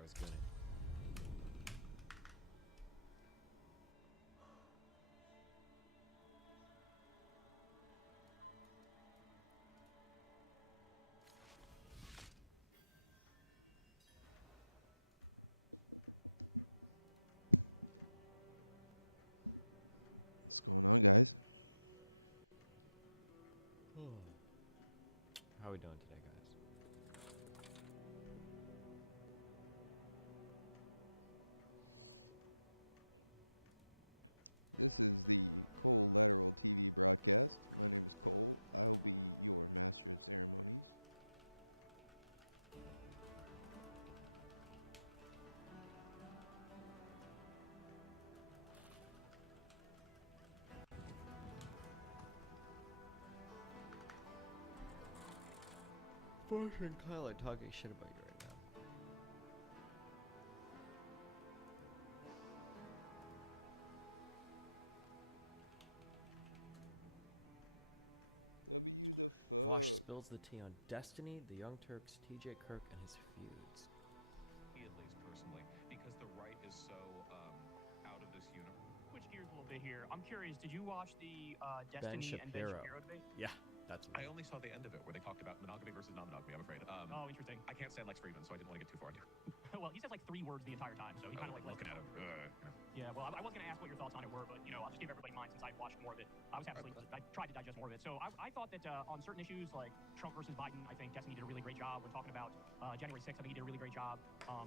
I was gooning. What's going on, guys? How are we doing today, guys? This is the Cole Lateral TV broadcast. My name is Cole. I will be your master of ceremonies. Bush and Kyle are talking shit about you right now. W the Vosh fuck? spills the tea on Destiny, the Young Turks, TJ Kirk, and his feuds. At least personally, because the right is so out of this universe. Switch gears a little bit here. I'm curious, did you watch the Destiny and Ben Shapiro debate? Yeah, that's I only saw the end of it where they talked about monogamy versus non-monogamy, I'm afraid. Oh, interesting. I can't stand Lex Friedman, so I didn't want to get too far into it. Well, he says like 3 words the entire time, so he kind of like looking at him. Yeah, well, I was going to ask what your thoughts on it were, but, you know, I'll just give everybody mine since I watched more of it. I was absolutely, I tried to digest more of it. So I thought that on certain issues like Trump versus Biden, I think Destiny did a really great job. When talking about January 6th, I think he did a really great job.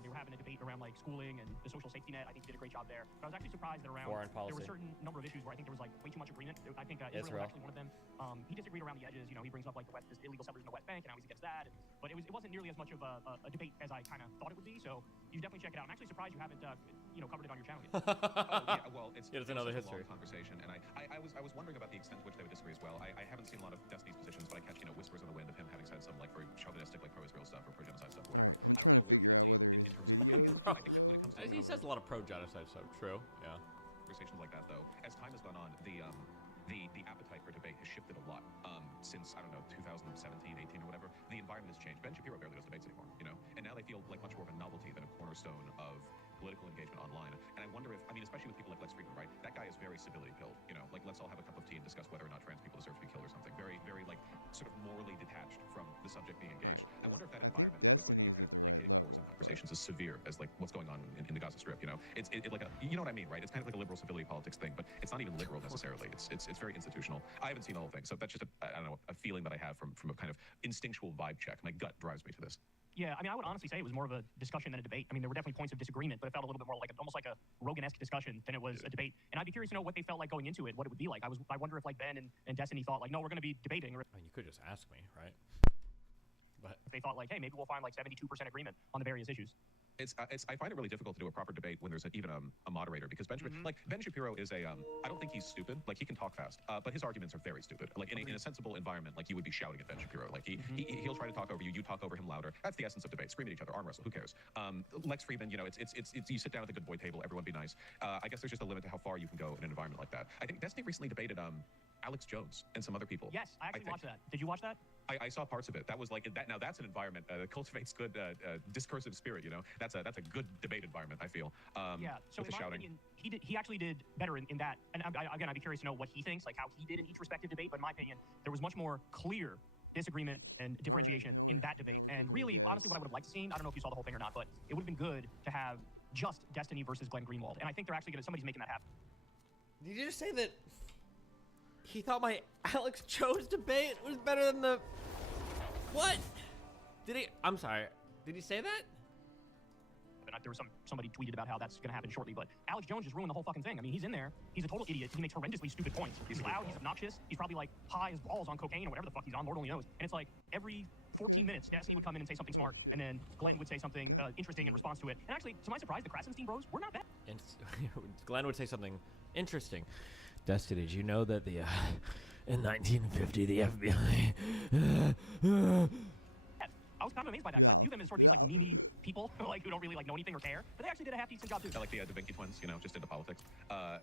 They were having a debate around like schooling and the social safety net. I think he did a great job there. But I was actually surprised that around Foreign there were policy. a certain number of issues where I think there was like way too much agreement. I think Israel was actually one of them. He disagreed around the edges. You know, he brings up like the this illegal settlers in the West Bank and how he's against that. But it wasn't nearly as much of a debate as I kind of thought it would be. So you should definitely check it out. I'm actually surprised you haven't covered it on your channel yet. Yeah, well, it's another such a history. long conversation, and I was wondering about the extent to which they would disagree as well. I haven't seen a lot of Destiny's positions, but I catch whispers in the wind of him having said some like very chauvinistic, like pro-Israel stuff or pro-genocide stuff. All right, I'm trying to figure out whether his video is just low He says a or... lot of pro-genocide stuff. True. Yeah. Conversations like that, though, as time has gone on, the appetite for debate has shifted a lot since, I don't know, 2017, 18 or whatever. The environment has changed. Ben Shapiro barely does debates anymore, you know, and now they feel like much more of a novelty than a cornerstone of political engagement online. And I wonder if, I mean, especially with people like Lex Friedman, right? That guy is very civility pilled, you know, like let's all have a cup of tea and discuss whether or not trans people deserve to be killed or something. Very, very like sort of morally detached from the subject being engaged. All right, I think Destiny is at the right level, but... Conversations as severe as like what's going on in the Gaza Strip, you know, it's like a, you know what I mean, right? It's kind of like a liberal civility politics thing, but it's not even liberal necessarily. It's very institutional. I haven't seen the whole thing, so that's just I don't know, a feeling that I have from a kind of instinctual vibe check. My gut drives me to this. Yeah, I mean, I would honestly say it was more of a discussion than a debate. I mean, there were definitely points of disagreement, but it felt a little bit more like almost like a Rogan-esque discussion than it was a debate. And I'd be curious to know what they felt like going into it, what it would be like. I wonder if like Ben and Destiny thought like, no, we're going to be debating, or I mean, you could just ask me, right? But if they thought like, hey, maybe we'll find like 72% agreement on the various issues. I find it really difficult to do a proper debate when there's even a moderator, because Ben Shapiro is I don't think he's stupid. Like, he can talk fast, but his arguments are very stupid. Like, in a sensible environment, like, you would be shouting at Ben Shapiro. Like, he'll try to talk over you, you talk over him louder. That's the essence of debate. Scream at each other, arm wrestle, who cares? Lex Friedman, you know, it's you sit down at the good boy table, everyone be nice. I guess there's just a limit to how far you can go in an environment like that. I think Destiny recently debated Alex Jones and some other people. Yes, I actually watched that. Did you watch that? I saw parts of it. That was like that. Now that's an environment that cultivates good discursive spirit. You know, that's a good debate environment, I feel. Yeah. So with in the my shouting. opinion, he actually did better in that. And again, I'd be curious to know what he thinks, like how he did in each respective debate. But in my opinion, there was much more clear disagreement and differentiation now in that debate. now we're and cooking with really, gas. honestly, what I would have liked to see, I don't know if you saw the whole thing or not, but it would have been good to have just Destiny versus Glenn Greenwald. And I think they're actually somebody's making that happen. did you just say that he thought my Alex Jones debate was better than the... What? Did he... I'm sorry. Did he say that? And there was somebody tweeted about how that's going to happen shortly, but Alex Jones just ruined the whole fucking thing. I mean, he's in there. He's a total idiot. He makes horrendously stupid points. He's loud. He's obnoxious. He's probably like high as balls on cocaine or whatever the fuck he's on. Lord only knows. And it's like every 14 minutes, Destiny would come in and say something smart, shit. and then Glenn would say something interesting in damn it. response to it. And actually, to my surprise, the Krasenstein bros were not bad. And Glenn would say something interesting. Dusty, did you know that the in 1950 the FBI I was was kind of amazed by that. Yeah. You them as sort of like, community people like who don't really like know anything or care, but they actually did a half decent job too. Like the Vinky twins, you know, just into politics. I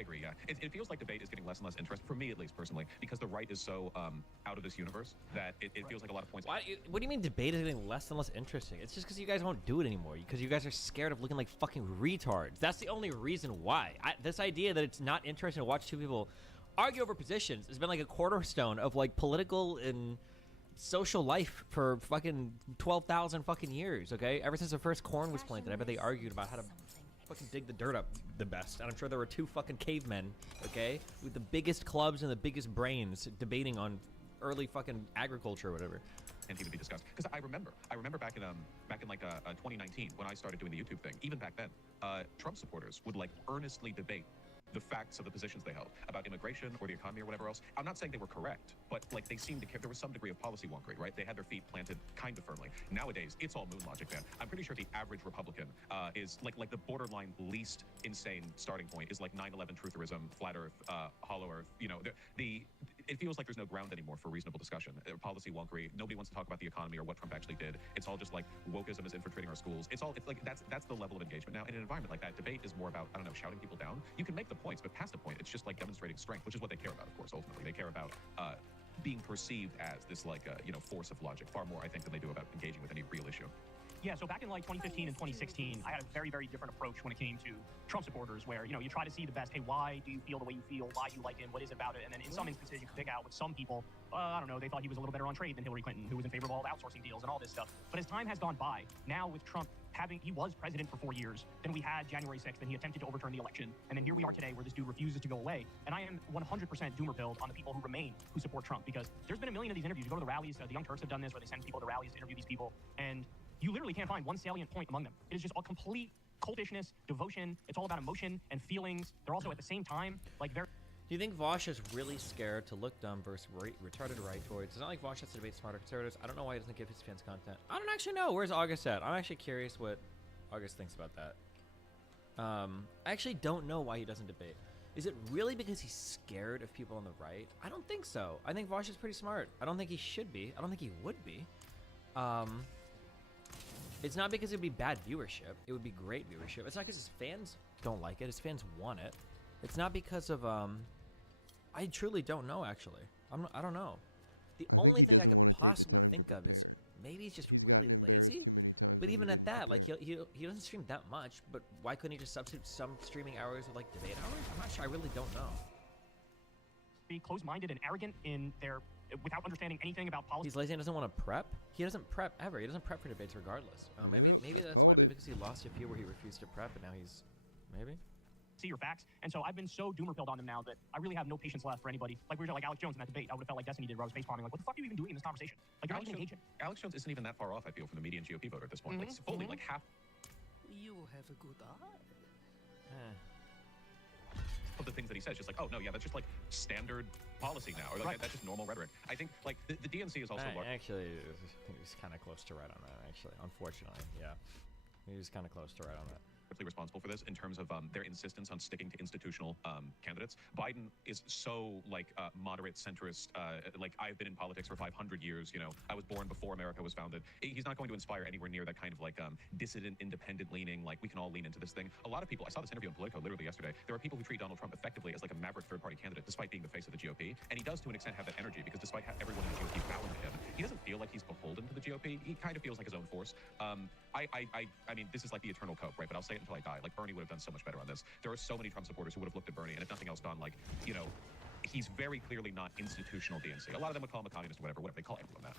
agree. Yeah, it feels like debate is getting less and less interesting for me, at least personally, because the right is so out of this universe that it feels like a lot of points. What do you mean debate is getting less and less interesting? It's just because you guys won't do it anymore. Because you guys are scared of looking like fucking retards. That's the only reason why. This idea that it's not interesting to watch two people argue over positions has been like a cornerstone of like political and social life for fucking 12,000 fucking years, okay? Ever since the first corn was planted, I bet they argued about how to fucking dig the dirt up the best. And I'm sure there were two fucking cavemen, okay? With the biggest clubs and the biggest brains debating on early fucking agriculture or whatever. And he would be discussed because I remember back in 2019 when I started doing the YouTube thing. Even back then, Trump supporters would like earnestly debate the facts of the positions they held about immigration or the economy or whatever else. I'm not saying they were correct, but like they seemed to care. There was some degree of policy wonkery, right? They had their feet planted kind of firmly. Nowadays, it's all moon logic, man. I'm pretty sure the average Republican is like the borderline least insane starting point is like 9/11 trutherism, flat Earth, hollow Earth. You know, it feels like there's no ground anymore for reasonable discussion. Policy wonkery. Nobody wants to talk about the economy or what Trump actually did. It's all just like wokeism is infiltrating our schools. It's like that's the level of engagement now. In an environment like that, debate is more about, I don't know, shouting people down. You can make the points, but past the point, it's just like demonstrating strength, which is what they care about, of course. Ultimately, they care about being perceived as this like force of logic far more, I think, than they do about engaging with any real issue. Yeah, so back in like 2015 and 2016, I had a very, very different approach when it came to Trump supporters, where, you know, you try to see the best. Hey, why do you feel the way you feel? Why do you like him? What is it about it? And then in some instances, you could pick out with some people, I don't know, they thought he was a little better on trade than Hillary Clinton, who was in favor of all the outsourcing deals and all this stuff. But as time has gone by, now with Trump he was president for 4 years, then we had January 6th, and he attempted to overturn the election, and then here we are today, where this dude refuses to go away. And I am 100% doomer pilled on the people who remain, who support Trump, because there's been a million of these interviews. You go to the rallies, the Young Turks have done this, where they send people to rallies to interview these people, and you literally can't find one salient point among them. It is just all complete cultishness, devotion. It's all about emotion and feelings. They're also at the same time like they're. Do you think Vosh is really scared to look dumb versus retarded rightoids? It's not like Vosh has to debate smarter conservatives. I don't know why he doesn't give his fans content. I don't actually know. Where's August at? I'm actually curious what August thinks about that. I actually don't know why he doesn't debate. Is it really because he's scared of people on the right? I don't think so. I think Vosh is pretty smart. I don't think he should be. I don't think he would be. It's not because it would be bad viewership. It would be great viewership. It's not because his fans don't like it. His fans want it. It's not because of, I truly don't know, actually. I don't know. I think he doesn't want to take the time to prepare. Maybe he's gotten embarrassed too many times when he didn't prepare. Like, he doesn't stream that much, but why couldn't he just substitute some streaming hours with, like, debate? I'm not sure. I really don't know. Be closed-minded and arrogant in their without understanding anything about politics. He's lazy and doesn't want to prep. He doesn't prep ever. He doesn't prep for debates regardless. Maybe I called it. Because he lost a few where he refused to prep, and now he's maybe. See your facts, and so I've been so doomer pilled on him now that I really have no patience left for anybody. Like we were like Alex Jones in that debate. I would have felt like Destiny did, where I was face palming. Like, what the fuck are you even doing in this conversation? Like, you're not even engaging. Alex Jones isn't even that far off, I feel, from the median GOP voter at this point. Like fully, like half. You have a good eye. Of the things that he says, just like, oh no, yeah, that's just like standard policy now, or like that's just normal rhetoric. I think like the DNC is also actually he's kind of close to right on that. Actually, unfortunately, yeah, he's kind of close to right on that. Responsible for this in terms of their insistence on sticking to institutional candidates. Biden is so like moderate centrist. Like I've been in politics for 500 years. You know, I was born before America was founded. He's not going to inspire anywhere near that kind of like dissident, independent leaning. Like we can all lean into this thing. A lot of people. I saw this interview on Politico literally yesterday. There are people who treat Donald Trump effectively as like a maverick third-party candidate, despite being the face of the GOP. And he does to an extent have that energy because despite everyone in the GOP bowing to him, he doesn't feel like he's beholden to the GOP. He kind of feels like his own force. I mean, this is like the eternal Coke, right? But I'll say it until I die. Like Bernie would have done so much better on this. There are so many Trump supporters who would have looked at Bernie and if nothing else gone like, you know, he's very clearly not institutional DNC. A lot of them would call him a communist or whatever they call everyone that.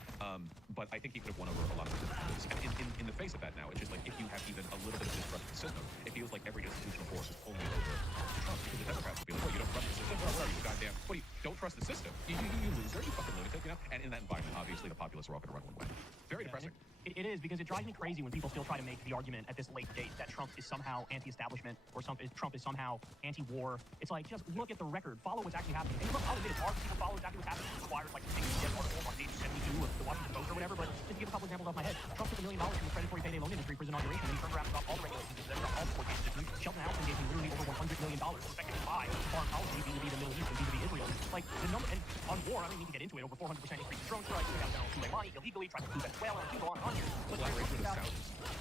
But I think he could have won over a lot of the and in the face of that now, it's just like if you have even a little bit of distrust of the system, it feels like every institutional force is only over Trump. The Democrats would be like, well, you don't trust the system? Well, where are you, goddamn? What do you don't trust the system? You loser, you fucking lunatic, you know? And in that environment, obviously, the populace are all going to run one way. Very depressing. It is, because it drives me crazy when people still try to make the argument at this late date that Trump is somehow anti-establishment or Trump is somehow anti-war. It's like, just look at the record. Follow what's actually happening. And look, I'll admit it's hard for people to follow exactly what's happening. It requires, like, taking a article on page 72 of the Washington Post or whatever, but just to give a couple examples off my head, Trump took $1 million from the predatory payday loan industry for his inauguration, and he turned around and got all the regulations and set all the court cases. Sheldon Adelson gave him literally over $100 million, effectively by foreign policy vis-a-vis the Middle East and vis-a-vis Israel. Like, the number, and on war, I don't need to get into it, over 400% increase in drone strikes, down Soleimani illegally, trying to do that as well, and you go on and on here. But like, we're talking about,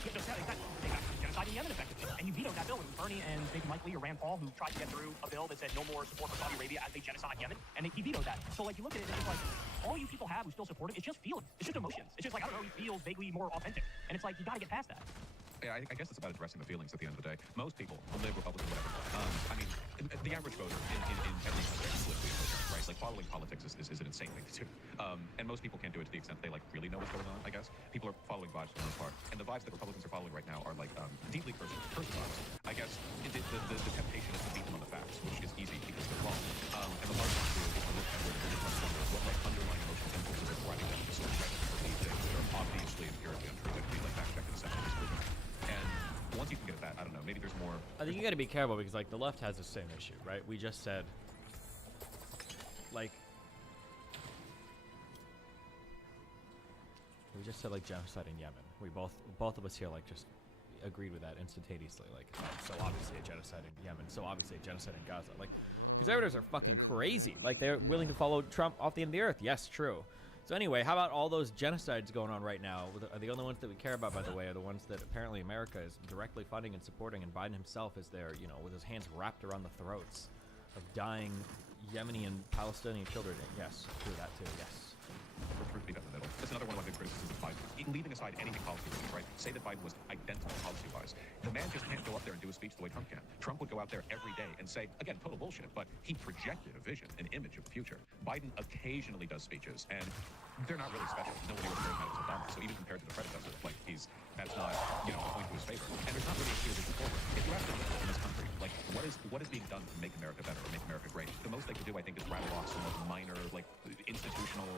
they got genocide in Yemen effectively, and you vetoed that bill. It was Bernie and maybe Mike Lee or Rand Paul who tried to get through a bill that said no more support for Saudi Arabia as they genocide Yemen, and he vetoed that. So like, you look at it and it's like, all you people have who still support him, it's just feelings. It's just emotions. It's just like, I don't know, it feels vaguely more authentic. And it's like, you gotta get past that. Yeah, I guess it's about addressing the feelings at the end of the day. Most people, live Republican, whatever. I mean, the average voter in every politically voter, right? Like, following politics is an insane thing to do. And most people can't do it to the extent they like really know what's going on, I guess. People are following vibes for the most part. And the vibes that Republicans are following right now are like deeply cursive vibes. I guess the temptation is to beat them on the facts, which is easy because they're wrong. And the hard thing to do is to look at where they're wonder what like underlying emotional impulses are driving them to sort of believe things that are obviously empirically untrue that can be like fact-checked and assessed as proven. And once you can get at that, I don't know, maybe there's more. I think you got to be careful because like the left has the same issue, right? We just said, like genocide in Yemen. We both of us here like just agreed with that instantaneously. Like, so obviously a genocide in Yemen, so obviously a genocide in Gaza. Like, Come on, conservatives are do fucking better than crazy. that Like, they're shit. willing to follow Trump off the end of the earth. Yes, true. So anyway, how about all those genocides going on right now? Are the only ones that we care about, by the way, are the ones that apparently America is directly funding and supporting, and Biden himself is there, you know, with his hands wrapped around the throats of dying Yemeni and Palestinian children. Yes, true, that too, yes. For to be in the middle. That's another one of my big criticisms of Biden. Leaving aside anything policy-wise, right? Say that Biden was identical policy-wise. The man just can't go up there and do a speech the way Trump can. Trump would go out there every day and say, again, total bullshit, but he projected a vision, an image of the future. Biden occasionally does speeches, and they're not really special. Nobody was very has done. So even compared to the predecessor, like that's not, you know, a point to his favor. And there's not really a clear vision forward. If you ask the people in this country, like, what is being done to make America better, to make America great? The most they can do, I think, is rattle off some of the minor, like, institutional,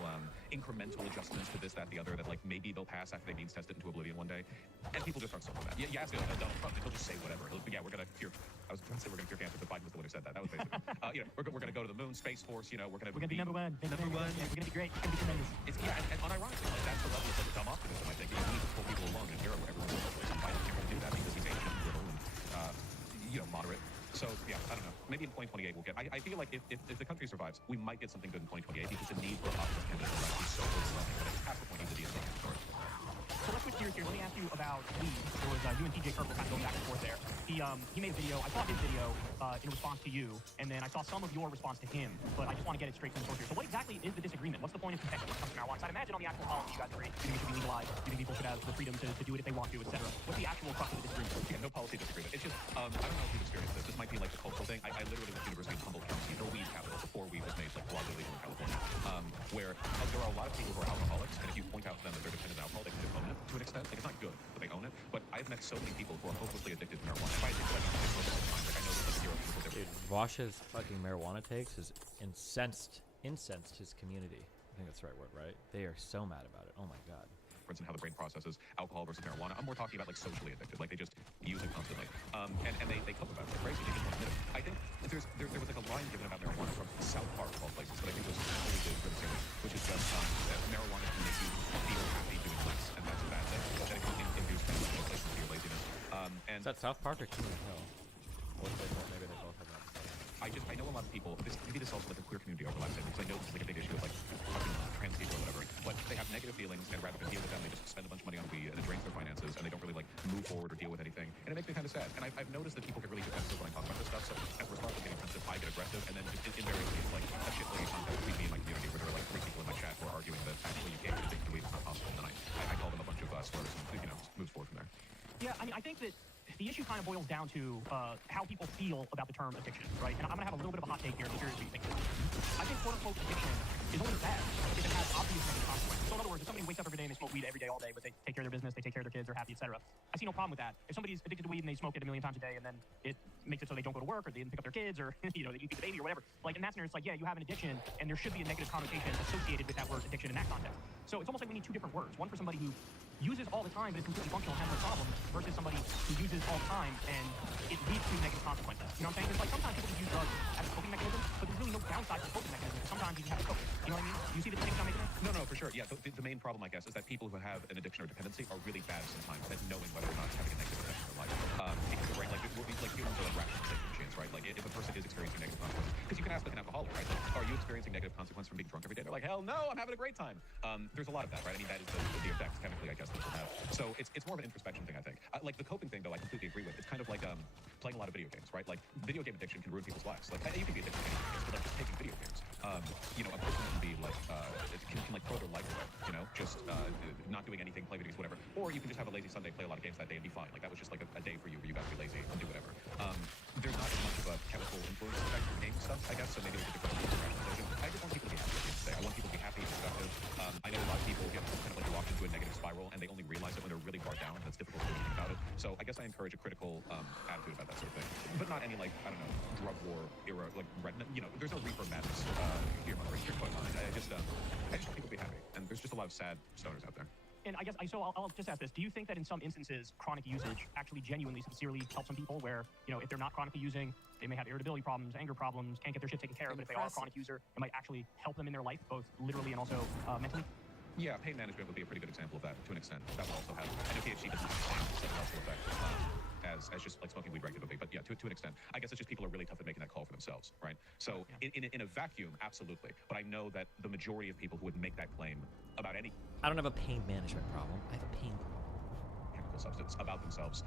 incremental adjustments to this, that, the other, that, like, maybe they'll pass after they means test it into oblivion one day. And people just start something like that. You ask Donald Trump, he'll just say whatever. Like, yeah, we're gonna I was gonna say we're gonna fear campus, but Biden was the one who said that. That was basically, you know, we're gonna go to the moon, Space Force, you know, we're gonna be number one. Number one. Yeah, we're gonna be great. It's gonna be tremendous. It's, yeah, and unironically, like, that's the level of dumb optimism, I think. You need to pull people along and hear what everyone's doing. Biden can't really do that because he's ancient, you know, moderate. So, yeah, I don't know. Maybe in 2028 we'll get. I feel like if the country survives, we might get something good in 2028 because the need for a populist candidate is so overwhelming that half the point needs to be a second. So let's switch gears here. Let me ask you about Lee. There was you and TJ Kirk were kind of going back and forth there. He made a video. I saw his video in response to you, and then I saw some of your response to him. But I just want to get it straight from the source here. So what exactly is the disagreement? What's the point of contention when it comes to marijuana? So I'd imagine on the actual policy you guys agree. You think it should be legalized. You think people should have the freedom to do it if they want to, etc. What's the actual crux of the disagreement? Yeah, no policy disagreement. It's just I don't know if you've experienced this. This might be like a cultural thing. I literally went to the University of Humboldt County, the weed capital, before weed was made like broadly legal in California, where there are a lot of people who are alcoholics, and if you point out to them that they're dependent on alcohol, they kind of own it to an extent. Like, it's not good, but they own it. But I've met so many people who are hopelessly addicted to marijuana. If I think that I know this, like, I know this, like, Europe, people that Dude, Vosh's fucking marijuana takes has incensed his community. I think that's the right word, right? They are so mad about it. Oh my god. difference in how the brain processes alcohol versus marijuana. I'm more talking about like socially addicted, like they just use it constantly. And they cope about it like crazy. They just want to admit it. I think there was like a line given about marijuana from South Park of all places that I think was really good for the series, which is just that marijuana can make you feel happy doing less, and that's a bad thing. That it can induce kind of manipulation to your laziness. And Is that South Park or King of Hill? I know a lot of people, maybe this also has a queer community overlap, because I know this is like a big issue of like fucking trans people or whatever, but they have negative feelings, and rather than deal with them, they just spend a bunch of money on weed, and it drains their finances, and they don't really like move forward or deal with anything, and it makes me kind of sad. And I've noticed that people get really defensive when I talk about this stuff, so as a response to getting defensive, I get aggressive, and then invariably it's like a shit lady contact between me and my community, where there are like 3 people in my chat who are arguing that actually you can't get addicted to weed, it's not possible, and then I call them a bunch of slurs, and you know, just moves forward from there. Yeah, I mean, I think that the issue kind of boils down to how people feel about the term addiction, right? And I'm going to have a little bit of a hot take here, and I'm curious what you think. I think quote-unquote addiction is only bad if it has obvious negative consequences. So in other words, if somebody wakes up every day and they smoke weed every day, all day, but they take care of their business, they take care of their kids, they're happy, etc. I see no problem with that. If somebody's addicted to weed and they smoke it a million times a day, and then it makes it so they don't go to work, or they didn't pick up their kids, or you know, they didn't feed the baby, or whatever. Like in that scenario, it's like, yeah, you have an addiction, and there should be a negative connotation associated with that word addiction in that context. So it's almost like we need 2 different words. One for somebody who uses all the time but is completely functional and has no problem, versus somebody who uses all the time and it leads to negative consequences. You know what I'm saying? It's like sometimes people can use drugs as a coping mechanism, but there's really no downside to the coping mechanism. Sometimes you just have to cope. You know what I mean? You see the distinction I'm making there? No, for sure. Yeah, the main problem, I guess, is that people who have an addiction or dependency are really bad sometimes at knowing whether or not having a negative effect in their life. Because the brain, like, it will be like humans are like rational thinking machines, right? Like, if a person is experiencing negative consequences, because you can ask like an alcoholic, right? Like, are you experiencing negative consequence from being drunk every day. They're like, hell no, I'm having a great time. There's a lot of that, right? I mean, that is the effect chemically, I guess, that people have. So it's more of an introspection thing, I think. Like the coping thing, though, I completely agree with. It's kind of like playing a lot of video games, right? Like video game addiction can ruin people's lives. Like you can be addicted to video games, but like just taking video games, you know, a person can be like can like throw their life away, you know, just not doing anything, play video games, whatever. Or you can just have a lazy Sunday, play a lot of games that day, and be fine. Like that was just like a day for you where you got to be lazy and do whatever. There's not as much of a chemical influence effect for game stuff, I guess. So maybe there's a different. I just want people to be happy at the end of the day. I want people to be happy and productive. I know a lot of people get kind of like locked into a negative spiral, and they only realize it when they're really far down, and it's difficult to do anything about it. So I guess I encourage a critical attitude about that sort of thing, but not any like, I don't know, drug war era like redneck. You know, there's no reefer madness fear mongering going on. I just want people to be happy, and there's just a lot of sad stoners out there. And I guess, so I'll just ask this. Do you think that in some instances, chronic usage actually genuinely, sincerely helps some people where, you know, if they're not chronically using, they may have irritability problems, anger problems, can't get their shit taken care of, but if they are a chronic user, it might actually help them in their life, both literally and also mentally? Yeah, pain management would be a pretty good example of that, to an extent. That would also have, I know THC doesn't have the same psychological effect as just like smoking weed regularly, but yeah, to an extent. I guess it's just people are really tough at making that call for themselves, right? So in a vacuum, absolutely. But I know that the majority of people who would make that claim about any I don't have a pain management problem. I have a pain. chemical substance about themselves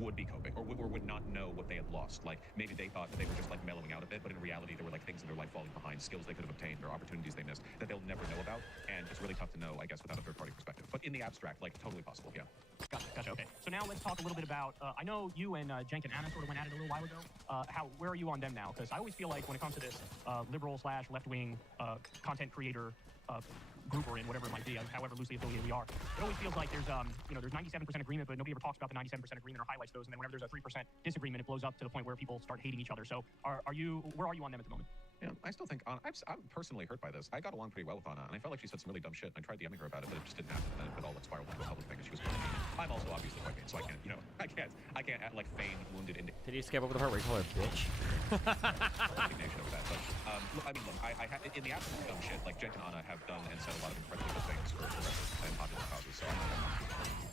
would be coping, or would not know what they had lost. Like maybe they thought that they were just like mellowing out a bit, but in reality there were like things in their life falling behind, skills they could have obtained, or opportunities they missed that they'll never know about, and it's really tough to know, I guess, without a third-party perspective. But in the abstract, like totally possible, yeah. Gotcha, okay. So now let's talk a little bit about, I know you and Jenk and Anna sort of went at it a little while ago. Where are you on them now? Because I always feel like when it comes to this liberal/left-wing content creator group we're in, whatever it might be, however loosely affiliated we are, it always feels like there's, you know, there's 97% agreement, but nobody ever talks about the 97% agreement or highlights those, and then whenever there's a 3% disagreement, it blows up to the point where people start hating each other. So where are you on them at the moment? Yeah, I still think I'm personally hurt by this. I got along pretty well with Anna, and I felt like she said some really dumb shit. And I tried DMing her about it, but it just didn't happen. And it all spiraled into a public thing, and she was. I'm also obviously quite mean, so I can't, you know, I can't like feign wounded indignation. Did you skip over the part where you call her a bitch? Of that, but look, I mean, look, I have in the absence of dumb shit, like Jen and Anna have done and said a lot of incredibly good things for and popular causes. So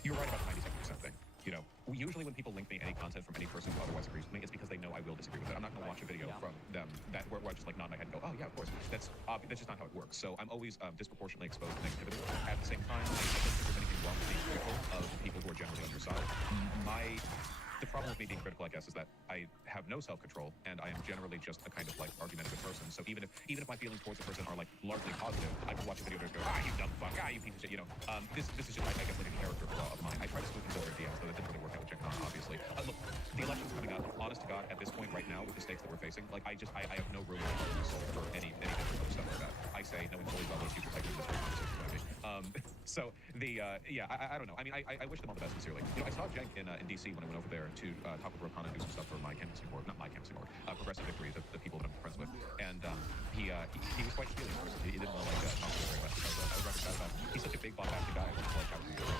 you're right about the 97% thing. You know, usually when people link me any content from any person who otherwise agrees with me, it's because they know I will disagree with it. I'm not going to watch a video from them where I just like nod my head and go, oh yeah, of course. That's just not how it works. So I'm always disproportionately exposed to negativity. At the same time, I don't think there's anything wrong with being critical of people who are generally on your side. The problem with me being critical, I guess, is that I have no self-control, and I am generally just a kind of like argumentative person. So even if my feelings towards a person are like largely positive, I can watch a video and go, you dumb fuck, you piece of shit, you know. This is just, I guess, like a character flaw of mine. I try to smooth things over at the end, so that didn't really work out with Jack on, obviously. Look, the election's coming up. Honest to God, at this point right now, with the stakes that we're facing, like I have no room for soul for any different stuff like that. I say no employees on those people taking this very conversation. So I don't know. I mean, I wish them all the best, sincerely. You know, I saw Jenk in DC when I went over there to talk with Rokana and do some stuff for my canvassing board, not my canvassing board, Progressive Victory, the people that I'm friends with, and he was quite steely in person. He didn't want to like talk to me very much. I was rather sad about it. He's such a big bombastic guy. Like how he is.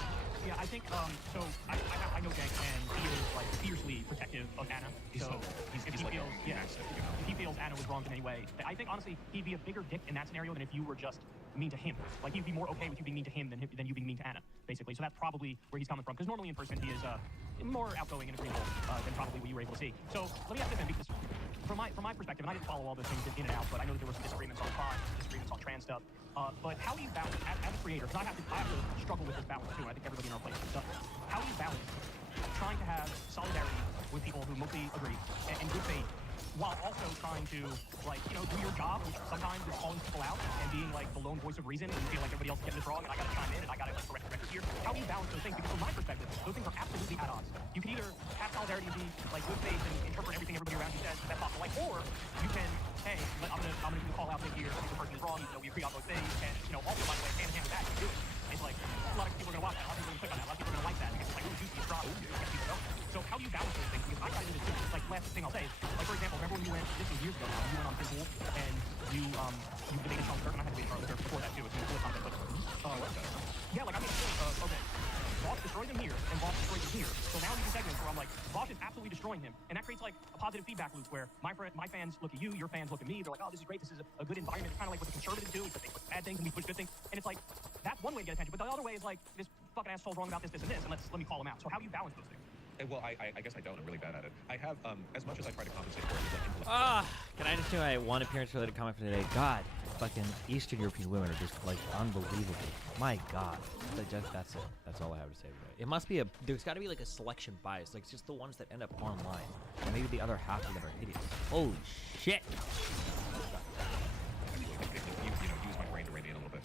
Yeah, I think so. I know Jenk, and he is like fiercely protective of Anna. He's if he feels Anna was wronged in any way, I think honestly he'd be a bigger dick in that scenario than if you were just mean to him. Like he'd be more okay with you being mean to him than you being mean to Anna, basically. So that's probably where he's coming from. Because normally in person he is more outgoing and agreeable than probably what you were able to see. So let me ask this then, because from my perspective, and I didn't follow all the things in and out, but I know that there were some disagreements on crime, disagreements on trans stuff. But how do you balance, as a creator, because I have to struggle with this balance too, and I think everybody in our place does. How do you balance trying to have solidarity with people who mostly agree and good faith, while also trying to, like, you know, do your job, which sometimes is calling people out and being like the lone voice of reason, and you feel like everybody else is getting this wrong, and I gotta chime in and I gotta like, correct the record here. How do you balance those things? Because from my perspective, those things are absolutely at odds. You can either have solidarity and be like good faith and interpret everything everybody around you says that's possible, like, or you can, hey, I'm gonna do the call out thing here, the person is wrong, you know, we agree on those things, and you know, also by the way, hand in hand with that, you do it. It's like a lot of people are gonna watch that, a lot of people are gonna click on that, a lot of people are gonna like that, because it's like, ooh, juicy, it's strong, so how do you balance those things? Because I try to do this too. It's like, last thing I'll say is, like, for example, remember when you went, this was years ago now, you went on Pinpool, and you debated Charles Kirk, and I had to debate Charles Kirk before that too, it's before content, but, yeah, like, I mean, okay, Boss destroyed him here, and Boss destroyed him here, so now we do segments where I'm like, Boss is absolutely destroying him, and that creates, like, a positive feedback loop where my fans look at you, your fans look at me, they're like, oh, this is great, this is a good environment. It's kind of like what the conservatives do, is that they push bad things and we push good things, and it's like, that's one way to get attention, but the other way is like, this fucking asshole's wrong about this, and this, and let me call him out. So how do you balance those things? Well, I guess I don't. I'm really bad at it. I have, as much as I try to compensate for it, like, Can I just do my one appearance related comment for today? God fucking Eastern European women are just like unbelievable. My God, that's it. That's all I have to say about it. It must be there's got to be like a selection bias. Like it's just the ones that end up online, and maybe the other half of them are idiots. Holy shit! Use my brain to rein in a little bit.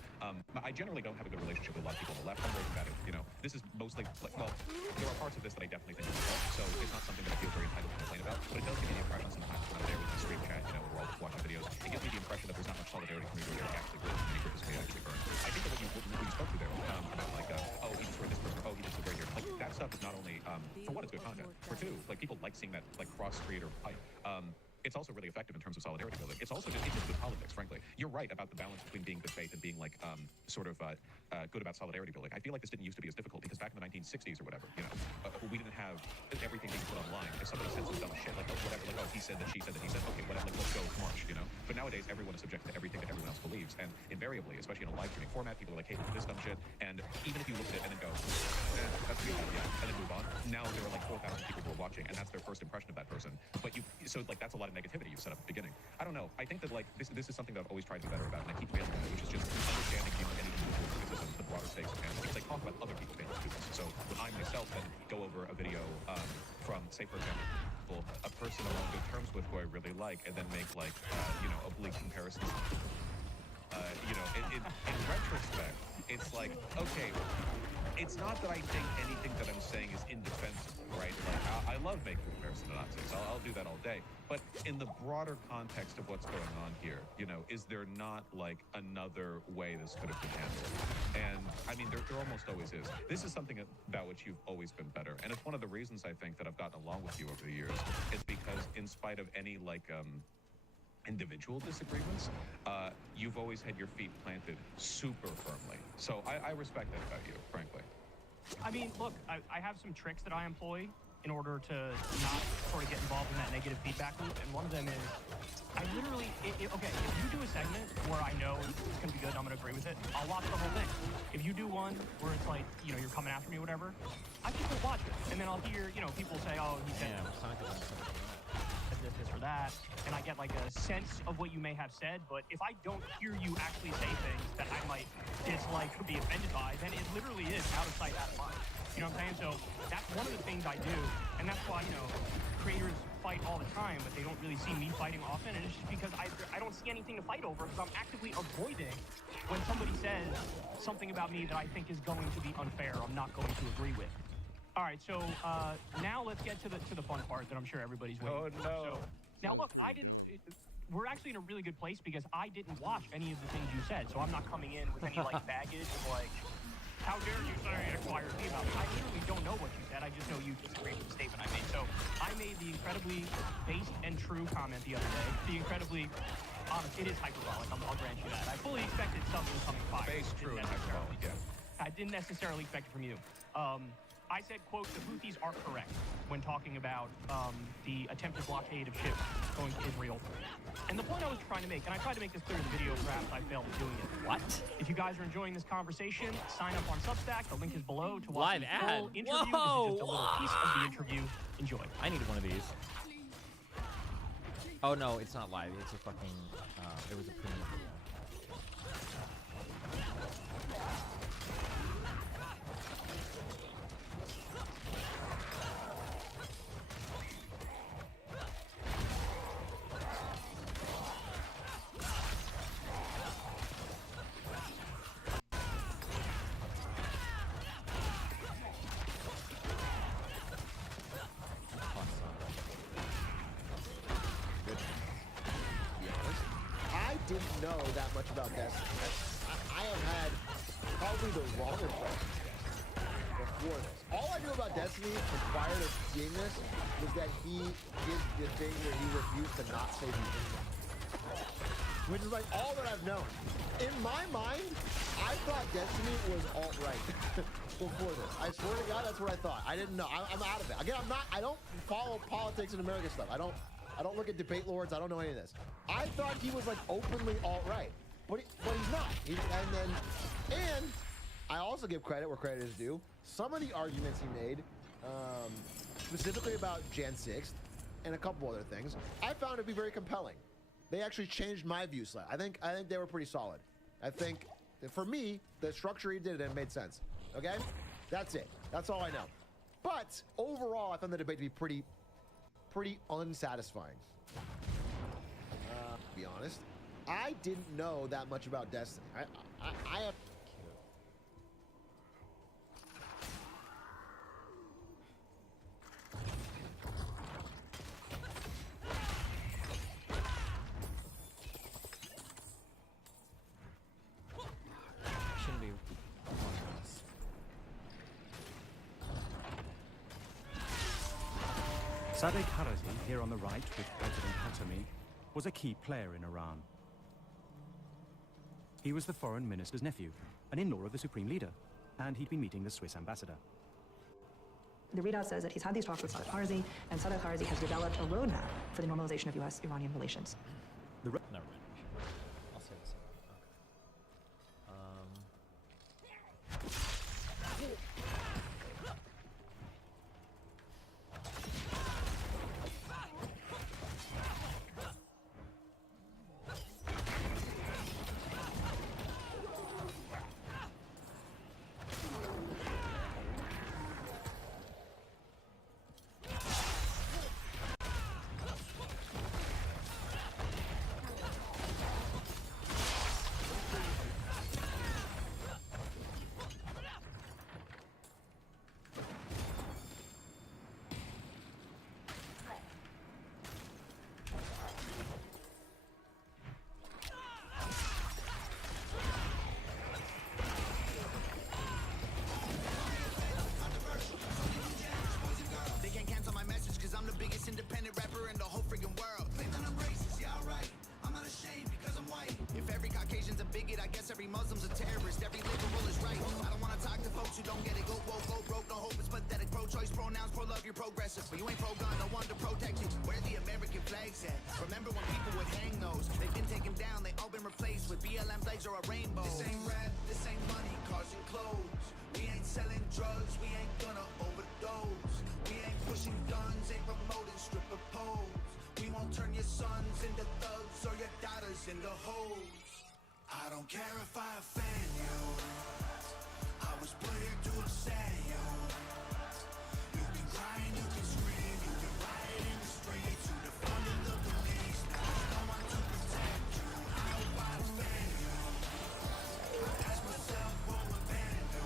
I generally don't have a good relationship with a lot of people on the left. I'm very combative. This is mostly like, well, there are parts of this that I definitely think is wrong, so it's not something that I feel very entitled to complain about. But it does give me the impression sometimes when I'm there with the stream chat, we're all just watching videos. It gives me the impression that there's not much solidarity from me really actually good to make this video actually burn. I think that what you spoke to there about like, oh, he just read this person, oh, he just did right here. Like that stuff is not only for one, it's good content. For two, like people like seeing that like cross creator fight. It's also really effective in terms of solidarity building. It's also just good politics, frankly. You're right about the balance between being good faith and being like good about solidarity building. I feel like this didn't used to be as difficult because back in the 1960s or whatever, we didn't have everything being put online. If somebody said some dumb shit like, oh, whatever, like, oh, he said that, she said that, he said, okay, whatever, like, let's go march, But nowadays, everyone is subject to everything that everyone else believes, and invariably, especially in a live streaming format, people are like, hey, this dumb shit, and even if you look at it and then go, that's good, yeah, and then move on. Now there are like 4,000 people who are watching, and that's their first impression of that person. But so like that's a lot of negativity you've set up at the beginning. I don't know. I think that like this is something that I've always tried to be better about, and I keep failing at, which is just understanding beyond any criticism the broader stakes of fandom. Because I talk about other people's fandom too. So when I myself then go over a video from, say, for example, a person I'm on good terms with who I really like, and then make like oblique comparisons. In retrospect, it's like, okay, it's not that I think anything that I'm saying is indefensible, right? Like, I love making comparisons to nonsense. I'll do that all day. But in the broader context of what's going on here, is there not like another way this could have been handled? And I mean, there almost always is. This is something about which you've always been better. And it's one of the reasons I think that I've gotten along with you over the years. It's because in spite of any like, individual disagreements, you've always had your feet planted super firmly. So I respect that about you, frankly. I mean, look, I have some tricks that I employ in order to not sort of get involved in that negative feedback loop, and one of them is I literally, okay, if you do a segment where I know it's going to be good and I'm going to agree with it, I'll watch the whole thing. If you do one where it's like, you're coming after me or whatever, I can still watch it, and then I'll hear, people say, oh, he said this or that, and I get like a sense of what you may have said, but if I don't hear you actually say things that I might dislike or be offended by, then it literally is out of sight, out of mind. You know what I'm saying? So that's one of the things I do, and that's why, creators fight all the time, but they don't really see me fighting often, and it's just because I don't see anything to fight over, because I'm actively avoiding when somebody says something about me that I think is going to be unfair, or I'm not going to agree with. All right, so now let's get to the fun part that I'm sure everybody's waiting for. Oh, no. Sounds pretty dumb. We're actually in a really good place because I didn't watch any of the things you said, so I'm not coming in with any like baggage of like, how dare you say X, Y, or Z about me? I literally don't know what you said. I just know you disagreed with the statement I made. So I made the incredibly based and true comment the other day. The incredibly honest, it is hyperbolic. I'll grant you that. I fully expected something coming by. Based, true, and hyperbolic, yeah. I didn't necessarily expect it from you. I said, quote, the Houthis are correct when talking about the attempted blockade of ships going to Israel. And the point I was trying to make, and I tried to make this clear in the video, perhaps I failed at doing it. What? If you guys are enjoying this conversation, sign up on Substack. The link is below to watch Live the full ad. interview. Whoa, This is just a little piece of the interview. Enjoy. I needed one of these. Oh no, it's not live. It's a fucking. It was a premium. I didn't know that much about Destiny. I have had probably the wrong impression before this. All I knew about Destiny prior to seeing this was that he did the thing where he refused to not say the N-word. Which is like all that I've known. In my mind, I thought Destiny was alt-right before this. I swear to God, that's what I thought. I didn't know. I'm out of it. Again, I don't follow politics and American stuff. I don't look at debate lords. I don't know any of this. I thought he was like openly alt-right, but he's not. And I also give credit where credit is due. Some of the arguments he made, specifically about Jan 6th and a couple other things, I found to be very compelling. they actually changed my view slightly. I think they were pretty solid. I think that for me, the structure he did it made sense. Okay, that's it. That's all I know. But overall, I found the debate to be pretty unsatisfying. To be honest, I didn't know that much about Destiny. I have. Shouldn't be. Sadegh Karazi, here on the right with President Hatami, was a key player in Iran. He was the foreign minister's nephew, an in-law of the supreme leader, and he'd been meeting the Swiss ambassador. The readout says that he's had these talks with Sadegh Karazi, and Sadegh Karazi has developed a roadmap for the normalization of U.S.-Iranian relations. Never mind. I'll say this. They can't cancel my message cause I'm the biggest independent rapper in the whole freaking world. Think that I'm racist, yeah, alright. I'm not ashamed because I'm white. If every Caucasian's a bigot, I guess every Muslim's a terrorist. Every liberal is right. I don't wanna talk to folks who don't get it. Go woke, go broke, no hope, it's pathetic. Pro-choice, pronouns, pro-love, you're progressive. But you ain't pro-gun, no one to protect you. Where the American flags at? Remember when people would hang those? They've been taken down, they all been replaced with BLM flags or a rainbow. This ain't rap, this ain't money, cars and clothes. We ain't selling drugs, we ain't gonna overdose. We ain't pushing guns, ain't promoting stripper poles. We won't turn your sons into thugs or your daughters into hoes. I don't care if I offend you. I was put here to upset you. You can cry and you can scream, you can riot in the streets, you defunded the police. Now there's no one to protect you. I hope I offend you. I ask myself what would Ben do.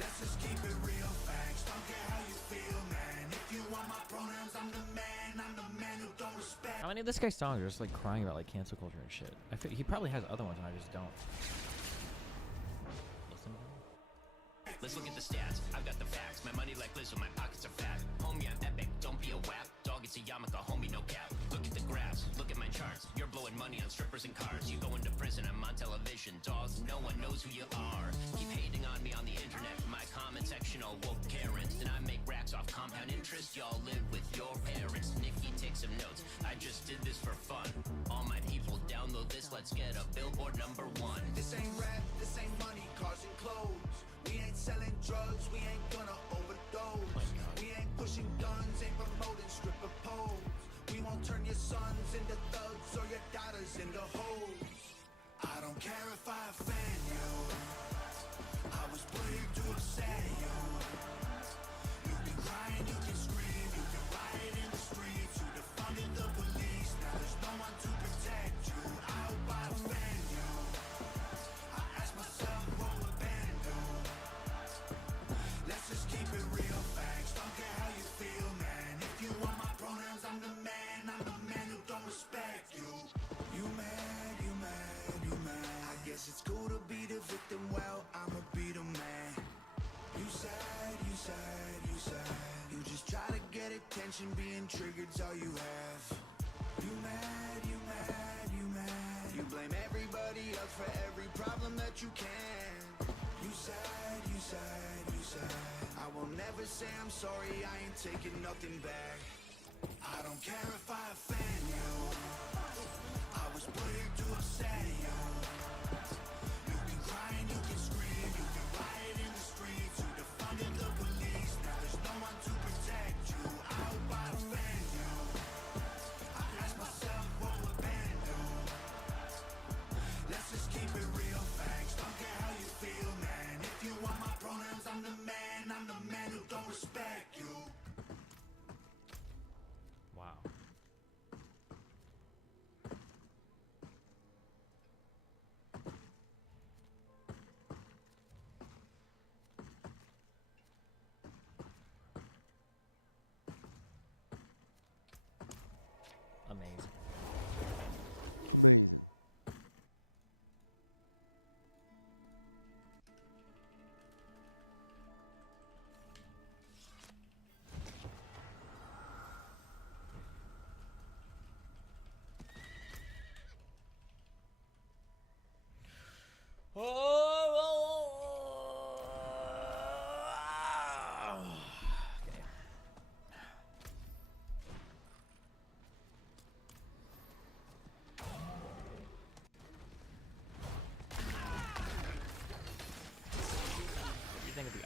Let's just keep it real, facts. Don't care how you feel, man. If you want my pronouns, I'm the man. I'm the man who don't respect. How many of this guy's songs are just like crying about like cancel culture and shit? I feel he probably has other ones and I just don't. Let's look at the stats. I've got the facts. My money like Lizzo, my pockets are fat. Homie, I'm epic. Don't be a wap. Dog, it's a yarmulke. Homie, no cap. Look at the graphs. Look at my charts. You're blowing money on strippers and cars. You go into prison. I'm on television. Dogs, no one knows who you are. Keep hating on me on the internet. My comment section all woke Karens. Then I make racks off compound interest. Y'all live with your parents. Nikki, take some notes. I just did this for fun. All my people download this. Let's get a billboard #1. This ain't rap, this ain't money, cars and clothes. We ain't selling drugs, we ain't gonna overdose. We ain't pushing guns, ain't promoting stripper poles. We won't turn your sons into thugs or your daughters into hoes. I don't care if I offend you. I was put here to upset you. You can cry and you can scream, you can riot in the streets. You defunded the police, now there's no one to protect you. I hope I offend you. I ask myself what would Ben do. Let's just keep it real, facts. Don't care how you feel, man. If you want my pronouns, I'm the man. I'm the man who don't respect you. You mad, you mad, you mad. I guess it's cool to be the victim. Well, I'ma be the man. You sad, you sad, you sad. You just try to get attention, being triggered's all you have. You mad, you mad, you mad. You blame everybody else for every problem that you can. You sad, you sad, you sad. I will never say I'm sorry, I ain't taking nothing back. I don't care if I offend you. I was put here to upset you. You can cry and you can scream, you can riot in the streets. You defunded the police, now there's no one to protect you. I hope I offend you. I ask myself Amazing.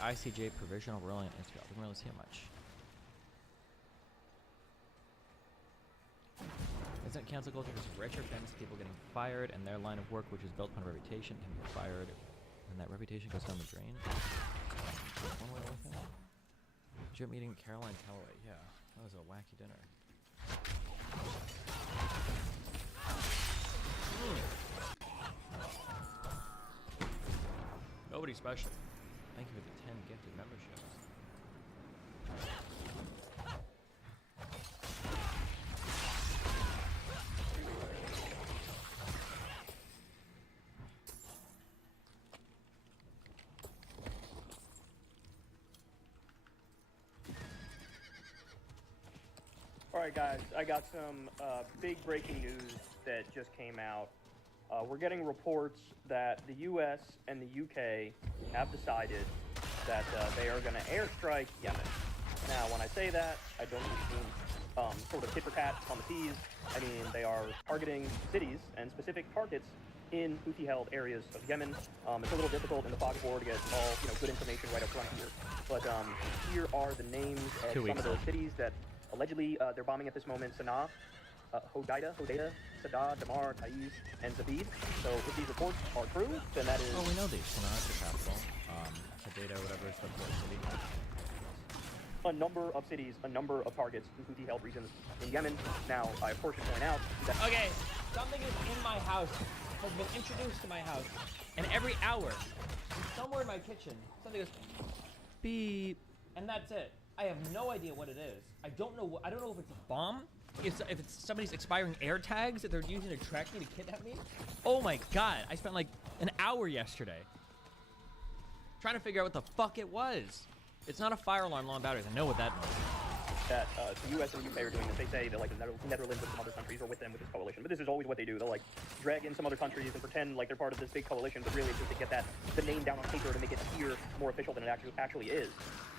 ICJ provisional ruling on Israel. Didn't really see it much. Isn't cancel culture just richer famous people getting fired and their line of work, which is built upon reputation, can be fired, and that reputation goes down the drain? One way with it. Did you meeting Caroline Calloway? Yeah, that was a wacky dinner. Nobody special. Thank you for the 10 gifted memberships. All right, guys, I got some big breaking news that just came out. We're getting reports that the U.S. and the U.K. have decided that they are going to airstrike Yemen. Now, when I say that, I don't mean sort of tit for tat on the P's. I mean, they are targeting cities and specific targets in Houthi-held areas of Yemen. It's a little difficult in the fog of war to get all good information right up front here. But here are the names of some of the cities that allegedly they're bombing at this moment: Sana'a, Hodeida, Sadr, Damar, Taiz, and Zabid. So if these reports are true, then that is... Oh, we know these. Sana'a, the capital. Hodeida, whatever is the fourth city. A number of cities, a number of targets in Houthi-held regions in Yemen. Now, I of course should point out that... Okay, something is in my house, has been introduced to my house, and every hour, somewhere in my kitchen, something goes beep, and that's it. I have no idea what it is. I don't know if it's a bomb, if it's somebody's expiring air tags that they're using to track me to kidnap me. Oh my god, I spent like an hour yesterday trying to figure out what the fuck it was. It's not a fire alarm, long batteries. I know what that means. That the U.S. and the U.K. are doing this. They say that like the Netherlands and some other countries are with them with this coalition. But this is always what they do. They'll like drag in some other countries and pretend like they're part of this big coalition, but really it's just to get the name down on paper to make it appear more official than it actually is.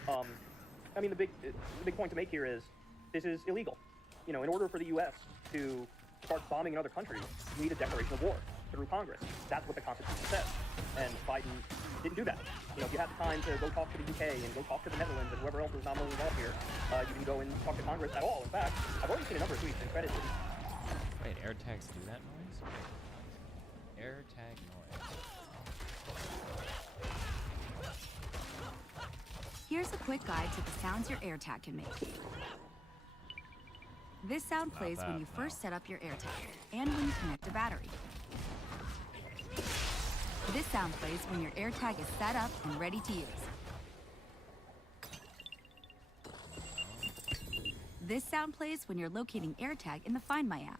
I mean, the big point to make here is this is illegal. In order for the U.S. to start bombing in other countries, you need a declaration of war through Congress. That's what the Constitution says. And Biden didn't do that. If you have time to go talk to the UK and go talk to the Netherlands and whoever else is nominally involved here, you can go and talk to Congress at all. In fact, I've already seen a number of tweets and credit to Wait, air tags do that noise? Air tag noise. Here's a quick guide to the sounds your AirTag can make. This sound plays when you first set up your AirTag and when you connect a battery. This sound plays when your AirTag is set up and ready to use. This sound plays when you're locating AirTag in the Find My app.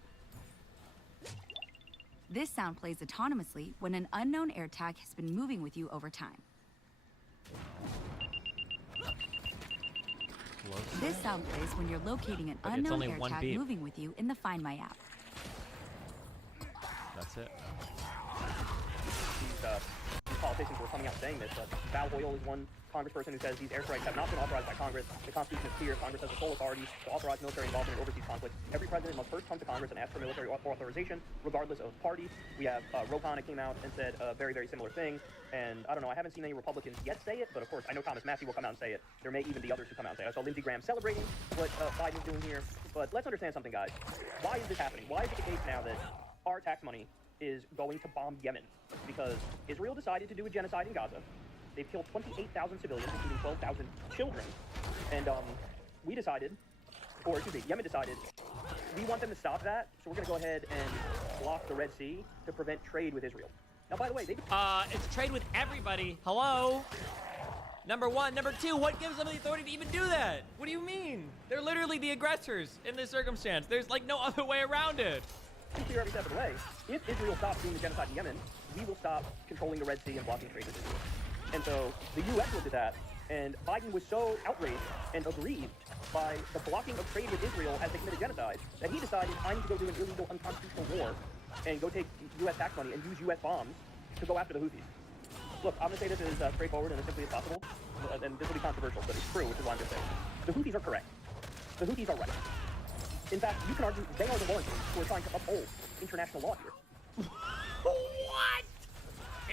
This sound plays autonomously when an unknown AirTag has been moving with you over time. This sound plays when you're locating an unknown AirTag moving with you in the Find My app. That's it. These politicians were coming out saying this. Val Hoyle is one congressperson who says these airstrikes have not been authorized by Congress. The Constitution is clear. Congress has the sole authority to authorize military involvement in overseas conflicts. Every president must first come to Congress and ask for military authorization, regardless of party. We have Rohan came out and said a very, very similar thing. And I don't know, I haven't seen any Republicans yet say it, but of course, I know Thomas Massey will come out and say it. There may even be others who come out and say it. I saw Lindsey Graham celebrating what Biden's doing here. But let's understand something, guys. Why is this happening? Why is it the case now that our tax money is going to bomb Yemen? Because Israel decided to do a genocide in Gaza. They've killed 28,000 civilians, including 12,000 children. And we decided, or excuse me, Yemen decided, we want them to stop that, so we're going to go ahead and block the Red Sea to prevent trade with Israel. Now, by the way, it's trade with everybody. Hello? Number one. Number two, what gives them the authority to even do that? What do you mean? They're literally the aggressors in this circumstance. There's like no other way around it. to be clear every step of the way, if Israel stops doing the genocide in Yemen, we will stop controlling the Red Sea and blocking trade with Israel. And so the U.S. looked at that, and Biden was so outraged and aggrieved by the blocking of trade with Israel as they committed genocide that he decided, I need to go do an illegal, unconstitutional war and go take U.S. tax money and use U.S. bombs to go after the Houthis. Look, I'm going to say this as straightforward and as simply as possible, and this will be controversial, but it's true, which is why I'm going to say it. The Houthis are correct. The Houthis are right. In fact, you can argue they are the ones who are trying to uphold international law here. What?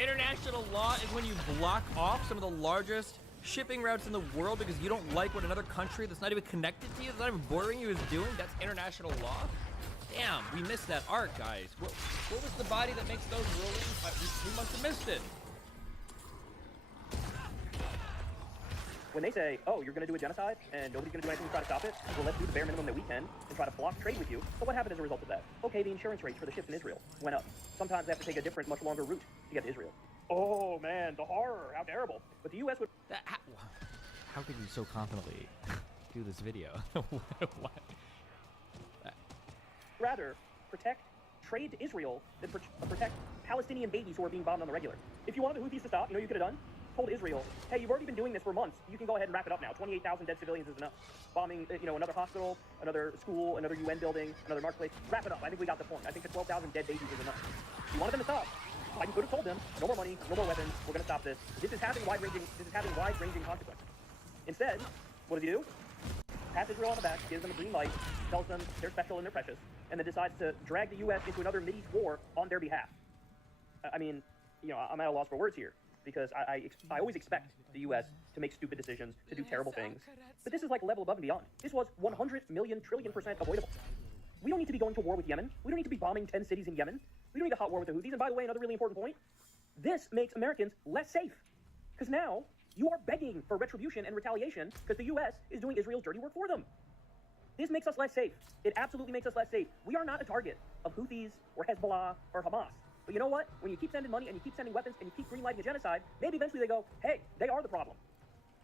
International law is when you block off some of the largest shipping routes in the world because you don't like what another country that's not even connected to you, that's not even bordering you, is doing? That's international law? Damn, we missed that arc, guys. What was the body that makes those rulings? We must have missed it. When they say, oh, you're going to do a genocide and nobody's going to do anything to try to stop it, well, let's do the bare minimum that we can and try to block trade with you. But what happened as a result of that? Okay, the insurance rates for the ships in Israel went up. Sometimes they have to take a different, much longer route to get to Israel. Oh, man, the horror, how terrible. But the U.S. would... How could you so confidently do this video? What? Rather protect trade to Israel than protect Palestinian babies who are being bombed on the regular. If you wanted the Houthis to stop, you know you could have done? Told Israel, hey, you've already been doing this for months. You can go ahead and wrap it up now. 28,000 dead civilians is enough. Bombing, another hospital, another school, another UN building, another marketplace. Wrap it up. I think we got the point. I think the 12,000 dead babies is enough. You wanted them to stop. I could have told them, no more money, no more weapons. We're going to stop this. This is having wide-ranging consequences. Instead, what does he do? Pats Israel on the back, gives them a green light, tells them they're special and they're precious, and then decides to drag the U.S. into another Mideast war on their behalf. I mean, I'm at a loss for words here, because I always expect the U.S. to make stupid decisions, to do terrible things. But this is like a level above and beyond. This was 100 million trillion% avoidable. We don't need to be going to war with Yemen. We don't need to be bombing 10 cities in Yemen. We don't need a hot war with the Houthis. And by the way, another really important point, this makes Americans less safe. Because now you are begging for retribution and retaliation because the U.S. is doing Israel's dirty work for them. This makes us less safe. It absolutely makes us less safe. We are not a target of Houthis or Hezbollah or Hamas. But you know what? When you keep sending money and you keep sending weapons and you keep greenlighting a genocide, maybe eventually they go, hey, they are the problem.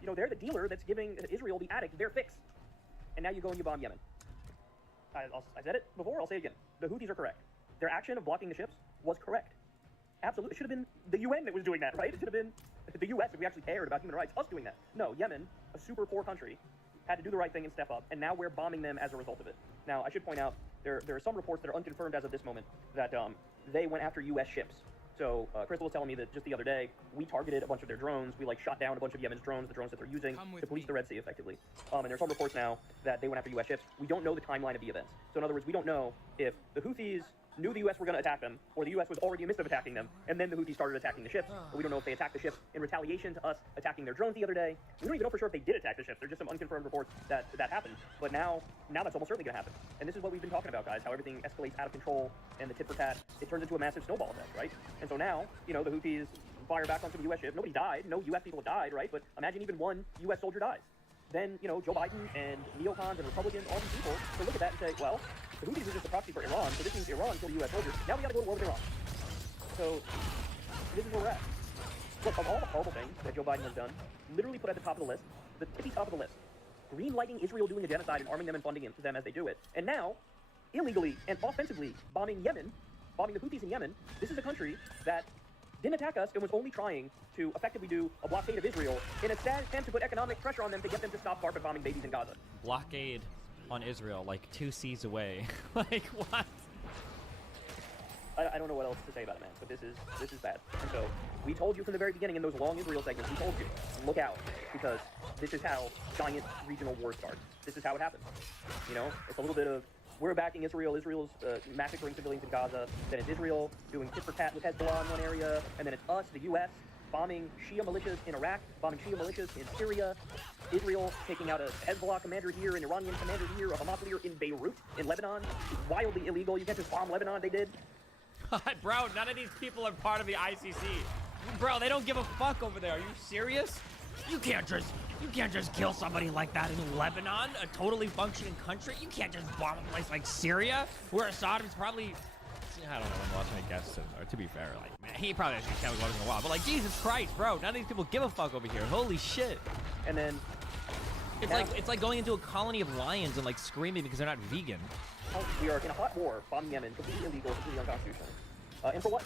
They're the dealer that's giving Israel the addict their fix. And now you go and you bomb Yemen. I said it before, I'll say it again. The Houthis are correct. Their action of blocking the ships was correct. Absolutely. It should have been the UN that was doing that, right? It should have been the U.S. if we actually cared about human rights, us doing that. No, Yemen, a super poor country, had to do the right thing and step up, and now we're bombing them as a result of it. Now, I should point out, there are some reports that are unconfirmed as of this moment that they went after U.S. ships. So Crystal was telling me that just the other day, we targeted a bunch of their drones. We shot down a bunch of Yemen's drones, the drones that they're using to police the Red Sea effectively. And there's some reports now that they went after U.S. ships. We don't know the timeline of the events. So in other words, we don't know if the Houthis knew the U.S. were going to attack them, or the U.S. was already in the midst of attacking them, and then the Houthis started attacking the ships. Or we don't know if they attacked the ships in retaliation to us attacking their drones the other day. We don't even know for sure if they did attack the ships. There's just some unconfirmed reports that happened. But now that's almost certainly going to happen. And this is what we've been talking about, guys, how everything escalates out of control, and the tit for tat, it turns into a massive snowball effect, right? And so now, the Houthis fire back on some U.S. ships. Nobody died. No U.S. people died, right? But imagine even one U.S. soldier dies. Then, Joe Biden and neocons and Republicans, all these people, will look at that and say, well, the Houthis are just a proxy for Iran, so this means Iran killed U.S. soldiers. Now we got to go to war with Iran. So this is where we're at. Look, of all the horrible things that Joe Biden has done, literally put at the top of the list, the tippy top of the list, green-lighting Israel doing a genocide and arming them and funding them as they do it. And now, illegally and offensively bombing Yemen, bombing the Houthis in Yemen. This is a country that didn't attack us and was only trying to effectively do a blockade of Israel in a sad attempt to put economic pressure on them to get them to stop carpet bombing babies in Gaza. Blockade on Israel, 2 seas away. What? I don't know what else to say about it, man, but this is bad. And so we told you from the very beginning in those long Israel segments, we told you, look out, because this is how giant regional wars start. This is how it happens. It's a little bit of, we're backing Israel, Israel's massacring civilians in Gaza, then it's Israel doing tit for tat with Hezbollah in one area, and then it's us, the U.S., bombing Shia militias in Iraq, bombing Shia militias in Syria, Israel taking out a Hezbollah commander here, an Iranian commander here, a Hamas leader in Beirut, in Lebanon. Wildly illegal. You can't just bomb Lebanon. They did. Bro, none of these people are part of the ICC. Bro, they don't give a fuck over there. Are you serious? You can't just kill somebody like that in Lebanon, a totally functioning country. You can't just bomb a place like Syria, where Assad is probably, I don't know, I'm watching a guest, or to be fair, man, he probably actually can't be watching a while, but Jesus Christ, bro, none of these people give a fuck over here. Holy shit. And then it's like going into a colony of lions and screaming because they're not vegan. We are in a hot war, bombing Yemen, completely illegal, completely unconstitutional. And for what?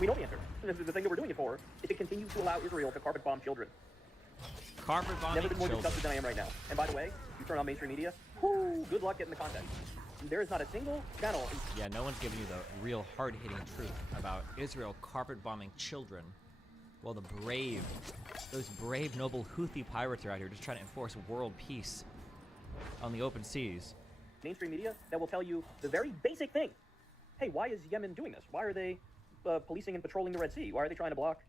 We know the answer. This is the thing that we're doing it for, is to continue to allow Israel to carpet bomb children. Carpet bombing Never been more children. disgusted than I am right now. And by the way, you turn on mainstream media, whoo, good luck getting the content. There is not a single channel. Yeah, no one's giving you the real hard-hitting truth about Israel carpet bombing children. Well, those brave, noble Houthi pirates are out here just trying to enforce world peace on the open seas. Mainstream media that will tell you the very basic thing. Hey, why is Yemen doing this? Why are they policing and patrolling the Red Sea? Why are they trying to block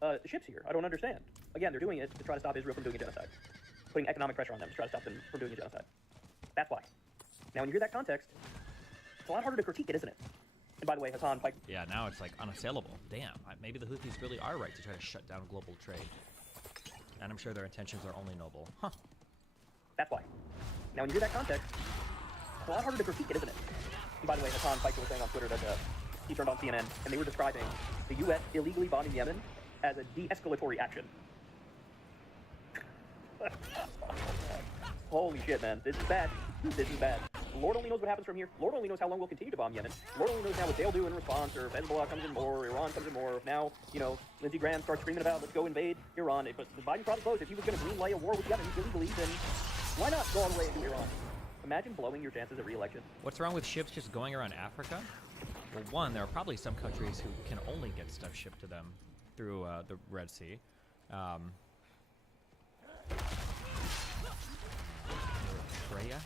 the ships here? I don't understand. Again, they're doing it to try to stop Israel from doing a genocide. Putting economic pressure on them to try to stop them from doing a genocide. That's why. Now, when you hear that context, it's a lot harder to critique it, isn't it? And by the way, Hassan, like... Yeah, now it's like unassailable. Damn, maybe the Houthis really are right to try to shut down global trade. And I'm sure their intentions are only noble. Huh. That's why. Now, when you hear that context, it's a lot harder to critique it, isn't it? And by the way, Hassan Pike was saying on Twitter that he turned on CNN, and they were describing the U.S. illegally bombing Yemen as a de-escalatory action. Holy shit, man. This is bad. This is bad. Lord only knows what happens from here. Lord only knows how long we'll continue to bomb Yemen. Lord only knows now what they'll do in response, or if Hezbollah comes in more, or Iran comes in more. If now, you know, Lindsey Graham starts screaming about, let's go invade Iran. But the Biden probably closed. If he was going to greenlight a war with Yemen illegally, then why not go all the way into Iran? Imagine blowing your chances of re-election. What's wrong with ships just going around Africa? Well, one, there are probably some countries who can only get stuff shipped to them through the Red Sea. Eritrea?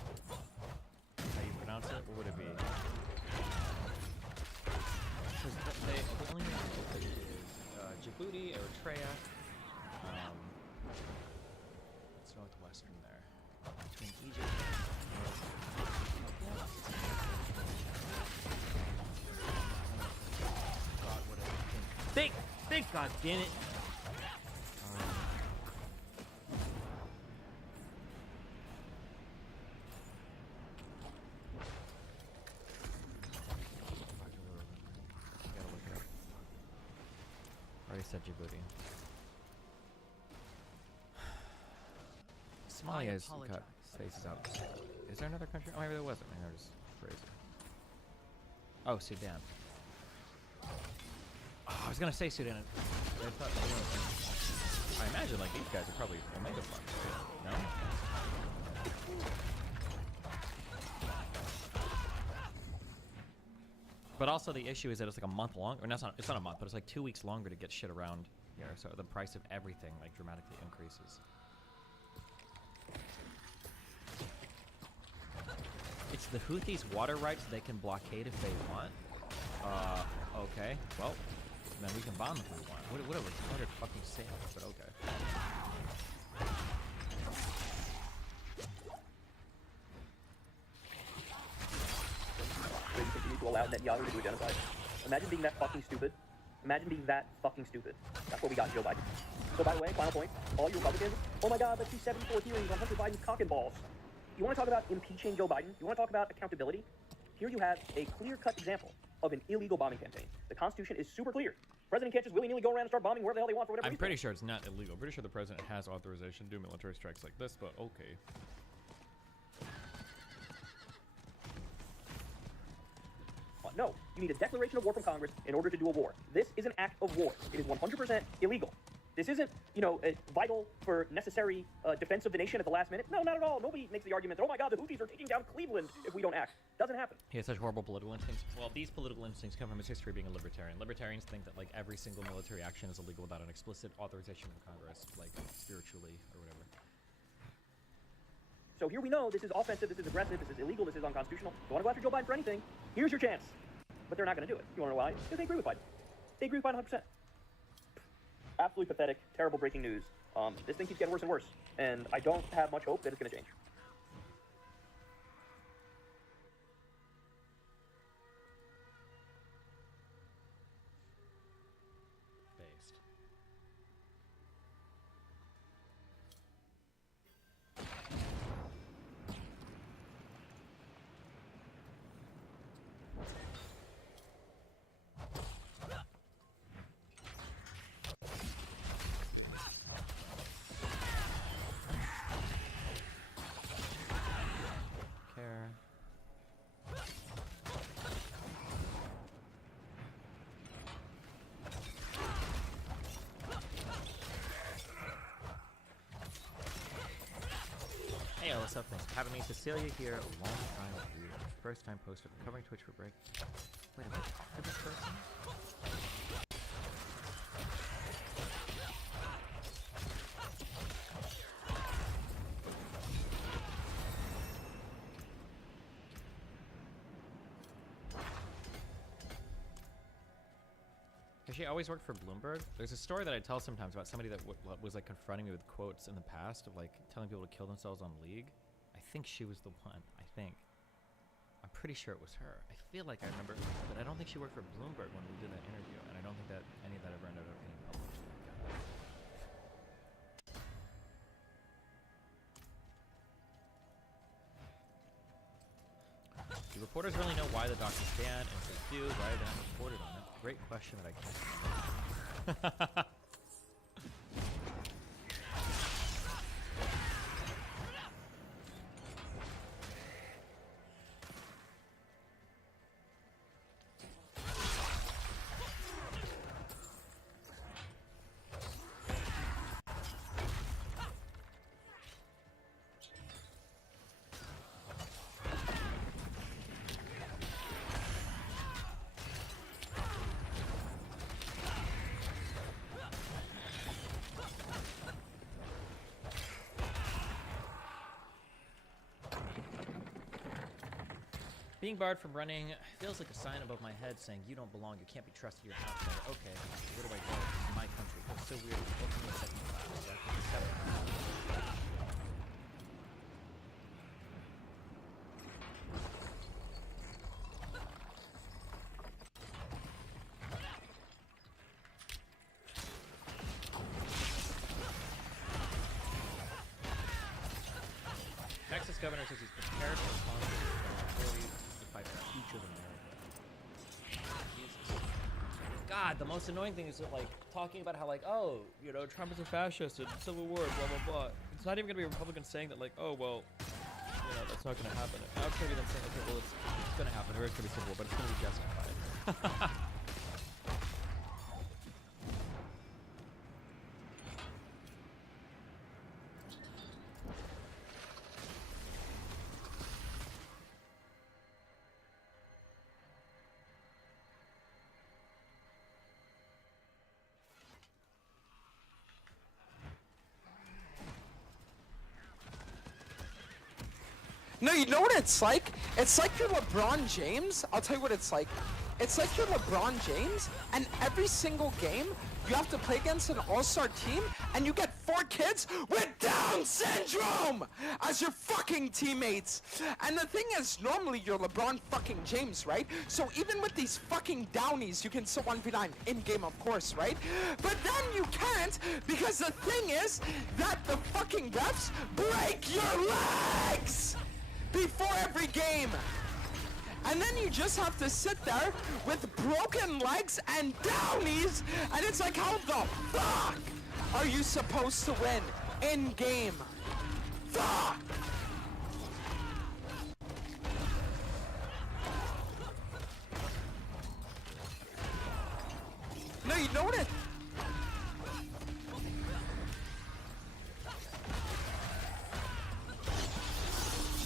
How do you pronounce it? What would it be? They only Djibouti, Eritrea. It's northwestern there. Between Egypt and Think, God damn it. Already said Djibouti. Somalia has got spaces out. Is there another country? Oh, maybe there wasn't. Maybe there was crazy. Oh, Sudan. Oh, I was gonna say Sudan. I imagine like these guys are probably omega funds. No? But also the issue is that it's like a month long, or no, it's not a month, but it's like 2 weeks longer to get shit around here. So the price of everything like dramatically increases. It's the Houthis' water rights they can blockade if they want. Okay. Well, then we can bomb if we want. What a retarded fucking sale, but okay. We continue to allow Netanyahu to do a genocide. Imagine being that fucking stupid. Imagine being that fucking stupid. That's what we got, Joe Biden. So by the way, final point, all you Republicans, oh my god, the 274 hearings on Hunter Biden's cock and balls. You want to talk about impeaching Joe Biden? You want to talk about accountability? Here you have a clear-cut example of an illegal bombing campaign. The Constitution is super clear. The president can't just willy-nilly go around and start bombing wherever the hell they want for whatever reason. I'm pretty sure it's not illegal. I'm pretty sure the president has authorization to do military strikes like this, but okay. No, you need a declaration of war from Congress in order to do a war. This is an act of war. It is 100% illegal. This isn't, you know, vital for necessary defense of the nation at the last minute. No, not at all. Nobody makes the argument that, oh my god, the Houthis are taking down Cleveland if we don't act. Doesn't happen. He has such horrible political instincts. Well, these political instincts come from his history being a libertarian. Libertarians think that, like, every single military action is illegal without an explicit authorization from Congress, like, spiritually or whatever. So here we know this is offensive, this is aggressive, this is illegal, this is unconstitutional. If you want to go after Joe Biden for anything, here's your chance. But they're not going to do it. You want to know why? Because they agree with Biden. They agree with Biden 100%. Absolutely pathetic, terrible breaking news. This thing keeps getting worse and worse, and I don't have much hope that it's going to change. Based. Care. Hey, what's up? Thanks for having me. Cecilia here, a long time viewer. First time poster, covering Twitch for break. Wait, what? For this person? She always worked for Bloomberg. There's a story that I tell sometimes about somebody that was like confronting me with quotes in the past of like telling people to kill themselves on League. I think she was the one. I think. I'm pretty sure it was her. I feel like I remember, but I don't think she worked for Bloomberg when we did that interview, and I don't think that any of that ever ended up getting published. Do reporters really know why the doctors ban? And if they do, why are they not reported on it? Great question that I can't answer. Being barred from running feels like a sign above my head saying you don't belong, you can't be trusted, you're out there. Okay, where do I go? It's my country. It's so weird. It's fucking me second class. Texas governor says he's prepared for conflict to fight the future of America. God, the most annoying thing is that, like, talking about how, like, oh, you know, Trump is a fascist and civil war, blah, blah, blah. It's not even going to be a Republican saying that, like, oh, well, you know, that's not going to happen. Now it's going to be them saying, okay, well, it's going to happen. There is going to be civil war, but it's going to be justified. No, you know what it's like? It's like you're LeBron James. I'll tell you what it's like. It's like you're LeBron James, and every single game, you have to play against an all-star team, and you get 4 kids with Down syndrome as your fucking teammates. And the thing is, normally you're LeBron fucking James, right? So even with these fucking Downies, you can still 1v9 in-game, of course, right? But then you can't, because the thing is that the fucking refs break your legs before every game. And then you just have to sit there with broken legs and Downies, and it's like, how the fuck are you supposed to win in game? Fuck! No, you know what it...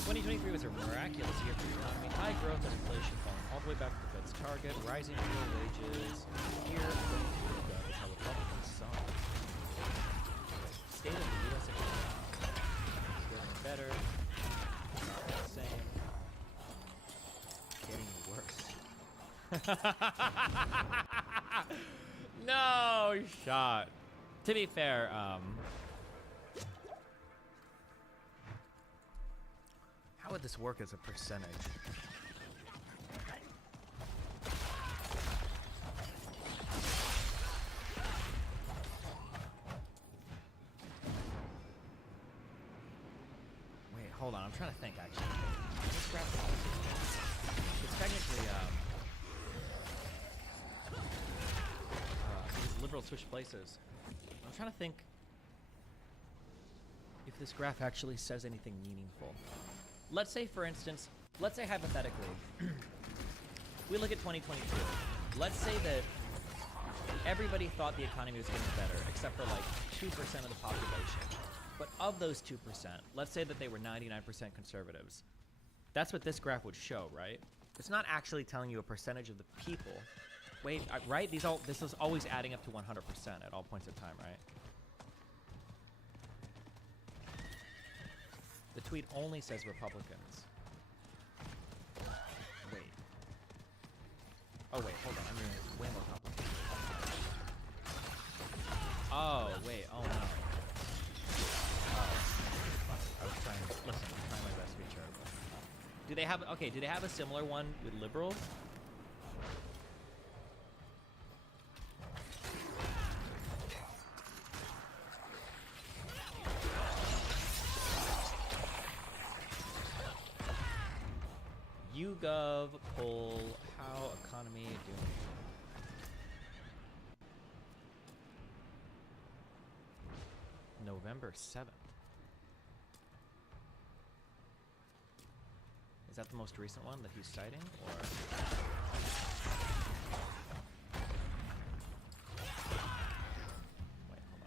2023 was a miraculous year for the economy. High growth and inflation falling all the way back to the Fed's target, rising real wages. Here, the how Republicans saw. State of the U.S. economy is getting better, not the same, getting worse. No shot. To be fair, how would this work as a percentage? Wait, hold on. I'm trying to think, actually. This graph it's technically, these liberals switch places. I'm trying to think if this graph actually says anything meaningful. Let's say, for instance, let's say hypothetically, we look at 2022. Let's say that everybody thought the economy was getting better, except for like 2% of the population. But of those 2%, let's say that they were 99% conservatives. That's what this graph would show, right? It's not actually telling you a percentage of the people. Wait, right? This is always adding up to 100% at all points of time, right? The tweet only says Republicans. Wait. Oh, wait, hold on. I'm reading this way more complicated. Oh, wait. Oh, no. I was trying to, listen, I'm trying my best to be charitable. Do they have a similar one with liberals? YouGov poll, how economy doing? November 7th. Is that the most recent one that he's citing, or? Wait, hold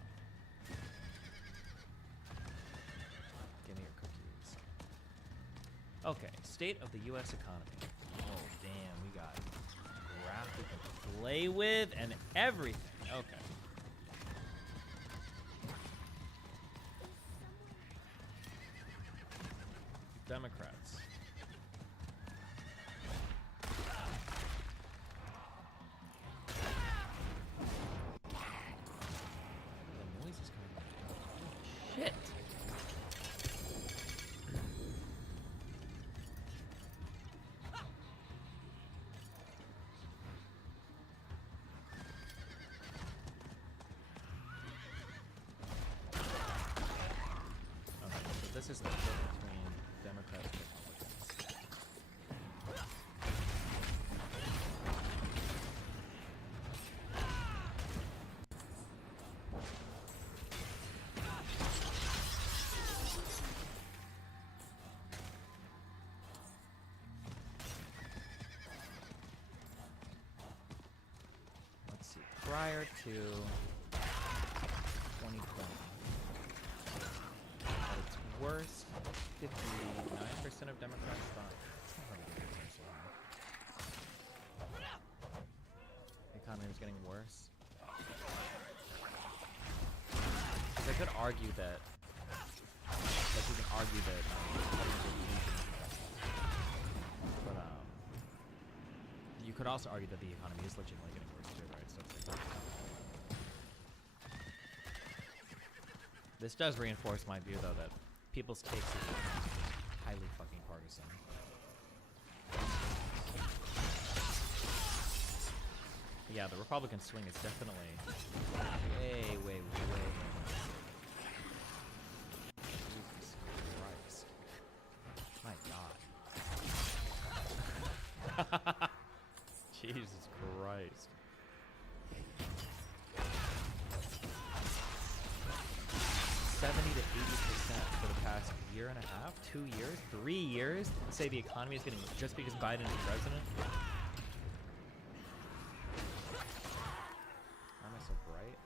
on. Give me your cookies. Okay, state of the U.S. economy. Oh, damn, we got graphic to play with and everything. Okay. Democrats. The noise is coming back. Shit. Okay, so this is the split between Democrats and Republicans. Let's see. Prior to 2020, at its worst, 59% of Democrats thought the economy was getting worse. 'Cause I could argue that, like, you can argue that but you could also argue that the economy is legitimately getting worse too, right? So it's like, this does reinforce my view, though, that people's takes are highly fucking partisan. Yeah, the Republican swing is definitely way, way, way. Jesus Christ. My God. Jesus Christ. 70 to 80% for the past year and a half, 2 years, 3 years, say the economy is getting just because Biden is president. Why am I so bright?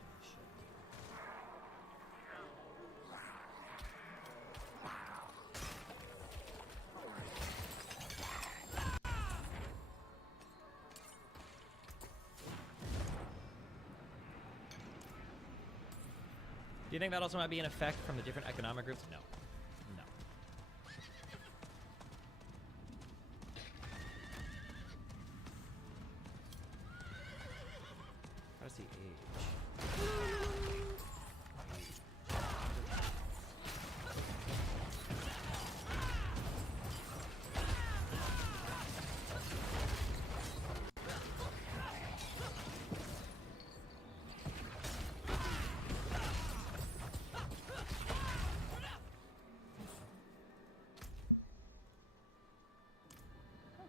Do you think that also might be an effect from the different economic groups? No. No. How does he age?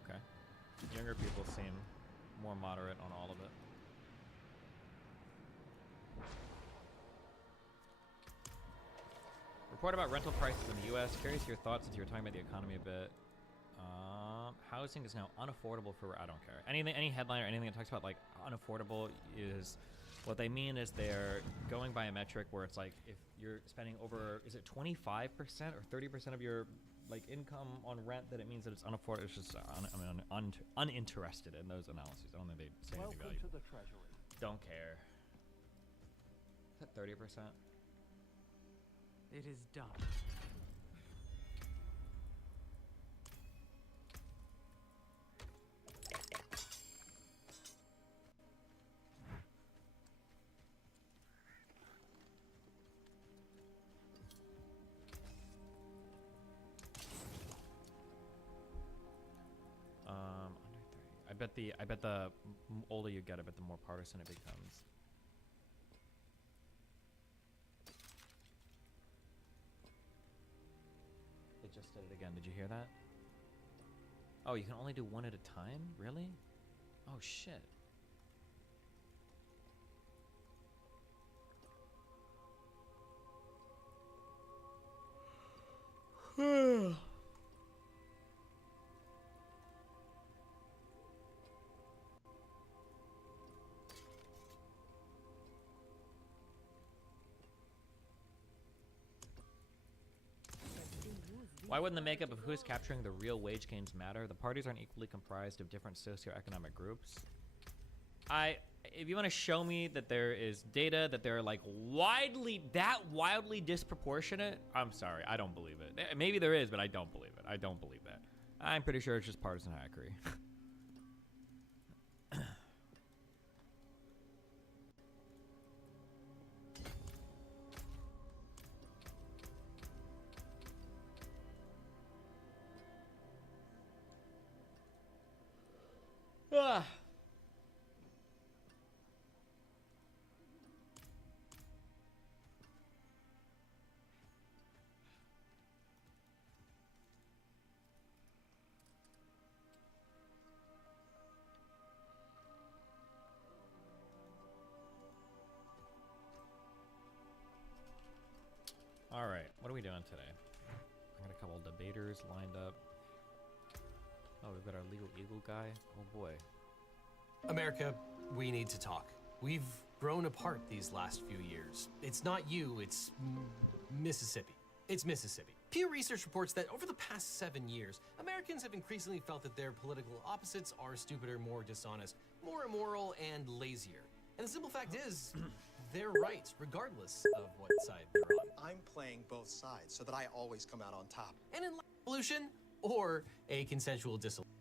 Okay. Younger people seem more moderate on all of it. Report about rental prices in the U.S. Curious your thoughts since you were talking about the economy a bit. Housing is now unaffordable for, I don't care. Any headline or anything that talks about like unaffordable is What they mean is they're going by a metric where it's like if you're spending over, is it 25% or 30% of your like income on rent, that it means that it's unaffordable. It's just uninterested in those analyses. I don't think they say anything valuable. Welcome to the treasury. Don't care. 30%. It is done. Under 30. I bet the older you get, I bet the more partisan it becomes. It just did it again. Did you hear that? Oh, you can only do one at a time? Really? Oh, shit. Why wouldn't the makeup of who is capturing the real wage gains matter? The parties aren't equally comprised of different socioeconomic groups. If you want to show me that there is data that they're like wildly disproportionate, I'm sorry, I don't believe it. Maybe there is, but I don't believe it. I don't believe that. I'm pretty sure it's just partisan hackery. Ah. All right, what are we doing today? I got a couple debaters lined up. Oh, we've got our legal eagle guy. Oh boy. America, we need to talk. We've grown apart these last few years. It's not you, it's Mississippi. It's Mississippi. Pew Research reports that over the past 7 years, Americans have increasingly felt that their political opposites are stupider, more dishonest, more immoral, and lazier. And the simple fact is, they're right, regardless of what side they're on. I'm playing both sides so that I always come out on top. And in revolution or a consensual dissolution.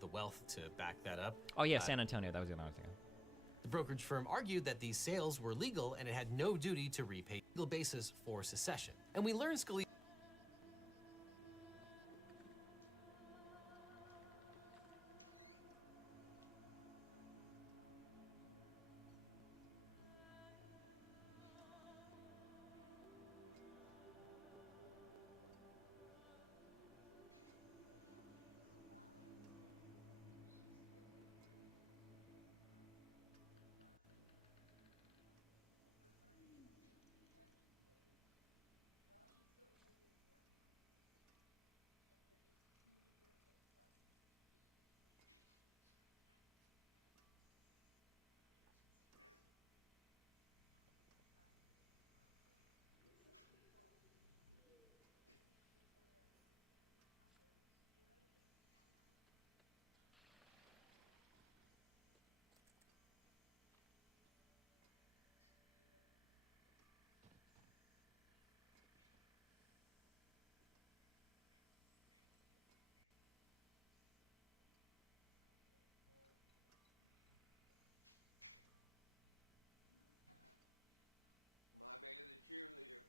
The wealth to back that up. Oh yeah, San Antonio, that was the other thing. The brokerage firm argued that these sales were legal and it had no duty to repay legal basis for secession. And we learned Scalia. My man, the cheerleader.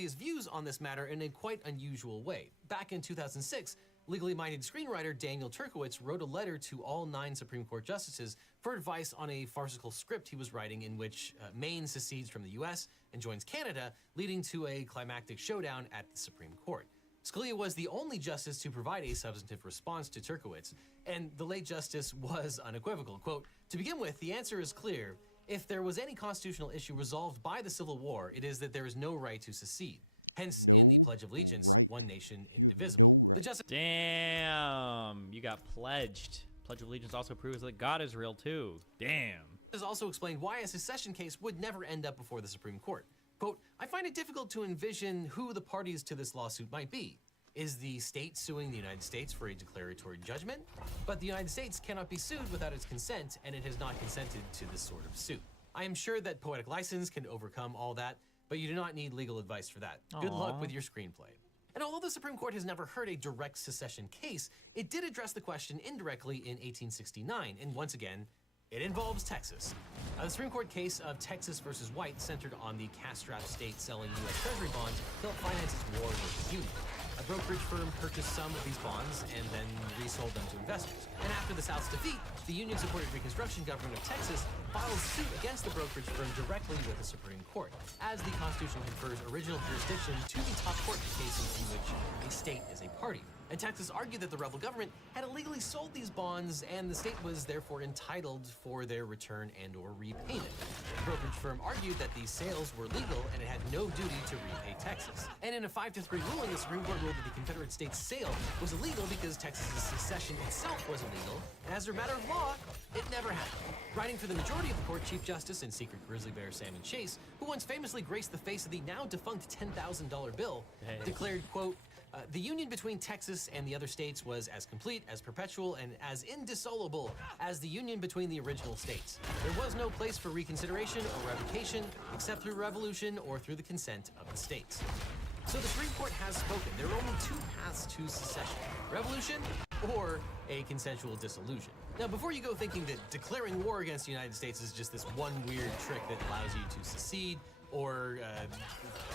Scalia's views on this matter in a quite unusual way. Back in 2006, legally minded screenwriter Daniel Turkowitz wrote a letter to all 9 Supreme Court justices for advice on a farcical script he was writing in which Maine secedes from the US and joins Canada, leading to a climactic showdown at the Supreme Court. Scalia was the only justice to provide a substantive response to Turkowitz, and the late justice was unequivocal. Quote, "To begin with, the answer is clear. If there was any constitutional issue resolved by the Civil War, it is that there is no right to secede. Hence, in the Pledge of Allegiance, one nation, you have indivisible." no right. Damn, you got pledged. Pledge of Allegiance also proves that God is real too. Damn. Has also explained why a secession case would never end up before the Supreme Court. Quote, "I find it difficult to envision who the parties to this lawsuit might be. Is the state suing the United States for a declaratory judgment? But the United States cannot be sued without its consent, and it has not consented to this sort of suit. I am sure that poetic license can overcome all that, but you do not need legal advice for that. Good luck with your screenplay." And although the Supreme Court has never heard a direct secession case, it did address the question indirectly in 1869, and once again, it involves Texas. The Supreme Court case of Texas versus White centered on the cash-strapped state selling U.S. Treasury bonds to help finance its war with the Union. A brokerage firm purchased some of these bonds and then resold them to investors. And after the South's defeat, the Union-supported Reconstruction government of Texas filed suit against the brokerage firm directly with the Supreme Court, as the Constitution confers original jurisdiction to the top court in cases in which a state is a party. And Texas argued that the rebel government had illegally sold these bonds, and the state was therefore entitled for their return and or repayment. The brokerage firm argued that these sales were legal and it had no duty to repay Texas. And in a 5-3 ruling, the Supreme Court ruled that the Confederate States' sale was illegal because Texas's secession itself was illegal, and as a matter of law, it never happened. Writing for the majority of the court, Chief Justice and secret grizzly bear Salmon Chase, who once famously graced the face of the now defunct $10,000 bill, declared, quote, "The union between Texas and the other states was as complete, as perpetual, and as indissoluble as the union between the original states. There was no place for reconsideration or revocation except through revolution or through the consent of the states." So the Supreme Court has spoken. There are only 2 paths to secession: revolution or a consensual dissolution. Now, before you go thinking that declaring war against the United States is just this one weird trick that allows you to secede, or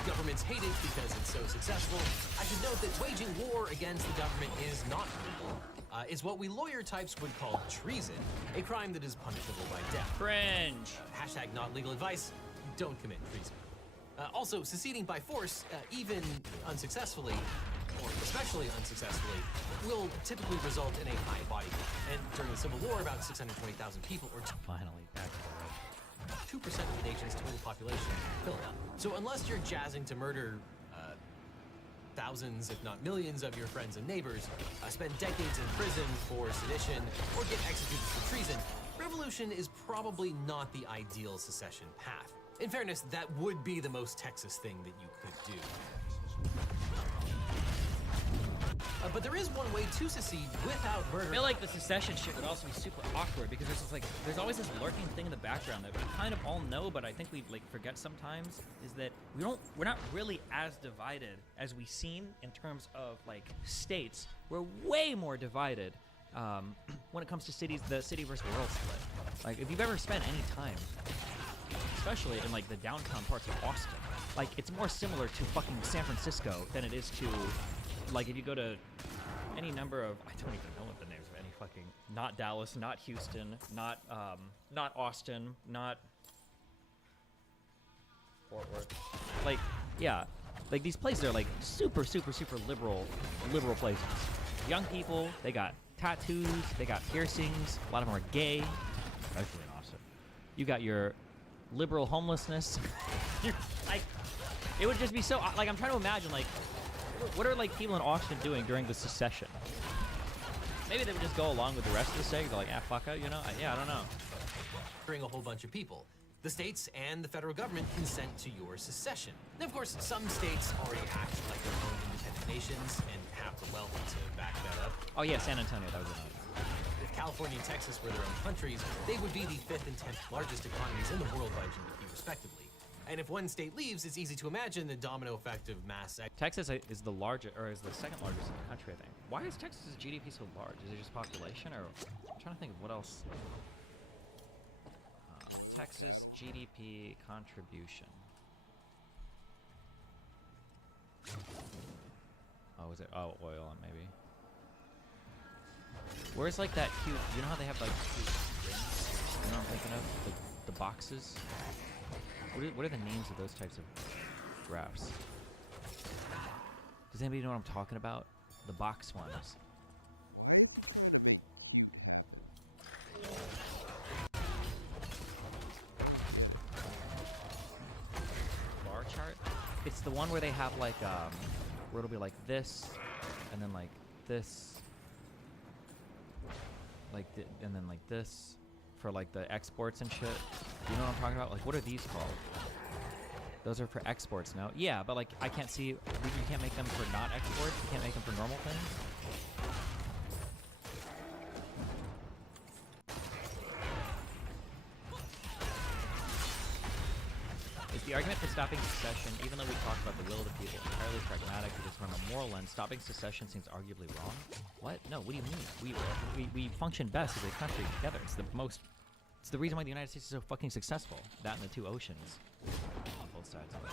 governments hate it because it's so successful, I should note that waging war against the government is not legal. It's what we lawyer types would call treason, a crime that is punishable by death. Cringe. Hashtag not legal advice, don't commit treason. Also, seceding by force, even unsuccessfully, or especially unsuccessfully, will typically result in a high body count. And during the Civil War, about 620,000 people, or finally back. 2% of the nation's total population were killed. So unless you're jazzing to murder thousands, if not millions, of your friends and neighbors, spend decades in prison for sedition, or get executed for treason, revolution is probably not the ideal secession path. In fairness, that would be the most Texas thing that you could do. But there is one way to secede without murder. I feel like the secession shit would also be super awkward because there's always this lurking thing in the background that we kind of all know, but I think we forget sometimes, is that we're not really as divided as we seem in terms of states. We're way more divided when it comes to cities, the city versus world split. If you've ever spent any time, especially in the downtown parts of Austin, it's more similar to fucking San Francisco than it is to if you go to any number of, I don't even know what the names of any fucking, not Dallas, not Houston, not Austin, not Fort Worth. Yeah. These places are super, super, super liberal places. Young people, they got tattoos, they got piercings, a lot of them are gay, especially in Austin. You got your liberal homelessness. It would just be so, I'm trying to imagine, what are people in Austin doing during the secession? Maybe they would just go along with the rest of the state. They're fuck it, I don't know. Bring a whole bunch of people. The states and the federal government consent to your secession. And of course, some states already act like their own independent nations and have the wealth to back that up. Oh yeah, San Antonio, that was it. If California and Texas were their own countries, they would be the 5th and 10th largest economies in the world by GDP, respectively. And if one state leaves, it's easy to imagine the domino effect of mass. Texas is the largest, or is the second largest in the country, I think. Why is Texas's GDP so large? Is it just population, or I'm trying to think of what else? Oil, Texas cattle. GDP contribution. Oh, was it? Oh, oil, maybe. Where's like that cute? You know how they have like cute rings? You know what I'm thinking of? The boxes. What are the names of those types of graphs? Does anybody know what I'm talking about? The box ones. Why is he trying to make cute happen? I don't get it. Bar chart? It's the one where they have like where it'll be like this, and then like this, like and then like this for like the exports and shit. You know what I'm talking about? Like, what are these called? Those are for exports now. Yeah, but like I can't see. You can't make them for not exports. You can't make them for normal things. Is the argument for stopping secession, even though we talked about the will of the people, entirely pragmatic because from a moral lens, stopping secession seems arguably wrong? What? No, what do you mean? We function best as a country together. It's the reason why the United States is so fucking successful. That and the two oceans on both sides of it.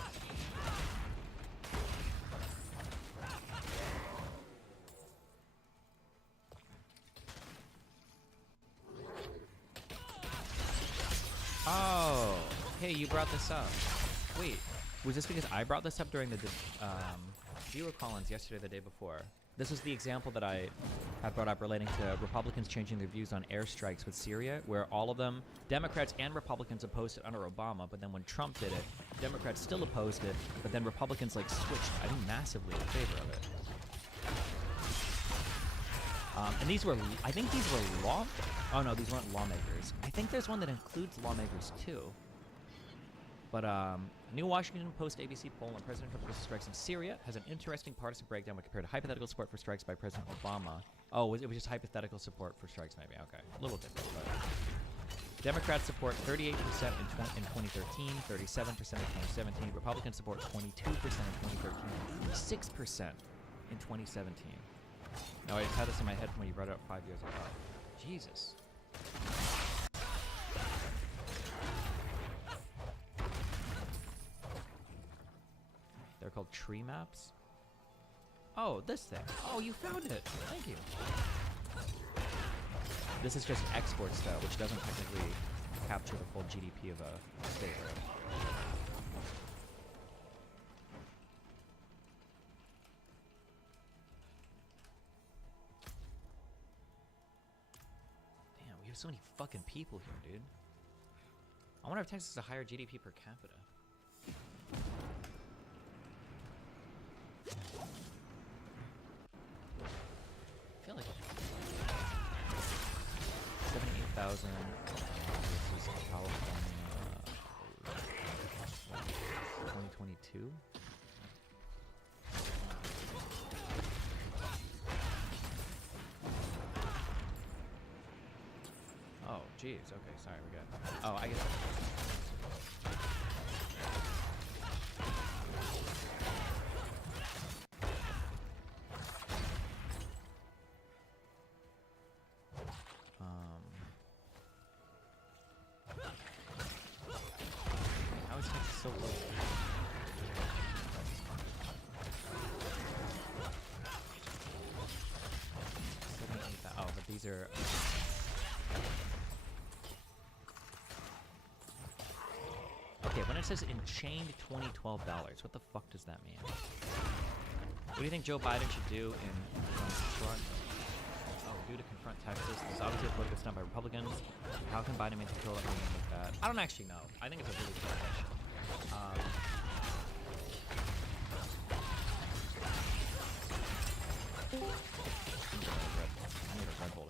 Oh, hey, you brought this up. Wait, was this because I brought this up during the viewer call-ins yesterday or the day before? This was the example that I had brought up relating to Republicans changing their views on airstrikes with Syria, where all of them, Democrats and Republicans, opposed it under Obama, but then when Trump did it, Democrats still opposed it, but then Republicans like switched, I think, massively in favor of it. And these were, I think these were oh no, these weren't lawmakers. I think there's one that includes lawmakers too. But New Washington Post ABC poll on President Trump's strikes in Syria has an interesting partisan breakdown when compared to hypothetical support for strikes by President Obama. Oh, it was just hypothetical support for strikes, maybe. Okay, a little different. But Democrats support 38% in 2013, 37% in 2017. Republicans support 22% in 2013, 6% in 2017. No, I just had this in my head when you brought it up 5 years ago. Jesus. They're called tree maps. Oh, this thing. Oh, you found it. Thank you. This is just exports, though, which doesn't technically capture the full GDP of a state. Damn, we have so many fucking people here, dude. I wonder if Texas has a higher GDP per capita. I feel like 78,000 versus California 2022. Oh, geez. Okay, sorry, we got. Oh, I guess. How is Texas so low? Oh, but these are. Okay, when it says enchained $2012, what the fuck does that mean? What do you think Joe Biden should do in to confront Texas? This is obviously a political stunt by Republicans. How can Biden maintain control of anything like that? I don't actually know. I think it's a really good question. I need a Red Bull.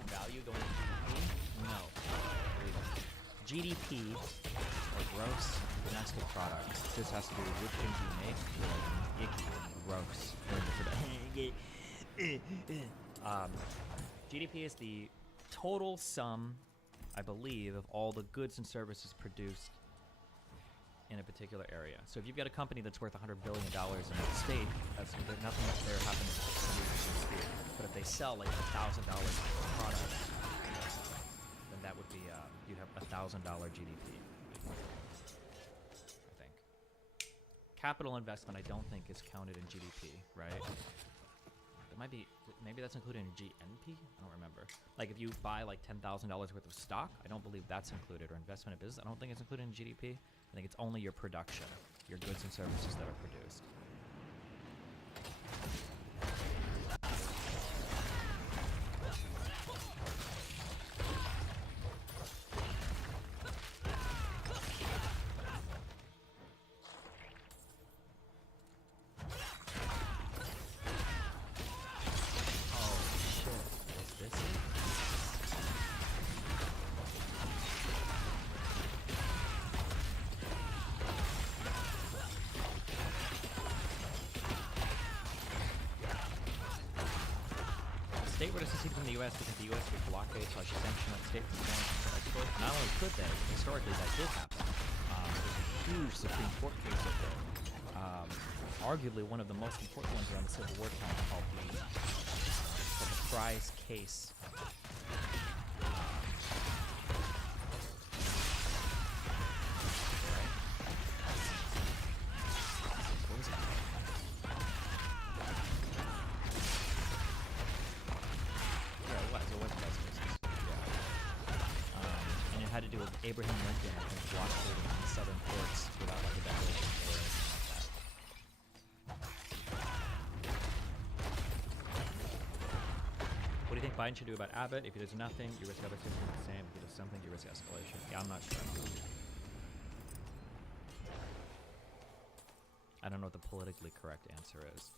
any value going to GDP? No. GDP, or gross domestic product. This has to do with which things you make. Icky, gross. GDP is the total sum, I believe, of all the goods and services produced in a particular area. So if you've got a company that's worth $100 billion in a state, that's nothing up there happens to produce in the state. But if they sell like $1,000 product, then that would be you'd have $1,000 GDP. I think. Capital investment, I don't think is counted in GDP, right? It might be. Maybe that's included in GNP. I don't remember. Like if you buy like $10,000 worth of stock, I don't believe that's included. Or investment in business, I don't think it's included in GDP. I think it's only your production, your goods and services that are produced. State were to secede from the U.S. because the U.S. would blockade / sanction the state from going for export. Not only could they, historically that did happen. There's a huge Supreme Court case of it. Arguably one of the most important ones around the Civil War time called the Fry's case. Abraham Lincoln blockaded the southern ports without like a declaration or anything like that. What do you think Biden should do about Abbott? If he does nothing, you risk everything being the same. If he does something, you risk escalation. Yeah, I'm not sure. I don't know what the politically correct answer is.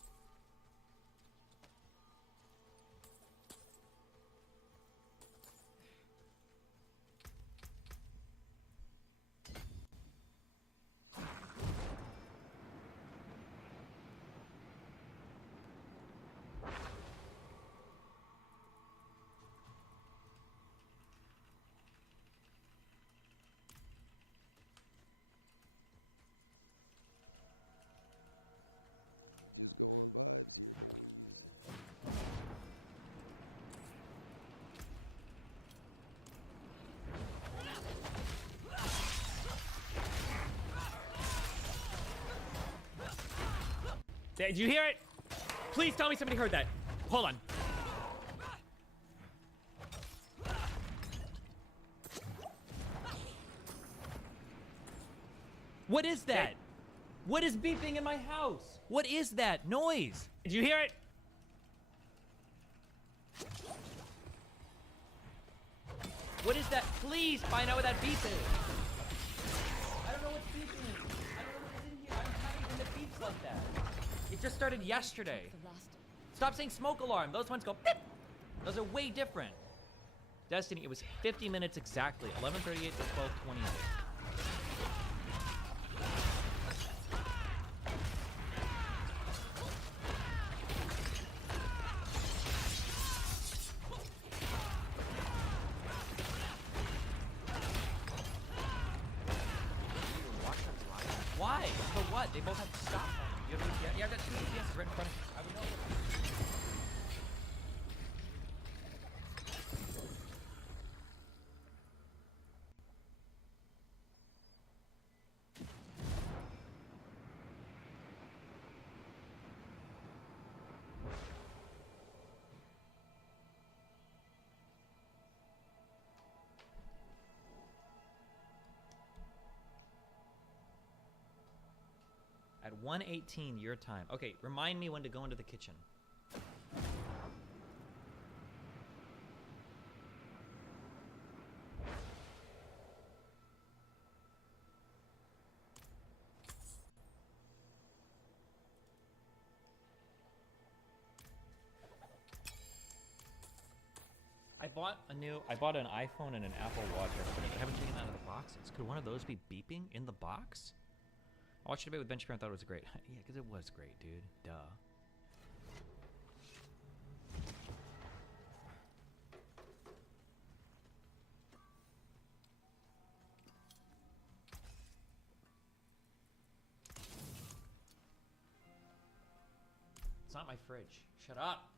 Just go on vibes here, boys. Did you hear it? Please tell me somebody heard that. Hold on. What is that? What is beeping in my house? What is that noise? Did you hear it? What is that? Please find out what that beep is. I don't know what's beeping. I don't know what's in here. I'm not even the beeps like that. It just started yesterday. Stop saying smoke alarm. Those ones go beep. Those are way different. Destiny, it was 50 minutes exactly. 11:38 to 12:28. Why? For what? They both have to stop. You have got two GPS right in front of you. I would know. At 1:18 your time. Okay, remind me when to go into the kitchen. I I bought an iPhone and an Apple Watch yesterday. I haven't taken that out of the boxes. Could one of those be beeping in the box? I watched a debate with Ben Shapiro and thought it was great. Yeah, because it was great, dude. Duh. It's not my fridge. Shut up.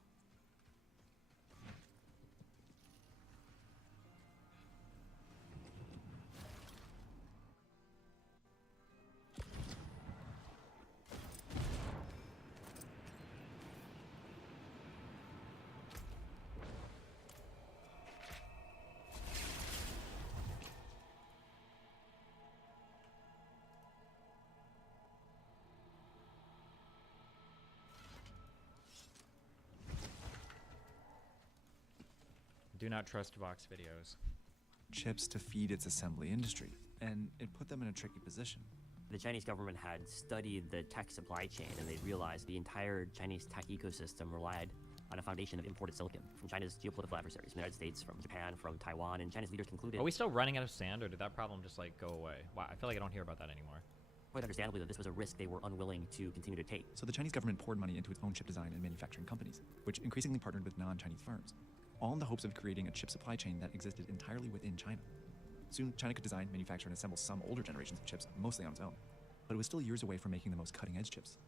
Do not trust Vox videos. Chips to feed its assembly industry, and it put them in a tricky position. The Chinese government had studied the tech supply chain, and they realized the entire Chinese tech ecosystem relied on a foundation of imported silicon from China's geopolitical adversaries, from the United States, from Japan, from Taiwan, and China's leaders concluded... Are we still running out of sand, or did that problem just, like, go away? Wow, I feel like I don't hear about that anymore. Quite understandably, that this was a risk they were unwilling to continue to take. So the Chinese government poured money into its own chip design and manufacturing companies, which increasingly partnered with non-Chinese firms, all in the hopes of creating a chip supply chain that existed entirely within China. Soon, China could design, manufacture, and assemble some older generations of chips, mostly on its own, but it was still years away from making the most cutting-edge chips.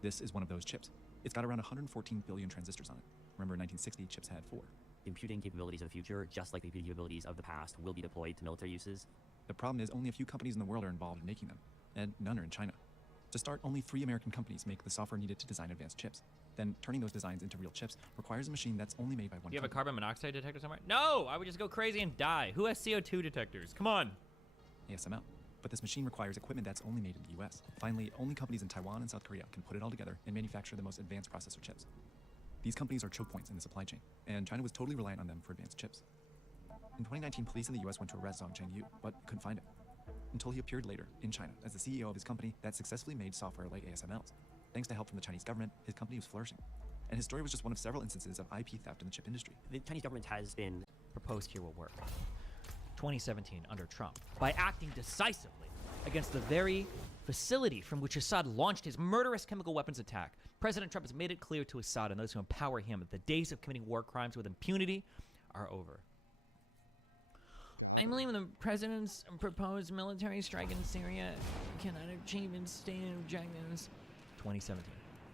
This is one of those chips. It's got around 114 billion transistors on it. Remember, in 1960, chips had 4. Computing capabilities of the future, just like the computing capabilities of the past, will be deployed to military uses. The problem is only a few companies in the world are involved in making them, and none are in China. To start, only 3 American companies make the software needed to design advanced chips. Then turning those designs into real chips requires a machine that's only made by one company. Do you have a carbon monoxide detector somewhere? No! I would just go crazy and die. Who has CO2 detectors? Come on! ASML. But this machine requires equipment that's only made in the US. Finally, only companies in Taiwan and South Korea can put it all together and manufacture the most advanced processor chips. These companies are choke points in the supply chain, and China was totally reliant on them for advanced chips. In 2019, police in the US went to arrest Zhang Chengyu, but couldn't find him, until he appeared later in China as the CEO of his company that successfully made software like ASML's. Thanks to help from the Chinese government, his company was flourishing. And his story was just one of several instances of IP theft in the chip industry. The Chinese government has been proposed here will work. 2017 under Trump, by acting decisively against the very facility from which Assad launched his murderous chemical weapons attack. President Trump has made it clear to Assad and those who empower him that the days of committing war crimes with impunity are over. I believe the president's proposed military strike in Syria cannot achieve its stated objectives. 2017.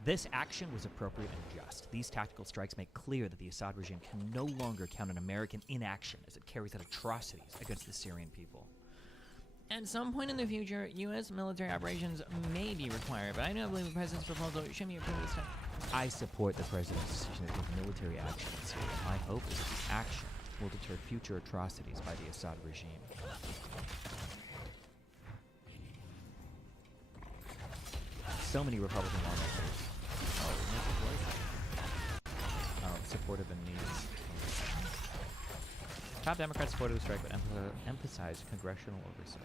This action was appropriate and just. These tactical strikes make clear that the Assad regime can no longer count on American inaction as it carries out atrocities against the Syrian people. At some point in the future, U.S. military operations may be required, but I don't believe the president's proposal should be approved this time. I support the president's decision to take military action in Syria. My hope is that this action will deter future atrocities by the Assad regime. So many Republican lawmakers. Supportive and needs. Top Democrats supported the strike, but emphasized congressional oversight.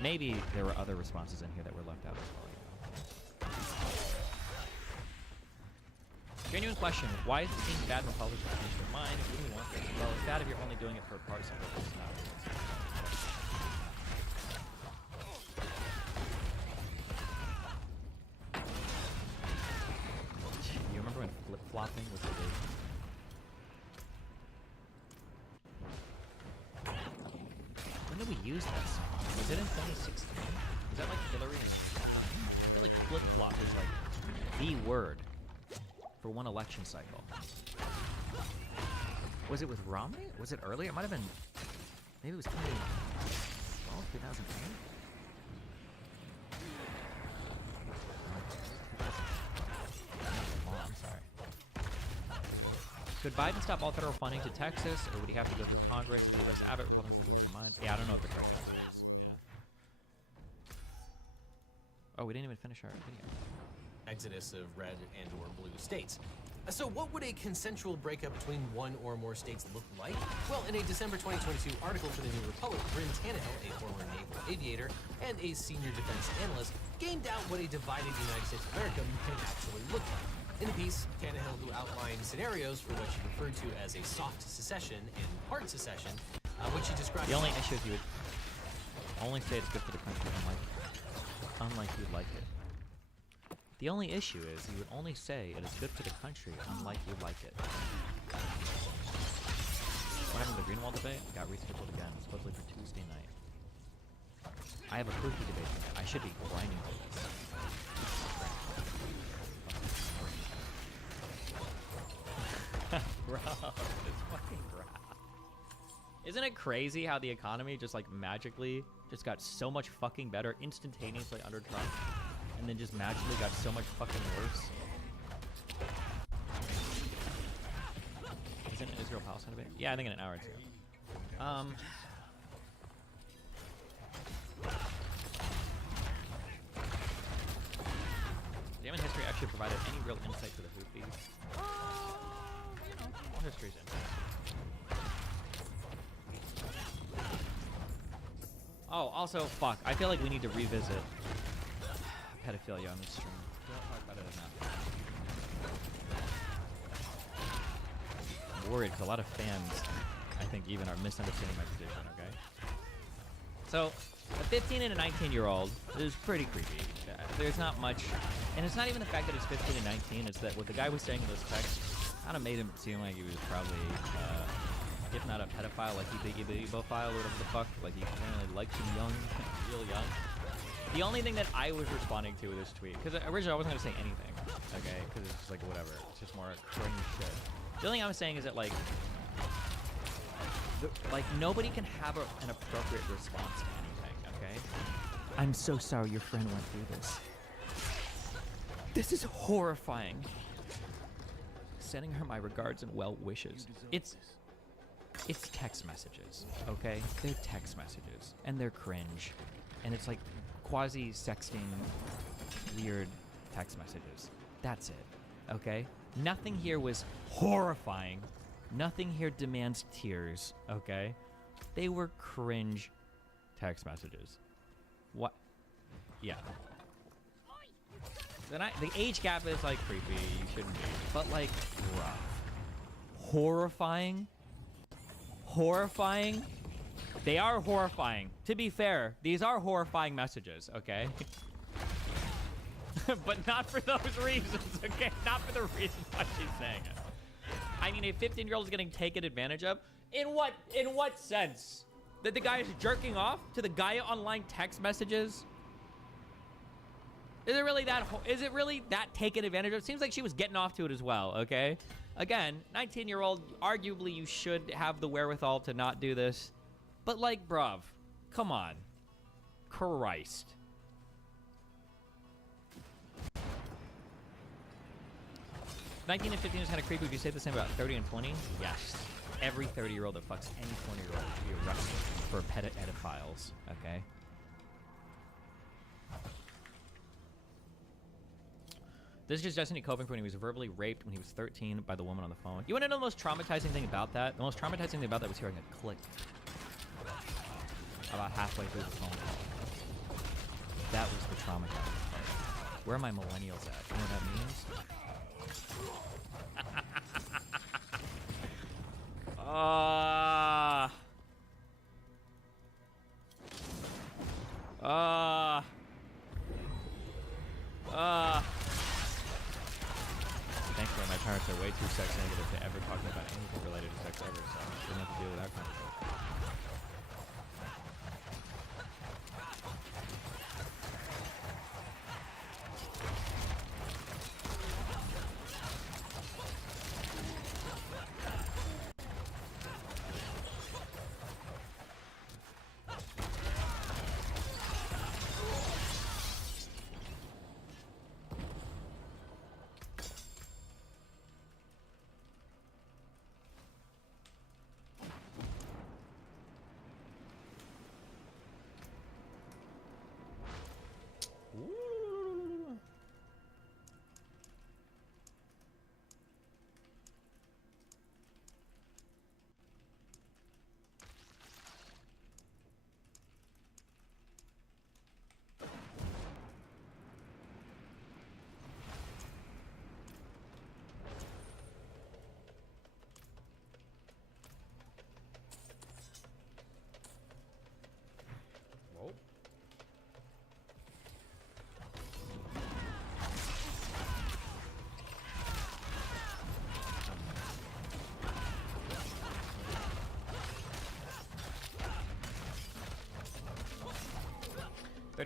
Maybe there were other responses in here that were left out. Genuine question: why is it being bad when Republicans change their minds? What do you want? Well, it's bad if you're only doing it for a partisan purpose. You remember when flip-flopping was a big? When did we use that song? Was it in 2016? Was that like Hillary? No, 2012, Romney. Like the word for one election cycle. Was it with Romney? Was it earlier? It might have been. Maybe it was 2012, 2010. I'm sorry. Yeah. Could Biden stop all federal funding to Texas, or would he have to go to John Congress? Kerry and his Abbott Purple rules Hearts yeah, I don't know flip-flopper as well. Oh, we didn't even finish our video. Exodus of red and or blue states. So what would a consensual breakup between one or more states look like? Well, in a December 2022 article for the New Republic, Bryn Tannehill, a former naval aviator and a senior defense analyst, gamed out what a divided United States of America can actually look like. In the piece, Tannehill, who outlined scenarios for what she referred to as a soft secession and hard secession, which she described. The only issue is you would only say it's good for the country, unlike you like it. The only issue is you would only say it is good for the country, unlike you like it. What happened to the Greenwald debate? Got rescheduled again, supposedly for Tuesday night. I have a cookie debate. I should be grinding like this. Bro, it's fucking bro. Isn't it crazy how the economy just like magically just got so much fucking better instantaneously under Trump, and then just magically got so much fucking worse? Isn't Israel Palestine debate? Yeah, I think in an hour or two. Damon history actually provided any real insight to the Houthis? All history's interesting. Oh, also, fuck. I feel like we need to revisit pedophilia on this stream. Better than that. I'm worried because a lot of fans, I think, even are misunderstanding my position, okay? So, a 15 and a 19-year-old is pretty creepy. There's not much, and it's not even the fact that it's 15 and 19, it's that what the guy was saying in those texts kind of made him seem like he was probably, if not a pedophile, like he Biggie-Bophile or whatever the fuck, like he apparently liked him young, real young. The only thing that I was responding to with this tweet, because originally I wasn't going to say anything, okay, because it's just like whatever, it's just more cringe shit. The only thing I'm saying is that like nobody can have an appropriate response to anything, okay? I'm so sorry your friend went through this. This is horrifying. Sending her my regards and well wishes. It's text messages, okay? They're text messages, and they're cringe, and it's like quasi-sexting, weird text messages. That's it, okay? Nothing here was horrifying. Nothing here demands tears, okay? They were cringe text messages. What? Yeah. The age gap is like creepy, you shouldn't be. But like, rough. Horrifying? Horrifying? They are horrifying. To be fair, these are horrifying messages, okay? But not for those reasons, okay? Not for the reason why she's saying it. I mean, a 15-year-old is getting taken advantage of? In what sense? That the guy is jerking off to the Gaia Online text messages? Is it really that taken advantage of? It seems like she was getting off to it as well, okay? Again, 19-year-old, arguably you should have the wherewithal to not do this. But like, bruv, come on. Christ. '19 and 15 is kind of creepy. Would you say the same about 30 and 20? Yes. Every 30-year-old that fucks any 20-year-old should be arrested for pedophiles, okay? This is just Destiny coping for when he was verbally raped when he was 13 by the woman on the phone. You want to know the most traumatizing thing about that? The most traumatizing thing about that was hearing a click about halfway through the phone call. That was the traumatizing part. Where are my millennials at? You know what that means? Thankfully, my parents are way too sex negative to ever talk about anything related to sex ever, so I shouldn't have to deal with that kind of shit.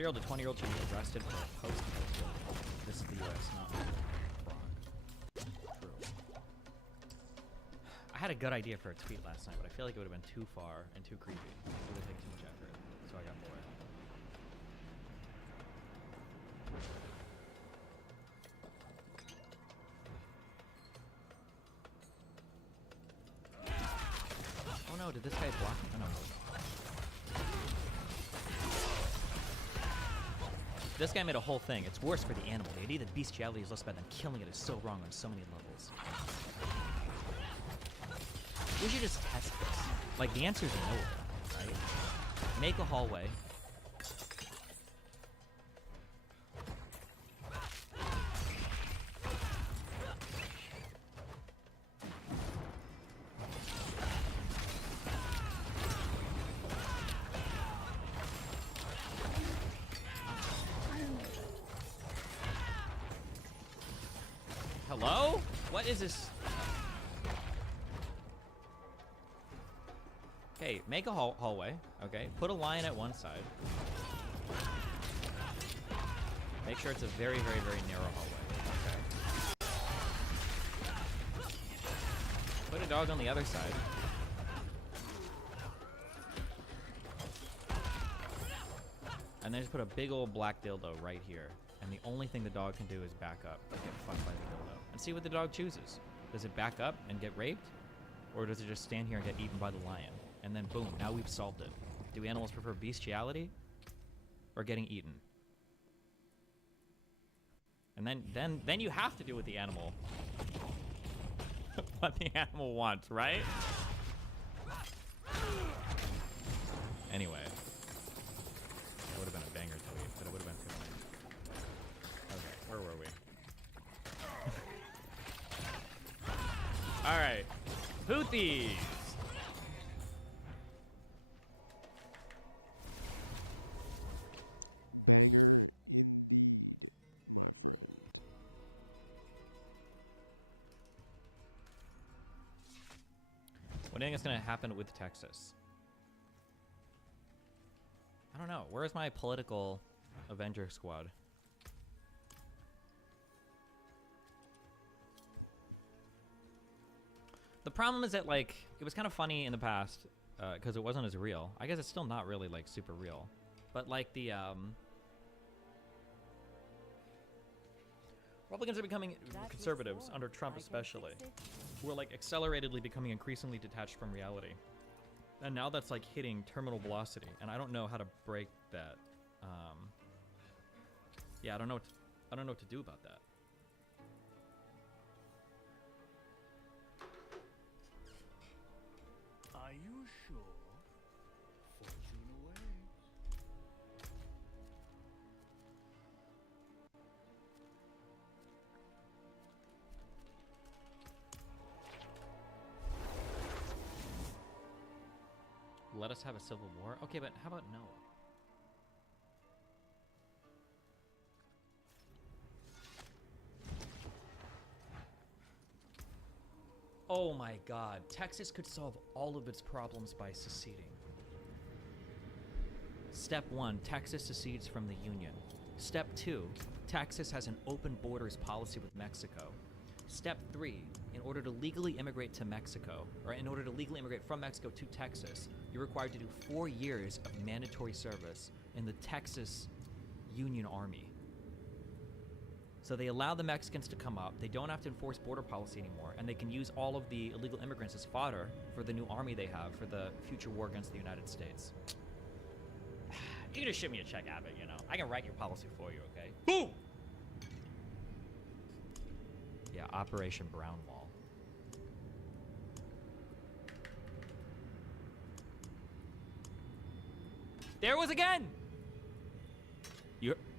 30-year-old to 20-year-old should be arrested for posting. This is the U.S. True. I had a good idea for a tweet last night, but I feel like it would have been too far and too creepy. It would have taken too much effort, so I got bored. Oh no, did this guy block me? No. This guy made a whole thing. It's worse for the animal. The idea that bestiality is less bad than killing it is so wrong on so many levels. We should just test this. Like, the answer is no, right? Make a hallway. Hello? What is this? Okay, make a hallway. Okay, put a lion at one side. Make sure it's a very, very, very narrow hallway. Okay. Put a dog on the other side. And then just put a big old black dildo right here. And the only thing the dog can do is back up and get fucked by the dildo. And see what the dog chooses. Does it back up and get raped? Or does it just stand here and get eaten by the lion? And then boom, now we've solved it. Do animals prefer bestiality or getting eaten? And then you have to do what the animal what the animal wants, right? Anyway. That would have been a banger tweet, but it would have been too much. Okay, where were we? Alright. Houthis! Banger indeed, my friend. What do you think is going to happen with Texas? I don't know. Where is my political Avenger squad? The problem is that, like, it was kind of funny in the past because it wasn't as real. I guess it's still not really, like, super real. But, like, the, Republicans are becoming conservatives under Trump especially, who are, like, acceleratedly becoming increasingly detached from reality. And now that's, like, hitting terminal velocity, and I don't know how to break that. Yeah, I don't know what to do about that. Are you sure? Fortune awaits. Let us have a civil war? Okay, but how about no? Oh my god, Texas could solve all of its problems by seceding. Step 1, Texas secedes from the Union. Step 2, Texas has an open borders policy with Mexico. Step 3, in order to legally immigrate to Mexico, or in order to legally immigrate from Mexico to Texas, you're required to do 4 years of mandatory service in the Texas Union Army. So they allow the Mexicans to come up, they don't have to enforce border policy anymore, and they can use all of the illegal immigrants as fodder for the new army they have for the future war against the United States. You can just ship me a check, Abbott, you know. I can write your policy for you, okay? Boom! Yeah, Operation Brown Wall. There it was again!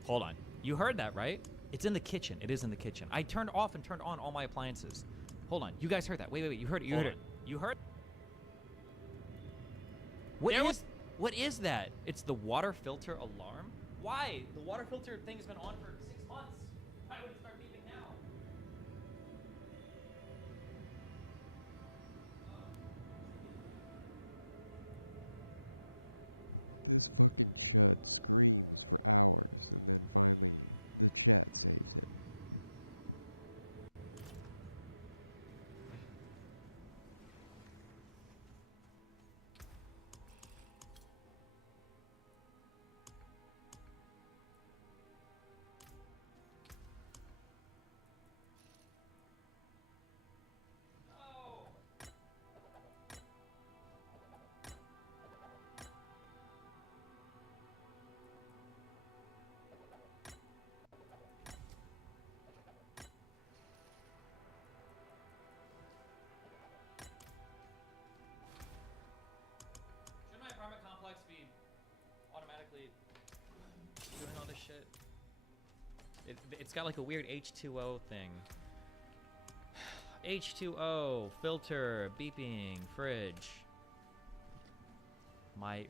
Hold on. You heard that, right? It's in the kitchen. It is in the kitchen. I turned off and turned on all my appliances. Hold on. You guys heard that. Wait. You heard it. You heard it. You heard? What is that? It's the water filter alarm? Why? The water filter thing has been on for 6 months. Why would it start beeping now? This fucking chud screams for hours, and then finally, the chat saves him. Shouldn't my apartment complex be automatically doing all this shit? It's got like a weird H2O thing. H2O, filter, beeping, fridge. My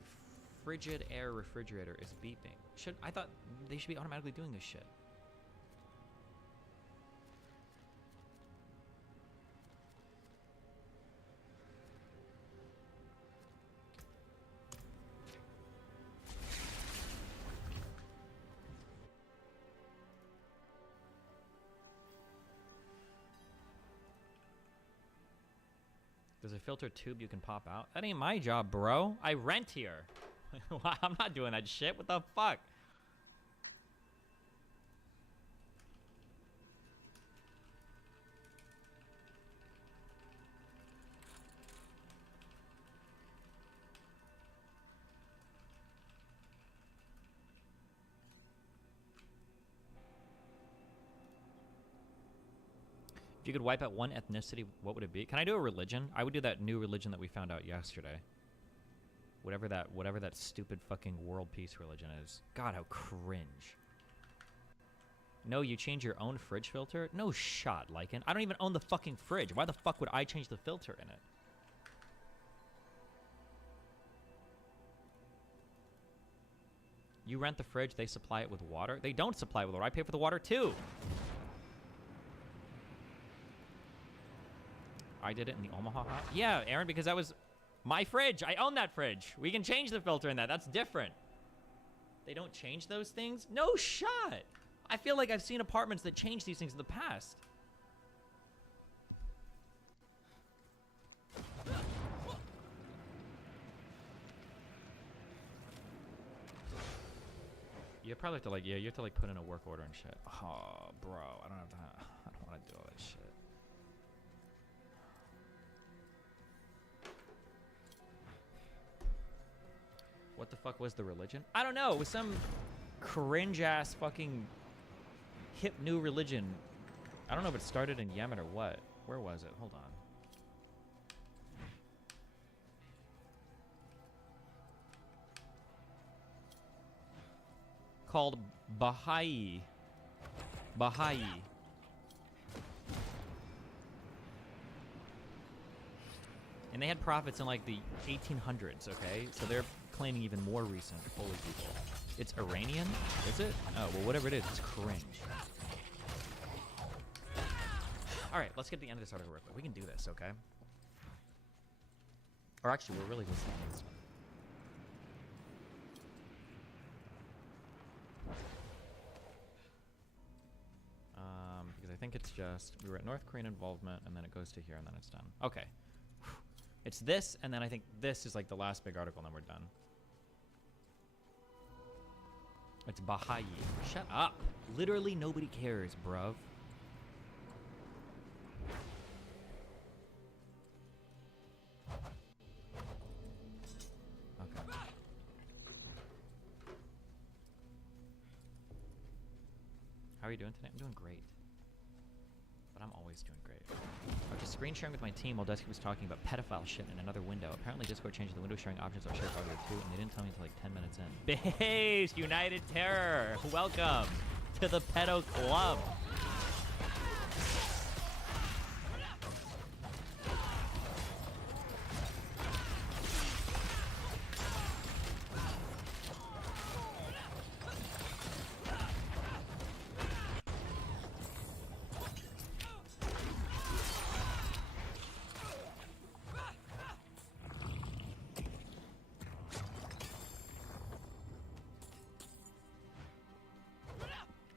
frigid air refrigerator is beeping. I thought they should be automatically doing this shit. There's a filter tube you can pop out. That ain't my job, bro. I rent here. I'm not doing that shit. What the fuck? If you could wipe out one ethnicity, what would it be? Can I do a religion? I would do that new religion that we found out yesterday. Whatever that stupid fucking world peace religion is. God, how cringe. No, you change your own fridge filter? No shot, Lycan. I don't even own the fucking fridge. Why the fuck would I change the filter in it? You rent the fridge, they supply it with water? They don't supply it with water. I pay for the water too. I did it in the Omaha house? Yeah, Aaron, because that was my fridge. I own that fridge. We can change the filter in that. That's different. They don't change those things? No shot. I feel like I've seen apartments that change these things in the past. You probably have to like, yeah, you have to like put in a work order and shit. Oh, bro, I don't want to do all that shit. What the fuck was the religion? I don't know. It was some cringe-ass fucking hip new religion. I don't know if it started in Yemen or what. Where was it? Hold on. Called Baha'i. Baha'i. And they had prophets in like the 1800s, okay? So they're claiming even more recent holy people. It's Iranian? Is it? Oh, well, whatever it is, it's cringe. All right, let's get to the end of this article real quick. We can do this, okay? Or actually, we're really listening to this one. Because I think it's just, we were at North Korean involvement, and then it goes to here, and then it's done. Okay. It's this, and then I think this is like the last big article, and then we're done. It's Baha'i. Shut up. Literally nobody cares, bruv. Okay. How are you doing today? I'm doing great. But I'm always doing great. I was just screen sharing with my team while Dusky was talking about pedophile shit in another window. Apparently Discord changed the window sharing options on shared audio too, and they didn't tell me until like 10 minutes in. Base United Terror! Welcome to the pedo club!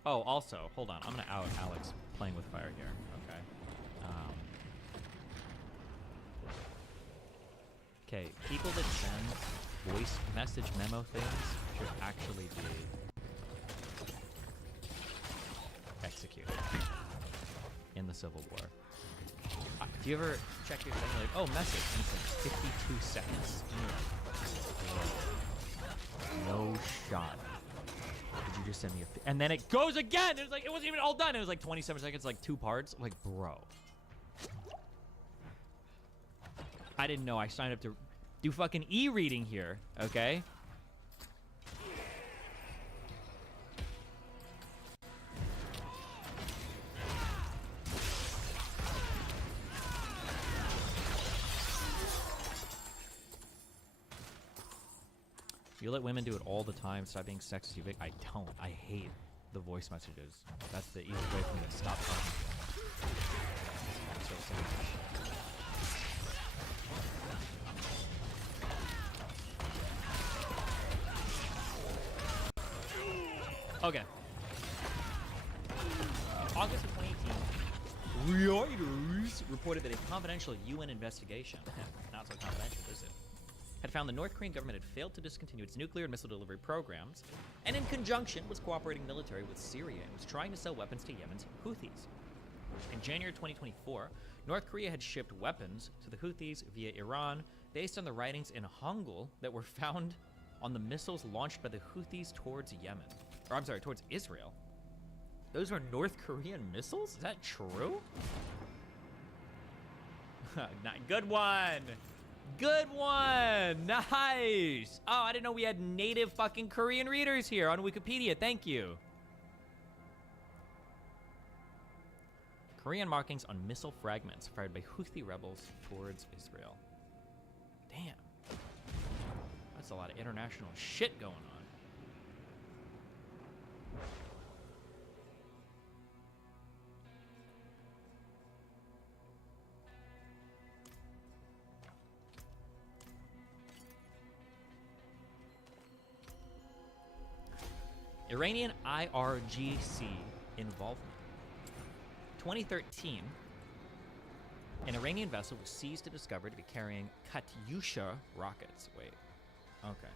Oh, also, hold on. I'm gonna out Alex playing with fire here. Okay. Okay, people that send voice message memo things should actually be executed in the Civil War. Do you ever check your thing like, oh, message, and it's like 52 seconds? And you're like, no shot. Did you just send me a... And then it goes again! It was like, it wasn't even all done. It was like 27 seconds, like 2 parts. I'm like, bro. I didn't know I signed up to do fucking e-reading here, okay? You let women do it all the time. Stop being sexist. I don't. I hate the voice messages. That's the easiest way for me to stop talking to them. Okay. In August of 2018, Reuters reported that a confidential UN investigation, not so confidential, is it, had found the North Korean government had failed to discontinue its nuclear and missile delivery programs, and in conjunction was cooperating military with Syria and was trying to sell weapons to Yemen's Houthis. In January 2024, North Korea had shipped weapons to the Houthis via Iran based on the writings in Hangul that were found on the missiles launched by the Houthis towards Yemen. Or I'm sorry, towards Israel. Those are North Korean missiles? Is that true? Good one! Good one! Nice! Oh, I didn't know we had native fucking Korean readers here on Wikipedia. Thank you. Korean markings on missile fragments fired by Houthi rebels towards Israel. Damn. That's a lot of international shit going on. Iranian IRGC involvement. 2013, an Iranian vessel was seized and discovered to be carrying Katyusha rockets. Wait, okay.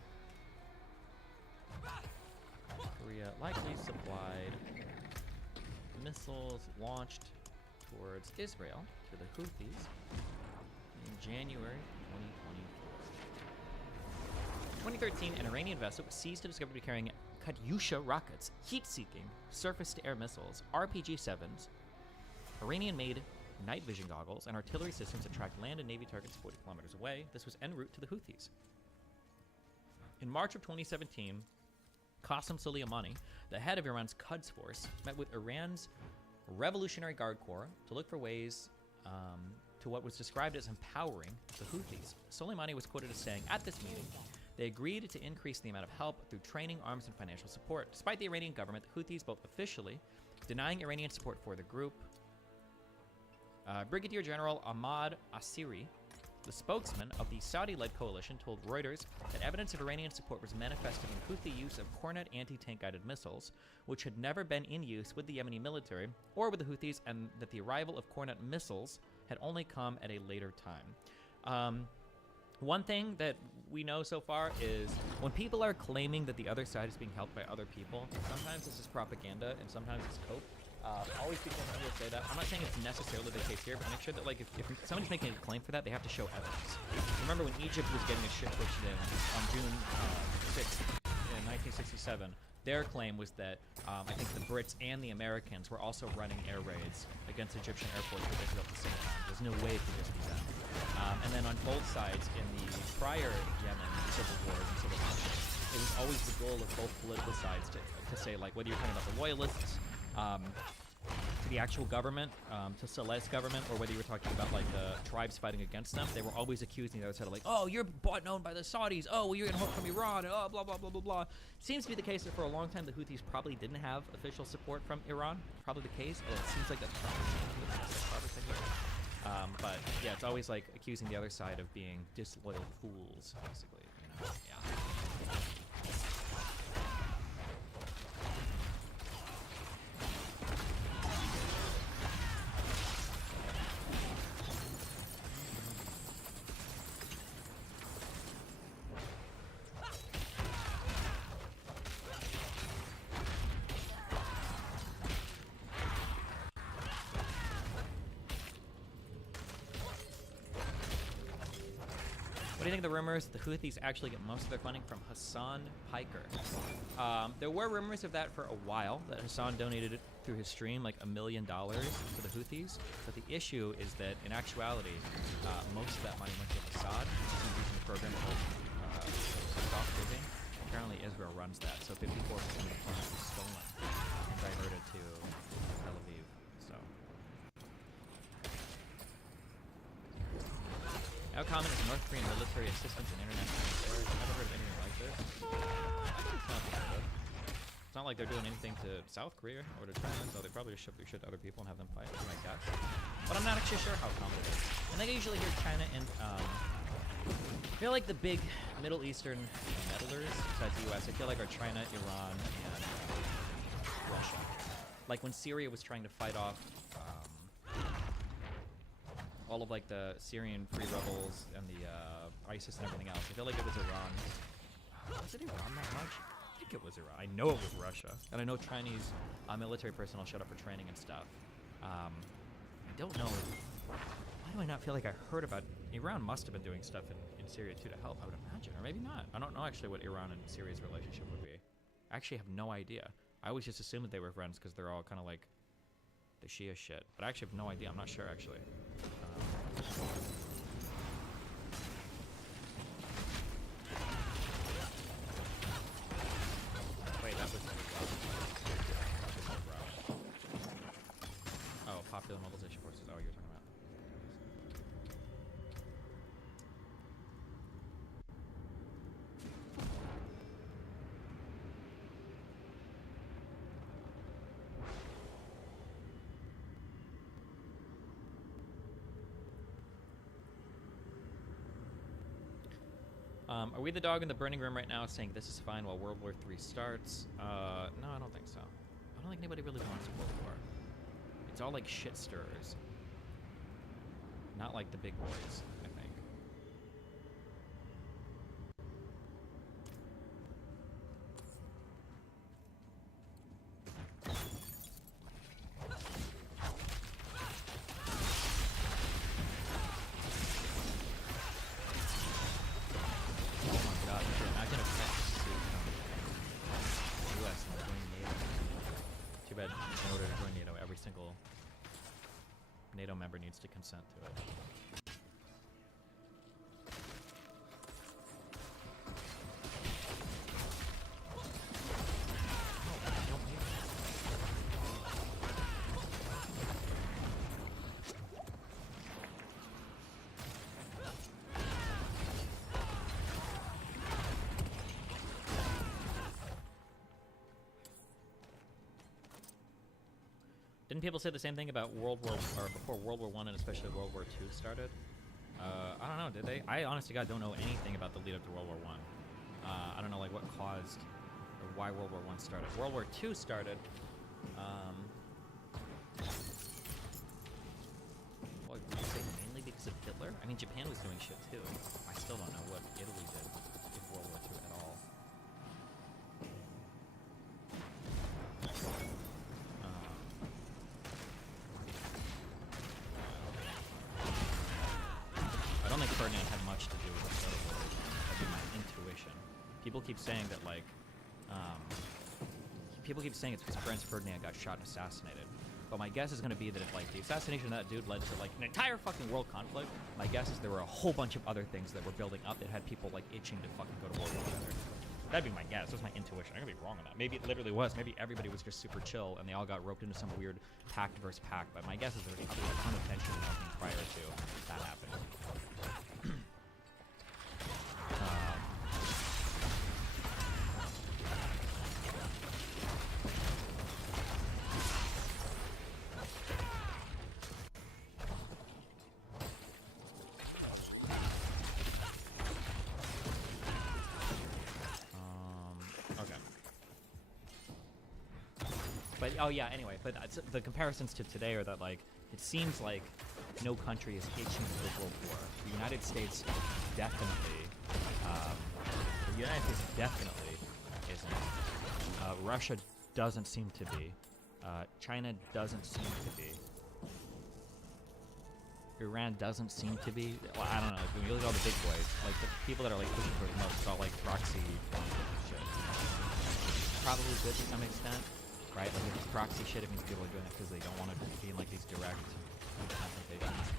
Korea likely supplied missiles launched towards Israel to the Houthis in January 2024. 2013, an Iranian vessel was seized and discovered to be carrying Katyusha rockets, heat-seeking surface-to-air missiles, RPG-7s, Iranian-made night vision goggles, and artillery systems that track land and Navy targets 40 kilometers away. This was en route to the Houthis. In March of 2017, Qasem Soleimani, the head of Iran's Quds force, met with Iran's Revolutionary Guard Corps to look for ways to what was described as empowering the Houthis. Soleimani was quoted as saying, at this meeting, they agreed to increase the amount of help through training, arms, and financial support. Despite the Iranian government, the Houthis both officially denying Iranian support for the group. Brigadier General Ahmad Asiri, the spokesman of the Saudi-led coalition, told Reuters that evidence of Iranian support was manifesting in Houthi use of Kornet anti-tank guided missiles, which had never been in use with the Yemeni military or with the Houthis, and that the arrival of Kornet missiles had only come at a later time. One thing that we know so far is when people are claiming that the other side is being helped by other people, sometimes this is propaganda and sometimes it's hope. Always be careful to say that. I'm not saying it's necessarily the case here, but make sure that like if someone's making a claim for that, they have to show evidence. Remember when Egypt was getting its shit pushed in on June 6th in 1967, their claim was that I think the Brits and the Americans were also running air raids against Egyptian airports that they could at the same time. There's no way for this to be done. And then on both sides in the prior Yemen civil wars and civil conflicts, it was always the goal of both political sides to say, like, whether you're talking about the loyalists, to the actual government, to Saleh's government, or whether you were talking about like the tribes fighting against them, they were always accusing the other side of like, oh, you're bought and owned by the Saudis, oh, well, you're getting help from Iran, oh, blah, blah, blah, blah, blah. Seems to be the case that for a long time the Houthis probably didn't have official support from Iran. Probably the case, but it seems like that's probably the case. But yeah, it's always like accusing the other side of being disloyal fools, basically. Yeah. What do you think of the rumors that the Houthis actually get most of their funding from Hassan Piker? There were rumors of that for a while, that Hassan donated it through his stream like $1 million to the Houthis. But the issue is that in actuality, most of that money went to Assad, using a program called Soft Giving. Apparently Israel runs that, so 54% of the funds was stolen and diverted to Tel Aviv. So. How common is North Korean military assistance in international affairs? I've never heard of anything like this. It's not like they're doing anything to South Korea or to China, so they probably just ship their shit to other people and have them fight, I guess. But I'm not actually sure how common it is. I think I usually hear China and, I feel like the big Middle Eastern meddlers besides the US, I feel like are China, Iran, and like when Syria was trying to fight off all of like the Syrian free rebels and the ISIS and everything else. I feel like it was Iran. Was it Iran that much? I think it was Iran. I know it was Russia. And I know Chinese military personnel showed up for training and stuff. I don't know. Why do I not feel like I heard about Iran must have been doing stuff in Syria too to help, I would imagine. Or maybe not. I don't know actually what Iran and Syria's relationship would be. I actually have no idea. I always just assumed that they were friends because they're all kind of like the Shia shit. But I actually have no idea. I'm not sure actually. Wait, that was oh, popular mobilization forces. Oh, you're talking about. Are we the dog in the burning room right now saying this is fine while World War III starts? No, I don't think so. I don't think anybody really wants World War. It's all like shit stirrers. Not like the big boys, I think. To consent to it. Didn't people say the same thing about World War, or before World War I and especially World War II started? I don't know, did they? I honestly God don't know anything about the lead up to World War I. I don't know like what caused or why World War I started. World War II started. Well, would you say mainly because of Hitler? I mean, Japan was doing shit too. I still don't know what Italy did with World War II at all. I don't think Ferdinand had much to do with it. That's my intuition. People keep saying that, like, people keep saying it's because Prince Ferdinand got shot and assassinated. But my guess is going to be that if, like, the assassination of that dude led to, like, an entire fucking world conflict, my guess is there were a whole bunch of other things that were building up that had people, like, itching to fucking go to war with each other. That'd be my guess. That's my intuition. I could be wrong on that. Maybe it literally was. Maybe everybody was just super chill and they all got roped into some weird pact versus pact. But my guess is there was probably a ton of tension and everything prior to that happening. Wasn't the reason was just the catalyst. Okay. But oh yeah. Anyway, but the comparisons to today are that like it seems like no country is itching for World War. The United States definitely. The United States definitely isn't. Russia doesn't seem to be. China doesn't seem to be. Iran doesn't seem to be. Well, I don't know. Like, when you look at all the big boys, like the people that are like pushing for the most, it's all like proxy shit. Probably good to some extent, right? Like if it's proxy shit, it means people are doing it because they don't want to be in like these direct confrontations.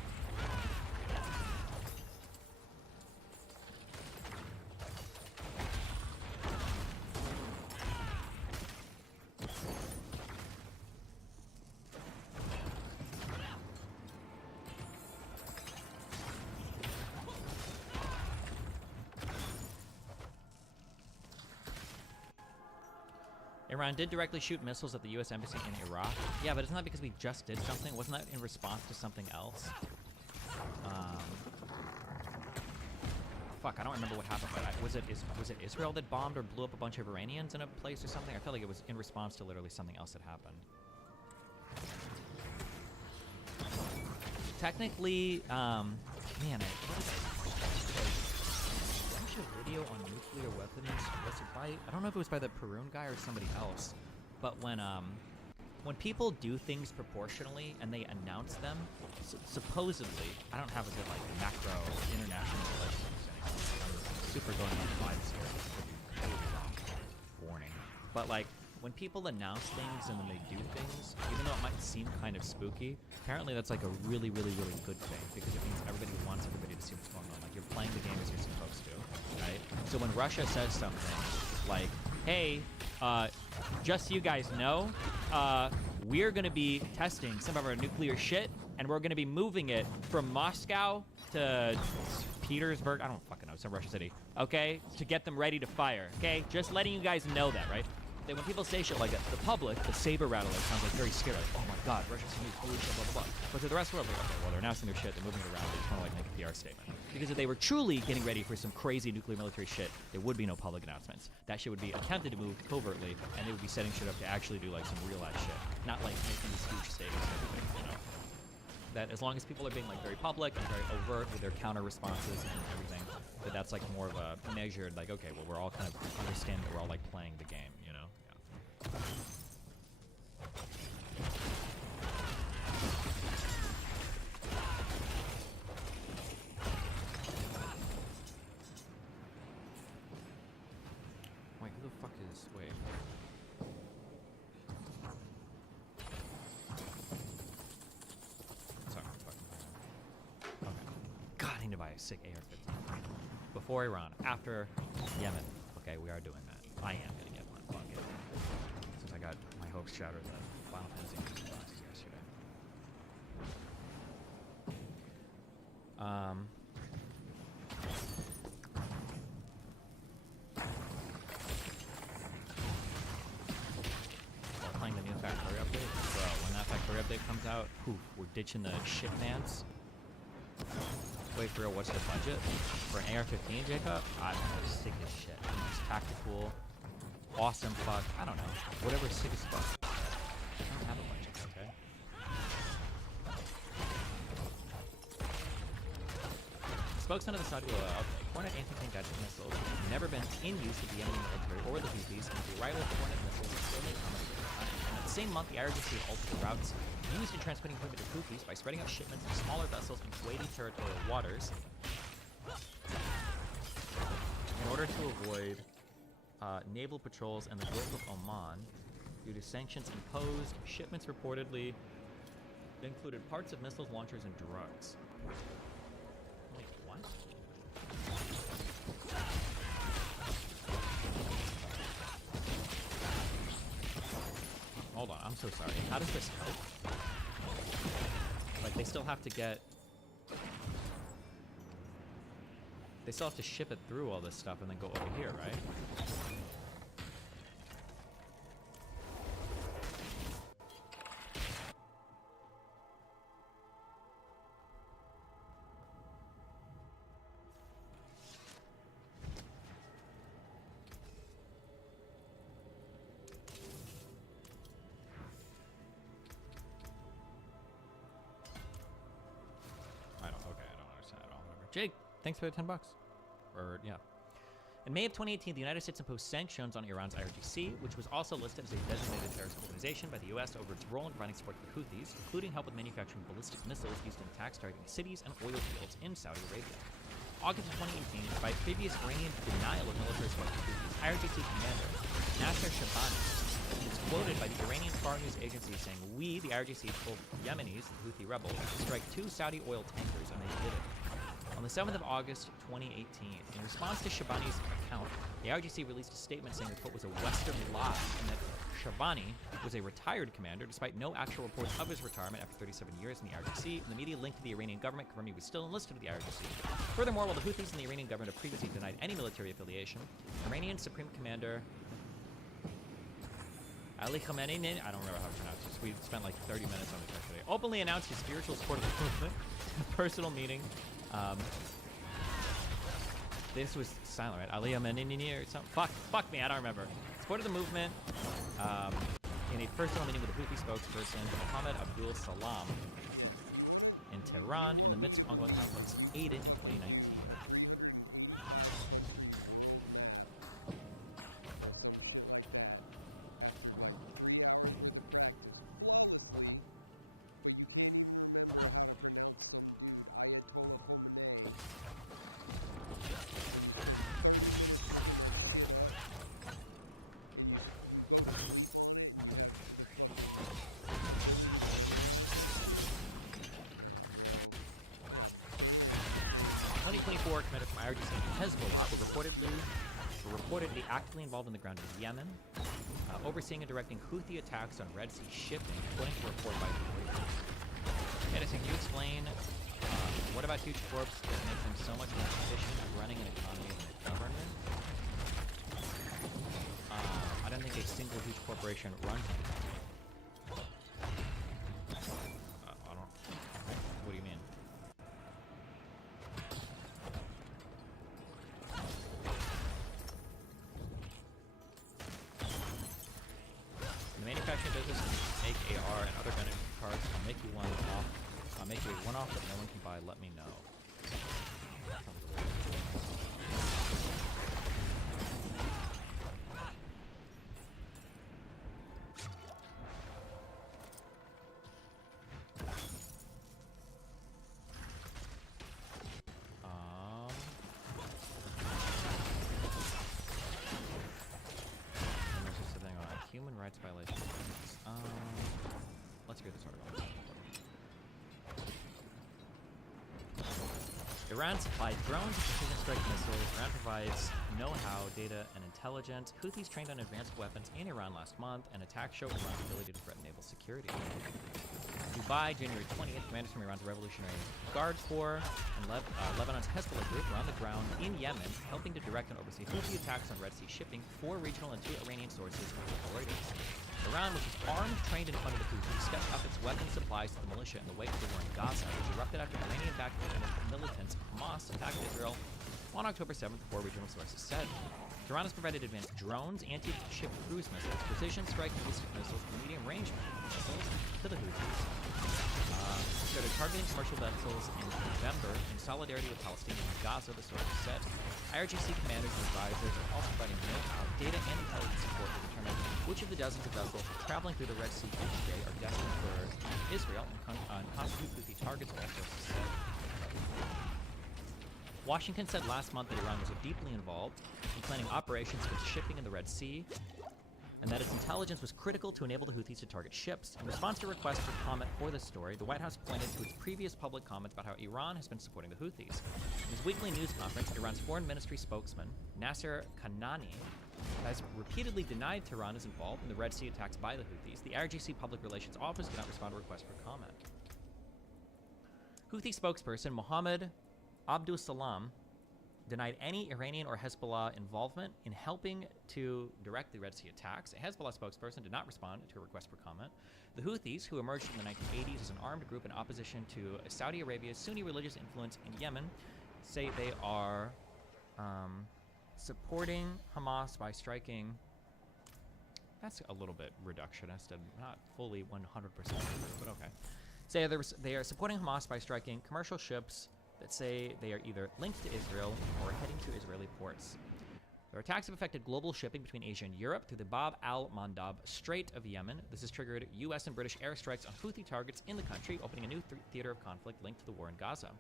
Iran did directly shoot missiles at the U.S. Embassy in Iraq. Yeah, but it's not because we just did something. Wasn't that in response to something else? Fuck, I don't remember what happened. But was it Israel that bombed or blew up a bunch of Iranians in a place or something? I felt like it was in response to literally something else that happened. Technically, man, a video on nuclear weapons. Was it by? I don't know if it was by the Perun guy or somebody else. But when people do things proportionally and they announce them, supposedly, I don't have a good like macro international super going on vibes here. Warning. But like when people announce things and when they do things, even though it might seem kind of spooky, apparently that's like a really, really, really good thing because it means everybody wants everybody to see what's going on. Like you're playing the game as you're supposed to, right? So when Russia says something like, hey, just so you guys know, we're going to be testing some of our nuclear shit and we're going to be moving it from Moscow to Petersburg, I don't fucking know, some Russian city, okay, to get them ready to fire, okay? Just letting you guys know that, right? That when people say shit like that, the public, the saber rattler sounds like very scared, like, oh my god, Russia's nuke, holy shit, blah, blah, blah. But to the rest of the world, they're like, okay, well, they're announcing their shit, they're moving it around, they just want to like make a PR statement. Because if they were truly getting ready for some crazy nuclear military shit, there would be no public announcements. That shit would be attempted to move covertly, and they would be setting shit up to actually do like some real ass shit. Not like making these huge statements, you know? That as long as people are being like very public and very overt with their counter responses and everything, that's like more of a measured, like, okay, well, we're all kind of understand that we're all like playing the game, you know? Yeah. Wait, who the fuck is, wait. Sorry, fucking. Okay. God, I need to buy a sick AR-15. Before Iran, after Yemen. Okay, we are doing that. I am gonna get one. Fuck it. Since I got my hopes shattered the Final Fantasy boxes yesterday. We're playing the new factory update. Bro, when that factory update comes out, poof, we're ditching the shipmans. Wait for real, what's the budget? For an AR-15, Jacob? I don't know, sick as shit. It's tactical, awesome fuck, I don't know. Whatever sick as fuck. I don't have a budget, okay? Spokesman of the Saudi Hornet anti-tank gadget missile has never been in use with the Yemeni military or the Houthis, and the arrival of the Hornet missile is still the same month, the agency altered the routes used in transmitting equipment to Houthis by spreading out shipments of smaller vessels in Kuwaiti territorial waters in order to avoid naval patrols in the Gulf of Oman. Due to sanctions imposed, shipments reportedly included parts of missiles, launchers, and drugs. Wait, what? Hold on, I'm so sorry. How does this go? Like, they still have to get... They still have to ship it through all this stuff and then go over here, right? I don't understand at all. Jake, thanks for the $10. Or, yeah. In May of 2018, the United States imposed sanctions on Iran's IRGC, which was also listed as a designated terrorist organization by the U.S. over its role in providing support to the Houthis, including help with manufacturing ballistic missiles used in attacks targeting cities and oil fields in Saudi Arabia. August of 2018, despite previous Iranian denial of military support to the Houthis, IRGC commander Nasser Shabani is quoted by the Iranian Foreign News Agency saying, "We, the IRGC, told Yemenis, the Houthi rebels, to strike 2 Saudi oil tankers, and they did it." On the 7th of August 2018, in response to Shabani's account, the IRGC released a statement saying the quote was a Western lie and that Shabani was a retired commander despite no actual reports of his retirement after 37 years in the IRGC, and the media linked to the Iranian government confirmed he was still enlisted with the IRGC. Furthermore, while the Houthis and the Iranian government have previously denied any military affiliation, Iranian Supreme Commander Ali Khamenei, I don't remember how to pronounce this, we spent like 30 minutes on the track today, openly announced his spiritual support of the movement in a personal meeting. This was silent, right? Ali Khamenei or something? Fuck me, I don't remember. Supported the movement in a personal meeting with the Houthi spokesperson, Mohammed Abdul Salam. Yeah, you want me to believe that you can fucking do a 385 country world map or some shit like that after like 3 hours worth of practice flawlessly, but you can't even remember how to pronounce some dude, Ayatollah Khamenei, when you spend 30 minutes looking that shit up and you go to sleep on it and you have the fucking ability to memorize that shit? Nah, bro. I got banned for saying you cheated. You definitely cheated. Were reportedly actively involved in the ground in Yemen, overseeing and directing Houthi attacks on Red Sea shipping, according to a report by the Edison, can you explain what about huge corps that make them so much more efficient at running an economy than a government? I don't think a single huge corporation runs an economy. I don't. What do you mean? The manufacturing business can make AR and other benefit cards. I'll make you one off. I'll make you a one-off that no one can buy. Let me know. Human rights violations. Let's read this article. Iran supplied drones and precision strike missiles. Iran provides know-how, data, and intelligence. Houthis trained on advanced weapons in Iran last month, and attacks show Iran's ability to threaten naval security. Dubai, January 20th, commanders from Iran's Revolutionary Guard Corps and Lebanon's Hezbollah group were on the ground in Yemen, helping to direct and oversee Houthi attacks on Red Sea shipping, 4 regional and 2 Iranian sources, Reuters. Iran, which is armed, trained, and funded the Houthis, stepped up its weapons supplies to the militia in the wake of the war in Gaza, which erupted after Iranian-backed militants Hamas attacked Israel on October 7th, 4 regional sources said. Iran has provided advanced drones, anti-ship cruise missiles, precision strike ballistic missiles, and medium-range missiles to the Houthis. Started targeting commercial vessels in November in solidarity with Palestinians in Gaza, the sources said. IRGC commanders and advisors are also providing know-how, data, and intelligence support to determine which of the dozens of vessels traveling through the Red Sea each day are destined for Israel and constitute Houthi targets, all sources said. Washington said last month that Iran was deeply involved in planning operations against shipping in the Red Sea, and that its intelligence was critical to enable the Houthis to target ships. In response to requests for comment for this story, the White House pointed to its previous public comments about how Iran has been supporting the Houthis. In his weekly news conference, Iran's foreign ministry spokesman, Nasser Kanani, has repeatedly denied Tehran is involved in the Red Sea attacks by the Houthis. The IRGC Public Relations Office did not respond to requests for comment. Houthi spokesperson Mohammed Abdul Salam denied any Iranian or Hezbollah involvement in helping to direct the Red Sea attacks. A Hezbollah spokesperson did not respond to a request for comment. The Houthis, who emerged in the 1980s as an armed group in opposition to Saudi Arabia's Sunni religious influence in Yemen, say they are supporting Hamas by striking. That's a little bit reductionist and not fully 100%, but okay. Say they are supporting Hamas by striking commercial ships that say they are either linked to Israel or heading to Israeli ports. Their attacks have affected global shipping between Asia and Europe through the Bab al-Mandab Strait of Yemen. This has triggered U.S. and British airstrikes on Houthi targets in the country, opening a new theater of conflict linked to the war in Gaza.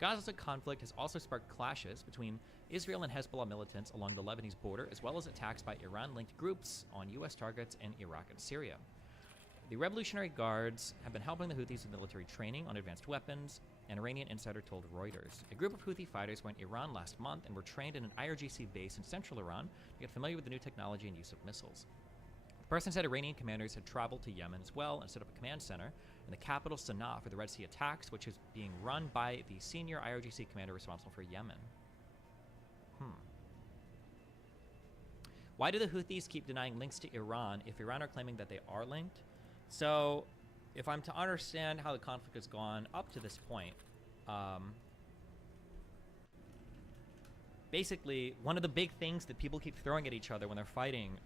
Gaza's conflict has also sparked clashes between Israel and Hezbollah militants along the Lebanese border, as well as attacks by Iran-linked groups on U.S. targets in Iraq and Syria. The Revolutionary Guards have been helping the Houthis with military training on advanced weapons, an Iranian insider told Reuters. A group of Houthi fighters went to Iran last month and were trained in an IRGC base in central Iran to get familiar with the new technology and use of missiles. The person said Iranian commanders had traveled to Yemen as well and set up a command center in the capital Sana'a for the Red Sea attacks, which is being run by the senior IRGC commander responsible for Yemen. Why do the Houthis keep denying links to Iran if Iran are claiming that they are linked? So, if I'm to understand how the conflict has gone up to this point, basically, one of the big things that people keep throwing at each other when they're fighting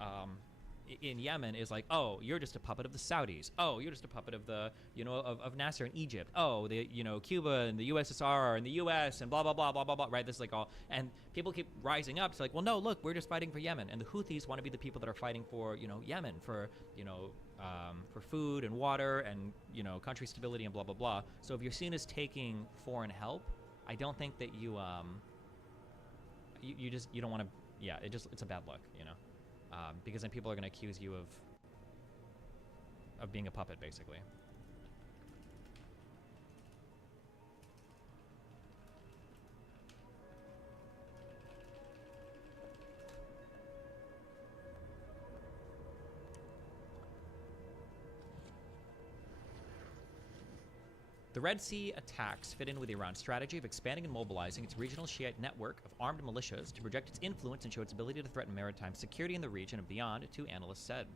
in Yemen is like, oh, you're just a puppet of the Saudis. Oh, you're just a puppet of the, of Nasser in Egypt. Oh, the, Cuba and the USSR and the US and blah, blah, blah, blah, blah, blah, right? This is like all, and people keep rising up. It's like, well, no, look, we're just fighting for Yemen. And the Houthis want to be the people that are fighting for, Yemen, for, for food and water and, country stability and blah, blah, blah. So if you're seen as taking foreign help, I don't think that you don't want to, yeah, it's a bad look, because then people are going to accuse you of being a puppet, basically. The Red Sea attacks fit in with Iran's strategy of expanding and mobilizing its regional Shiite network of armed militias to project its influence and show its ability to threaten maritime security in the region and beyond, two analysts said.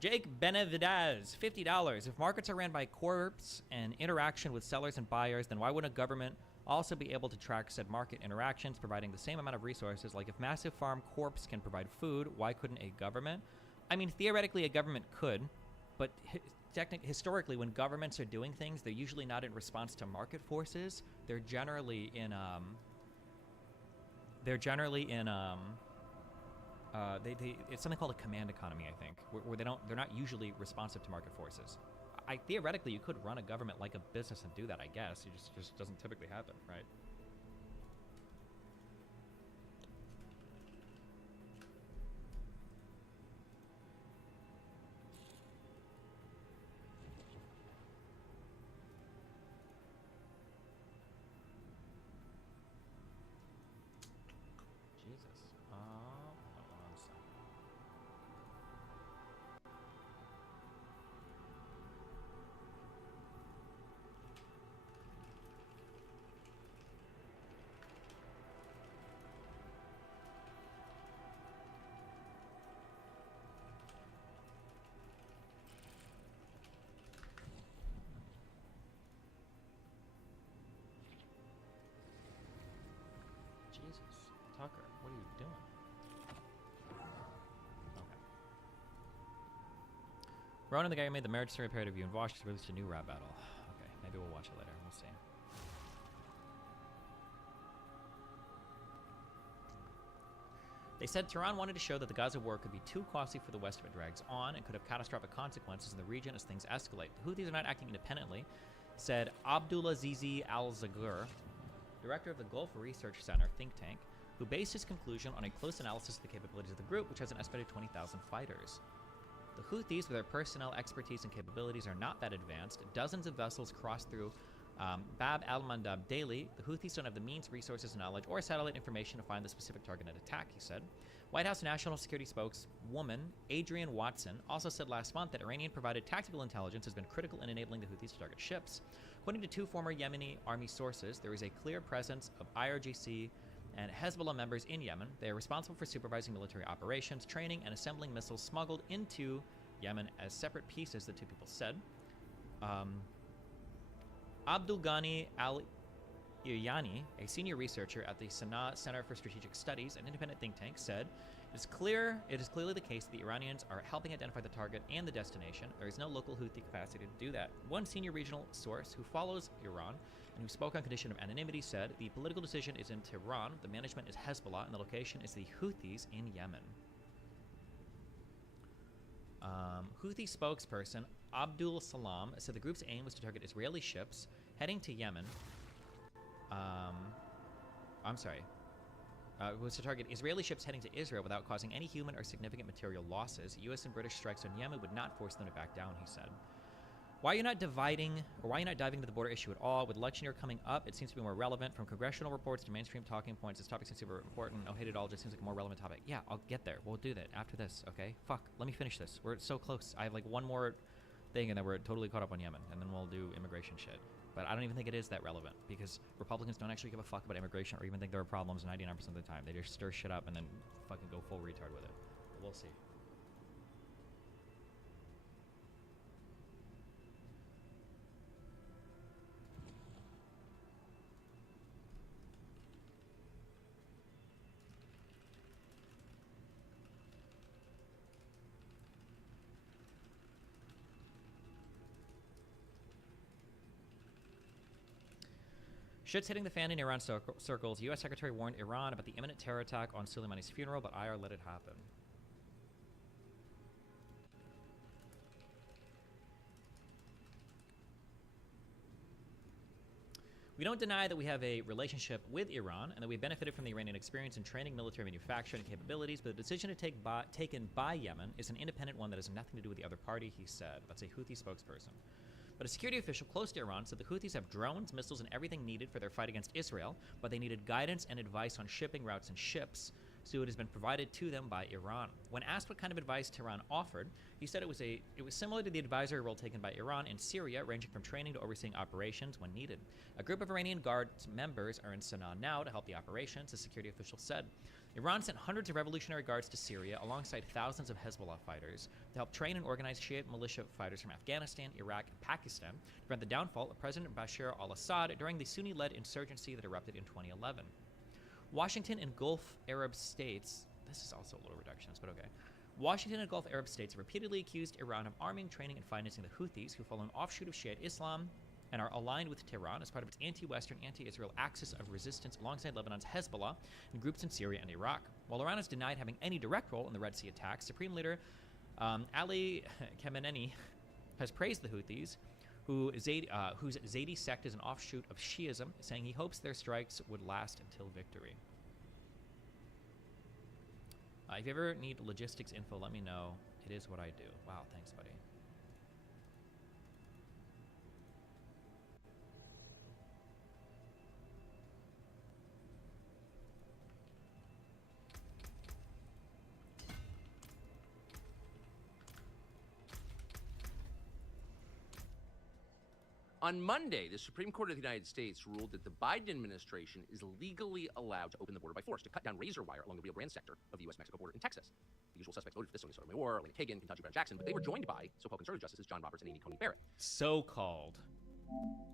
Jake Benavidez, $50. If markets are ran by corps and interaction with sellers and buyers, then why wouldn't a government also be able to track said market interactions, providing the same amount of resources? Like if massive farm corps can provide food, why couldn't a government? I mean, theoretically, a government could, but historically, when governments are doing things, they're usually not in response to market forces. They're generally in it's something called a command economy, I think, where they're not usually responsive to market forces. Theoretically, you could run a government like a business and do that, I guess. It just doesn't typically happen, right? Jesus, Tucker, what are you doing? Okay. Ronan, the guy who made the Marriage Story parody of you and Vosh, has released a new rap battle. Okay, maybe we'll watch it later. We'll see. They said Tehran wanted to show that the Gaza war could be too costly for the West if it drags on and could have catastrophic consequences in the region as things escalate. The Houthis are not acting independently, said Abdulaziz Al-Zagur, director of the Gulf Research Center think tank, who based his conclusion on a close analysis of the capabilities of the group, which has an estimated 20,000 fighters. The Houthis, with their personnel, expertise, and capabilities, are not that advanced. Dozens of vessels cross through Bab al-Mandab daily. The Houthis don't have the means, resources, knowledge, or satellite information to find the specific target and attack, he said. White House National Security spokeswoman Adrienne Watson also said last month that Iranian-provided tactical intelligence has been critical in enabling the Houthis to target ships. According to two former Yemeni army sources, there is a clear presence of IRGC and Hezbollah members in Yemen. They are responsible for supervising military operations, training, and assembling missiles smuggled into Yemen as separate pieces, the two people said. Abdul Ghani Al-Iryani, a senior researcher at the Sana'a Center for Strategic Studies, an independent think tank, said, it is clearly the case that the Iranians are helping identify the target and the destination. There is no local Houthi capacity to do that. One senior regional source who follows Iran who spoke on condition of anonymity, said, "The political decision is in Tehran, the management is Hezbollah, and the location is the Houthis in Yemen." Houthi spokesperson Abdul Salam said the group's aim was to target Israeli ships heading to Yemen. Was to target Israeli ships heading to Israel without causing any human or significant material losses. U.S. and British strikes on Yemen would not force them to back down, he said. Why you're not diving into the border issue at all? With election year coming up, it seems to be more relevant. From congressional reports to mainstream talking points, this topic seems super important. No hate at all, just seems like a more relevant topic. Yeah, I'll get there. We'll do that after this, okay? Fuck, let me finish this. We're so close. I have like one more thing and then we're totally caught up on Yemen, and then we'll do immigration shit. But I don't even think it is that relevant, because Republicans don't actually give a fuck about immigration or even think there are problems 99% of the time. They just stir shit up and then fucking go full retard with it. But we'll see. Shit's hitting the fan in Iran circles. U.S. Secretary warned Iran about the imminent terror attack on Soleimani's funeral, but IR let it happen. We don't deny that we have a relationship with Iran and that we benefited from the Iranian experience in training, military manufacturing, and capabilities, but the decision taken by Yemen is an independent one that has nothing to do with the other party, he said. That's a Houthi spokesperson. But a security official close to Iran said the Houthis have drones, missiles, and everything needed for their fight against Israel, but they needed guidance and advice on shipping routes and ships, so it has been provided to them by Iran. When asked what kind of advice Tehran offered, he said it was similar to the advisory role taken by Iran in Syria, ranging from training to overseeing operations when needed. A group of Iranian Guard members are in Sana'a now to help the operations, a security official said. Iran sent hundreds of Revolutionary Guards to Syria alongside thousands of Hezbollah fighters to help train and organize Shiite militia fighters from Afghanistan, Iraq, and Pakistan to prevent the downfall of President Bashar al-Assad during the Sunni-led insurgency that erupted in 2011. Washington and Gulf Arab states, this is also a little reductionist, but okay. Washington and Gulf Arab states have repeatedly accused Iran of arming, training, and financing the Houthis, who follow an offshoot of Shiite Islam and are aligned with Tehran as part of its anti-Western, anti-Israel axis of resistance alongside Lebanon's Hezbollah and groups in Syria and Iraq. While Iran has denied having any direct role in the Red Sea attacks, Supreme Leader Ali Khamenei has praised the Houthis, whose Zaidi sect is an offshoot of Shiism, saying he hopes their strikes would last until victory. If you ever need logistics info, let me know. It is what I do. Wow, thanks, buddy. On Monday, the Supreme Court of the United States ruled that the Biden administration is legally allowed to open the border by force to cut down razor wire along the Rio Grande sector of the U.S.-Mexico border in Texas. The usual suspects voted for this: Sotomayor, Elena Kagan, Kentucky Brown Jackson, but they were joined by so-called conservative justices John Roberts and Amy Coney Barrett. So-called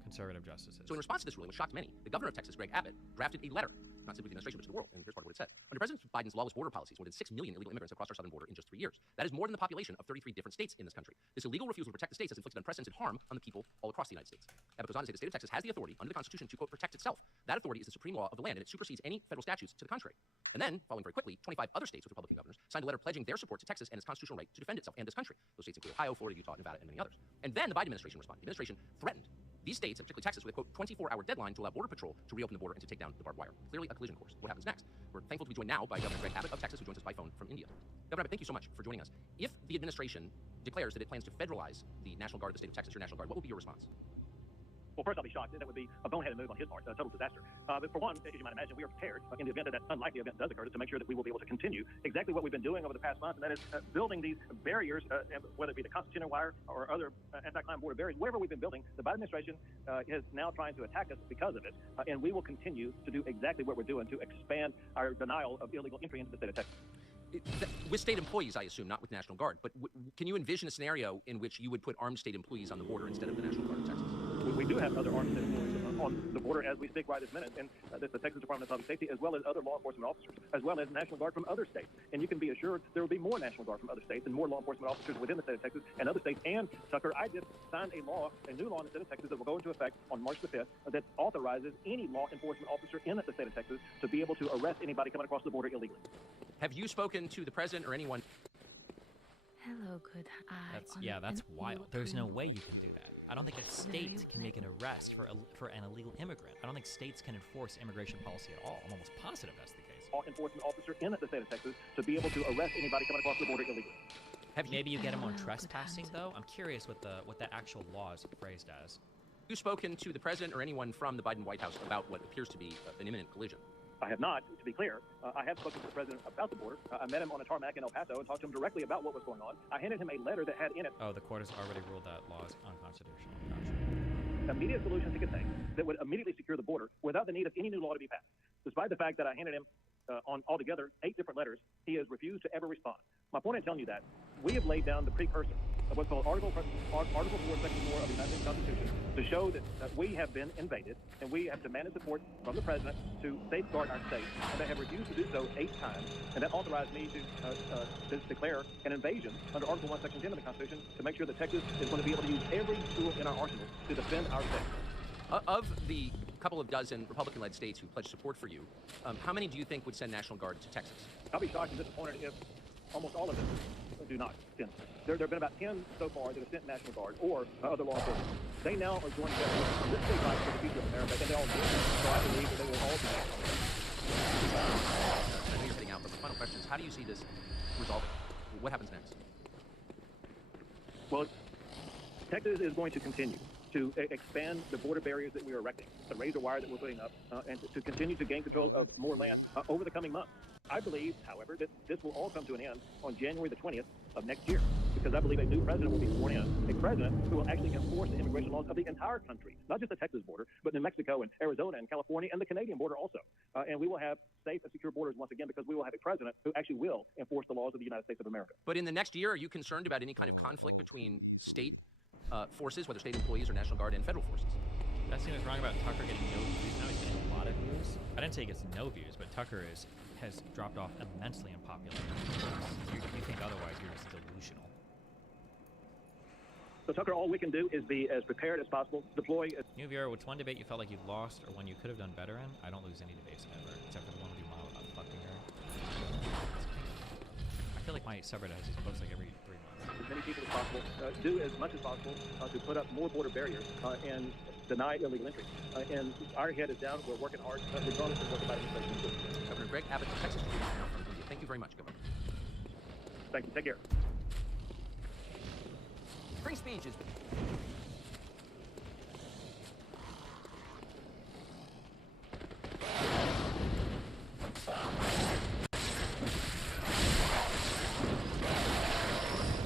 conservative justices. So in response to this ruling, which shocked many, the governor of Texas, Greg Abbott, drafted a letter, not simply to the administration, but to the world, and here's part of what it said. Under President Biden's lawless border policies, more than 6 million illegal immigrants have crossed our southern border in just 3 years. That is more than the population of 33 different states in this country. This illegal refusal to protect the states has inflicted unprecedented harm on the people all across the United States. Abbott goes on to say the state of Texas has the authority under the Constitution to, quote, protect itself. That authority is the supreme law of the land, and it supersedes any federal statutes to the contrary. And then, following very quickly, 25 other states with Republican governors signed a letter pledging their support to Texas and its constitutional right to defend itself and this country. Those states include Ohio, Florida, Utah, Nevada, and many others. And then the Biden administration responded. The administration threatened these states, and particularly Texas, with a, quote, 24-hour deadline to allow Border Patrol to reopen the border and to take down the barbed wire. Clearly a collision course. What happens next? We're thankful to be joined now by Governor Greg Abbott of Texas, who joins us by phone from India. Governor Abbott, thank you so much for joining us. If the administration declares that it plans to federalize the National Guard of the state of Texas, your National Guard, what will be your response? Well, first, I'll be shocked. That would be a boneheaded move on his part, a total disaster. But for one, as you might imagine, we are prepared in the event that that unlikely event does occur to make sure that we will be able to continue exactly what we've been doing over the past month, and that is building these barriers, whether it be the constitutional wire or other anti-crime border barriers, wherever we've been building. The Biden administration is now trying to attack us because of it, and we will continue to do exactly what we're doing to expand our denial of illegal entry into the state of Texas. With state employees, I assume, not with National Guard, but can you envision a scenario in which you would put armed state employees on the border instead of the National Guard of Texas? we do have other armed citizens on the border as we speak right this minute, and the Texas Department of Public Safety, as well as other law enforcement officers, as well as National Guard from other states. And you can be assured there will be more National Guard from other states and more law enforcement officers within the state of Texas and other states. And, Tucker, I just signed a new law in the state of Texas that will go into effect on March the 5th that authorizes any law enforcement officer in the state of Texas to be able to arrest anybody coming across the border illegally. Have you spoken to the president or anyone? Hello, good eye. That's wild. There's no way you can do that. I don't think a state can make an arrest for an illegal immigrant. I don't think states can enforce immigration policy at all. I'm almost positive that's the case. Law enforcement officer in the state of Texas to be able to arrest anybody coming across the border illegally. Maybe you get them on trespassing, though? I'm curious what the actual law is phrased as. Have you spoken to the president or anyone from the Biden White House about what appears to be an imminent collision? I have not, to be clear. I have spoken to the president about the border. I met him on a tarmac in El Paso and talked to him directly about what was going on. I handed him a letter that had in it... Oh, the court has already ruled that law is unconstitutional. Gotcha. Immediate solutions he could think that would immediately secure the border without the need of any new law to be passed. Despite the fact that I handed him on altogether 8 different letters, he has refused to ever respond. My point in telling you that, we have laid down the precursor of what's called Article 4, Section 4 of the United States Constitution to show that we have been invaded and we have demanded support from the president to safeguard our state. And they have refused to do so 8 times. And that authorized me to declare an invasion under Article 1, Section 10 of the Constitution to make sure that Texas is going to be able to use every tool in our arsenal to defend our state. Of the couple of dozen Republican-led states who pledged support for you, how many do you think would send National Guard to Texas? I'll be shocked and disappointed if almost all of them do not send. There have been about 10 so far that have sent National Guard or other law enforcement. They now are joining together. This state fight for the future of America, and they all do. So I believe that they will all do that. I know you're getting out, but the final question is, how do you see this resolving? What happens next? Well, Texas is going to continue to expand the border barriers that we are erecting, the razor wire that we're putting up, and to continue to gain control of more land over the coming months. I believe, however, that this will all come to an end on January the 20th of next year, because I believe a new president will be sworn in, a president who will actually enforce the immigration laws of the entire country, not just the Texas border, but New Mexico and Arizona and California and the Canadian border also. And we will have safe and secure borders once again because we will have a president who actually will enforce the laws of the United States of America. But in the next year, are you concerned about any kind of conflict between state forces, whether state employees or National Guard, and federal forces? That seems wrong about Tucker getting no views. Now he's getting a lot of views. I didn't say he gets no views, but Tucker has dropped off immensely in popularity. If you think otherwise, you're just delusional. So, Tucker, all we can do is be as prepared as possible, deploy... New Vera, what's one debate you felt like you lost or one you could have done better in? I don't lose any debates ever, except for the one with your mom about fucking her. I feel like my subreddit has these posts like every 3 months. As many people as possible, do as much as possible to put up more border barriers and deny illegal entry. And our head is down. We're working hard, regardless of what the Biden administration is. Governor Greg Abbott of Texas. Thank you very much, Governor. Thank you. Take care. Free speech is...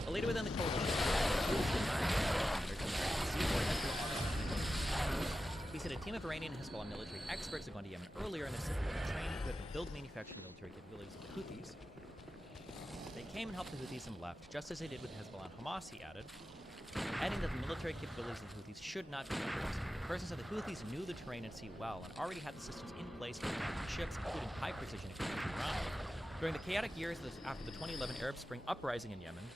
A leader within the he said a team of Iranian and Hezbollah military experts had gone to Yemen earlier in the civil war to train, equip, and build manufacturing military capabilities of the Houthis. They came and helped the Houthis and left, just as they did with Hezbollah and Hamas, he added, adding that the military capabilities of the Houthis should not be used. The person said the Houthis knew the terrain and sea well and already had the systems in place for attacking ships, including high-precision equipment from ground. During the chaotic years after the 2011 Arab Spring uprising in Yemen,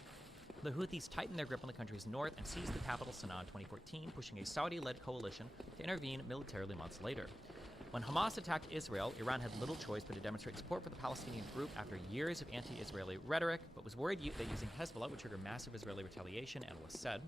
the Houthis tightened their grip on the country's north and seized the capital Sana'a in 2014, pushing a Saudi-led coalition to intervene militarily months later. When Hamas attacked Israel, Iran had little choice but to demonstrate support for the Palestinian group after years of anti-Israeli rhetoric, but was worried that using Hezbollah would trigger massive Israeli retaliation, and was said.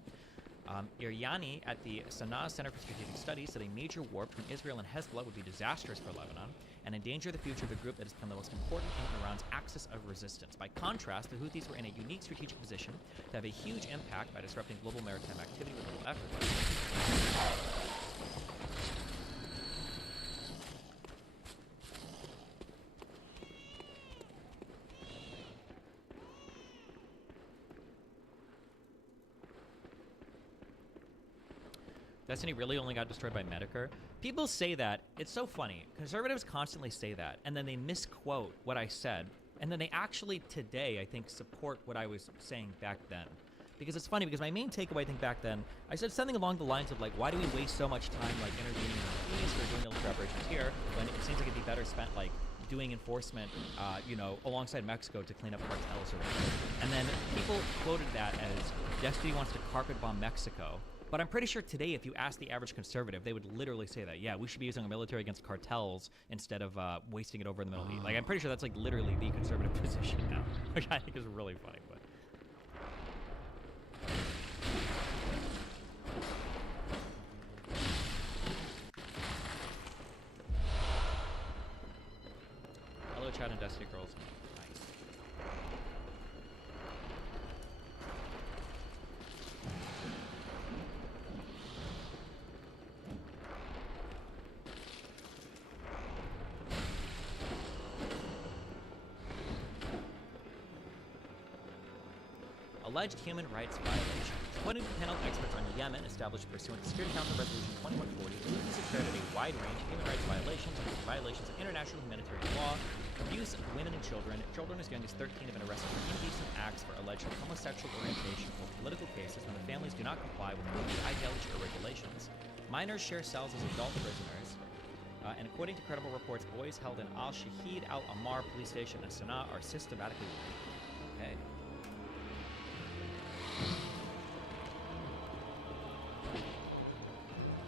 Iryani at the Sana'a Center for Strategic Studies said a major war between Israel and Hezbollah would be disastrous for Lebanon and endanger the future of the group that has become the most important in Iran's axis of resistance. By contrast, the Houthis were in a unique strategic position to have a huge impact by disrupting global maritime activity with little effort. Destiny really only got destroyed by Medicare. People say that. It's so funny. Conservatives constantly say that, and then they misquote what I said, and then they actually today, I think, support what I was saying back then. Because it's funny, because my main takeaway, I think, back then, I said something along the lines of, like, why do we waste so much time, like, intervening in the East or doing military operations here when it seems like it'd be better spent, like, doing enforcement, you know, alongside Mexico to clean up cartels or whatever. And then people quoted that as Destiny wants to carpet bomb Mexico. But I'm pretty sure today, if you ask the average conservative, they would literally say that, yeah, we should be using our military against cartels instead of wasting it over in the Middle East. Like, I'm pretty sure that's, like, literally the conservative position now, which I think is really funny, but... Hello, chat and Destiny girls. Nice. Alleged human rights violations. According to the panel of experts on Yemen established pursuant to Security Council Resolution 2140, Houthis have carried out a wide range of human rights violations, including violations of international humanitarian law, abuse of women and children as young as 13 have been arrested for indecent acts for alleged homosexual orientation or political cases when the families do not comply with the ideology or regulations. Minors share cells as adult prisoners. And according to credible reports, boys held in Al-Shahid Al-Ammar police station in Sana'a are systematically... Okay. Oh, what the fuck?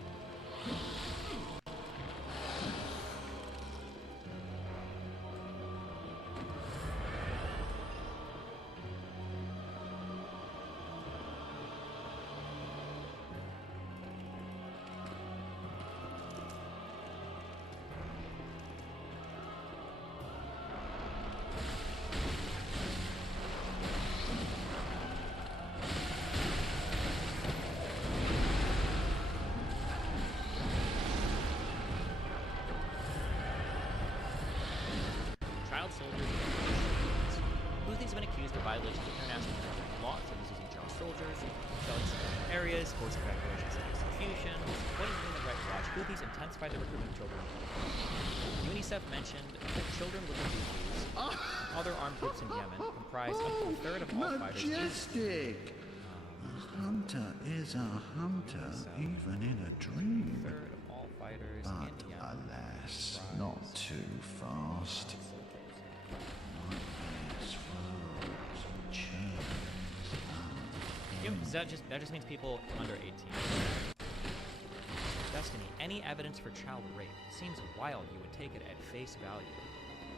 Child soldiers. Houthis have been accused of violations of international humanitarian law, such as using child soldiers, shelling civilian areas, forcing evacuations and execution. According to Human Rights Watch, Houthis intensified their recruitment of children. UNICEF mentioned that children within Houthis, other armed groups in Yemen, comprise up to a third of all fighters. Majestic! A hunter is a hunter, even in a dream. But alas, not too fast. That just means people under 18. Destiny, any evidence for child rape? Seems wild you would take it at face value.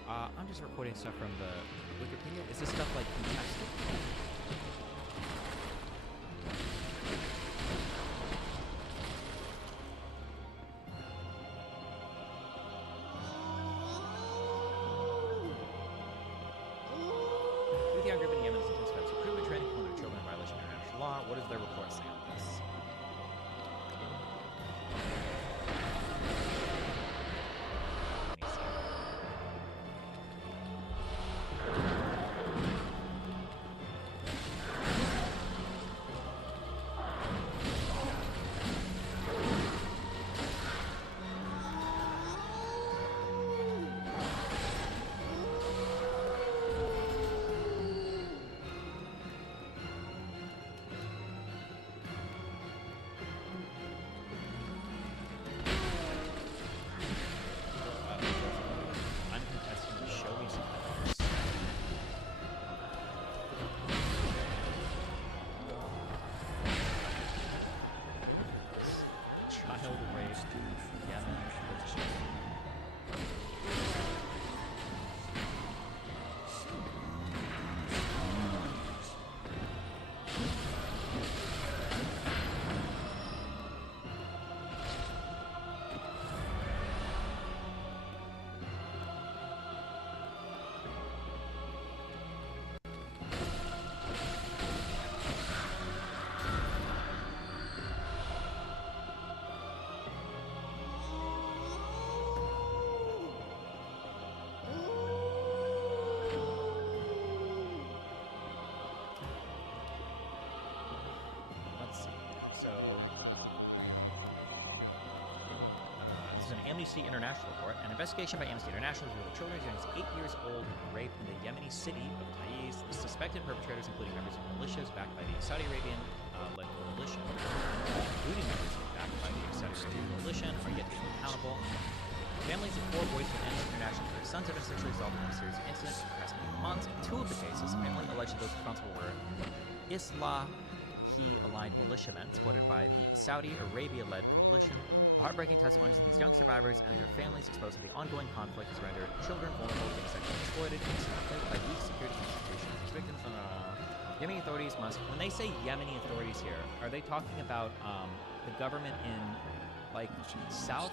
I'm just recording stuff from the Wikipedia. Is this stuff like contested? Houthi group in Yemen is intensified recruitment training for children in violation of international law. What does their report say on this? What the fuck is going on? Child rape. There should be an accessibility option to shut the fuck up out So of an Amnesty Nikolai. International report. An investigation by Amnesty International revealed children as young as 8 years old were raped in the Yemeni city of Taiz Suspected perpetrators, including members of militias backed by the Saudi Arabian-led coalition, including members backed by the Saudi Arabian coalition, are yet to be accountable. Families of 4 boys from Amnesty International whose sons have been sexually assaulted in a series of incidents in the past couple of months. In 2 of the cases, family alleged those responsible were Islah-aligned militiamen supported by the Saudi Arabia-led coalition. Heartbreaking testimony from these young survivors and their families exposed to the ongoing conflict has rendered children vulnerable to being sexually exploited and by these security institutions. Victims Yemeni authorities must, when they say Yemeni authorities here, are they talking about the government in like South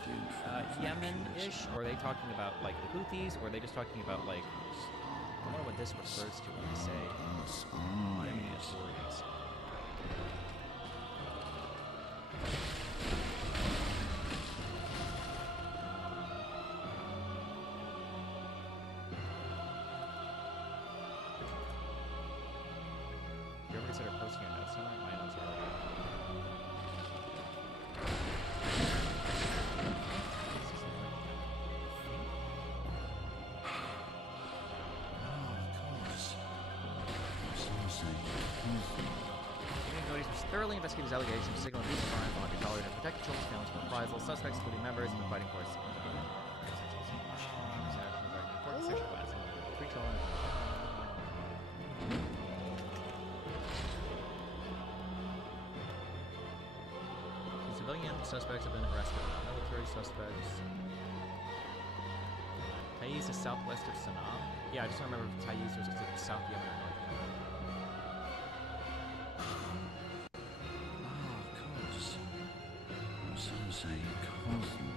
Yemen-ish, or are they talking about like the Houthis, or are they just talking about like, I wonder what this refers to when they say Yemeni authorities. You ever consider posting a note somewhere? My notes are already Some say Cosmo. Authorities must thoroughly investigate these allegations, signal abuse of crime, while acknowledge and protect the children's families from reprisals. Suspects, including members of the fighting force. Civilian suspects have been arrested. Military suspects. Taiz is southwest of Sana'a. Yeah, I just don't remember if Taiz was considered South Yemen or North Yemen. Some say Cosmo.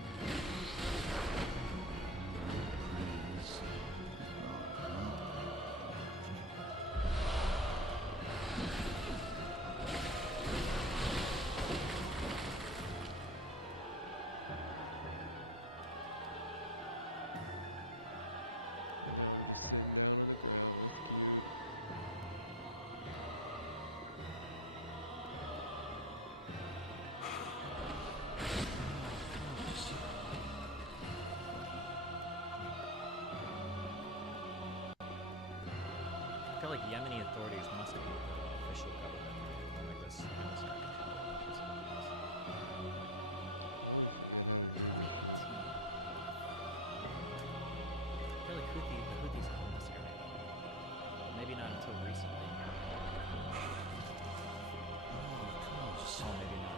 Now I'm just sitting down on the ground. That's cute. I feel like Yemeni authorities must be the official government like this. I always forget how to do this shit. I feel like Houthis own this area. Maybe not until recently. Oh, maybe not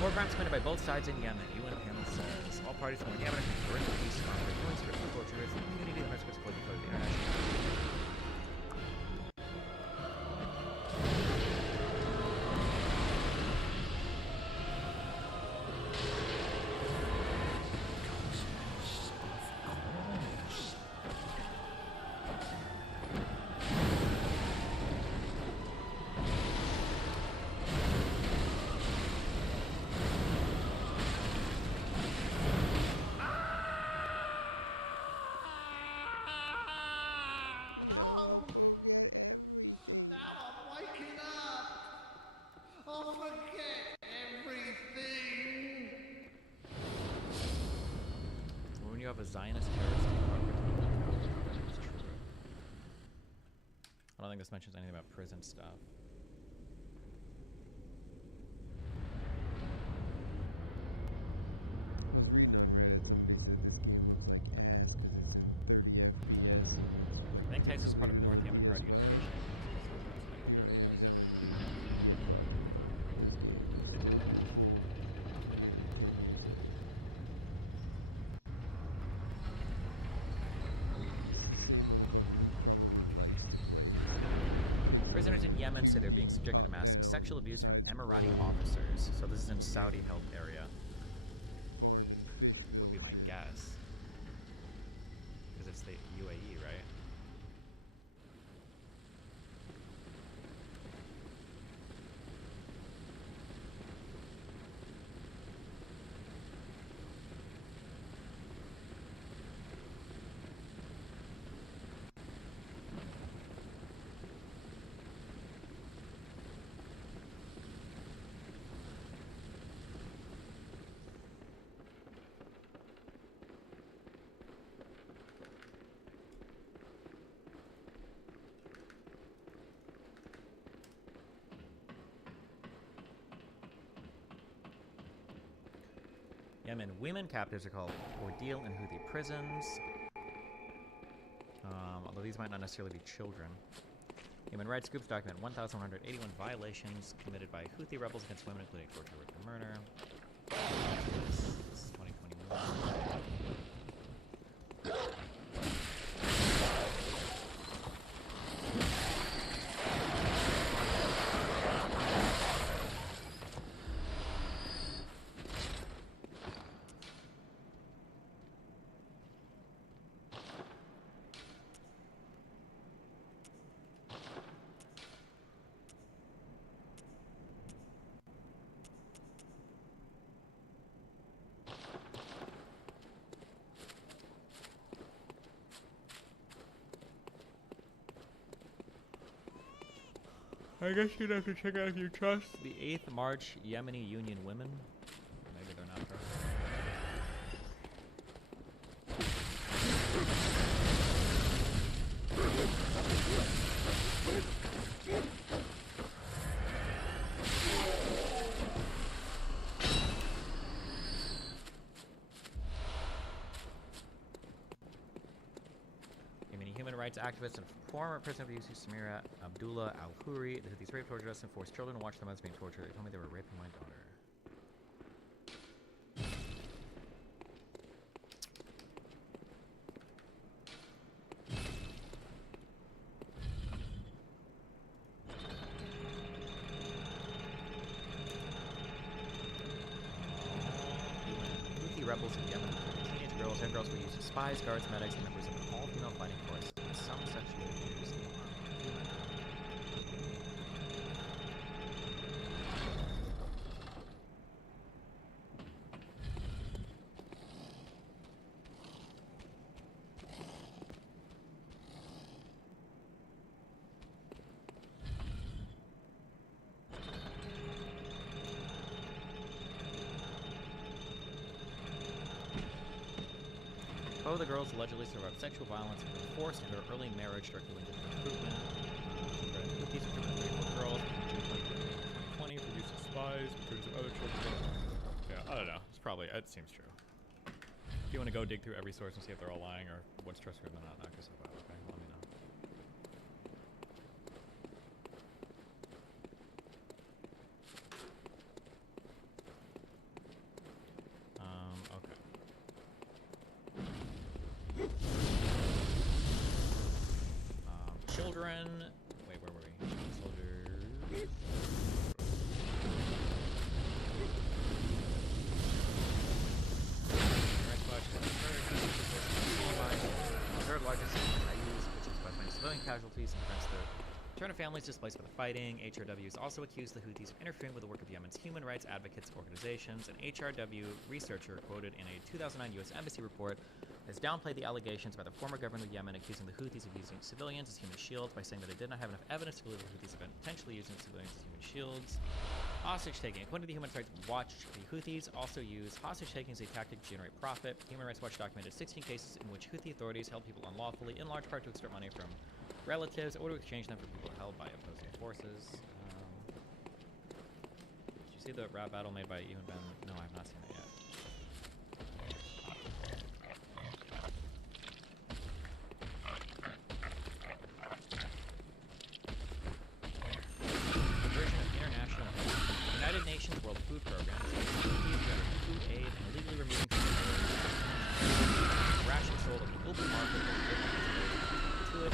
War crimes committed by both sides in Yemen. UN panel says all parties from Yemen are parental peace are under UN strict torturers and community of risk according to the international. Now I'll forget everything. I'll forget everything. When you have a Zionist terrorist that's true. I don't think this mentions anything about prison stuff. I was reading on Reddit, somebody said this game looks like ass because it's in 30 FPS and it's like pixelated on the PS5. Here I am telling you, get fucked, bro. This game is still beautiful nearly 10 years later. This is the same motherfucker who probably likes to play his little fucking pixelated 2D top-down side-scroll fucking farm and Fishville shit. Because it's the UAE, right? Yemen women captives are called ordeal in Houthi prisons. Although these might not necessarily be children. Human rights groups document 1,181 violations committed by Houthi rebels against women, including torture, rape, and murder. This is 2021. I guess you'd have to check out if you trust the 8th March Yemeni Union women. Maybe they're not trustworthy. Yemeni human rights activist and former prisoner of Yusuf Samira Abdullah Al-Huri. The Houthis raped, tortured us, and forced children to watch their mothers being tortured. They told me they were raping my daughter. Houthi rebels in Yemen recruited teenage girls and girls who used as spies, guards, medics, and members of an all-female fighting force. Some sexually abused. Oh, the girls allegedly survived sexual violence and were forced into her early marriage directly linked to recruitment. Houthis recruited 34 girls in June 2020 for use as spies, recruiters of other children. Yeah, I don't know. It's probably, it seems true. If you want to go dig through every source and see if they're all lying or what's trustworthy and not, just okay, let me know. Children. Wait, where were we? Soldiers. Third largest IUs, which is by many civilian casualties and prevents the return of families displaced by the fighting. HRWs also accused the Houthis of interfering with the work of Yemen's human rights advocates organizations. An HRW researcher quoted in a 2009 U.S. Embassy report has downplayed the allegations by the former government of Yemen accusing the Houthis of using civilians as human shields by saying that it did not have enough evidence to believe the Houthis have been potentially using civilians as human shields. Hostage taking. According to the Human Rights Watch, the Houthis also use hostage taking as a tactic to generate profit. Human Rights Watch documented 16 cases in which Houthi authorities held people unlawfully, in large part to extort money from relatives or to exchange them for people held by opposing forces. Did you see the rap battle made by Ehud Ben? No, I have not seen it yet. United Nations World Food Program food aid and illegally removing ration sold in the open market to it.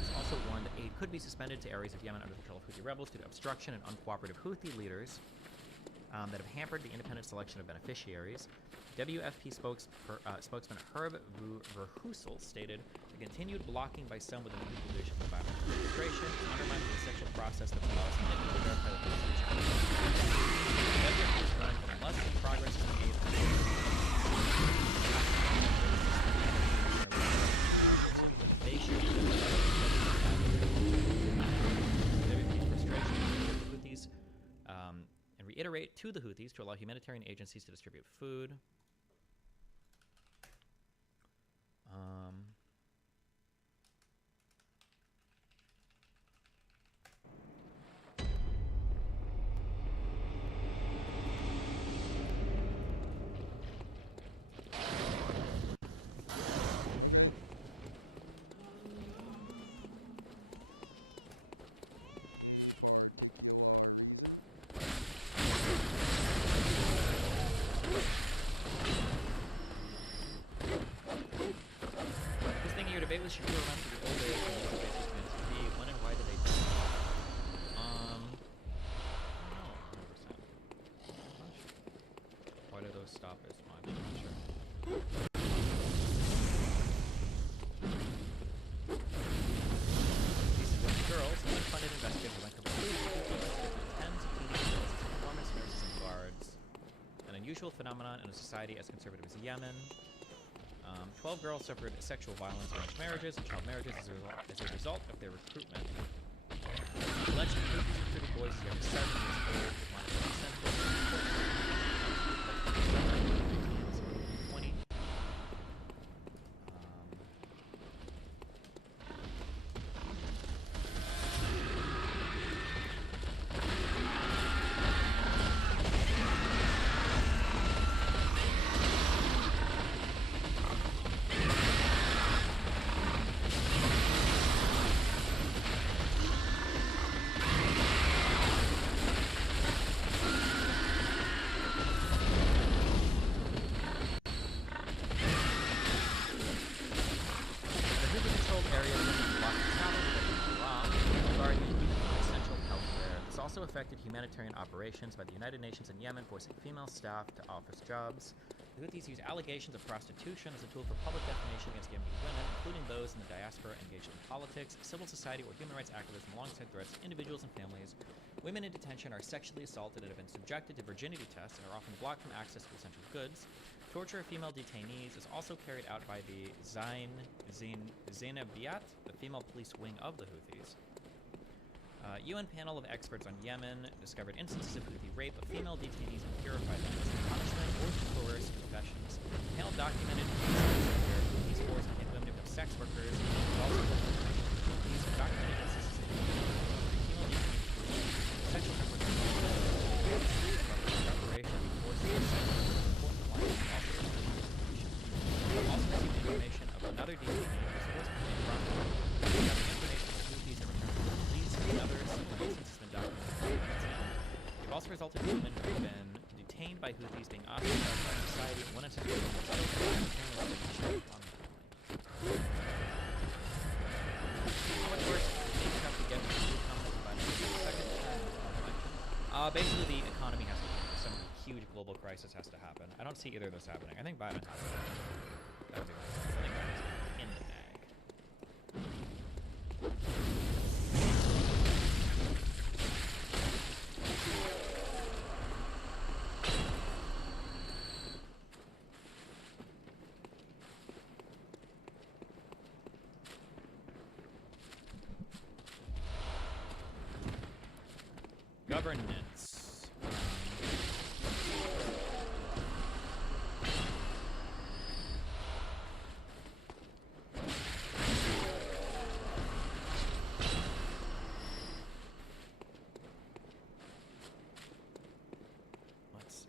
It's also warned that aid could be suspended to areas of Yemen under the control of Houthi rebels due to obstruction and uncooperative Houthi leaders that have hampered the independent selection of beneficiaries. WFP spokesman Herb Verhusel stated, the continued blocking by some within the Houthi leadership of the environmental administration is undermining the essential process that will allow us to significantly verify that those reach out. WFP is running, but unless progress is made, believable. And reiterate to the Houthis to allow humanitarian agencies to distribute food. Okay. Any particular reason? Just thinking your debate with Shapiro around to the old days when the debate was meant to be. When and why did they die? No, 100%. Why do those stop as much? I'm not sure. These are girls, unfunded investigators who went to tens of teenage girls as performance nurses and guards. An unusual phenomenon in a society as conservative as Yemen. 12 girls suffered sexual violence, arranged marriages, and child marriages as a result of their recruitment. Allegedly, these recruited boys as young as 7 years old with monetary incentives. 20. Affected humanitarian operations by the United Nations in Yemen, forcing female staff to office jobs. The Houthis use allegations of prostitution as a tool for public defamation against Yemeni women, including those in the diaspora engaged in politics, civil society, or human rights activism, alongside threats to individuals and families. Women in detention are sexually assaulted and have been subjected to virginity tests and are often blocked from access to essential goods. Torture of female detainees is also carried out by the Zainabiyat, the female police wing of the Houthis. UN panel of experts on Yemen discovered instances of Houthi rape of female detainees and purified them as punishment or to coerce confessions. The panel documented instances where Houthis forced and women to become sex workers, and also Houthis documented instances of female detainees sexual preparation, forced information of another detainee who was forced to be brought to It also resulted in women who have been detained by Houthis being ostracized by society, one in several basically the economy has to change. Some huge global crisis has to happen. I don't see either of those happening. I think Biden has it. I think Biden's in the bag. Governance. Let's see.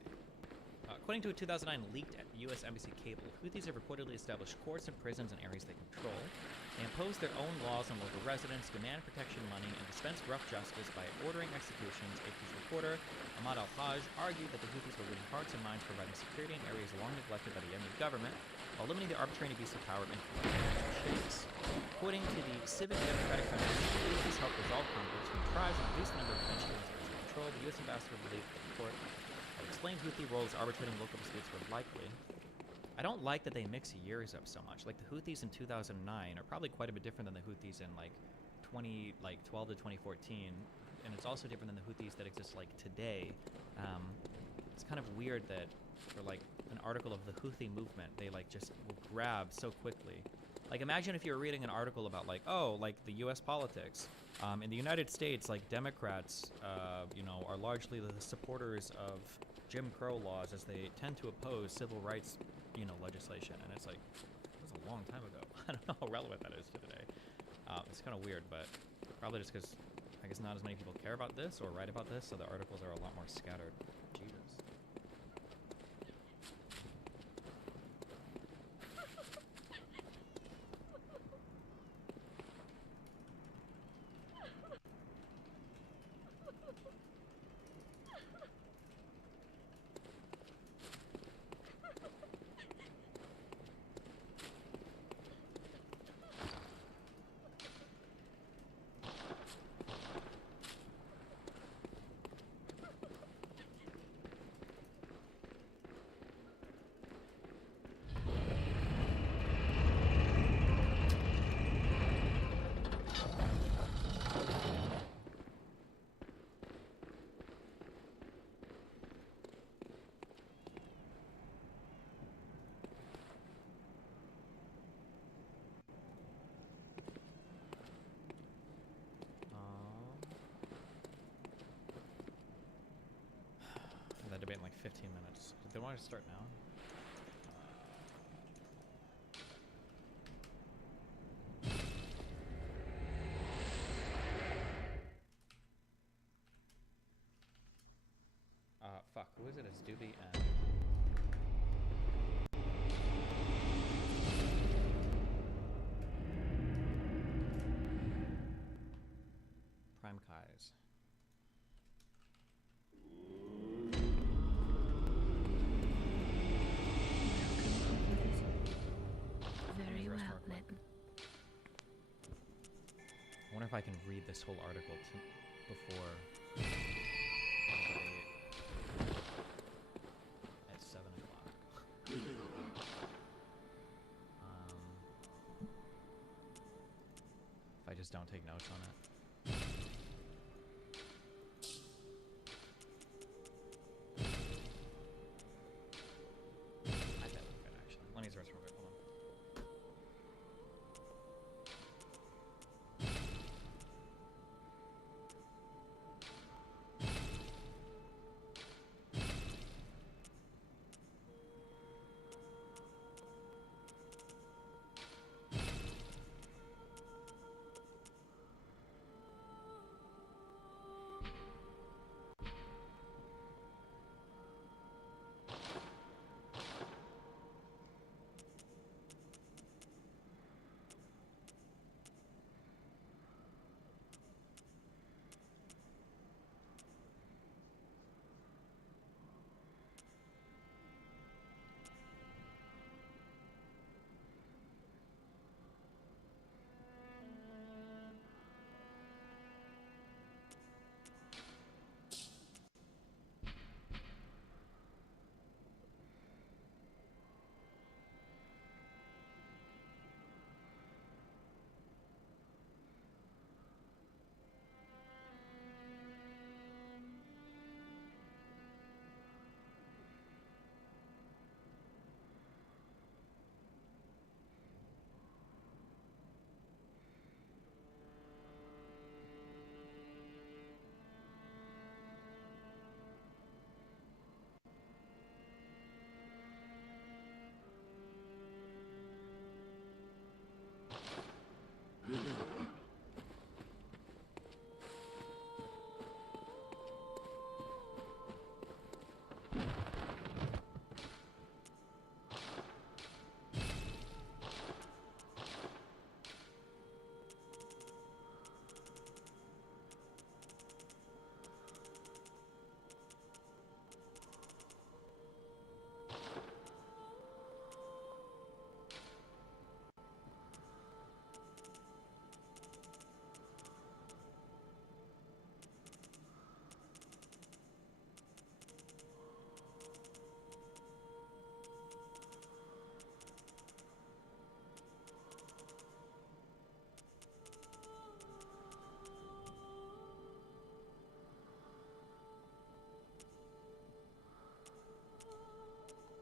According to a 2009 leaked U.S. Embassy cable, Houthis have reportedly established courts and prisons in areas they control. They impose their own laws on local residents, demand protection money, and dispense rough justice by ordering executions. AP's reporter, Ahmad Al-Hajj, argued that the Houthis were winning hearts and minds, providing security in areas long neglected by the Yemeni government, while limiting the arbitrary and abuse of power of influential sheikhs. According to the Civic Democratic Foundation, the Houthis help resolve conflicts between tribes and reduce the number of potential areas of control. The U.S. ambassador believed in the report that explained Houthi roles arbitrating local disputes were likely. I don't like that they mix years up so much. Like the Houthis in 2009 are probably quite a bit different than the Houthis in like 12 to 2014, and it's also different than the Houthis that exist like today. It's kind of weird that for like an article of the Houthi movement, they like just grab so quickly. Like imagine if you were reading an article about like, oh, like the U.S. politics. In the United States, like Democrats, are largely the supporters of Jim Crow laws as they tend to oppose civil rights, legislation. And it's like, it's a long time ago. I don't know how relevant that is to today. It's kind of weird, but probably just because I guess not as many people care about this or write about this, so the articles are a lot more scattered. Jesus. They want to start now. Fuck. Who is it? It's Doobie and... Prime Kai's. Very well, then. I wonder if I can read this whole article before at 7 o'clock. If I just don't take notes on it. I bet we're good, actually. Let me use the restroom real quick. Hold on.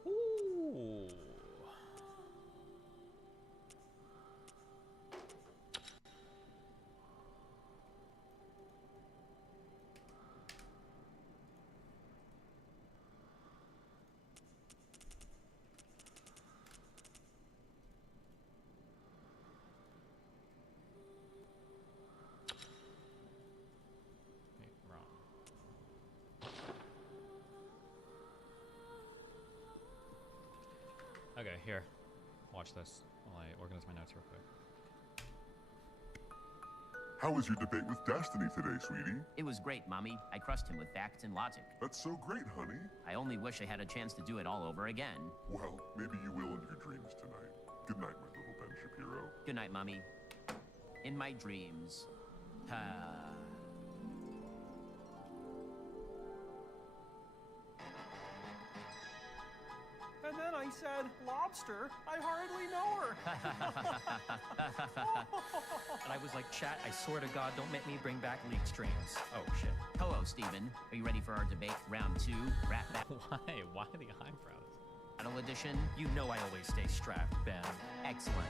Ooh. Okay, here. Watch this while I organize my notes real quick. How was your debate with Destiny today, sweetie? It was great, Mommy. I crushed him with facts and logic. That's so great, honey. I only wish I had a chance to do it all over again. Well, maybe you will in your dreams tonight. Good night, my little Ben Shapiro. Good night, Mommy. In my dreams. And then I said, lobster? I hardly know her. And I was like, chat, I swear to God, don't make me bring back leak streams. Oh, shit. Hello, Steven. Are you ready for our debate? Round 2, Rat Battle. Why the eyebrows? Battle Edition? You know I always stay strapped, Ben. Excellent.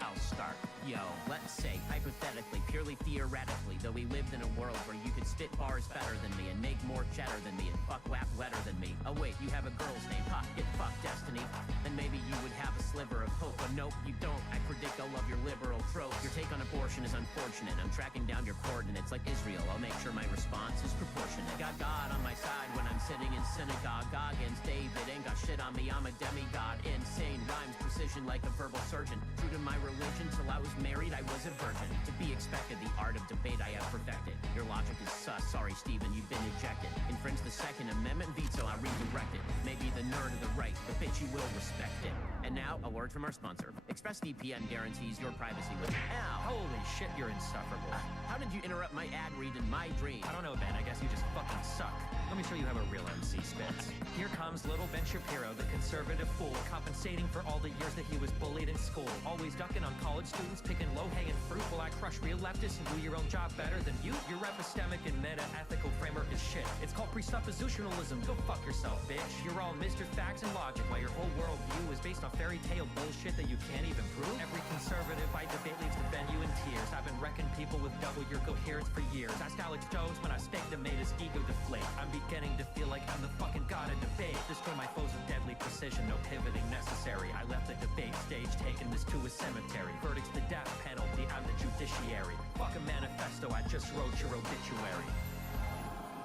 I'll start. Yo, let's say, hypothetically, purely theoretically, though we lived in a world where you could spit bars better than me and make more cheddar than me and fuck wap wetter than me. Oh wait, you have a girl's name, ha, get fucked destiny. Then maybe you would have a sliver of hope, but nope, you don't. I predict all of your liberal tropes. Your take on abortion is unfortunate. I'm tracking down your coordinates like Israel. I'll make sure my response is proportionate. Got God on my side when I'm sitting in synagogue. Goggins, David, ain't got shit on me, I'm a demigod. Insane rhymes, precision like a verbal surgeon. True to my religion, till I was married, I was a virgin. To be expected, the art of debate I have perfected. Your logic is sus, sorry Stephen, you've been ejected. Infringe the Second Amendment, veto, I redirect it. Maybe the nerd of the right, but bitch, you will respect it. And now, a word from our sponsor. ExpressVPN guarantees your privacy with Ow! Holy shit, you're insufferable. How did you interrupt my ad read in my dream? I don't know, Ben. I guess you just fucking suck. Let me show you how a real MC spits. Here comes little Ben Shapiro, the conservative fool, compensating for all the years that he was bullied in school. Always ducking on college students, picking low-hanging fruit while I crush real leftists and do your own job better than you. Your epistemic and meta-ethical framework is shit. It's called presuppositionalism. Go fuck yourself, bitch. You're all Mr. Facts and Logic, while your whole worldview is based on fairy tale bullshit that you can't even prove. Every conservative I debate leaves to bend you in tears. I've been wrecking people with double your coherence for years. Ask Alex Jones when I staked him, made his ego deflate. I'm beginning to feel like I'm the fucking god of debate. Destroy my foes with deadly precision, no pivoting necessary. I left the debate stage, taking this to a cemetery. Verdict's the death penalty, I'm the judiciary. Fuck a manifesto, I just wrote your obituary.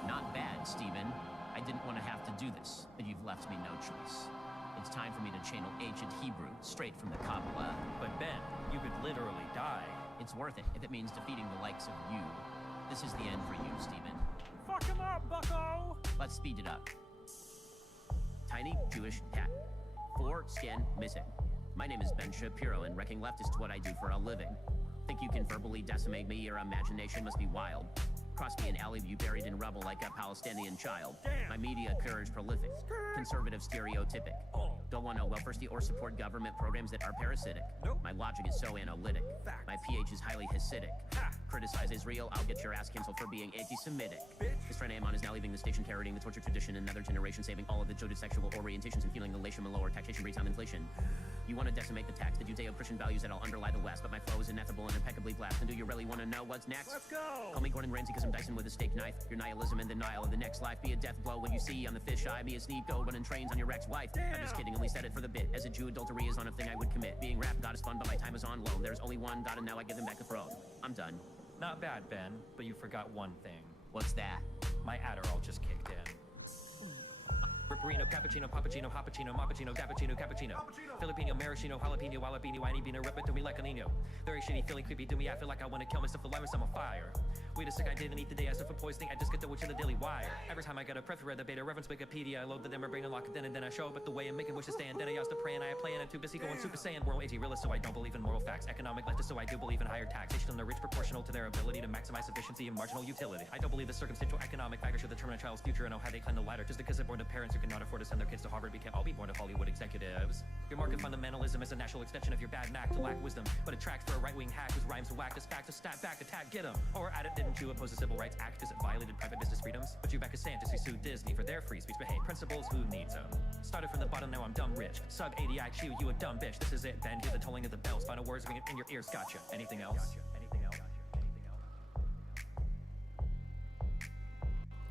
Not bad, Stephen. I didn't want to have to do this, but you've left me no choice. It's time for me to channel ancient Hebrew straight from the Kabbalah. But Ben, you could literally die. It's worth it if it means defeating the likes of you. This is the end for you, Stephen. Fuck him up, bucko! Let's speed it up. Tiny Jewish cat. 4 skin missing. My name is Ben Shapiro, and wrecking left is what I do for a living. Think you can verbally decimate me? Your imagination must be wild. Cross me an alley view buried in rubble like a Palestinian child. Damn. My media courage prolific. Conservative stereotypic. Don't want to welfaresty or support government programs that are parasitic. Nope. My logic is so analytic. Fact. My pH is highly Hasidic. Ha. Criticize Israel, I'll get your ass canceled for being anti-Semitic. Bitch. This train I am on is now leaving the station, carrying the torture tradition. Another generation saving all of the joded sexual orientations and feeling elation and lower taxation rates on inflation. You want to decimate the tax, the Judeo-Christian values that all underlie the West, but my flow is ineffable and impeccably blessed. And do you really want to know what's next? Let's go! Call me Gordon Ramsay because I'm dicing with a steak knife. Your nihilism and denial of the next life be a death blow when you see on the fisheye me a sneak goat running trains on your ex-wife. I'm just kidding, only said it for the bit. As a Jew, adultery is not a thing I would commit. Being rap god is fun, but my time is on low. There's only one god and now I give him back the throne. I'm done. Not bad, Ben, but you forgot one thing. What's that? My Adderall just kicked in. Ripperino, cappuccino, pappuccino, hoppuccino, mappuccino, cappuccino, cappuccino. Filipino, maraschino, jalapeno, jalapeno, whiny bean, rip it to me like a nino. Very shitty, feeling creepy to me, I feel like I want to kill myself alive with some on fire. Wait a sec, I didn't eat the day I suffered poisoning, I just get the witch in the Daily Wire. Every time I get a prefer the beta reference Wikipedia, I load the dimmer brain and lock it in, and then I show up at the way I'm making wishes stand. Then I ask to pray and I play and I'm too busy going Super Saiyan. Moral AG realist, so I don't believe in moral facts. Economic leftist, so I do believe in higher taxation on the rich proportional to their ability to maximize efficiency and marginal utility. I don't believe the circumstantial economic factors should determine a child's future and know how they climb the ladder. Just because they're born to parents who cannot afford to send their kids to Harvard, we can't all be born to Hollywood executives. Your market fundamentalism is a natural extension of your bad knack to lack wisdom, but it tracks for a right-wing hack whose rhymes to whack, to stack, to snap back, attack, get 'em. Or at it, didn't you oppose the Civil Rights Act because it violated private business freedoms? But you back as Santos, sued Disney for their free speech, but hey, principles, who needs them? Started from the bottom, now I'm dumb rich. Sub 80 IQ, you a dumb bitch. This is it, Ben. Hear the tolling of the bells. Final words ringing in your ears. Gotcha. Anything else?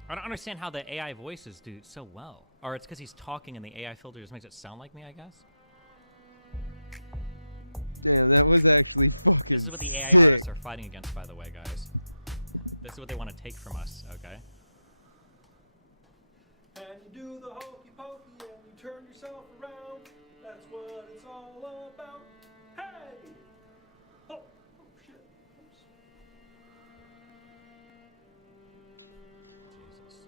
I don't understand how the AI voices do so well. Or it's because he's talking and the AI filter just makes it sound like me, I guess. Damn, that was actually fucking this is what the AI sick. artists are fighting against, by the way, guys. This is what they want to take from us, okay? And you do the hokey pokey and you turn yourself around. That's what it's all about. Hey! Oh shit. Oops. Jesus.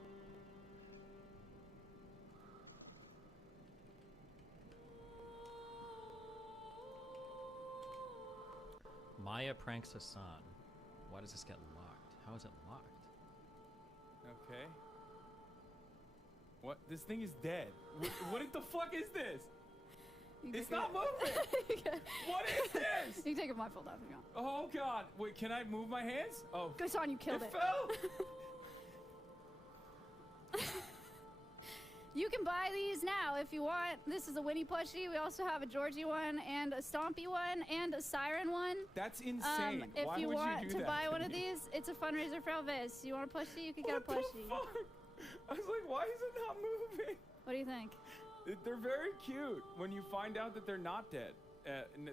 Maya pranks Hassan. Why does this get locked? How is it locked? Okay. What? This thing is dead. What the fuck is this? It's not moving. What is this? You can take a blindfold off if you want. Oh god. Wait, can I move my hands? Oh. Good on, you killed it. It fell. You can buy these now if you want. This is a Winnie plushie. We also have a Georgie one and a Stompy one and a Siren one. That's insane. If Why you would want you do to that buy to one of me? these, it's a fundraiser for Elvis. You want a plushie? You can get a plushie. What the fuck? I was like, why is it not moving? What do you think? They're very cute when you find out that they're not dead.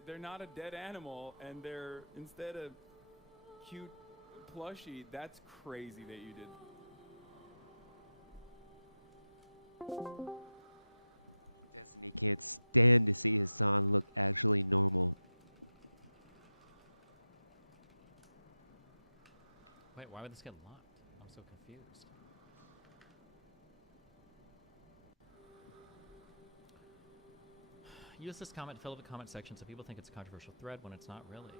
They're not a dead animal, and they're instead a cute plushie. That's crazy that you did. Destiny can't stand to see his son look actually normal. Wait, why would this get locked? I'm so confused. Use this comment, fill up the comment section so people think it's a controversial thread when it's not really.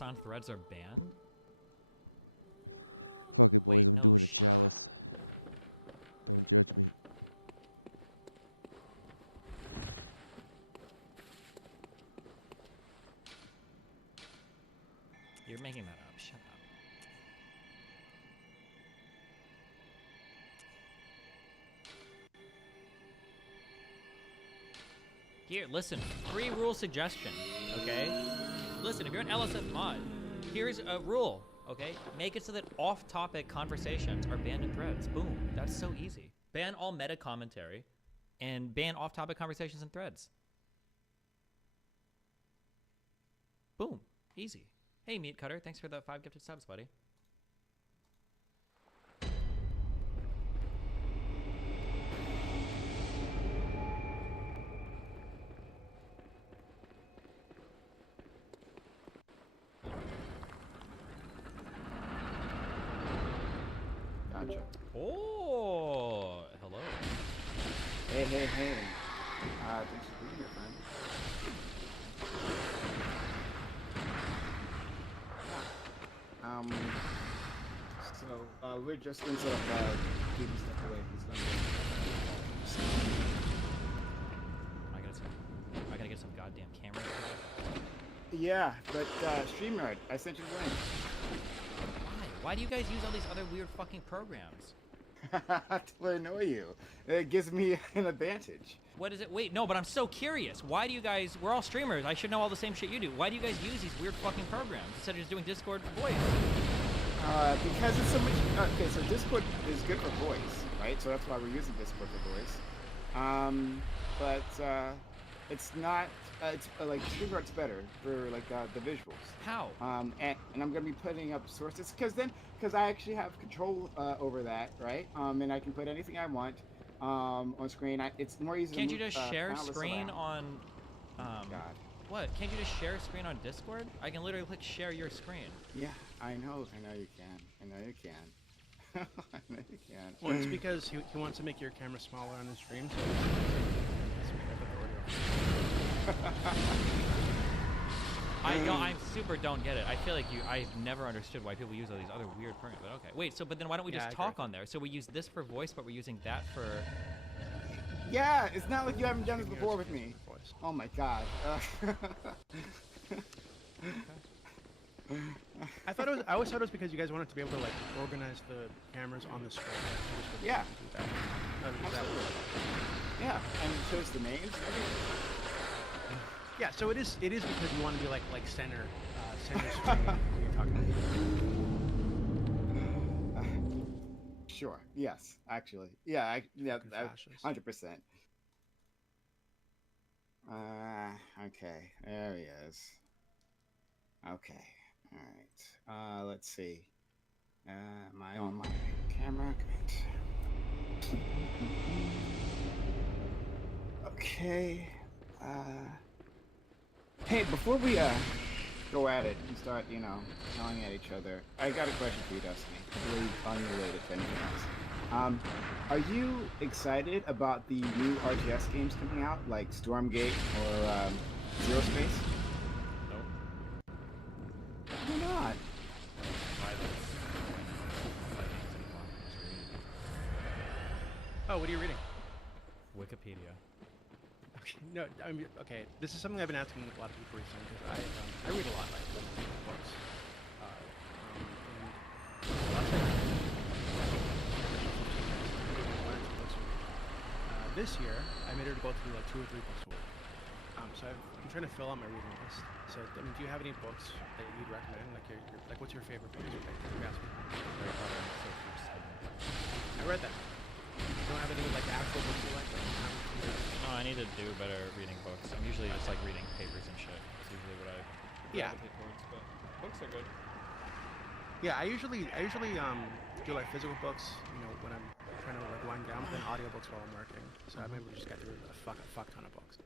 Alice on Threads are banned? Fuck it, boys. I'm doing a chalice. Don't judge me. You're making that up. Shut up. Here, listen. Free rule suggestion, okay? Listen, if you're an LSF mod, here's a rule, okay? Make it so that off-topic conversations are banned in threads. Boom. That's so easy. Ban all meta commentary and ban off-topic conversations in threads. Boom. Easy. Hey, Meat Cutter. Thanks for the 5 gifted subs, buddy. Gotcha. Oh, hello. Hey, hey, hey. Thanks for being here, friend. So, we're just going to sort of keep stuff away from I gotta get some goddamn cameras. Yeah, but StreamYard, I sent you the link. Why do you guys use all these other weird fucking programs? To annoy you. It gives me an advantage. What is it? Wait, no, but I'm so curious. Why do you guys, we're all streamers, I should know all the same shit you do. Why do you guys use these weird fucking programs instead of just doing Discord voice? Because it's so much, okay, so Discord is good for voice, right? So that's why we're using Discord for voice. But it's not, it's like StreamYard's better for like the visuals. How? And I'm gonna be putting up sources because I actually have control over that, right? And I can put anything I want on screen. It's more easy. Can't to you just share screen on? God. What? Can't you just share screen on Discord? I can literally click share your screen. Yeah, I know you can. I know you can. I know you can. Well, it's because he wants to make your camera smaller on his stream. I super don't get it. I feel like I've never understood why people use all these other weird programs. But okay, wait. So, but then why don't we just talk on there? So we use this for voice, but we're using that for. Yeah, it's not like you haven't done this before with me. Oh my god. I always thought it was because you guys wanted to be able to like organize the cameras on the screen. Yeah. Do that. Absolutely. Yeah, and it shows the names. Yeah, so it is because you want to be like center screen when you're talking about. Sure. Yes, actually. Yeah. 100%. Okay. There he is. Okay. All right. Let's see. Am I on my camera? Great. Okay. Hey, before we go at it and start, yelling at each other, I got a question for you, Destiny. Really unrelated to anything else. Are you excited about the new RTS games coming out, like Stormgate or Zero Space? Nope. Why not? Oh, what are you reading? Wikipedia. Okay, no, I mean, okay. This is something I've been asking a lot of people recently because I read a lot like books. This year, I made her to go through like 2 or 3 books a week. So I'm trying to fill out my reading list. So, I mean, do you have any books that you'd recommend? Like what's your favorite book? I read that. You don't have any like actual books you like? No, I need to do better reading books. I'm usually just like reading papers and shit. That's usually what I gravitate towards, but books are good. Yeah, I usually do like physical books, when I'm trying to like wind down, then audiobooks while I'm working. So I maybe just got through a fuck ton of books.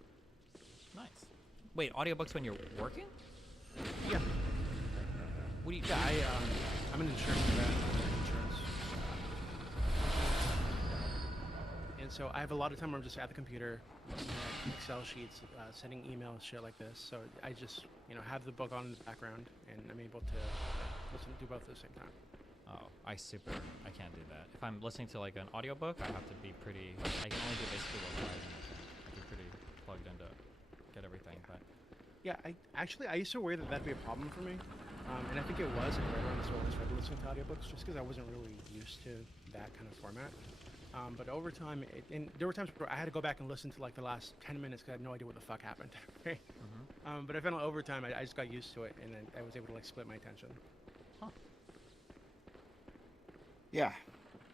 Nice. Wait, audiobooks when you're working? Yeah. What do you? Yeah, I'm an insurance grad. And so I have a lot of time where I'm just at the computer, Excel sheets, sending emails, shit like this. So I just, have the book on in the background, and I'm able to listen to both at the same time. Oh, I can't do that. If I'm listening to like an audiobook, I have to be pretty, I can only do basically what I'm pretty plugged in to get everything, but. Yeah, I used to worry that that'd be a problem for me. And I think it was right around this when I started listening to audiobooks, just because I wasn't really used to that kind of format. But over time, and there were times where I had to go back and listen to like the last 10 minutes because I had no idea what the fuck happened. Right? But I found over time, I just got used to it, and then I was able to like split my attention. Huh. Yeah.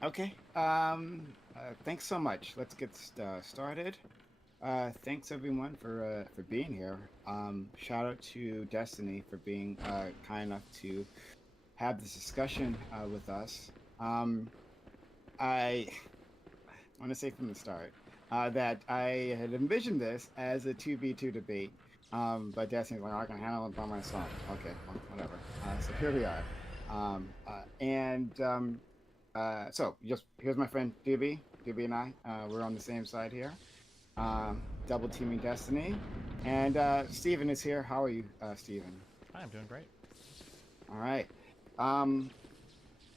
Okay. Thanks so much. Let's get started. Thanks everyone for being here. Shout out to Destiny for being kind enough to have this discussion with us. I want to say from the start that I had envisioned this as a 2v2 debate, but Destiny's like, I can handle it by myself. Okay, well, whatever. So here we are. So here's my friend DB. DB and I, we're on the same side here. Double teaming Destiny. And Steven is here. How are you, Steven? Hi, I'm doing great. All right.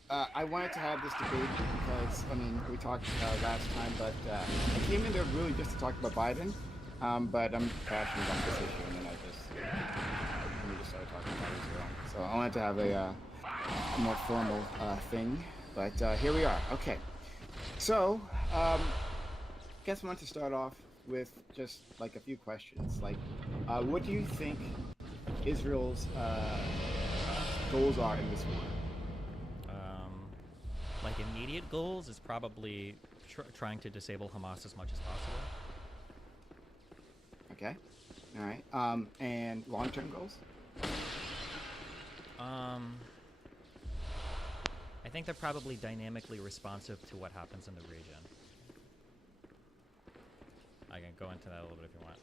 I wanted to have this debate because, we talked last time, but I came in there really just to talk about Biden, but I'm passionate about this issue, and we just started talking about it as well. So I wanted to have a more formal thing, but here we are. Okay. So, guess I want to start off with just like a few questions. Like, what do you think Israel's goals are in this war? Like immediate goals is probably trying to disable Hamas as much as possible. Okay. All right. And long-term goals? I think they're probably dynamically responsive to what happens in the region. I can go into that a little bit if you want.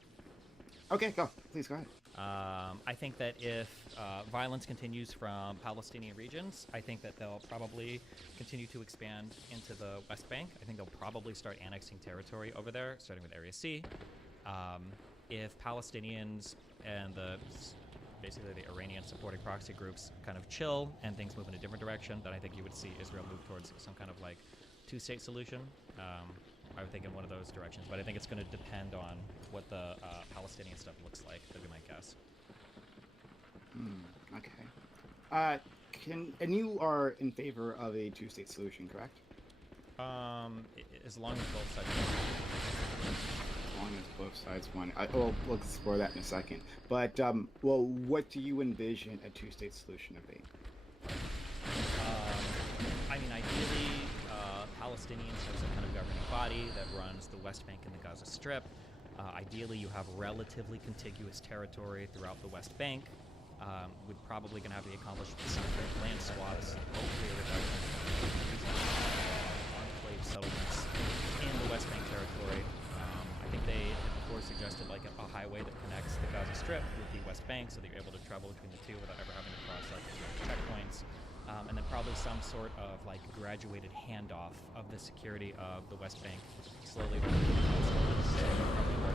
Okay, go. Please go ahead. I think that if violence continues from Palestinian regions, I think that they'll probably continue to expand into the West Bank. I think they'll probably start annexing territory over there, starting with Area C. If Palestinians and basically the Iranian supporting proxy groups kind of chill and things move in a different direction, then I think you would see Israel move towards some kind of like two-state solution. I would think in one of those directions, but I think it's going to depend on what the Palestinian stuff looks like. That'd be my guess. Okay. And you are in favor of a two-state solution, correct? As long as both sides. As long as both sides want. Well, we'll explore that in a second. But well, what do you envision a two-state solution to be? Ideally, Palestinians have some kind of governing body that runs the West Bank and the Gaza Strip. Ideally, you have relatively contiguous territory throughout the West Bank. We're probably going to have to accomplish some kind of land swaps, hopefully a reduction of enclave settlements in the West Bank territory. I think they had before suggested like a highway that connects the Gaza Strip with the West Bank so that you're able to travel between the two without ever having to cross like checkpoints. And then probably some sort of like graduated handoff of the security of the West Bank slowly over the next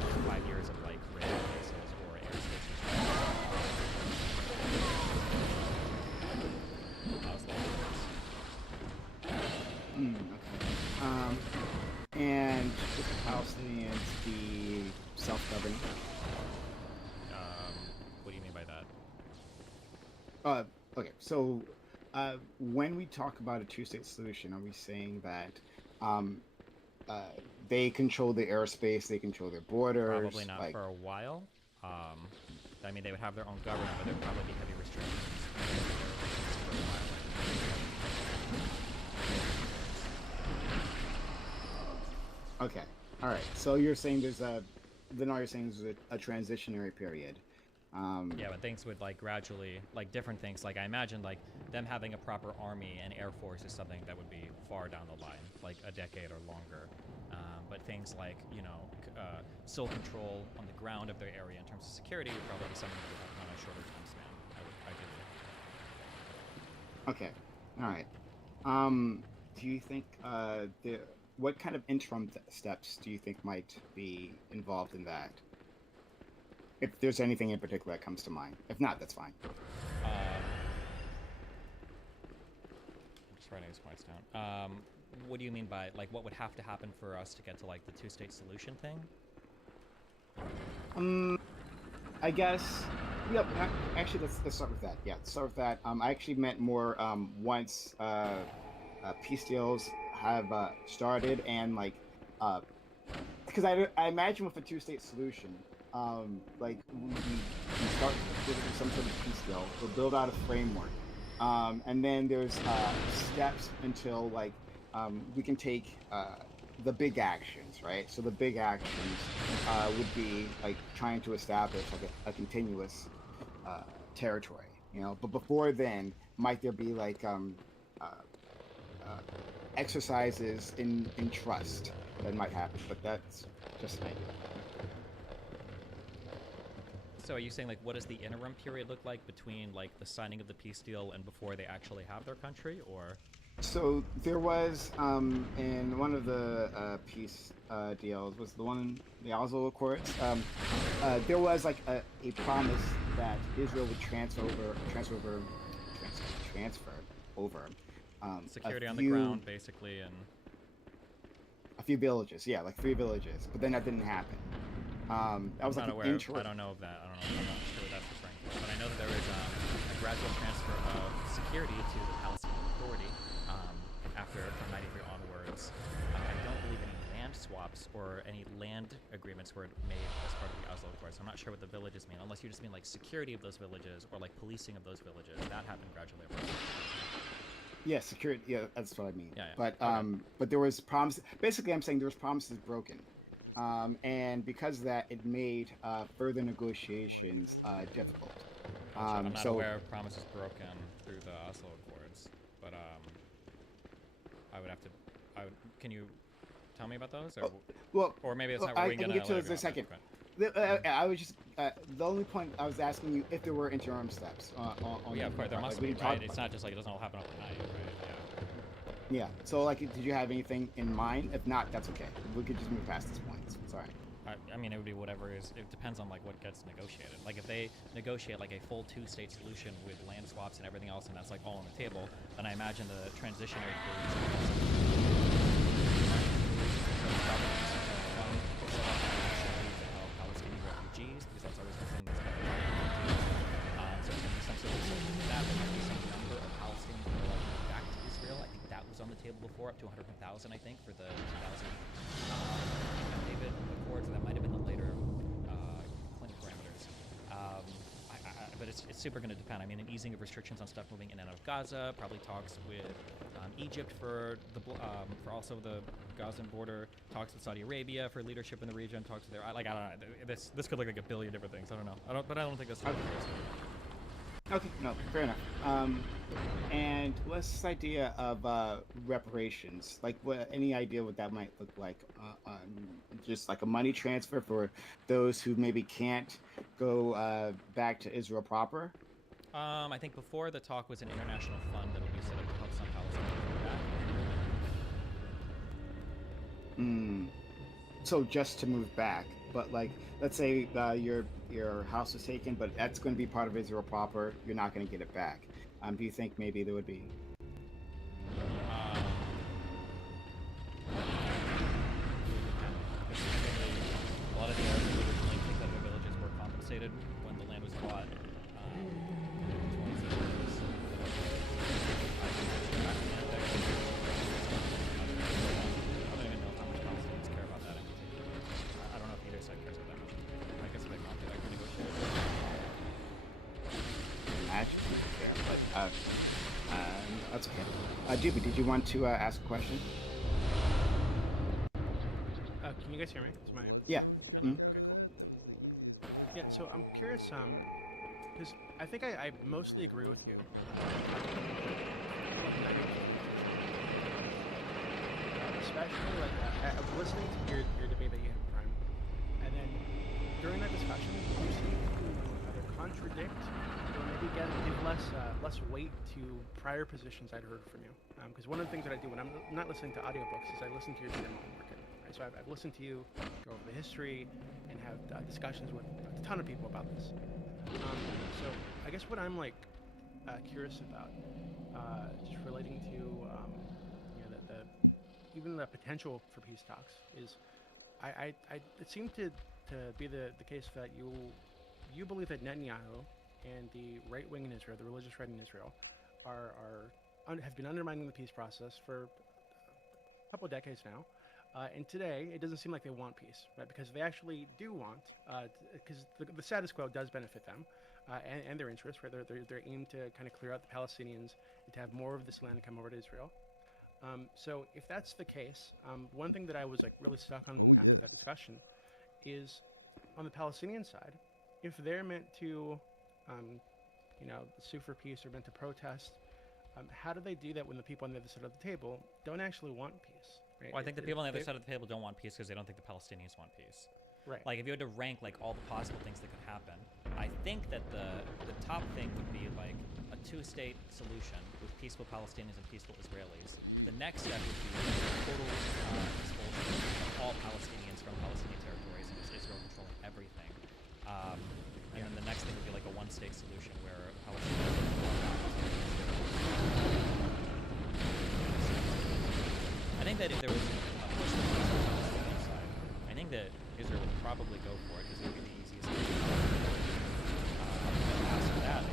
5 years of like rail bases or airspace And should the Palestinians be self-governing? What do you mean by that? Okay, so when we talk about a two-state solution, are we saying that they control the airspace, they control their borders? Probably not for a while. They would have their own government, but there'd probably be heavy restrictions. Okay, all right. So you're saying there's a transitionary period. Yeah, but things would like gradually, like different things. Like I imagine like them having a proper army and air force is something that would be far down the line, like a decade or longer. But things like, sole control on the ground of their area in terms of security would probably be something that would happen on a shorter time span, I would Okay, all right. Do you think what kind of interim steps do you think might be involved in that? If there's anything in particular that comes to mind. If not, that's fine. I'm just writing these points down. What do you mean by, like, what would have to happen for us to get to, like, the two-state solution thing? I guess. Yep. Actually, let's start with that. Yeah, let's start with that. I actually meant more once peace deals have started and like because I imagine with a two-state solution, like we start with some sort of peace deal. We'll build out a framework, and then there's steps until like we can take the big actions, right? So the big actions would be like trying to establish like a continuous territory, you know. But before then, might there be like exercises in trust that might happen? But that's just an idea. So are you saying, like, what does the interim period look like between, like, the signing of the peace deal and before they actually have their country, or? So there was in one of the peace deals, was the one the Oslo Accords. There was like a promise that Israel would transfer over security on the ground, basically, and a few villages. Yeah, like 3 villages. But then that didn't happen. That was I'm like not an aware. interim. I don't know of that. I don't know. I'm not sure what that's referring to. But I know that there is a gradual transfer of security to the Palestinian Authority after from 93 onwards. I don't believe any land swaps or any land agreements were made as part of the Oslo Accords. So I'm not sure what the villages mean, unless you just mean like security of those villages or like policing of those villages. That happened gradually. Yeah, security. Yeah, that's what I mean. Yeah, yeah. But Okay. but there was promise. Basically, I'm saying there was promises broken, Is this the fucking and because of that, it made further negotiations whining woman thing? difficult. I'm not so aware of promises broken through the Oslo Accords, but I would have to. Can you tell me about those? Or, well, or maybe it's well, not. I We can can get to those in a second. I was just the only point I was asking you if there were interim steps. On yeah, of course there must we be. didn't talk Right? about It's not just like it doesn't all happen overnight. Right? Yeah. So, like, did you have anything in mind? If not, that's okay. We could just move past this point. It's all right. I mean, it would be whatever is. It depends on like what gets negotiated. Like if they negotiate like a full two-state solution with land swaps and everything else, and that's like all on the table, then I imagine the transitionary Palestinian refugees, because that's always the thing that's kind of so some sort of that would have to be some number of Palestinians who are allowed back to Israel. I think that was on the table before, up to 100,000, I think, for the 2000 David Accords, and that might have been the later Clinton parameters. But it's super going to depend. I mean, an easing of restrictions on stuff moving in and out of Gaza, probably talks with Egypt for also the Gazan border, talks with Saudi Arabia for leadership in the region, talks with their I don't know. This could look like a billion different things. I don't know. But I don't think that's the case. Okay, no, fair enough. And what's this idea of reparations? Like, any idea what that might look like? Just like a money transfer for those who maybe can't go back to Israel proper? I think before the talk was an international fund that would be set up to help some Palestinians back. So just to move back, but like, let's say your house was taken, but that's going to be part of Israel proper. You're not going to get it back. Do you think maybe there would be? A lot of the Arab villages were compensated when the land was bought. What is this bitch make shit? That's okay. Jibby, did you want to ask a question? Can you guys hear me? A bloodstone chunk out of that? That was the easiest bloodstone chunk I've ever gotten. Because I think I Easier mostly than agree most with of the fucking shivering nightmare fucks. Especially like I was listening to your debate that you had with Prime, and then during that discussion, you see other contradict or maybe give less weight to prior positions I'd heard from you. Because one of the things that I do when I'm not listening to audiobooks is I listen to your general market. Right? So I've listened to you go over the history and have discussions with a ton of people about this. So I guess what I'm like curious about, just relating to even the potential for peace talks, is it seemed to be the case that you believe that Netanyahu and the right wing in Israel, the religious right in Israel, have been undermining the peace process for a couple of decades now. And today, it doesn't seem like they want peace, right? Because they actually do want, because the status quo does benefit them and their interests, right? They're aimed to kind of clear out the Palestinians and to have more of this land come over to Israel. So if that's the case, one thing that I was like really stuck on in that discussion is on the Palestinian side, if they're meant to, sue for peace or meant to protest, how do they do that when the people on the other side of the table don't actually want peace? Right? Well, I think the people on the other side of the table don't want peace because they don't think the Palestinians want peace. Right. Like, if you had to rank like all the possible things that could happen, I think that the top thing would be like a two-state solution with peaceful Palestinians and peaceful Israelis. Jeez. The next step would be total expulsion of all Palestinians from Palestinian territories and just Israel controlling everything. And then the next thing would be like a one-state solution where Palestinians. I think that if there was a push from the Palestinian side, I think that Israel would probably go for it because it would be the easiest thing. After that,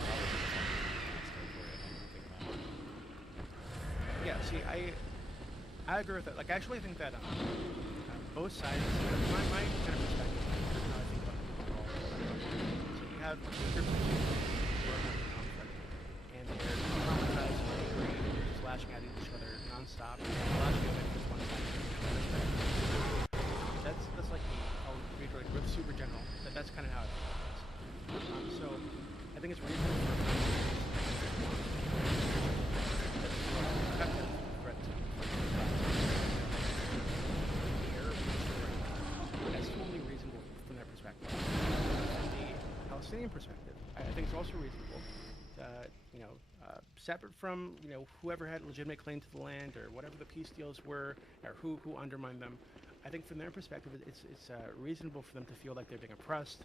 yeah, see, I agree with that. Like, I actually think that both sides, my kind of perspective, so you have two groups of people who are in conflict, and they're traumatized and angry, and they're just lashing out at each other nonstop, lashing out at just one side. That's like, I'll reiterate, with super general, that's kind of how it is. So, I think it's reasonable for that's totally reasonable from their perspective. From the Palestinian perspective, I think it's also reasonable that, separate from, whoever had legitimate claim to the land or whatever the peace deals were or who undermined them, I think from their perspective, it's reasonable for them to feel like they're being oppressed.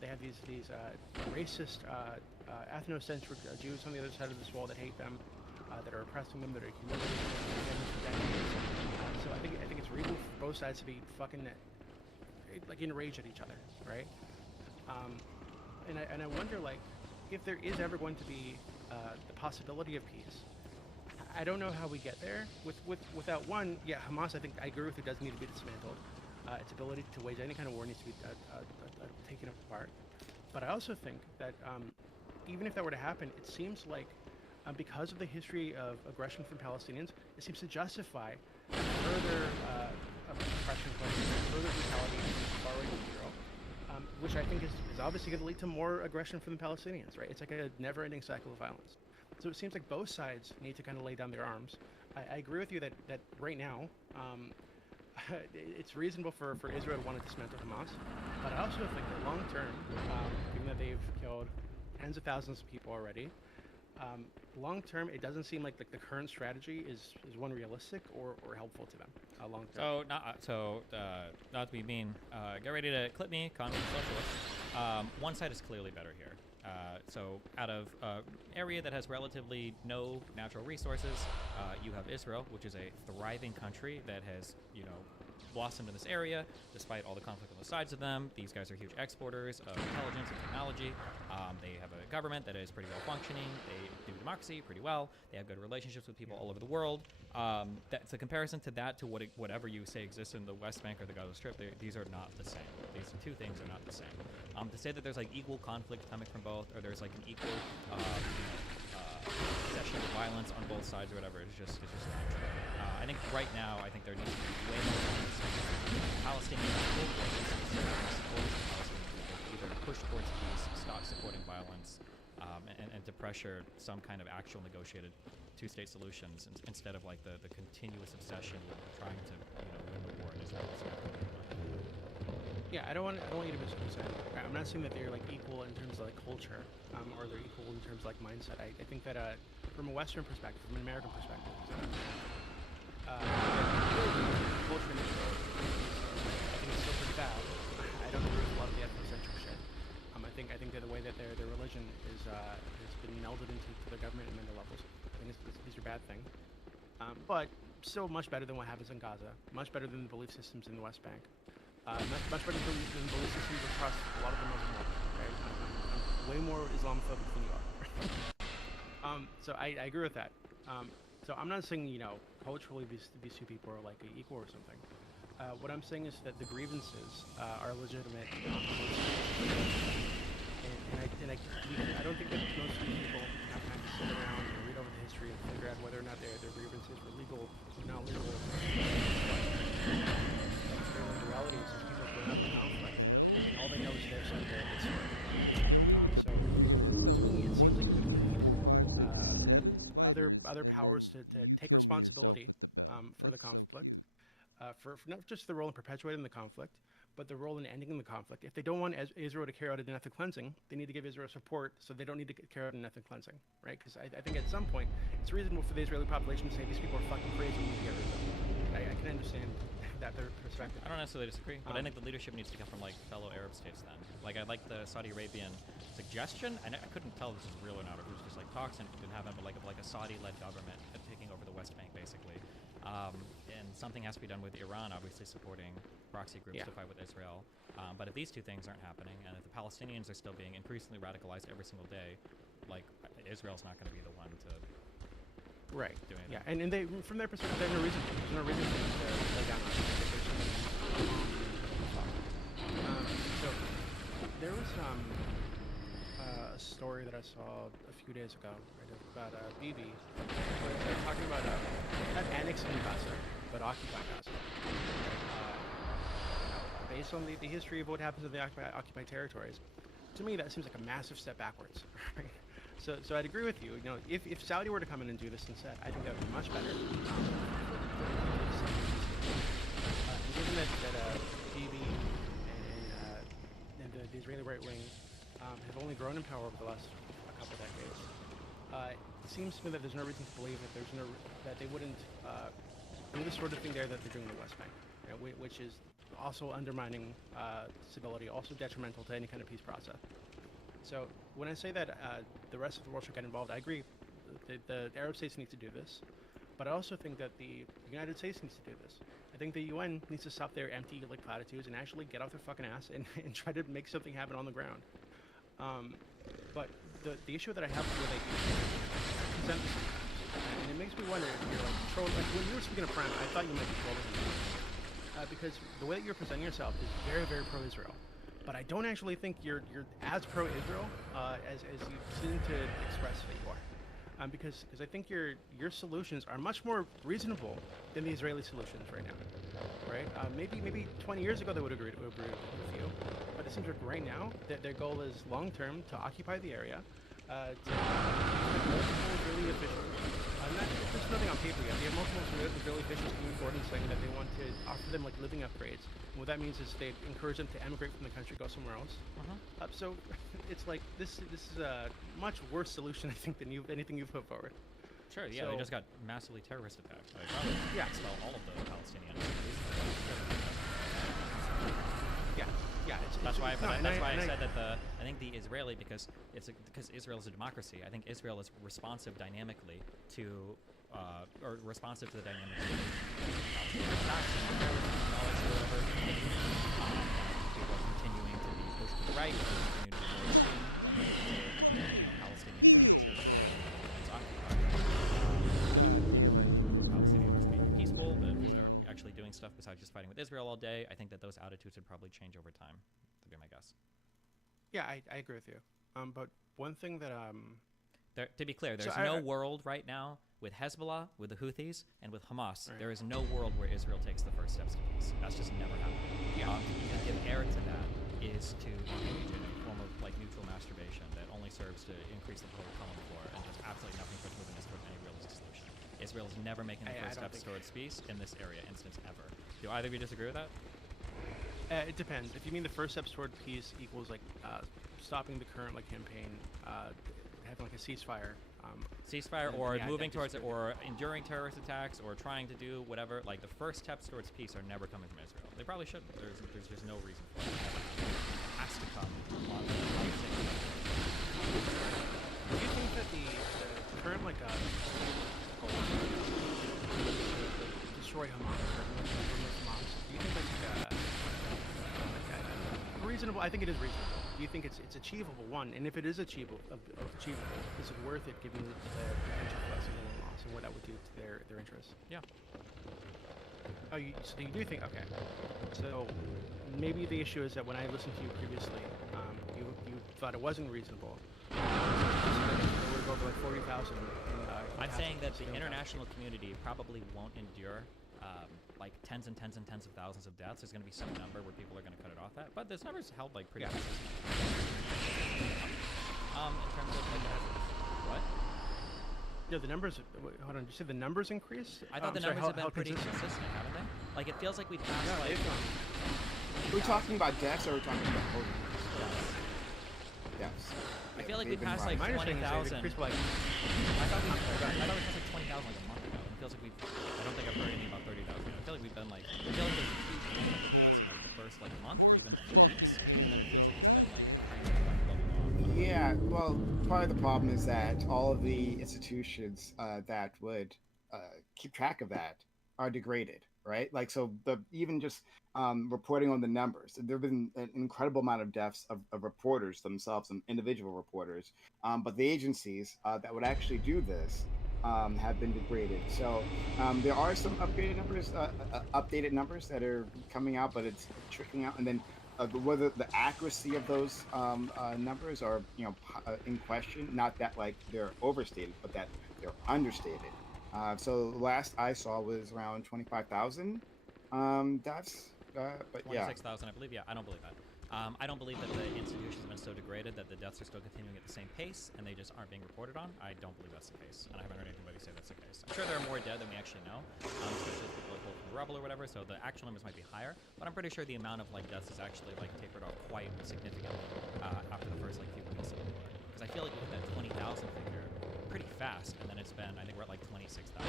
They have these racist, ethnocentric Jews on the other side of this wall that hate them, that are oppressing them, that are humiliating them. So I think it's reasonable for both sides to be fucking like enraged at each other, right? And I wonder, like, if there is ever going to be the possibility of peace. I don't know how we get there without one. Yeah, Hamas, I think I agree with you, does need to be dismantled. Its ability to wage any kind of war needs to be taken apart. But I also think that even if that were to happen, it seems like because of the history of aggression from Palestinians, it seems to justify further oppression, further brutality from far right Israel, which I think is obviously going to lead to more aggression from the Palestinians, right? It's like a never-ending cycle of violence. So it seems like both sides need to kind of lay down their arms. I agree with you that right now, it's reasonable for Israel to want to dismantle Hamas, but I also think that long term, given that they've killed tens of thousands of people already, long term, it doesn't seem like the current strategy is one realistic or helpful to them long term. So not to be mean, get ready to clip me, communist socialist. One side is clearly better here. So out of area that has relatively no natural resources, you have Israel, which is a thriving country that has, blossomed in this area despite all the conflict on the sides of them. These guys are huge exporters of intelligence and technology. They have a government that is pretty well functioning. They do democracy pretty well. They have good relationships with people all over the world. That's a comparison to that to whatever you say exists in the West Bank or the Gaza Strip. These are not the same. These two things are not the same. To say that there's like equal conflict coming from both, or there's like an equal possession of violence on both sides or whatever, it's just not true. I think right now, there needs to be way more Palestinian either push towards peace, stop supporting violence, and to pressure some kind of actual negotiated two-state solutions instead of like the continuous obsession with trying to win the war in Israel. Yeah, I don't want you to misunderstand. Right, I'm not saying that they're like equal in terms of like culture, or they're equal in terms of like mindset. I think that from a Western perspective, from an American perspective, culture in Israel, I think it's still pretty bad. I don't agree with a lot of the ethnocentric shit. I think that the way that their religion is has been melded into their government at many levels. I think these are bad things. But still much better than what happens in Gaza. Much better than the belief systems in the West Bank. Much better than belief systems across a lot of the Muslim world. Right? I'm way more Islamophobic than you are. So I agree with that. So I'm not saying, you know, culturally these two people are like equal or something. What I'm saying is that the grievances are legitimate. And I don't think that most of these people have time to sit around and read over the history and figure out whether or not their grievances were legal, not legal. The reality is Fucking bells? all they know is they're saying that You're gonna kill me with the. You're gonna summon 1, 2, 3, 4, 5, 6, 7 spiders, other and powers then to you take kill me yourself responsibility, with the bell. for the That's so conflict. cute. For not just the role in perpetuating the conflict, but the role in ending the conflict. If they don't want Israel to carry out an ethnic cleansing, they need to give Israel support so they don't need to carry out an ethnic cleansing, right? Because I think at some point, it's reasonable for the Israeli population to say these people are fucking crazy. I can understand that their perspective. I don't necessarily disagree, but I think the leadership needs to come from like fellow Arab states then. Like I like the Saudi Arabian suggestion, and I couldn't tell if this is real or not, or if it was just like talks and it didn't happen, but like a Saudi-led government taking over the West Bank basically. And something has to be done with Iran, obviously supporting proxy groups to fight with Israel. But if these two things aren't happening, and if the Palestinians are still being increasingly radicalized every single day, like Israel's not going to be the one to do anything. Yeah, and they, from their perspective, they have no reason to. There's no reason for them to lay down on so there was a story that I saw a few days ago about Bibi talking about not annexing Gaza, but occupying Gaza. Based on the history of what happens in the occupied territories, to me that seems like a massive step backwards. Right? So I'd agree with you. You know, if Saudi were to come in and do this instead, I think that would be much better. Given that Bibi and the Israeli right wing have only grown in power over the last couple of decades, it seems to me that there's no reason to believe that they wouldn't do the sort of thing there that they're doing in the West Bank, you know, which is also undermining stability, also detrimental to any kind of peace process. So when I say that the rest of the world should get involved, I agree. The Arab states need to do this, but I also think that the United States needs to do this. I think the UN needs to stop their empty like platitudes and actually get off their fucking ass and try to make something happen on the ground. But the issue that I have with it is present this sometimes, and it makes me wonder if you're like trolling. Like, when you were speaking of Prime, I thought you might be trolling me, because the way that you're presenting yourself is very, very pro-Israel. But I don't actually think you're as pro-Israel as you seem to express that you are, because I think your solutions are much more reasonable than the Israeli solutions right now, right? Maybe 20 years ago they would agree with you, but it seems like right now that their goal is long-term to occupy the area, to really efficient. There's nothing on paper yet. They have multiple Israeli officials coming forward and saying that they want to offer them like living upgrades. And what that means is they encourage them to emigrate from the country, go somewhere else. So it's like this is a much worse solution, I think, than anything you've put forward. Sure, yeah, So, they just got massively terrorist attacked. I'd rather expel all of the Palestinians. That's why I said that I think the Israeli, because Israel is a democracy. I think Israel is responsive dynamically to or responsive to the dynamics. Continuing to be pushed to the right. Fuck me, fucking heal, bro. God damn, I hate this room. I remember this room well. Actually doing stuff besides just fighting with Israel all day. I think that those attitudes would probably change over time. That'd be my guess. Yeah, I agree with you. But one thing that to be clear, there's no world right now with Hezbollah, with the Houthis, and with Hamas. There is no world where Israel takes the first steps to peace. That's just never happened. The heir to that is to engage in a form of like neutral masturbation that only serves to increase the political common floor and does absolutely nothing towards moving us towards any realistic solution. Israel is never making the first steps towards peace in this area instance ever. Do either of you disagree with that? It depends. If you mean the first steps toward peace equals like stopping the current like campaign, having like a ceasefire. Ceasefire, or moving towards it, or enduring terrorist attacks, or trying to do whatever. Like the first steps towards peace are never coming from Israel. They probably shouldn't. There's just no reason for it. It has to come. Do you think that the current like destroy Hamas, do you think that's reasonable? I think it is reasonable. Do you think it's achievable? One, and if it is achievable, is it worth it given the potential for civilian loss and what that would do to their interests? Yeah. Oh, so you do think? Okay. So maybe the issue is that when I listened to you previously, you thought it wasn't reasonable. Over like 40,000. I'm saying that the international community probably won't endure like tens and tens and tens of thousands of deaths. There's going to be some number where people are going to cut it off at, but this number's held like pretty consistent. In terms of like what? Yeah, the numbers. Hold on, did you say the numbers increased? I thought the numbers have been pretty consistent, haven't they? Like it feels like we passed like. Are we talking about deaths or are we talking about deaths? I feel like we passed like 20,000. I thought we passed like 20,000 like a month ago. It feels like we. I don't think I've heard anything about 30,000. I feel like we've done like. Of course. Of course, the fucking camera, bro. God damn it. Yeah, well, part of the problem is that all of the institutions that would keep track of that are degraded, right? Like, so even just reporting on the numbers, there have been an incredible amount of deaths of reporters themselves, and individual reporters, but the agencies that would actually do this have been degraded. So there are some updated numbers that are coming out, but it's trickling out, and then whether the accuracy of those numbers are in question, not that like they're overstated, but that they're understated. So the last I saw was around 25,000 deaths. But 26,000, I believe. Yeah, I don't believe that. I don't believe that the institutions have been so degraded that the deaths are still continuing at the same pace and they just aren't being reported on. I don't believe that's the case, and I haven't heard anybody say that's the case. I'm sure there are more dead than we actually know, especially if people like from rubble or whatever. So the actual numbers might be higher, but I'm pretty sure the amount of like deaths is actually like tapered off quite significantly after the first like few weeks of the war. Because I feel like we hit that 20,000 figure pretty fast, and then it's been, I think we're at like 26,000.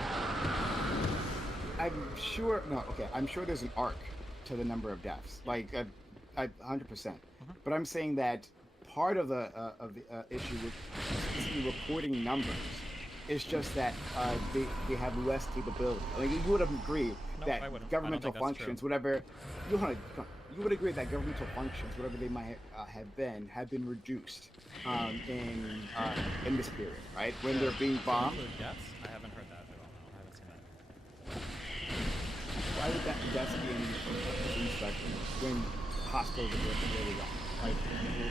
I'm sure. No, okay. I'm sure there's an arc to the number of deaths. Like. 100%. But I'm saying that part of the issue with reporting numbers is just that they have less capability. Like you would agree that governmental functions, whatever you would agree that governmental functions, whatever they might have been reduced in this period, right? When they're being bombed. Deaths? I haven't heard that at all. I haven't seen that. Why would that deaths be in special when hospitals are working really well? Right?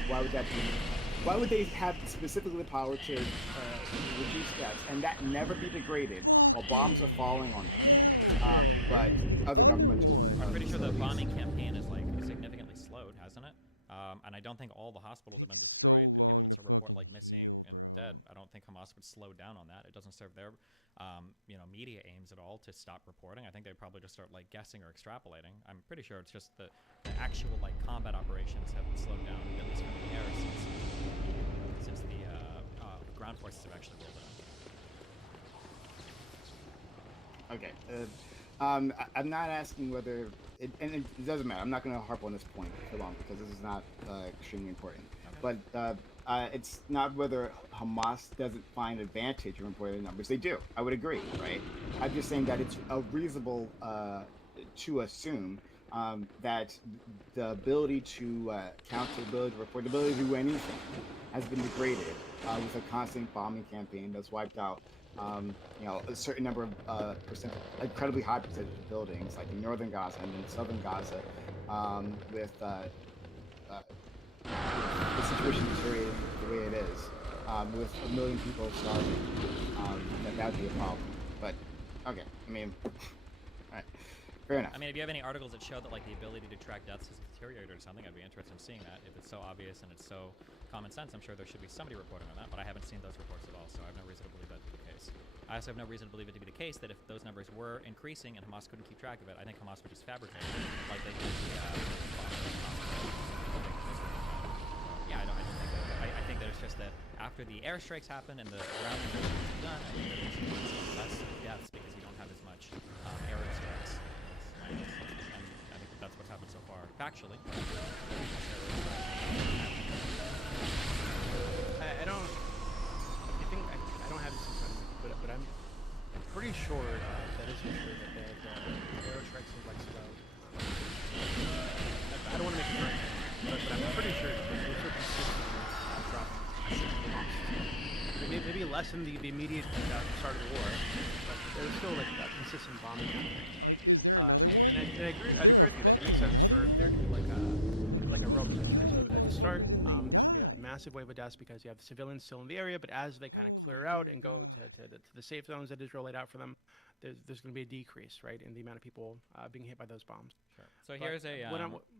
Why would that be? Why would they have specifically the power to reduce deaths and that never be degraded while bombs are falling on hell, bro. Where's the other one? I'm pretty sure the bombing campaign is like significantly slowed, hasn't it? And I don't think all the hospitals. Takes so long to fucking heal, bro. I don't think Hamas would slow down on that. It doesn't serve their media aims at all to stop reporting. I think they'd probably just start like guessing or extrapolating. I'm pretty sure it's just the actual like combat operations have slowed down, at least from the air, since the ground forces have actually rolled in. Okay. I'm not asking whether and it doesn't matter. I'm not going to harp on this point for long because this is not extremely important. Okay. But it's not whether Hamas doesn't find advantage in reporting numbers. They do. I would agree, right? I'm just saying that it's reasonable to assume that the ability to count, the ability to report, the ability to do anything has been degraded with a constant bombing campaign that's wiped out a certain number of incredibly high percentage of buildings, like in northern Gaza and in southern Gaza, with the situation deteriorating the way it is, with 1 million people starving, that would be a problem. But okay, I mean, all right. Fair enough. I mean, if you have any articles that show that like the ability to track deaths has deteriorated or something, I'd be interested in seeing that. If it's so obvious and it's so common sense, I'm sure there should be somebody reporting on that, but I haven't seen those reports at all, so I have no reason to believe that to be the case. I also have no reason to believe it to be the case that if those numbers were increasing and Hamas couldn't keep track of it, I think Hamas would just fabricate it like they did yeah, I don't think that. I think that it's just that after the airstrikes happened and the ground was done, less deaths because you don't have as much aerial strikes. And I think that's what's happened so far, factually. I don't. I think I don't have this in front of me, but I'm pretty sure that is true that the airstrikes have like slowed. I don't want to make it right, but I'm pretty sure that those are consistently dropping. Maybe less than the immediate start of the war, but there's still like that consistent bombing. Is there another one? Is there a fucking another one? Like you're supposed to kill those motherfuckers and they die. Massive wave of deaths because you have civilians still in the area, but as they kind of clear out and go to the safe zones that Israel laid out for them, there's going to be a decrease, right, in the amount of people being hit by those bombs. Sure. So here's a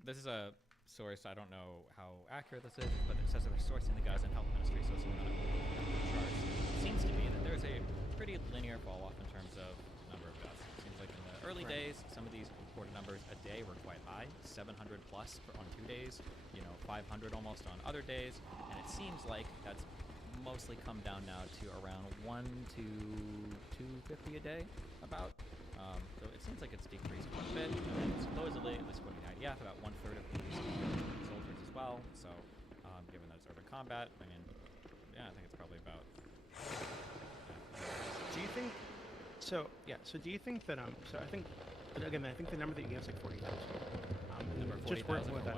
this is a source. I don't know how accurate this is, but it says that they're sourcing the Gaza Health Ministry. So it seems to me that there's a pretty linear fall off in terms of number of deaths. It seems like in the early days, some of these reported numbers a day were quite high, 700 plus on 2 days, 500 almost on other days, and it seems like that's mostly come down now to around 1 to 250 a day, about. So it seems like it's decreased quite a bit. And supposedly, at least according to the IDF, about 1/3 of these soldiers as well. So, given that it's urban combat, I mean, yeah, I think it's probably about. Do you think? So yeah. So do you think that So I think, again, I think the number that you gave is like 40,000. Just working with that.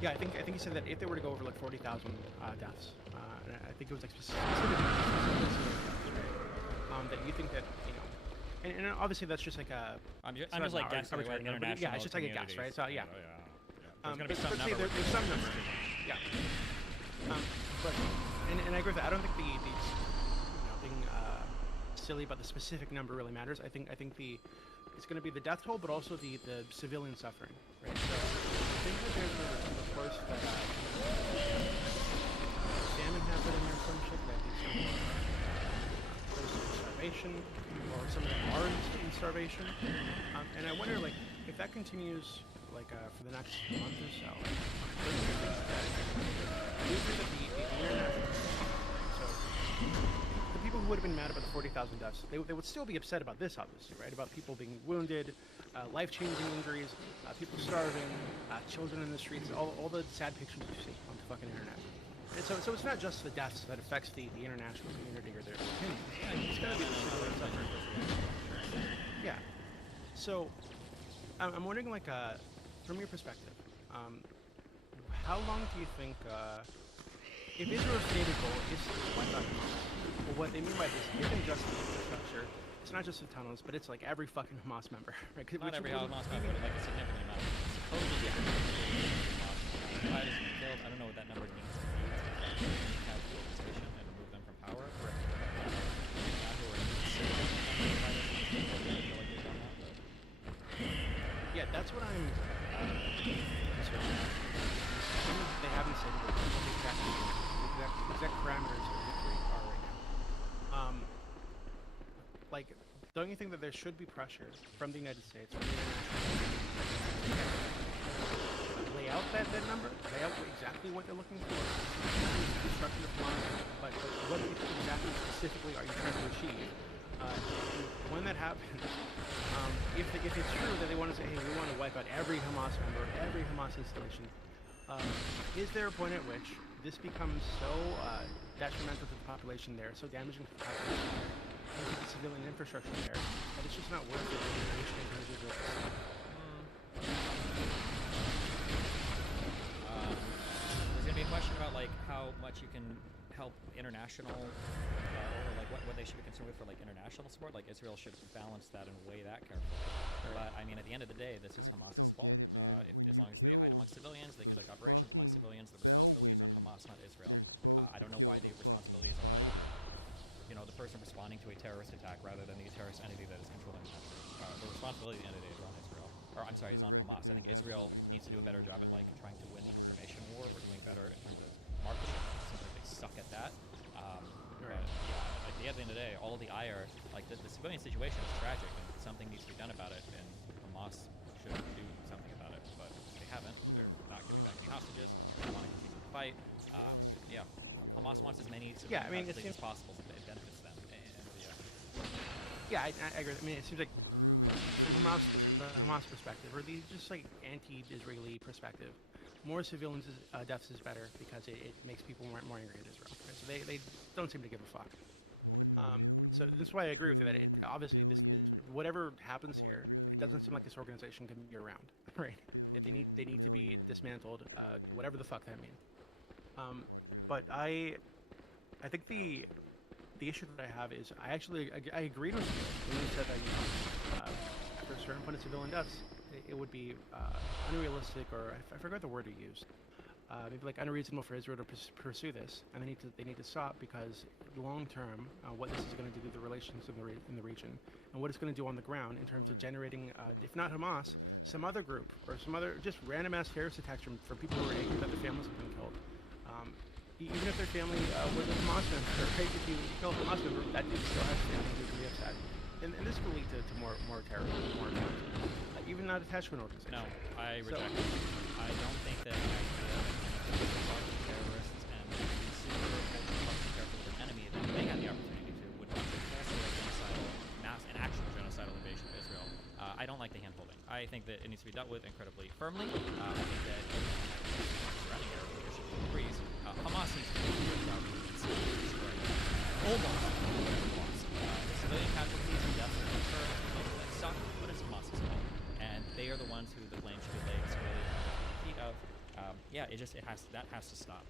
Yeah, I think you said that if they were to go over like 40,000 deaths, and I think it was like specific that you think that and obviously that's just like a. I'm just like guessing. Yeah, it's just like a guess, right? So yeah. There's gonna be some number. There's some number. Yeah. But and I agree with that. I don't think the being silly about the specific number really matters. I think it's going to be the death toll, but also the civilian suffering, right? So I think that there's a reports that famine happening or some shit, like starvation, or some are in starvation, and I wonder, like, if that continues, like, for the next month or so. I do think that the internet. So the people who would have been mad about the 40,000 deaths, they would still be upset about this, obviously, right? About people being wounded, life-changing injuries, people starving, children in the streets, all the sad pictures you see on the fucking internet. And so it's not just the deaths that affects the international community or their opinions. It's gonna be yeah. So I'm wondering, like, from your perspective, how long do you think, if Israel's stated goal is to wipe out Hamas, well, what they mean by this isn't just the infrastructure, it's not just the tunnels, but it's like every fucking Hamas member, right? Not every Hamas member, but like a significant amount. Supposedly, I don't know what that number means. Organization and remove them from power. Yeah, that's what I'm. They haven't said what the exact parameters of victory are. Like, don't you think that there should be pressure from the United States, from the lay out that number, lay out exactly what they're looking for, construction of plans, but what exactly specifically are you trying to achieve? When that happens, if it's true that they want to say, hey, we want to wipe out every Hamas member, every Hamas installation, is there a point at which this becomes so detrimental to the population there, so damaging to the population, and to the civilian infrastructure there, that it's just not worth it? There's going to be a question about, like, how much you can help international, or like what they should be concerned with for, like, international support. Like, Israel should balance that and weigh that carefully. But I mean, at the end of the day, this is I just don't get it, man. When you kill those fucking bell women, they're supposed to kill the fucking spiders. The person responding to a terrorist attack rather than the terrorist entity that is controlling the responsibility at the end of the day is or I'm And sorry, for the it's not record, Hamas, there's Israel absolutely needs to do a nothing in better this job at, like, room trying to win the worth information war, fucking being better killing at for. marketing. It seems like they suck at that. But yeah, at the end of the day, all the ire, like the civilian situation is tragic, and something needs to be done about it. And Hamas should do something about it, but they haven't. Good Not fucking hostages. god, They want dude. to fight. What Yeah, a Hamas wants joke. as many Yeah, I mean, civilian it casualties seems- as possible, so it benefits them. And Yeah, I agree. I mean, it seems like This room is literally rage from bait. Hamas perspective, or the just like anti-Israeli perspective, more civilians deaths is better because it makes people more angry at Israel. Right? So they don't seem to give a fuck. 1 So million, that's why I agree with you that trillion, obviously billion, whatever happens here, it doesn't seem like quadrillion, this organization can be around. Right? billion, they need million, to be dismantled, trillion, whatever the fuck that means. quadrillion, But I think thousand. the issue that I have is I agreed with you when you said that after a certain point of civilian deaths, it would be unrealistic, or I forgot the word you used. Maybe like unreasonable for Israel to pursue this, and they need to stop because long term, what this is going to do to the relations in the region, and what it's going to do on the ground in terms of What generating, if not fucking Hamas, some trash, other group dude. or some other just random ass terrorist attacks from people who are angry that their families have been killed. Even if their family was a Hamas member, or paid to kill a Hamas member, that dude still has family to be upset. And this will lead to more terrorism, more attacks. Even not attached to an organization. No, I reject it. I don't think that terrorists and super careful with an enemy that they had the opportunity to would want to also a genocidal, an actual genocidal invasion of Israel. I don't like the hand-holding. I think that it needs to be dealt with incredibly firmly. I think that surrounding Arab leadership agrees. Hamas needs to be almost lost. The civilian casualties and deaths that occur, that suck, but it's Hamas's fault. And they are the ones who the blame should be laid squarely at the feet of. Yeah, that has to stop.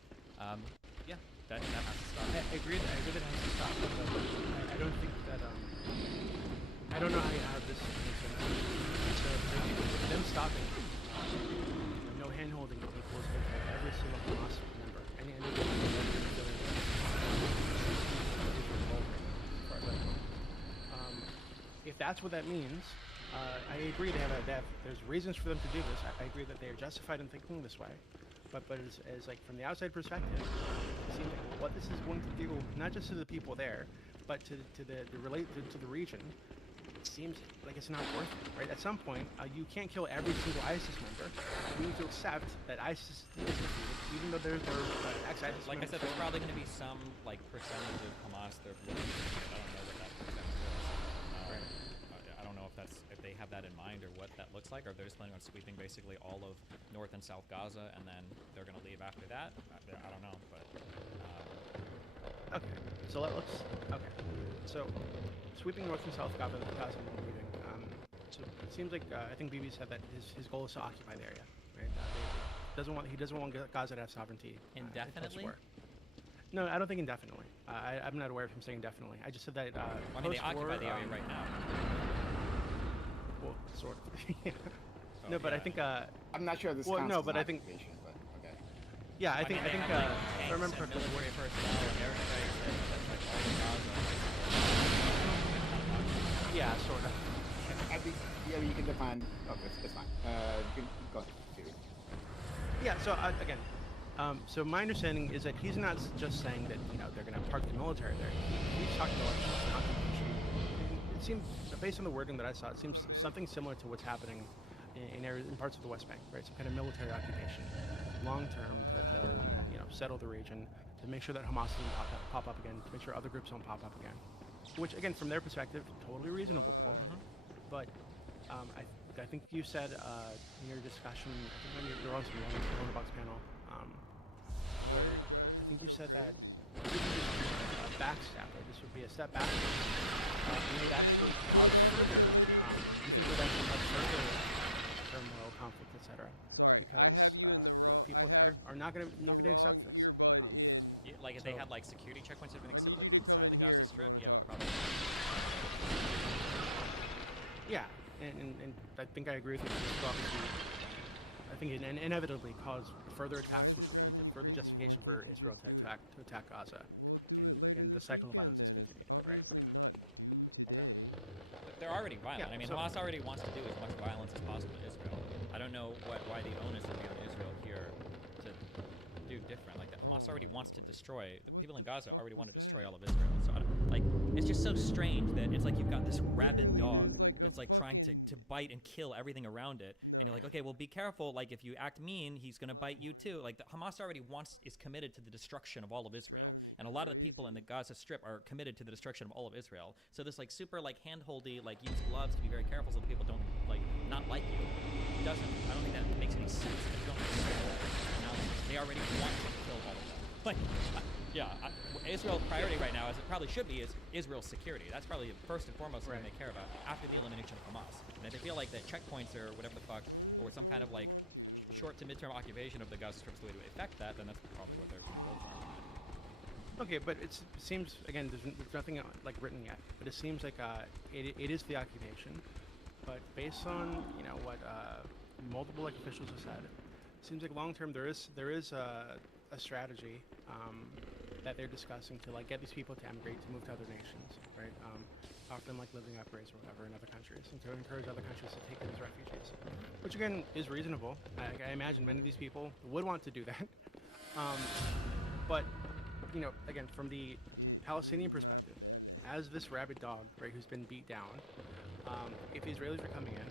Yeah, that has to stop. I agree that it has to stop. I don't think that I don't know how you have this. So them stopping, no hand holding equals every single Hamas member. If that's what that means, I agree they have there's reasons for them to do this. I agree that they are justified in thinking this way. But as like from the outside perspective, it seems like what this is going to do, not just to the people there, but to the region, it seems like it's not worth it, right? At some point, you can't kill every single ISIS member. You need to accept that ISIS is defeated, even though they're ex-ISIS Like I said, there's probably going to be some like percentage of Hamas they're looking at. I don't know what that percentage is. I don't know if they have that in mind or what that looks like, or if they're just planning on sweeping basically all of North and South Gaza, and then they're going to leave after that. I don't know, but. Okay, so so sweeping North and South Gaza and moving. So it seems like I think Bibi said that his goal is to occupy the area, right? He doesn't want Gaza to have sovereignty Indefinitely? No, I don't think indefinitely. I'm not aware of him saying indefinitely. I just said that. I mean, they occupy the area right now. Well, sort of. Yeah. So, no, but yeah. I think. I'm not sure this well, counts no, as but an I think. occupation, but okay. Yeah, I think. They have, like, If I remember correctly. military personnel and airstrikes and like all of Gaza. Yeah, sort of. I think, yeah, you can define. Oh, it's fine. You can go ahead. Yeah. So again, so my understanding is that he's not just saying that they're going to park the military there. He's talking about occupation. It seems, based on the wording that I saw, it seems something similar to what's happening in parts of the West Bank, right? Some kind of military occupation, long term. Why? Settle the region to make sure that Hamas doesn't pop up again, to make sure other groups don't pop up again. Which, again, from their perspective, totally reasonable. Why? But I think you said in your discussion, I think you're on some Box panel. Why is it driving you so said crazy? Backstab. This would be a step back. Well, then put it off until later this weekend. Sorry, I have you in the wrong. I have the wrong earbud in. Like if they had like security checkpoints. I need you to come in here if you want to talk. Yeah, and I think I agree with you. I think it inevitably caused further attacks. Why is it driving you crazy, and why can't you just do it? To attack Gaza. We'll do it later this weekend then. It's obviously not due today. They're already violent. Yeah, I mean, so Hamas already wants to do as much violence as possible to Israel. don't know why the onus would be on Israel here to do different. Like, Oh Hamas already my wants lord. to destroy. What People the in Gaza fuck already was want to destroy that? all of Israel. So, like, it's just so strange that it's like you've got this rabid Literally, dog there's like a that's, like, trying to fucking bite and kill everything around it. No. And you're like, okay, well, be careful. Like, if you act mean, he's gonna bite you Bloodborne. too. Like, Hamas already is committed to the destruction of all of It's Israel. driving me And a lot of people in the crazy. Gaza Strip are committed to the destruction of all of Israel. So this like super like handholdy, like use gloves to be very careful so that people don't like not like you. It doesn't. I don't think that makes any sense. They don't understand analysis. They already want to kill all of them. Like, Israel's priority right now, as it probably should be, is Israel's security. That's probably first and foremost thing they care about after the elimination of Hamas. And if they feel like that checkpoints or whatever the fuck, Go to the or some store kind if of like you want to, but short to midterm occupation of the Gaza Strip is the way to affect that, then that's probably don't stress. Okay, but it seems, again, there's nothing like written yet, but it seems like it is the occupation. But based on what multiple like officials have said, it seems like long term there is a strategy that they're discussing to like get these people to emigrate, to move to other nations, right? Offer them like living upgrades or whatever in other countries, and to encourage other countries to take in these refugees, which again is reasonable. I imagine many of these people would want to do that, but again, from the Get Palestinian in my perspective, belly. as this rabid dog, right, who's been beat down, if the Israelis are coming in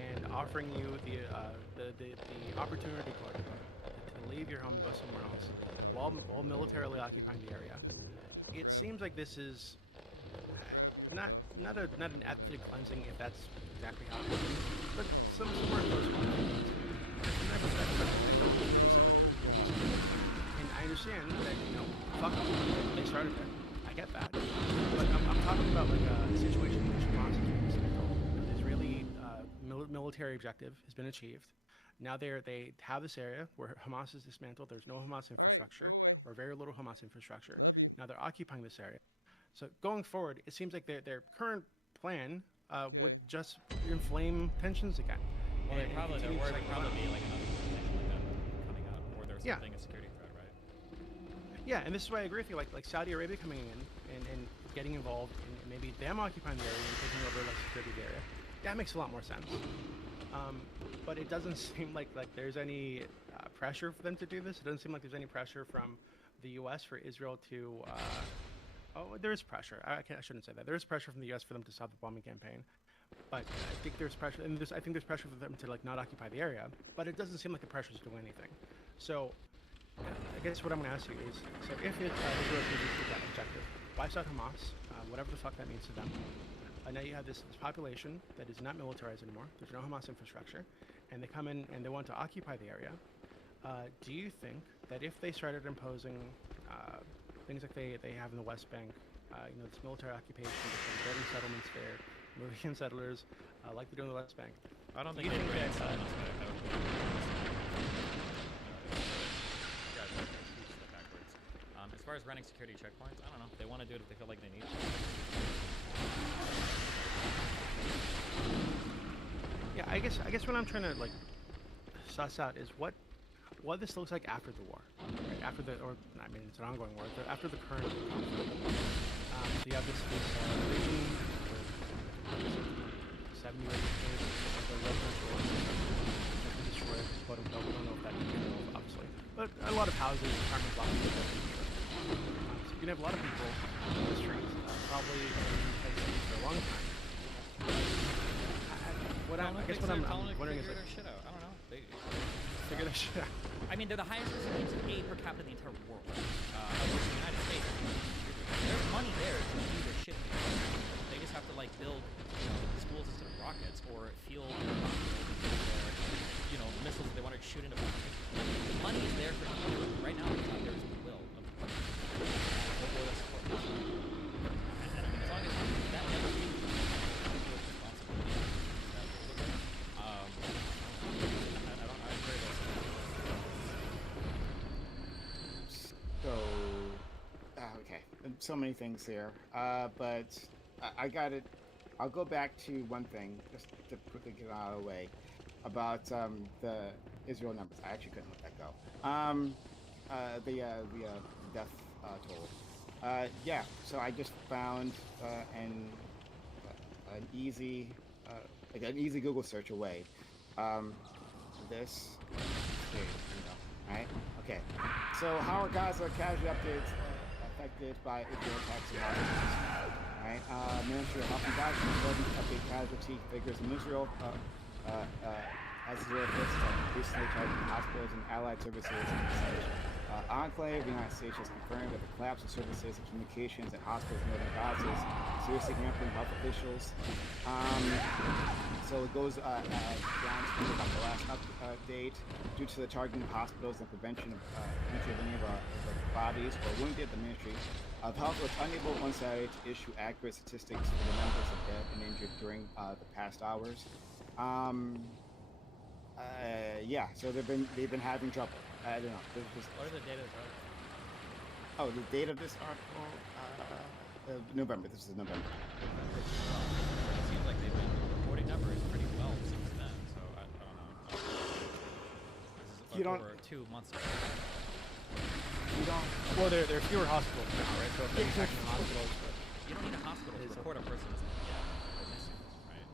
and offering you the opportunity to leave your home, I don't think we're gonna eat tacos for another week or two. Just it grab. seems like this is Just grab your not, stuff not and not come an back ethnic to cleansing, me. if that's exactly how it works. But Oh some no, bro! God damn it! And I understand that fuck them. They started it. I get that. But I'm talking about like a situation in which Hamas has been dismantled. The Israeli military objective has been achieved. Now they have this area where Hamas is dismantled. There's no Hamas infrastructure. All right, go away. Or very little Hamas infrastructure. Love you. Now they're occupying this area. So going forward, it seems like their current plan Okay. would just inflame tensions again. Well, And they're continue to worried cycle probably on. be like coming up, or there's Yeah. something a security threat, right? Yeah, and this is why I agree with you. Like Saudi Arabia coming in and getting involved, and maybe them occupying the area and taking over like security area. That makes a lot more sense. But it doesn't seem like there's any pressure for them to do this. It doesn't seem like there's any pressure from the U.S. for Israel to. Oh, there is pressure. I shouldn't say that. There is pressure from the U.S. for them to stop the bombing campaign. But I think there's pressure, and I think there's pressure for them to like not occupy the area. But it doesn't seem like the pressure is doing anything. So I guess what I'm going to ask you is, so if Israel is that objective, wipes out Hamas, whatever the fuck that means to them. Now you have this population that is not militarized anymore. There's no Hamas infrastructure, and they come in and they want to occupy the area. Do you think that if they started imposing things like they have in the West Bank, this military occupation, building settlements there, moving in settlers, like they do in the West Bank? I don't do think you they think bring that, settlements as far as running security checkpoints, I don't know. They want to do it if they feel like they need to. Yeah, I guess what I'm trying to like suss out is what this looks like after the war, right? After the, or I mean, it's an ongoing war. But after the current conflict, so you have this region, 70 or 80 residential destroyed, quote unquote. We don't know if that means obviously, but a lot of houses, apartment blocks. So you can have a lot of people in the streets, probably for a long time. I guess what I'm wondering is like, shit out. I don't know. They figure their shit out. I mean, they're the highest recipients of aid per capita in the entire world. Of course, the United States. There's money there to do their shit. They just have to like build, schools instead of rockets, or field, missiles that they want to shoot into. The money is there for them to do it. Right now, it's not there to the will of the country. And I mean, as long as that never changes, Okay, so many things here, but I got it. I'll go back to one thing just to quickly get it out of the way about the Israel numbers. I actually couldn't let that go. The death toll. Yeah, so I just found an easy Google search away. this. Here we go. Right? Okay. So how are Gaza casualty updates affected by Israel attacks and hospitals? Right? Ministry of Health and Gaza doesn't update casualty figures in Israel. As Israel forces have increasingly targeted hospitals and allied services. Enclave, the United States has confirmed that the collapse of services and communications at hospitals in northern Gaza is seriously hampering health officials. So it goes down to about the last update. Due to the targeting of hospitals and prevention of entry of any of the bodies or wounded, the Ministry of Health was unable one Saturday to issue accurate statistics for the numbers of dead and injured during the past hours. Yeah, so they've been having trouble. I don't know. What are the date of this article? Oh, the date of this article? November. This is November. It seems like they've been reporting numbers pretty well since then, so I don't know. This is You don't- over 2 months ago. You don't. Well, there are fewer hospitals now, right? So if they're attacking hospitals, You don't need a hospital to report a person as missing, right?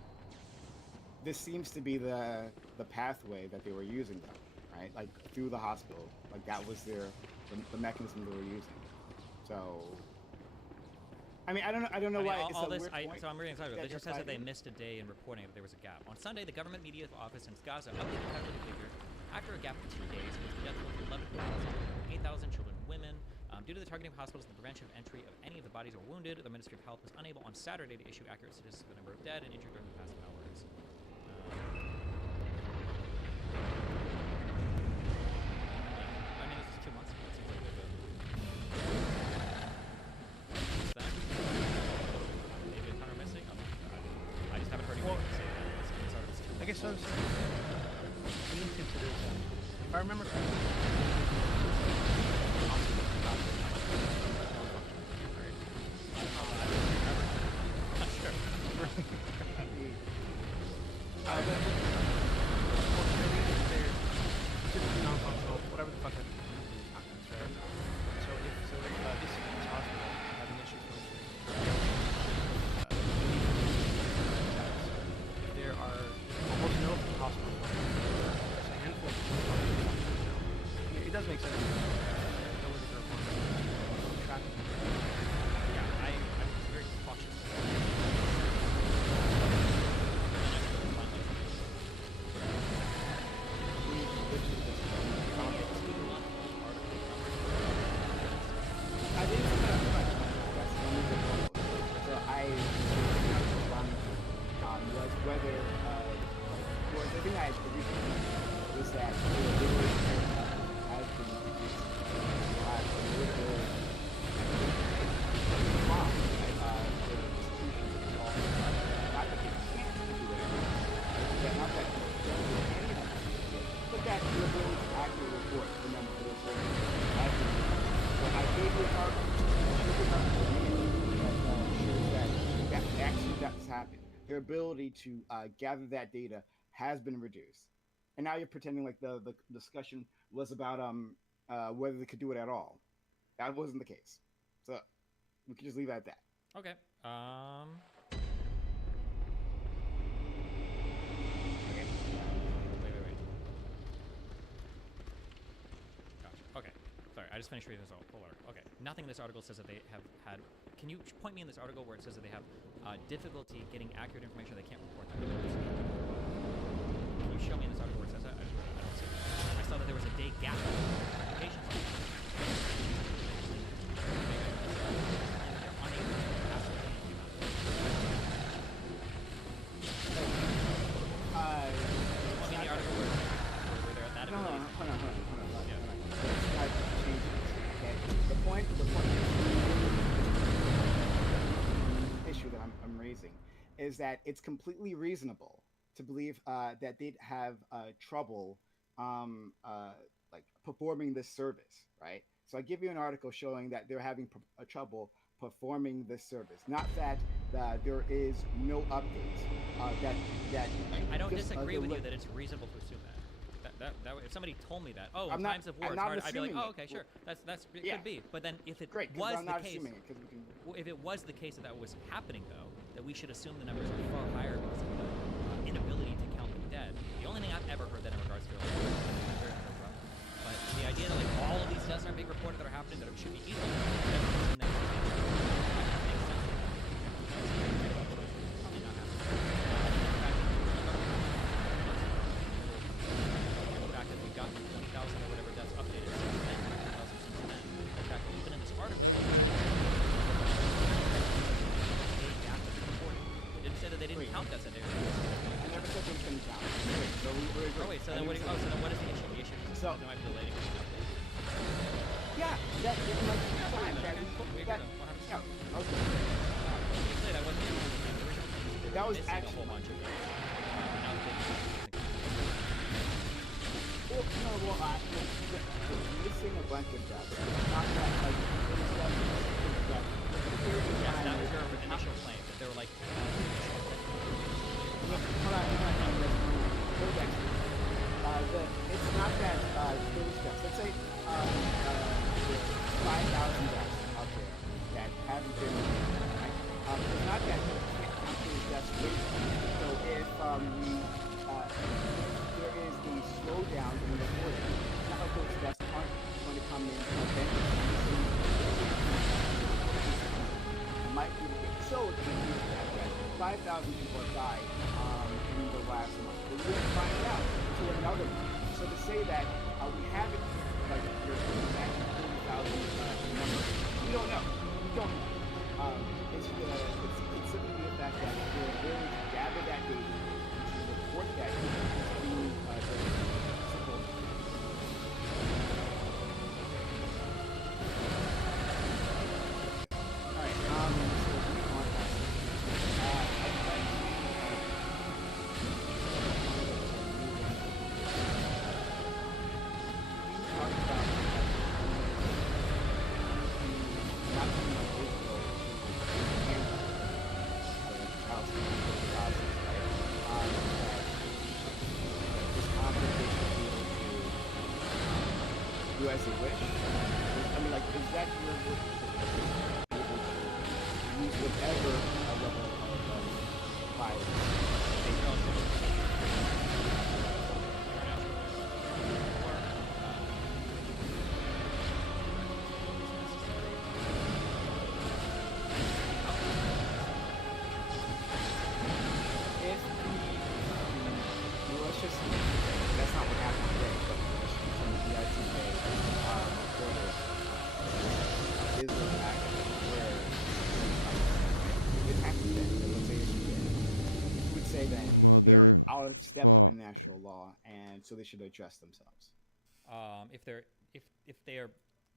This seems to be the pathway that they were using, though, right? Like through the hospital, like that was the mechanism they were using. So, I mean, I don't know why. All it's this, a weird point so I'm reading this article. that It just you're says that they fighting. missed a day in reporting if there was a gap. On Sunday, the government media office in Gaza updated the casualty figure after a gap of 2 days, with the death toll of 11,000, 8,000 children and women. Due to the targeting of hospitals and the prevention of entry of any of the bodies or wounded, the Ministry of Health was unable on Saturday to issue accurate statistics of the number of dead and injured during the past hours. I mean, this is 2 months ago. It seems like they've been. That? Maybe a ton are missing? I just haven't heard anyone say that. This article's 2 months I guess old. I need to consider that. If I remember correctly, typically non-functional, whatever the fuck that means. Right? So if this hospital having issues functioning, if there are almost no hospitals, there's a handful of hospitals. It does make sense. There was a traffic. Yeah, I'm very cautious. I didn't see that much. So I was whether the thing I originally was that the has been reduced by a little not that they can't do it, not that they don't do anything, but that the ability to actually report the number of those I gave you that actually that's happened. Their ability to gather that data has been reduced, and now you're pretending like the discussion was about whether they could do it at all. That wasn't the case, so we can just leave it at that. Okay. Gotcha. Okay. Sorry, I just finished reading this whole article. Okay. Nothing in this article says that they have had. Can you point me in this article where it says that they have difficulty getting accurate information? They can't report that. Can you show me in this article where it says that? I don't see it. I saw that there was a day gap in communications. Is that it's completely reasonable to believe that they'd have trouble like performing this service, right? So I give you an article showing that they're having trouble performing this service. Not that there is no updates. I don't disagree with you that it's reasonable to assume that. If somebody told me that, in times of war, it's hard, I'd be like, oh, okay, sure, that's it could be. But then if it was the case, if it was the case that was happening though, that we should assume the numbers are far higher because of the inability to count them dead. The only thing I've ever heard that in regards to But the idea that like, all of these deaths aren't being reported that are happening, that it should be easy. Love you, babe. It didn't say that they didn't count deaths at air. I never said they couldn't count. So wait, so then what is the issue? The issue is So, no, I'm delaying. yeah, that is my time. Okay. That was actually a bunch of it. Well, no, well, missing a bunch of drugs. Not that, like, that was your initial claim, that they were like... It's not that those drugs. Let's say 5,000 deaths out there that haven't been... it's not that deaths rate. So if there is a slowdown in the reporting, it's not like those deaths aren't going to come in might be the case. So it could be that 5,000 people have died in the last month. But we're going to find out to another one. So to say that we haven't, like, your 40,000 number, we don't know. We don't know. It's simply the fact that we're willing to gather that data, to report that data, as a wish. I mean, like, is that your use whatever level of violence? Let's just, that's not what happened today. Motherfuck. National law, and so they should address themselves. If they are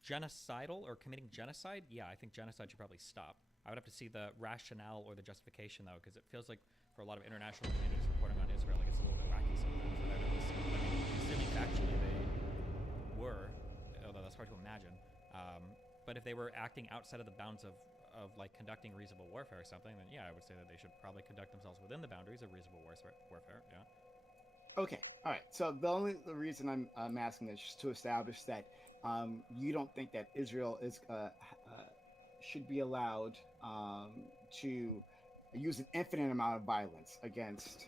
genocidal or committing genocide, yeah, I think genocide should probably stop. I would have to see the rationale or the justification though, because it feels like for a lot of international communities reporting on Israel, like it's wacky something. Assuming actually they were, although that's hard to imagine. But if they were acting outside of the bounds of like conducting reasonable warfare or something, then yeah, I would say that they should probably conduct themselves within the boundaries of reasonable warfare. Yeah. Okay, all right. So the reason I'm asking this is to establish that you don't think that Israel is should be allowed to use an infinite amount of violence against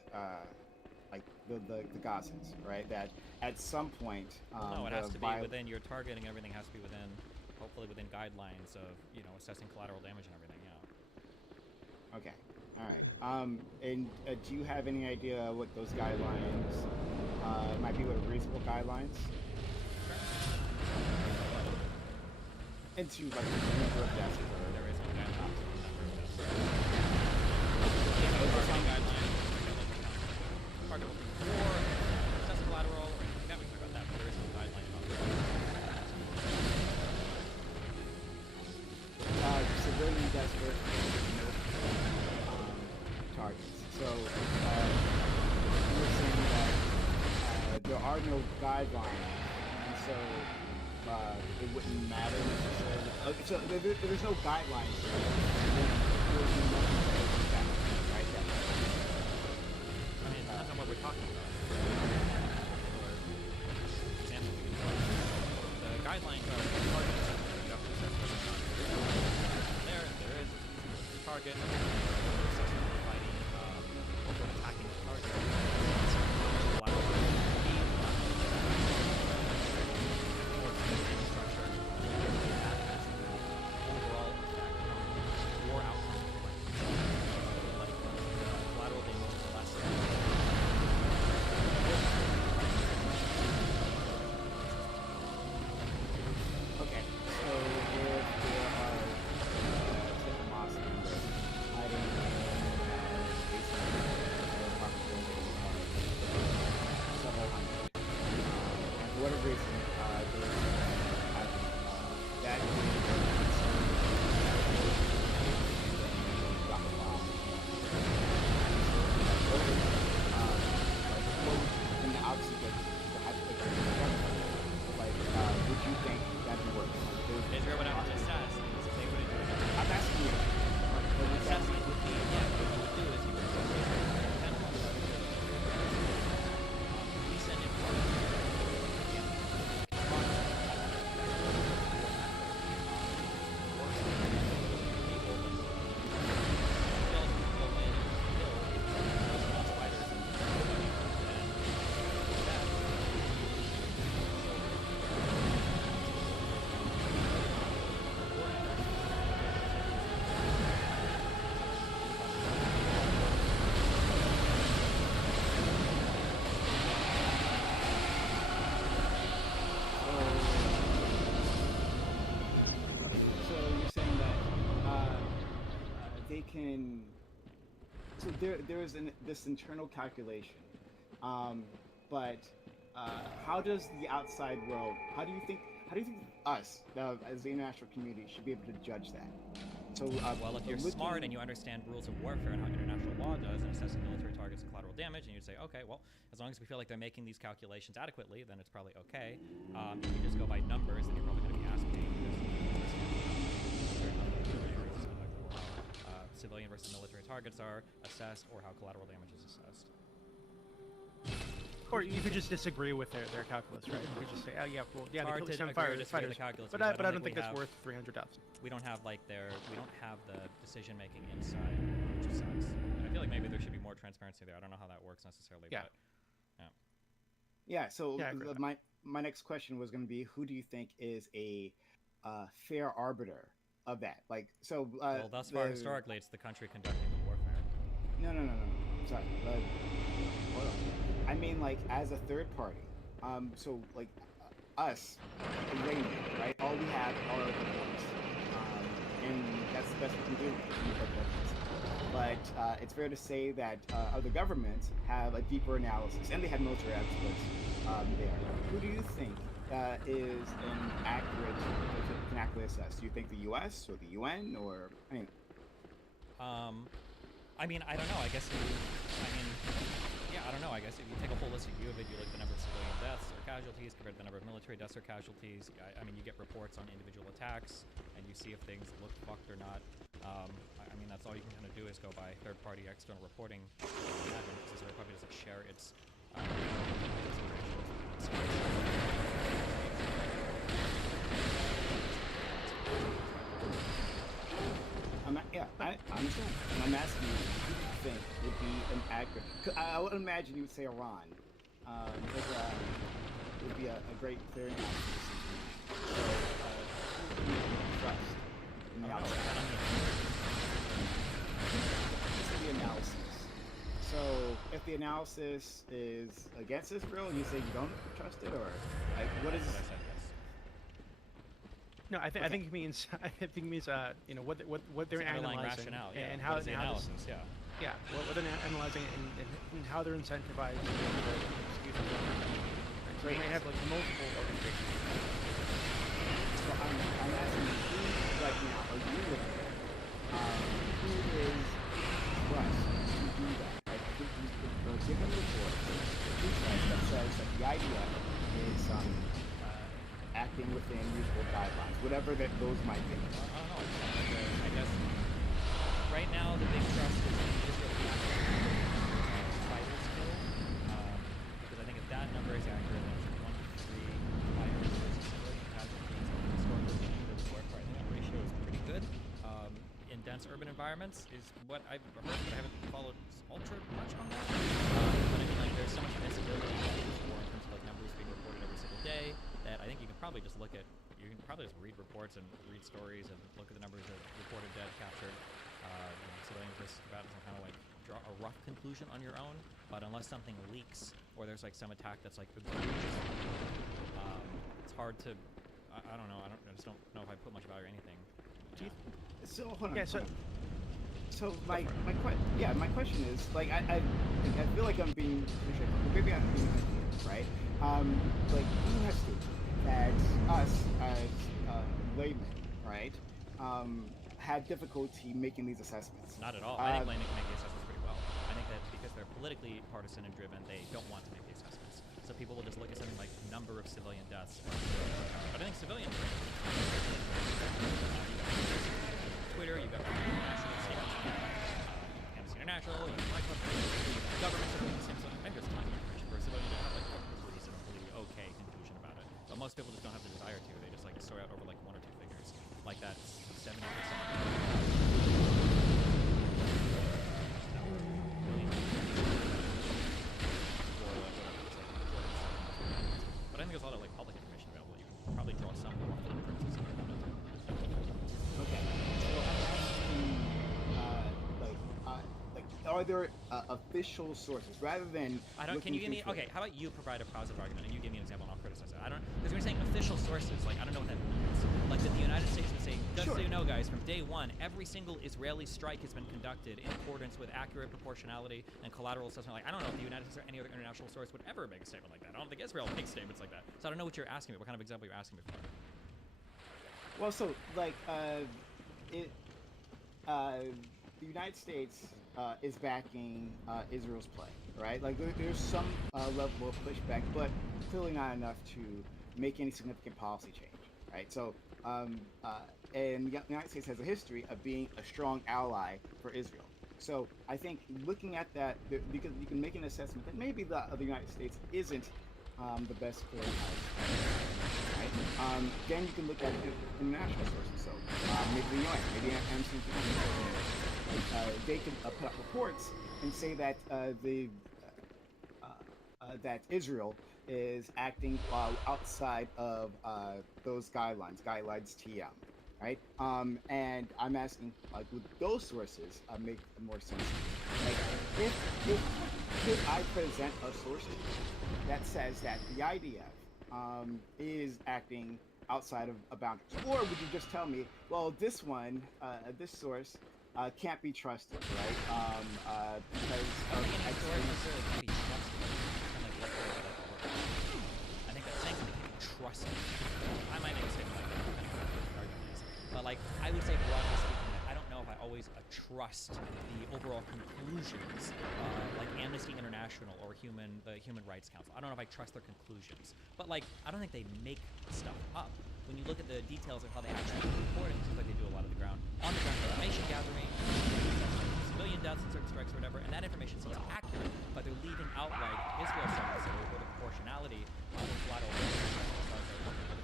like the Gazans, right? That at some point, no, it has to be within. You're targeting everything has to be within. Hopefully within guidelines of assessing collateral damage and everything. Yeah. Okay. All right. And do you have any idea what those guidelines might be? What reasonable guidelines? And to like the number of deaths. There is no guidelines. Target war, assess collateral. Right? We got to talk about that, but there is no guideline about that. Civilian deaths were targets. So you're saying that there are no guidelines, and so it wouldn't matter necessarily. So there's no guidelines. There would be nothing that would happen, right? I mean, it depends on what we're talking about. For example, the guidelines are targets. There is a target. Fighting, also attacking the target. piece of shit. So you're saying that they can. So there is this internal calculation, but how does the outside world? How do you think us, as the international community, should be able to judge that? So well, if you're smart and you understand rules of warfare and how international law does, and assessing military targets and collateral damage, and you'd say, okay, well, as long as we feel like they're making these calculations adequately, then it's probably okay. If you just go by numbers, then you're probably going to be asking civilian versus military targets are assessed, or how collateral damage is assessed. Or you could just disagree with their calculus, right? You could just say, oh yeah, well, yeah, they killed some fighters, but I don't think that's worth 300 deaths. We don't have like we don't have the decision making inside, which sucks. And I feel like maybe there should be more transparency there. I don't know how that works necessarily. Yeah. But, yeah. So my next question was going to be, who do you think is a fair arbiter of that? Like, so. Well, thus far historically, it's the country conducting the warfare. No. Sorry. Hold on. I mean, like, as a third party. So, like, us, laymen, right? All we have are reports. And that's the best we can do to make our judgments. But it's fair to say that other governments have a deeper analysis, and they have military experts there. Who do you think is can accurately assess? Do you think the U.S. or the UN or anything? I mean, I don't know. I guess I don't know. I guess if you take a holistic view of it, you look at the number of civilian deaths or casualties compared to the number of military deaths or casualties. I mean, you get reports on individual attacks, and you see if things look fucked or not. I mean, that's all you can kind of do is go by third-party external reporting. Because every probably doesn't share its. I understand. And I'm asking you, who do you think would be an accurate? I would imagine you would say Iran. Would be a great clearinghouse the analysis. So if the analysis is against Israel, you say you don't trust it, or like, what is? No, I think it means you know what they're analyzing rationale, and how the analysis, what they're analyzing and how they're incentivized. So they may have like multiple organizations. So I'm asking you right now, are you looking who is trust to do that? Like, given the report, that says that the idea is acting within reasonable guidelines, whatever those might be. I guess right now the big trust is Israel fighters killed. Because I think if that number is accurate, then it's 1 to 3 civilian casualties. Historically, I think that ratio is pretty good. In dense urban environments is what I've heard, but I haven't followed ultra much on that. But I mean, like, there's so much visibility in this war in terms of like numbers being reported every single day that I think you can probably just read reports and read stories and look at the numbers of reported dead, captured, civilian versus combatants, and kind of like draw a rough conclusion on your own. But unless something leaks or there's like some attack that's like it's hard to. I don't know. I just don't know if I put much value or anything. So hold on. Yeah. So my question is, like, I feel like I'm being maybe I'm being right. Like, you have to that us as laymen, right, had difficulty making these assessments. Not at all. I think laymen can make the assessments pretty well. I think that because they're politically partisan and driven, they don't want to make the assessments. So people will just look at something like number of civilian deaths. But I think civilian Twitter, you've got Amnesty International, you have governments that are doing the same thing. Maybe it's time for a civilian to have like a reasonably okay conclusion about it. But most people just don't have the desire to. They just like to sort out over like 1 or 2 figures. Like that's 70%. But I think there's a lot of like public information available. You can probably draw some more inferences about it. Okay. Are there official sources rather than? Can you give me? Okay, how about you provide a positive argument and you give me an example and I'll criticize it. I don't, because you're saying official sources. Like I don't know what that means. reports. Like that the United States was saying, just Sure. so you know, guys, from day one, every single Israeli strike has been conducted in accordance with accurate proportionality and collateral assessment. Like, I don't know if the United States or any other international source would ever make a statement like that. I don't think Israel makes statements like that. So I don't know what you're asking me. What kind of example you're asking me for? Well, so like the United States is backing Israel's play, right? Like there's some level of pushback, but clearly not enough to make any significant policy change, right? So and the United States has a history of being a strong ally for Israel. So I think looking at that, because you can make an assessment that maybe the United States isn't the best clearinghouse, right? Then you can look at the international sources. So maybe the UN, maybe Amnesty International, they can put out reports and say that that Israel is acting outside of those guidelines TM. Right? And I'm asking, like, would those sources make more sense? Like, if I present a source to you that says that the IDF is acting outside of boundaries, or would you just tell me, well, this one, this source can't be trusted, right? Because of X reason. I think that's saying they can't be trusted. I might make a statement like that. But like, I would say broadly speaking, I don't know if I always trust the overall conclusions, like Amnesty International or the Human Rights Council. I don't know if I trust their conclusions. But like, I don't think they make stuff up. When you look at the details of how they actually report it, it seems like they do a lot of the on the ground information gathering, civilian deaths and certain strikes or whatever, and that information seems accurate, but they're leaving out like Israel said, so report of proportionality, the collateral the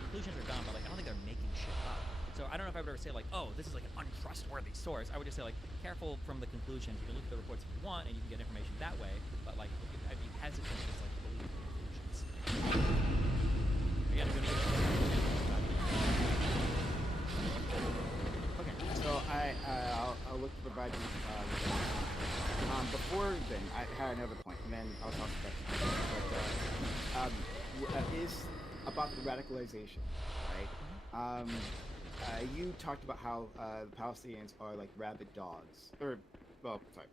conclusions are done, but like, I don't think they're making shit up. So I don't know if I would ever say like, oh, this is like an untrustworthy source. I would just say like, careful from the conclusions. You can look at the reports if you want, and you can get information that way. But like, I'd be hesitant to just like believe the conclusions. Again, Okay, so I'll look to provide you. Before then, I had another point, and then I'll talk about is about the radicalization, right? You talked about how the Palestinians are like rabid dogs, or well, sorry.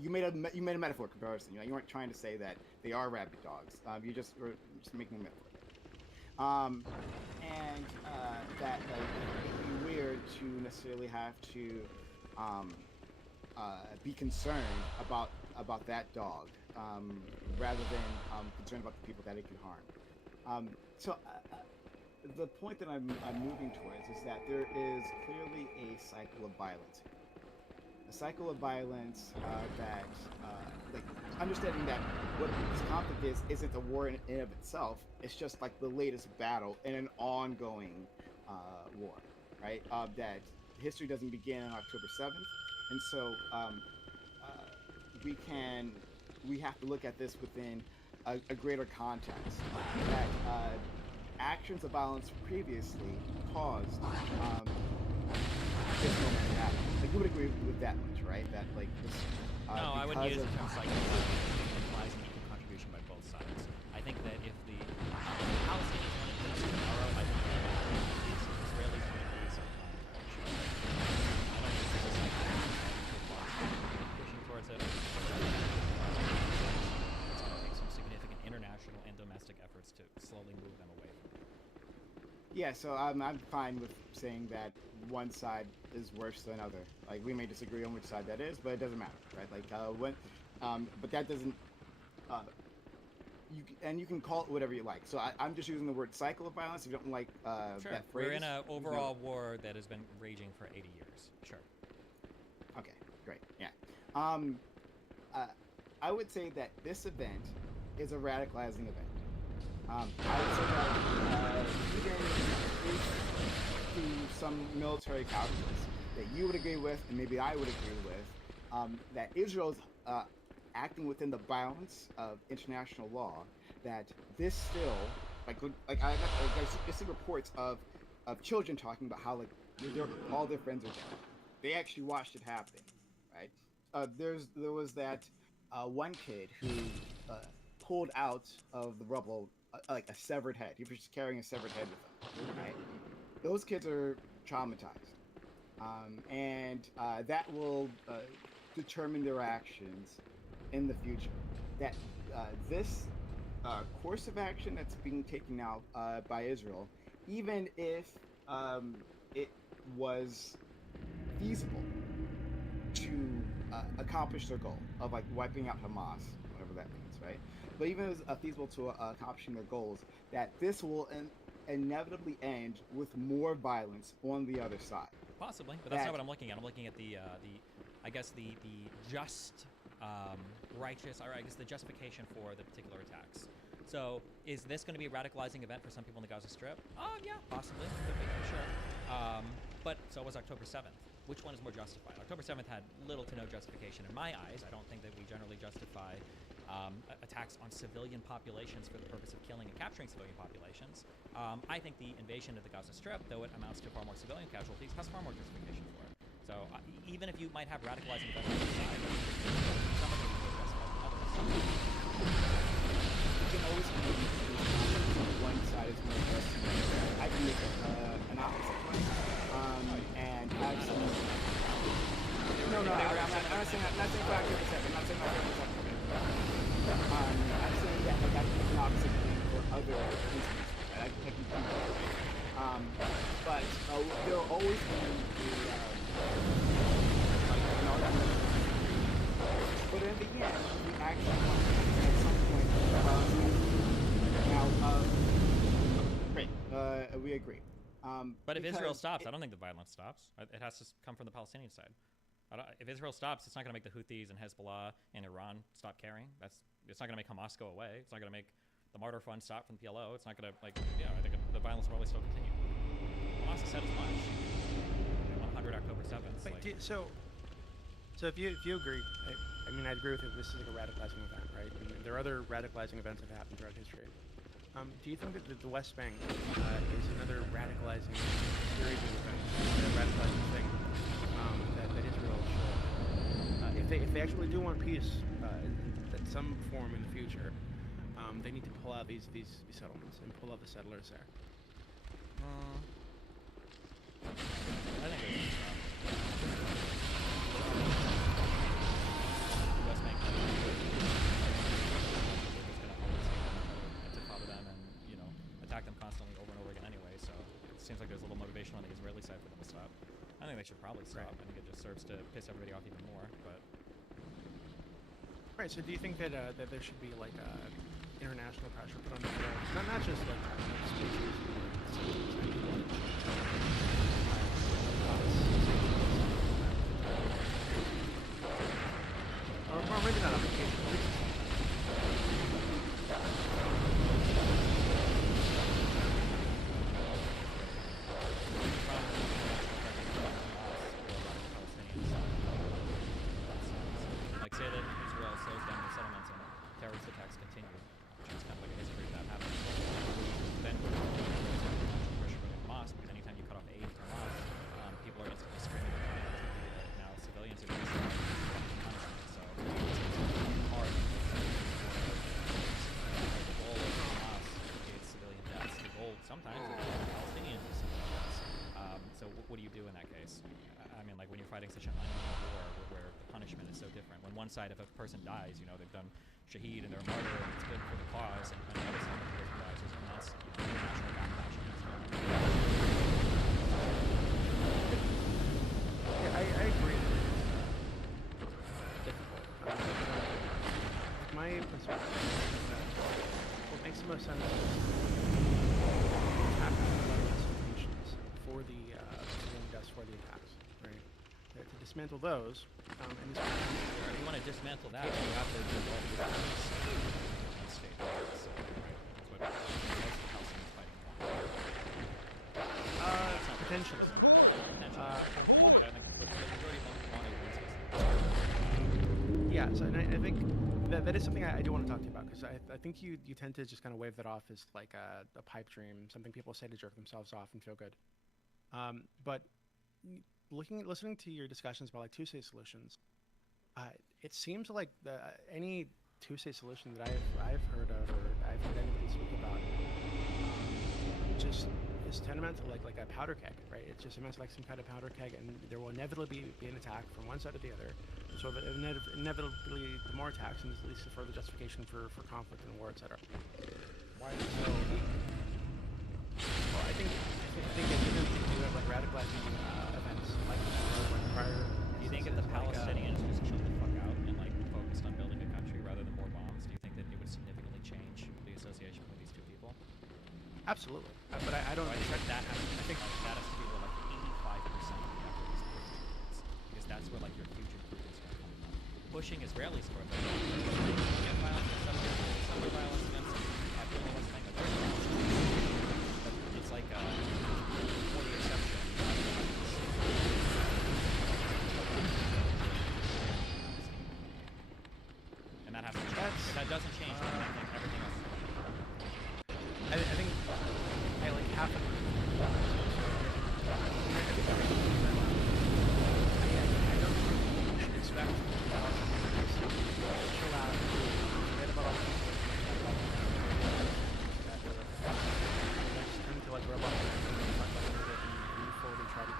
You made a metaphor comparison. You weren't trying to say that they are rabid dogs. You just were just making a metaphor. And that like it would be weird to necessarily have to be concerned about that dog rather than concerned about the people that it can harm. The point that I'm moving towards is that there is clearly a cycle of violence here. A cycle of violence that, like, understanding that what this conflict isn't a war in and of itself. It's just like the latest battle in an ongoing war, right? That history doesn't begin on October 7th, and so we have to look at this within a greater context. That actions of violence previously caused this moment to happen. Like, you would agree with that much, right? That like this. No, I wouldn't use the term psychological. It implies an equal contribution by both sides. I think that if the Palestinians want to lose tomorrow, I think the Israelis want to lose pushing towards it. It's going to take some significant international and domestic efforts to slowly move them away from it. Yeah, so I'm fine with saying that one side is worse than other. Like, we may disagree on which side that is, but it doesn't matter, right? Like, but that doesn't. You can call it whatever you like. So I'm just using the word cycle of violence. If you don't like Sure. that phrase. We're in an overall war that has been raging for 80 years. Sure. Okay, great. Yeah. I would say that this event is a radicalizing event. I would say that even through some military calculus that you would agree with, and maybe I would agree with, that Israel's acting within the bounds of international law, that this still, I see reports of children talking about how all their friends are dead. They actually watched it happen, right? There was that one kid who pulled out of the rubble like a severed head. He was just carrying a severed head with him, right? those kids are traumatized, and that will determine their actions in the future. That this course of action that's being taken out by Israel, even if it was feasible to accomplish their goal of like wiping out Hamas, whatever that means, right? But even if it was feasible to accomplishing their goals, that this will inevitably end with more violence on the other side. Possibly, but that's not what I'm looking at. I'm looking at the just, righteous, or I guess the justification for the particular attacks. So, is this going to be a radicalizing event for some people in the Gaza Strip? Yeah, possibly, could be, for sure. But so was October 7th. Which one is more justified? October 7th had little to no justification in my eyes. I don't think that we generally justify attacks on civilian populations for the purpose of killing and capturing civilian populations. I think the invasion of the Gaza Strip, though it amounts to far more civilian casualties, has far more justification for it. So even if you might have radicalizing events on the side, some of them You can always make one side is more justified. I can make an opposite one. And have some... No, I'm not saying that. I'm not saying that. I'm saying that I can make an opposite thing for other instances. I can do that, right? But there'll always be but in the end, we actually great. We agree. But if Israel stops, I don't think the violence stops. It has to come from the Palestinian side. If Israel stops, it's not going to make the Houthis and Hezbollah and Iran stop caring. It's not going to make Hamas go away. It's not going to make the Martyr Fund stop from the PLO. It's not going to, I think the violence will always still continue. Hamas has said as much. 100 October 7th. Wait, so if you agree, I mean, I agree with it. This is like a radicalizing event, right? And there are other radicalizing events that have happened throughout history. Do you think that the West Bank is another radicalizing, Arabian event, a radicalizing thing that Israel should? If they actually do want peace in some form in the future, they need to pull out these settlements and pull out the settlers there. I think West Bank to follow them and attack them constantly over and over again anyway. So it seems like there's a little motivation on the Israeli side for them to stop. I think they should probably stop. I think it just serves to piss everybody off even more. But right. So do you think that that there should be like international pressure put on Israel, not just like speeches, or maybe not application. Like say that Israel slows down the settlements and terrorist attacks continue, which is kind of like a history of that happening. Then pressure really Hamas, because anytime you cut off aid to Hamas, people are instantly screaming about it. Now civilians are going to be punishment, so it's hard. The goal of Hamas is civilian deaths. The goal sometimes is Palestinians is civilian deaths. So what do you do in that case? I mean, like when you're fighting such an unequal war where the punishment is so different. When one side, if a person dies, they've done shaheed and they're a martyr and it's good for the cause, and on the other side, if a person dies, there's immense international backlash. I agree. My perspective is that what makes the most sense is for the civilian deaths for the attacks, right? To dismantle those, and if you want to dismantle that, you have to dissolve the state. Potentially. Of course. Of course. Yes, and I think that is something I do want to talk to you about, because I think you tend to just kind of wave that off as like a pipe dream, something people say to jerk themselves off and feel good. But listening to your discussions about like two-state solutions, it seems like any two-state solution that I've heard of or I've heard anybody speak about just is tantamount to like a powder keg, right? It's just immense like some kind of powder keg, and there will inevitably be an attack from one side or the other. So that inevitably, the more attacks, and leads to further justification for conflict and war, etc. Why? Well, I think that even if you have like radicalizing events like prior. Do you think if the Palestinians just chilled the fuck out and like focused on building a country rather than more bombs, do you think that it would significantly change the association with these two people? Absolutely, but I don't expect that. I think that has to be where like 85% of the effort is pushed towards, because that's where like your huge improvements are coming from. Pushing Israelis toward that. Yeah, violence, some violence against killing us, it's like for the exception. And that has to change. If that doesn't change, then I think everything else. I think I like half of it. I don't expect chill out. Forget about all the people.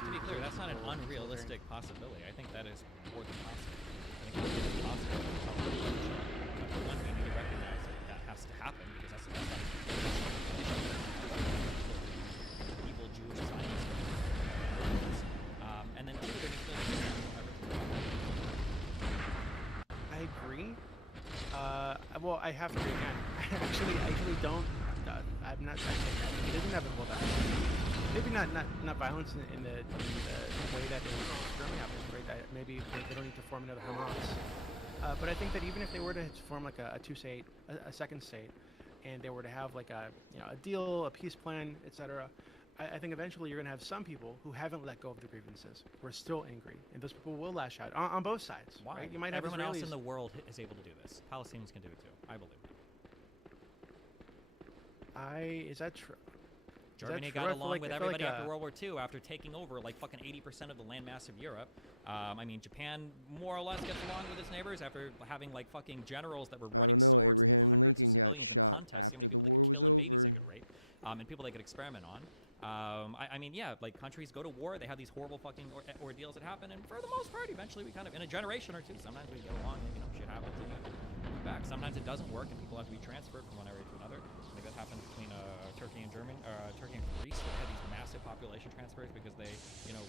To be clear, that's not an unrealistic possibility. I think that is more than possible. I think it's possible. We need to recognize that has to happen, because that's not evil Jewish Zionists. And then two, there needs to be I agree. Well, I have to agree again. I actually don't. I'm not. It is inevitable that maybe not violence in the way that Germany happens, right? That maybe they don't need to form another Hamas. But I think that even if they were to form like a two-state, a second state, and they were to have like a deal, a peace plan, etc., I think eventually you're going to have some people who haven't let go of their grievances, who are still angry, and those people will lash out on both sides. Why? Right? You might Everyone have else Israelis. in the world is able to do this. Palestinians can do it too. I believe it. Is that true? Germany got along with everybody after World War II, after taking over like fucking 80% of the landmass of Europe. I mean, Japan more or less gets along with its neighbors after having like fucking generals that were. I don't know. Abraham Lincoln got shot after the war was over. And people they could experiment on. I mean, yeah, like countries go to war. They have these horrible fucking ordeals that happen, and for the most part, eventually we kind of, in a generation or two, sometimes we get along. And, shit happens, and we move back. Sometimes it doesn't work, and people have to be transferred from one area to another. I think that happened between Turkey and Turkey and Greece. They had these massive population transfers because they,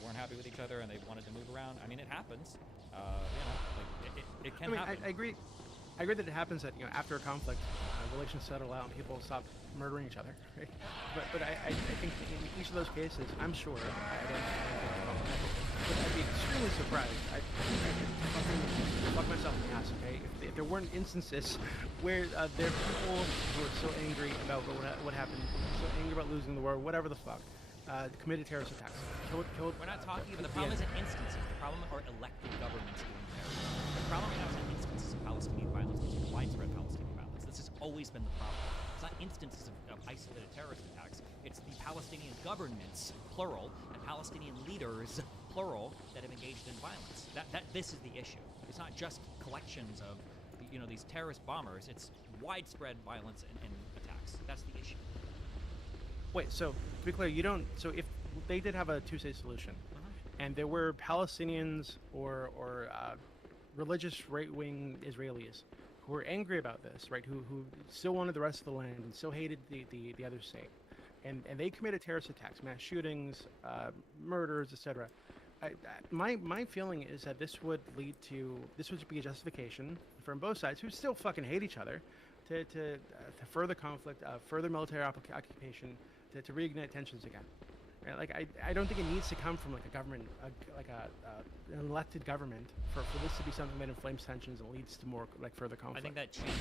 weren't happy with each other and they wanted to move around. I mean, it happens. It can happen. I agree. I agree that it happens that after a conflict, relations settle out and people stop murdering each other. Right? But I think in each of those cases, I'm sure. But I'd be extremely surprised. I'd fuck myself in the ass. Okay, if there weren't instances where there are people who are so angry about what happened, so angry about losing the war, whatever the fuck, committed terrorist attacks, killed. We're not talking about the problem isn't instances. The problem are elected governments doing terrorism. The problem is not instances of Palestinian violence. It's widespread Palestinian violence. This has always been the problem. It's not instances of isolated terrorist attacks. It's the Palestinian governments, plural, and Palestinian leaders, plural, that have engaged in violence. This is the issue. It's not just collections of, these terrorist bombers. It's widespread violence and attacks. That's the issue. Wait, so to be clear, you don't. So if they did have a two-state solution, and there were Palestinians or religious right-wing Israelis who were angry about this, right? Who still wanted the rest of the land and still hated the other state, and they committed terrorist attacks, mass shootings, murders, etc. My feeling is that this would be a justification from both sides, who still fucking hate each other, to further conflict, further military occupation, to reignite tensions again. Right? Like I don't think it needs to come from like a government, an elected government, for this to be something that inflames tensions and leads to more like further conflict. I think that changes.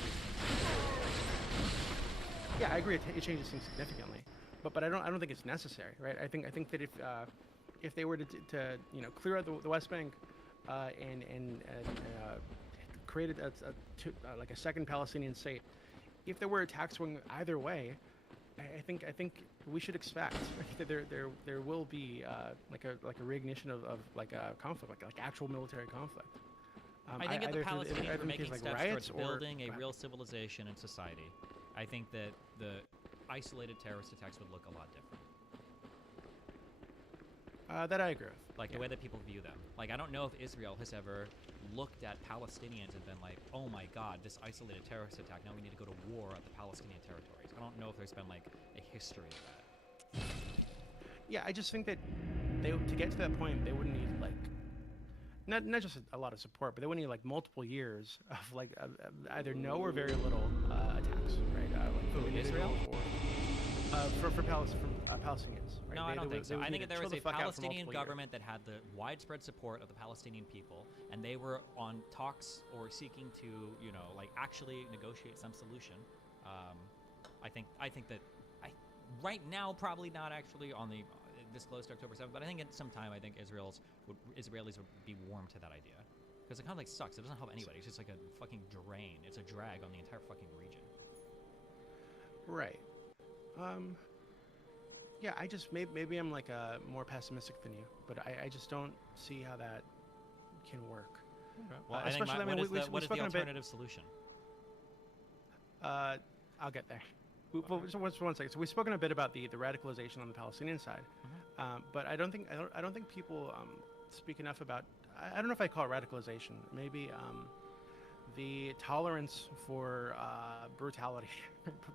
Yeah, I agree. It changes things significantly, but I don't think it's necessary, right? I think that if they were to clear out the West Bank and create like a second Palestinian state, if there were attacks going either way, I think we should expect that there will be like a reignition of like a conflict, like actual military conflict. I think if the Palestinians were making like steps riots towards building a real civilization and society, I think that the isolated terrorist attacks would look a lot different. That I agree with. Like the way that people view them. Like I don't know if Israel has ever looked at Palestinians and been like, oh my God, this isolated terrorist attack. Now we need to go to war at the Palestinian territories. I don't know if there's been like a history of that. Yeah, I just think that to get to that point, they would need like not just a lot of support, but they would need like multiple years of like either no or very little attacks, right? From Israel? For Palestinians. Right? No, I don't think so. I think there was a Palestinian years. government that had the widespread support of the Palestinian people, and they were on talks or seeking to, you know, like actually negotiate some solution. I think that right now probably not actually on the this close to October 7th, but I think at some time I think Israelis would be warm to that idea because it kind of like sucks. It doesn't help anybody. It's just like a fucking drain. It's a drag on the entire fucking region. Right. Yeah, I just maybe I'm like more pessimistic than you, but I just don't see how that can work. Okay. Well, especially what is the alternative solution? I'll get there. So one second. So we've spoken a bit about the radicalization on the Palestinian side, but I don't think people speak enough about. I don't know if I call it radicalization. Maybe the tolerance for brutality,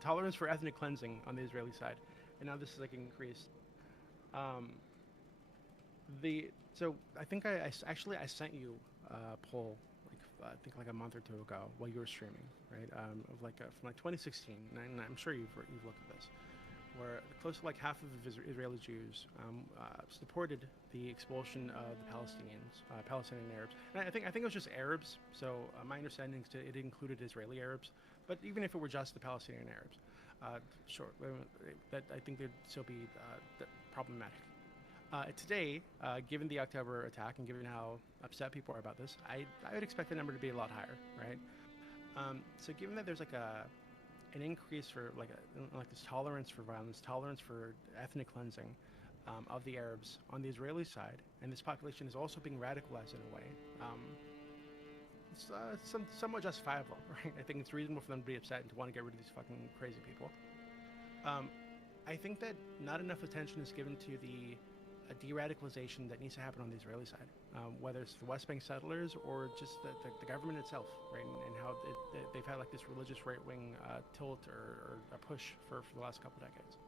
tolerance for ethnic cleansing on the Israeli side, and now this is like increased. So I think I sent you a poll, I think like a month or two ago while you were streaming, right? Of like from like 2016, and I'm sure you've looked at this, where close to like half of Israeli Jews supported the expulsion of the Palestinian Arabs. And I think it was just Arabs. So my understanding is it included Israeli Arabs, but even if it were just the Palestinian Arabs, sure, that I think it'd still be problematic. Today, given the October attack and given how upset people are about this, I would expect the number to be a lot higher, right? So given that there's like an increase for like this tolerance for violence, tolerance for ethnic cleansing of the Arabs on the Israeli side, and this population is also being radicalized in a way, it's somewhat justifiable, right? I think it's reasonable for them to be upset and to want to get rid of these fucking crazy people. I think that not enough attention is given to the de-radicalization that needs to happen on the Israeli side, whether it's the West Bank settlers or just the government itself, right? And how they've had like this religious right-wing tilt or a push for the last couple decades.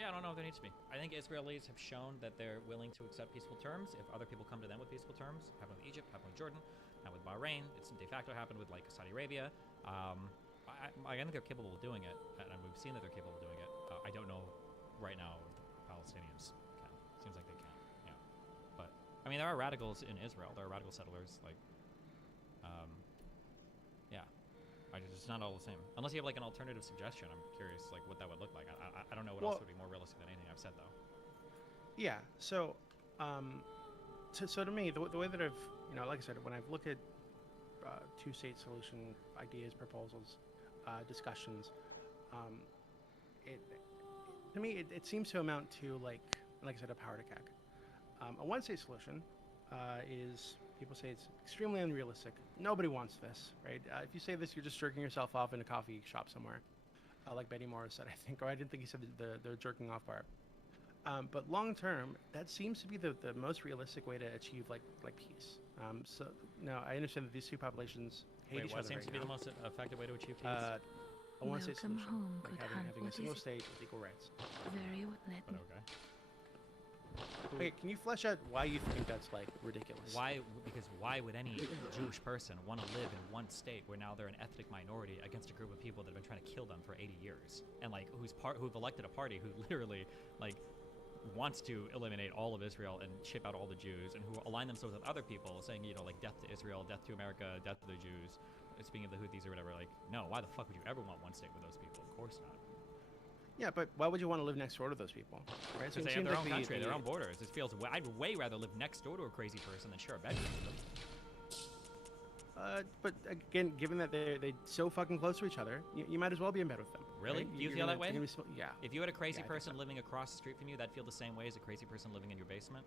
Yeah, I don't know if there needs to be. I think Israelis have shown that they're willing to accept peaceful terms if other people come to them with peaceful terms. Happened with Egypt, happened with Jordan, happened with Bahrain. It's de facto happened with like Saudi Arabia. I think they're capable of doing it, and we've seen that they're capable of doing it. I don't know right now if the Palestinians can. Seems like they can, yeah. But, I mean, there are radicals in Israel. There are radical settlers, like, yeah. It's not all the same. Unless you have, like, an alternative suggestion, I'm curious, like, what that would look like. I don't know what else would be more realistic than anything I've said, though. Yeah, so to me, the way that I've, like I said, when I've looked at two-state solution ideas, proposals, discussions, to me, it seems to amount to, like I said, a power to gag. A one-state solution is, people say it's extremely unrealistic. Nobody wants this, right? If you say this, you're just jerking yourself off in a coffee shop somewhere, like Betty Morris said, I think, or I didn't think he said the jerking off part. But long-term, that seems to be the most realistic way to achieve, like peace. So, now, I understand that these two populations hate each other. What seems to be the most effective way to achieve peace? A one-state solution, like having a single state with equal rights. Very but okay. Wait, can you flesh out why you think that's like ridiculous? Because why would any Jewish person want to live in one state where now they're an ethnic minority against a group of people that have been trying to kill them for 80 years, and like who've elected a party who literally like wants to eliminate all of Israel and chip out all the Jews, and who align themselves with other people saying, like death to Israel, death to America, death to the Jews. Speaking of the Houthis or whatever, like, no, why the fuck would you ever want one state with those people? Of course not. Yeah, but why would you want to live next door to those people? Right? Because they have their own country, their own borders. It feels. I'd way rather live next door to a crazy person than share a bedroom with them. But again, given that they're so fucking close to each other, you might as well be in bed with them. Really? Right? Do you feel that way? Yeah. If you had a crazy person living across the street from you, that'd feel the same way as a crazy person living in your basement?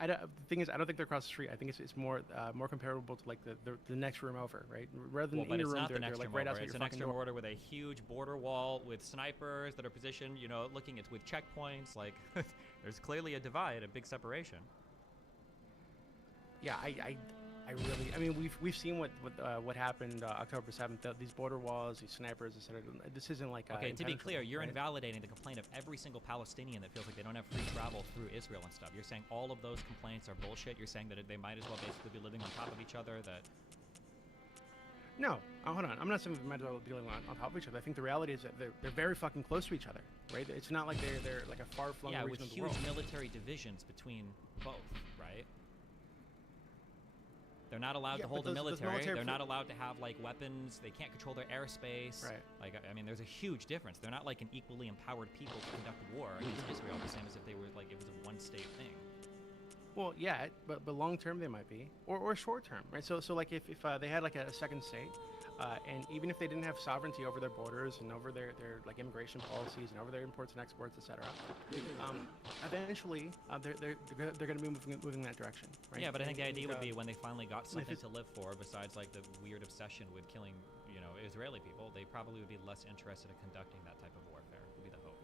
the thing is, I don't think they're across the street. I think it's more more comparable to like the next room over, right? Rather than Well, but in it's your room, not the they're next like room right over. outside It's your the next fucking room door. order with a huge border wall with snipers that are positioned, you know, looking at with checkpoints. Like, there's clearly a divide, a big separation. Yeah, I mean, we've seen what happened October 7th. These border walls, these snipers, etc. This isn't like Okay, to be clear, intentional, you're right? invalidating the complaint of every single Palestinian that feels like they don't have free travel through Israel and stuff. You're saying all of those complaints are bullshit. You're saying that they might as well basically be living on top of each other. That No, hold on. I'm not saying they might as well be dealing on top of each other. I think the reality is that they're very fucking close to each other, right? It's not like they're like a far-flung yeah, region with of the huge world. military divisions between both, right? They're not allowed Yeah, to hold but a those military. military They're not fo- allowed to have like weapons. They can't control their airspace. Right. Like, I mean, there's a huge difference. They're not like an equally empowered people to conduct war against Israel, the same as if they were like it was a one-state thing. Well, yeah, but long term they might be, or short term, right? So like if they had like a second state, and even if they didn't have sovereignty over their borders and over their like immigration policies and over their imports and exports, etc., eventually they're going to be moving in that direction, right? Yeah, but I think the And, idea would be when they finally got if something it's- to live for, besides like the weird obsession with killing, you know, Israeli people, they probably would be less interested in conducting that type of warfare. Would be the hope.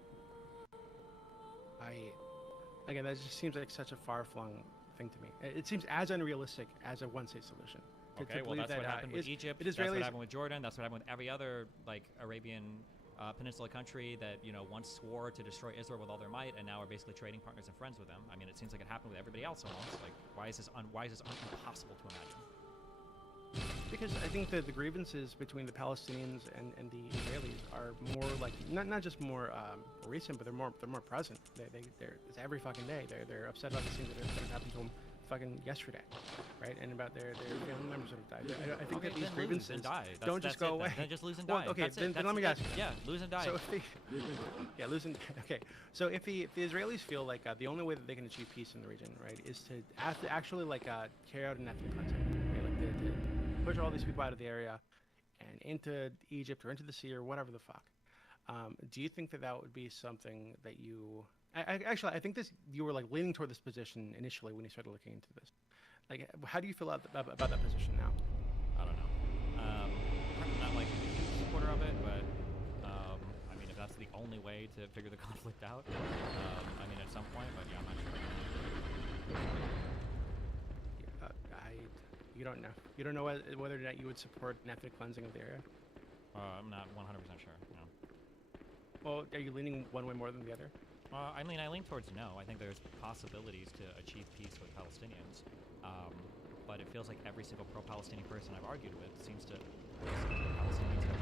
Again, that just seems like such a far-flung thing to me. It seems as unrealistic as a one-state solution. Okay, well that's what happened with Egypt. That's what happened with Jordan. That's what happened with every other like Arabian Peninsula country that once swore to destroy Israel with all their might, and now are basically trading partners and friends with them. I mean, it seems like it happened with everybody else almost. Like, why is this impossible to imagine? Because I think that the grievances between the Palestinians and the Israelis are more like not just more recent, but they're more present. It's every fucking day. They're upset about the things that happened to them fucking yesterday, right? And about their family members that have died. I think that these grievances don't just go away. Then just lose and die. Well, okay, then let me ask you. Yeah, lose and die. So if lose and okay. So if the Israelis feel like the only way that they can achieve peace in the region, right, is to actually like carry out an ethnic cleansing, right? Like to push all these people out of the area and into Egypt or into the sea or whatever the fuck. Do you think that would be something that you... I think you were like leaning toward this position initially when you started looking into this. Like, how do you feel about that position now? I don't know. I'm not like a supporter of it, but I mean, if that's the only way to figure the conflict out, I mean, at some point, but yeah, I'm not sure. You don't know. You don't know whether or not you would support an ethnic cleansing of the area? I'm not 100% sure, no. Well, are you leaning one way more than the other? I lean towards no. I think there's possibilities to achieve peace with Palestinians, but it feels like every single pro-Palestinian person I've argued with seems to assume that Palestinians have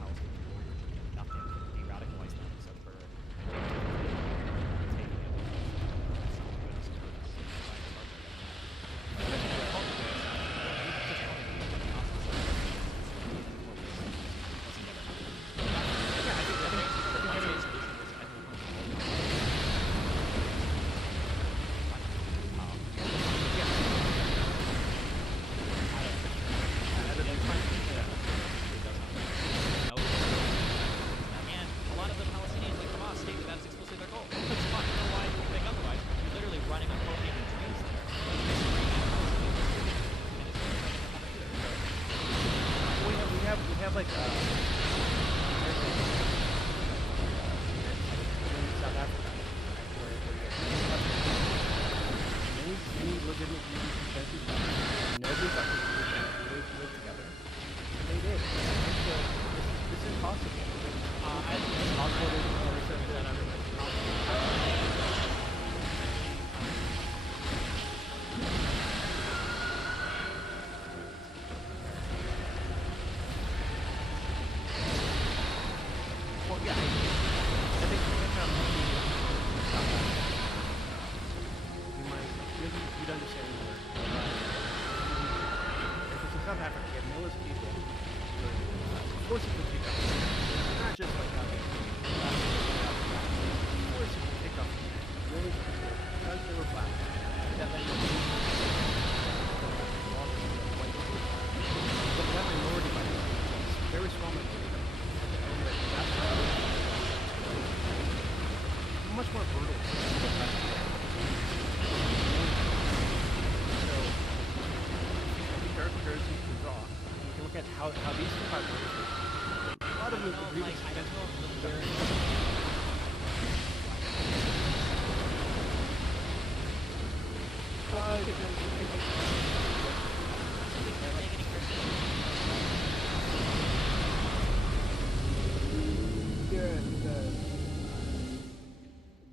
Palestinian warriors doing nothing to de-radicalize them except for taking it.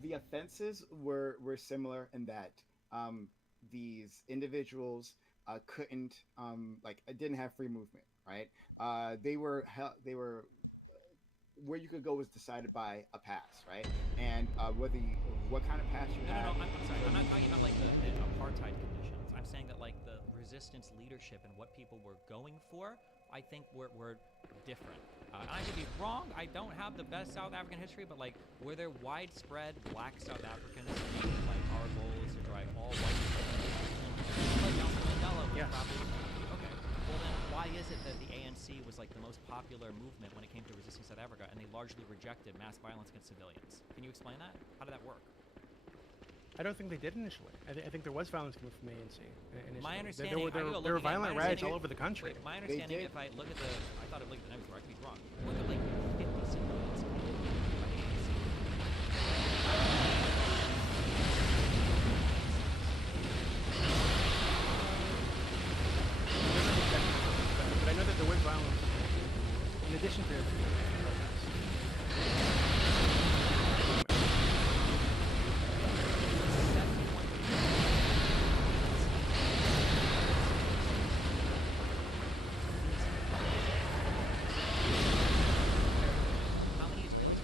The offenses were similar in that these individuals couldn't didn't have free movement, right? They were where you could go was decided by a pass, right? And what kind of pass you had. I'm not talking about like the apartheid conditions. I'm saying that like the resistance leadership and what people were going for, I think were different. I could be wrong. I don't have the best South African history, but like, were there widespread black South Africans who like our goal is to drive all white people? Yes. Okay. Well then, why is it that the ANC was like the most popular movement when it came to resisting South Africa, and they largely rejected mass violence against civilians? Can you explain that? How did that work? I don't think they did initially. I think there was violence coming from ANC. Initially. My understanding, there were violent riots all over the country. Wait, my understanding, if I look at the, I thought I looked at the numbers, I could be wrong. Were there like 50 civilians killed by the ANC? But I know that there was violence in addition to What?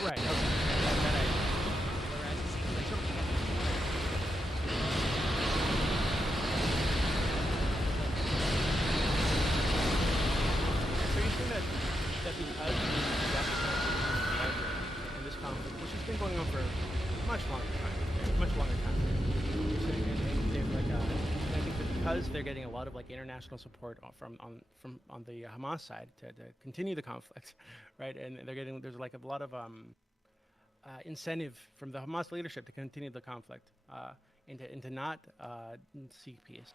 Right. Okay. So you think that because in this conflict, which has been going on for much longer time, you're saying that I think that because they're getting a lot of like international support from the Hamas side to continue the conflict, right? And they're getting there's like a lot of incentive from the Hamas leadership to continue the conflict and to not seek peace.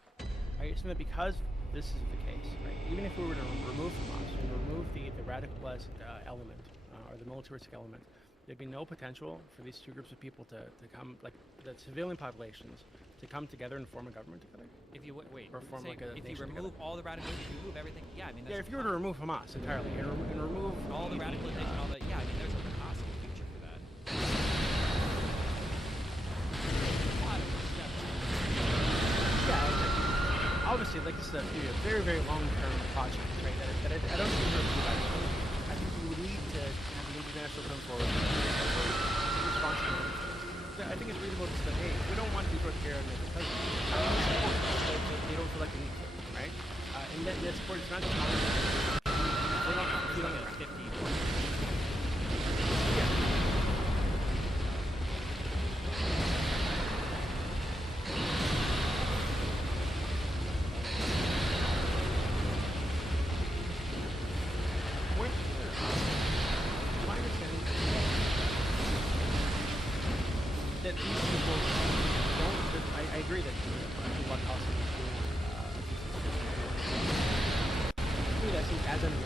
Right? So that because this is the case, right? Even if we were to remove Hamas, remove the radicalized element or the militaristic element, there'd be no potential for these two groups of people to come, like the civilian populations, to come together and form a government together. If you wait, or form like a if you nation remove together. all the radicalization, if you remove everything, yeah, I mean, Yeah, if you were to remove Hamas entirely and remove all the radicalization, all that, yeah, I mean, there's a possible future for that. Yeah, obviously, like this is a very, very long-term project, right? That I don't think we're about. I think we would need to have the international come forward. Yeah, I think it's reasonable to say, hey, we don't want people to care because they don't feel like they need to, right? And that support is not just we're not feeling at 50. That these people don't, I agree that people are constantly doing I see as enemies.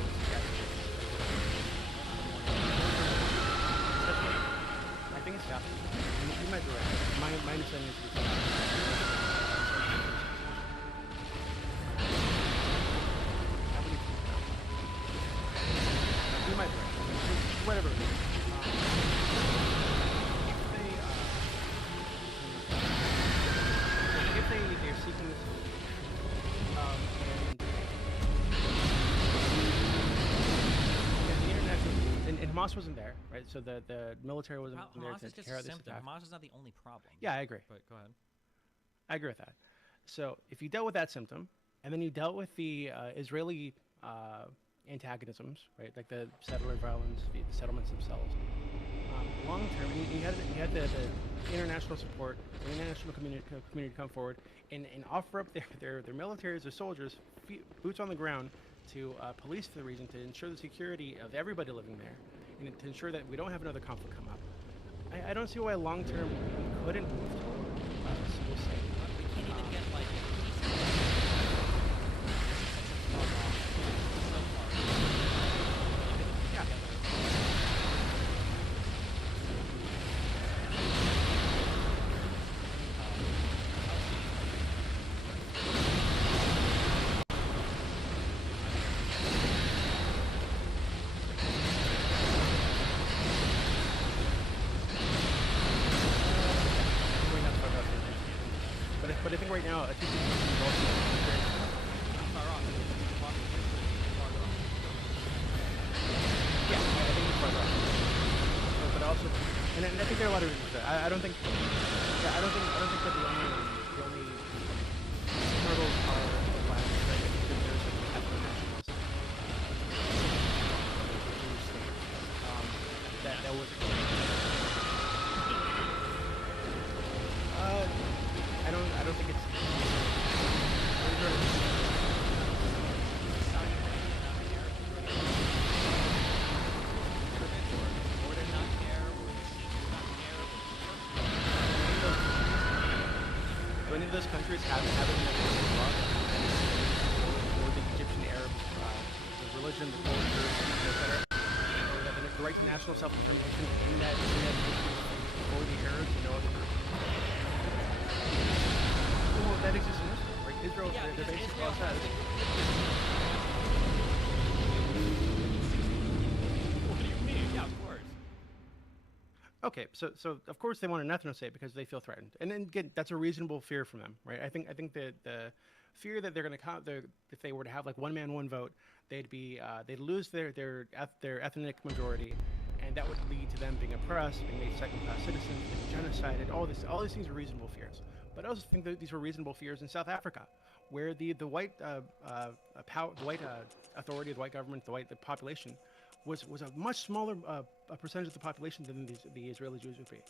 Hamas wasn't there, right? So the military wasn't there Hamas to is just carry a out this symptom. attack. Hamas is not the only problem. Yeah, I agree. But go ahead. I agree with that. So if you dealt with that symptom, and then you dealt with the Israeli antagonisms, right, like the settler violence, the settlements themselves, long term, you had the international support, the international community come forward and offer up their militaries, their soldiers, boots on the ground to police the region, to ensure the security of everybody living there, and to ensure that we don't have another conflict come up. I don't see why long term we couldn't move to a single state. We can't even get like. But I think right now, but also, and I think there are a lot of reasons for that. I don't think that the only hurdles are that would. I don't think it's. Do any of those countries have the Egyptian Arab, the religion, the culture, etc.? The right to Christ national almighty, self-determination, bro. or the Arabs and no other group? Well, that exists in Israel, right? Israel, they're basically all says. Yeah, of course. Okay, so of course they want an ethno state because they feel threatened, and then again, that's a reasonable fear from them, right? I think that the fear that they're going to if they were to have like one man, one vote, they'd lose their ethnic majority, and that would lead to them being oppressed, being made second-class citizens, being genocided. All these things are reasonable fears. But I also think that these were reasonable fears in South Africa, where the white authority, the white government, the population was a much smaller percentage of the population than the Israeli Jews would be,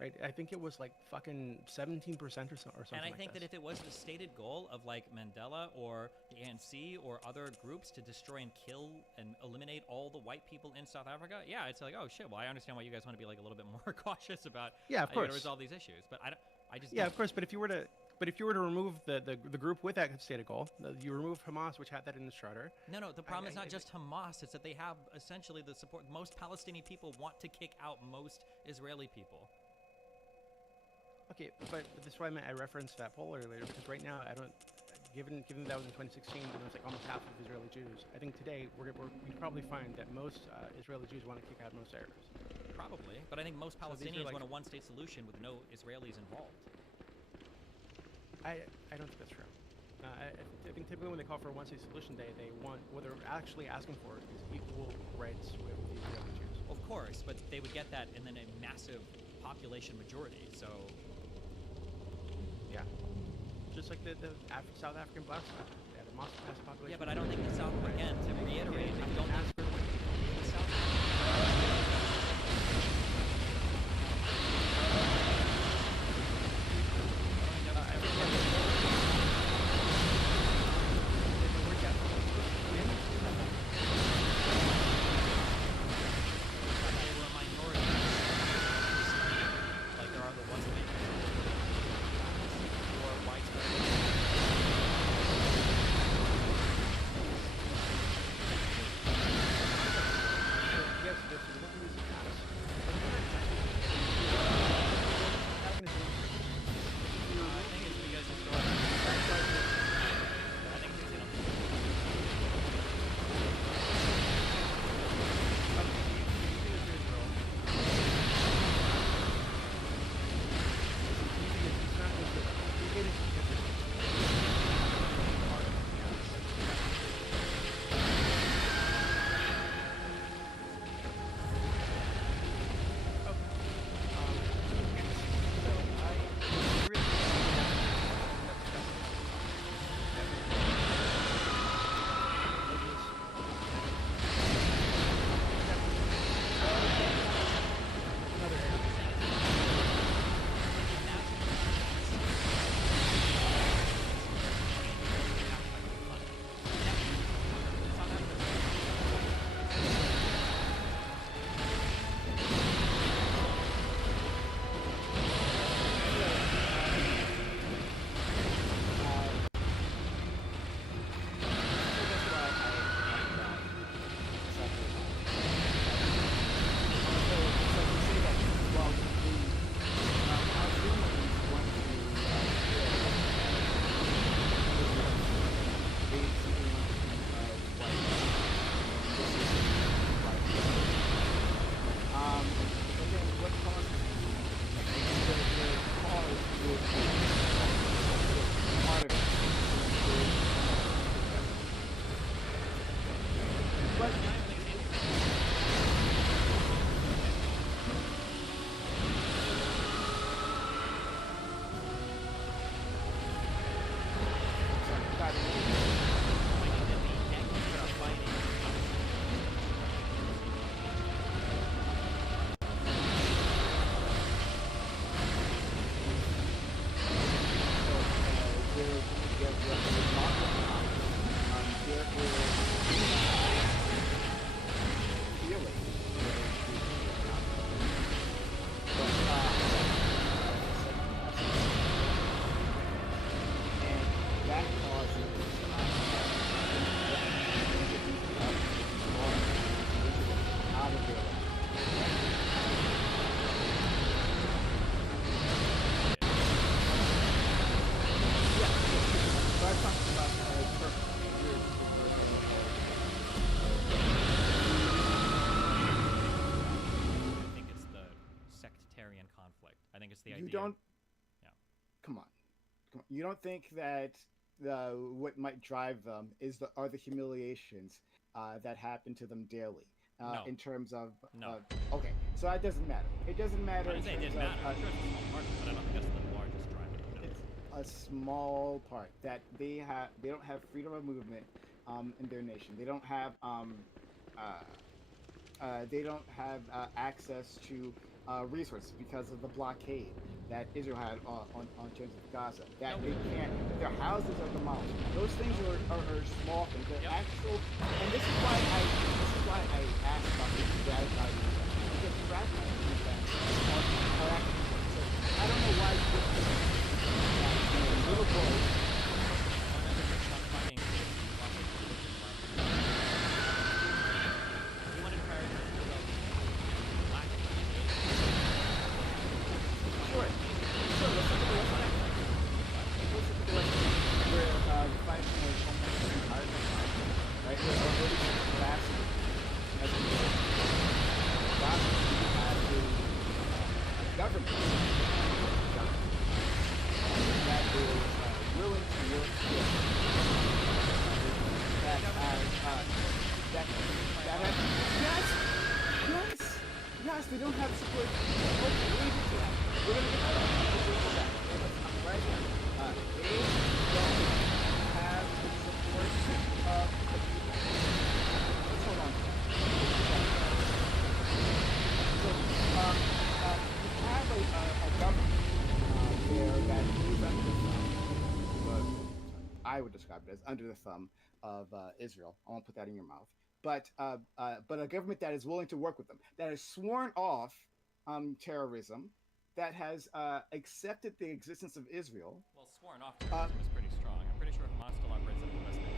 right? I think it was like fucking 17% or something. And I think that if it was the stated goal of like Mandela or the ANC or other groups to destroy and kill and eliminate all the white people in South Africa, yeah, it's like, oh shit. Well, I understand why you guys want to be like a little bit more cautious about of course, resolve these issues. But I just of course. But if you were to remove the group with that stated goal, you remove Hamas, which had that in the charter. No. The problem is not just Hamas; it's that they have essentially the support. Most Palestinian people want to kick out most Israeli people. Okay, but that's why I referenced that poll earlier, because right now I don't. Given that was in 2016, and it was like almost half of Israeli Jews. I think today we'd probably find that most Israeli Jews want to kick out most Arabs. Probably, but I think most Palestinians like, want a one-state solution with no Israelis involved. I don't think that's true. I think typically when they call for a one-state solution, they want what they're actually asking for is equal rights with the Israeli Jews. Of course, but they would get that, and then a massive population majority. So, yeah, just like the South African blacks, they had a massive population. Yeah, but I don't think the South. Again, to reiterate, I don't ask for the South. you don't. Yeah. Come on. You don't think that what might drive them are the humiliations that happen to them daily? No. In terms of no. Okay, so that doesn't matter. It doesn't matter. I'm saying it didn't matter. I'm sure it's a small part, but I don't think that's the largest driving. It's a small part that they don't have freedom of movement in their nation. They don't have access to resources because of the blockade that Israel had on terms of Gaza. That they can't. Their houses are demolished. Those things are small things. They're actual, and this is why I asked about this because the rationale things are actually. I don't know why little boys. Yes, they don't have support. I would describe it as under the thumb of Israel. I won't put that in your mouth. But a government that is willing to work with them, that has sworn off terrorism, that has accepted the existence of Israel. Well, sworn off terrorism is pretty strong. I'm pretty sure Hamas still operates in the West Bank.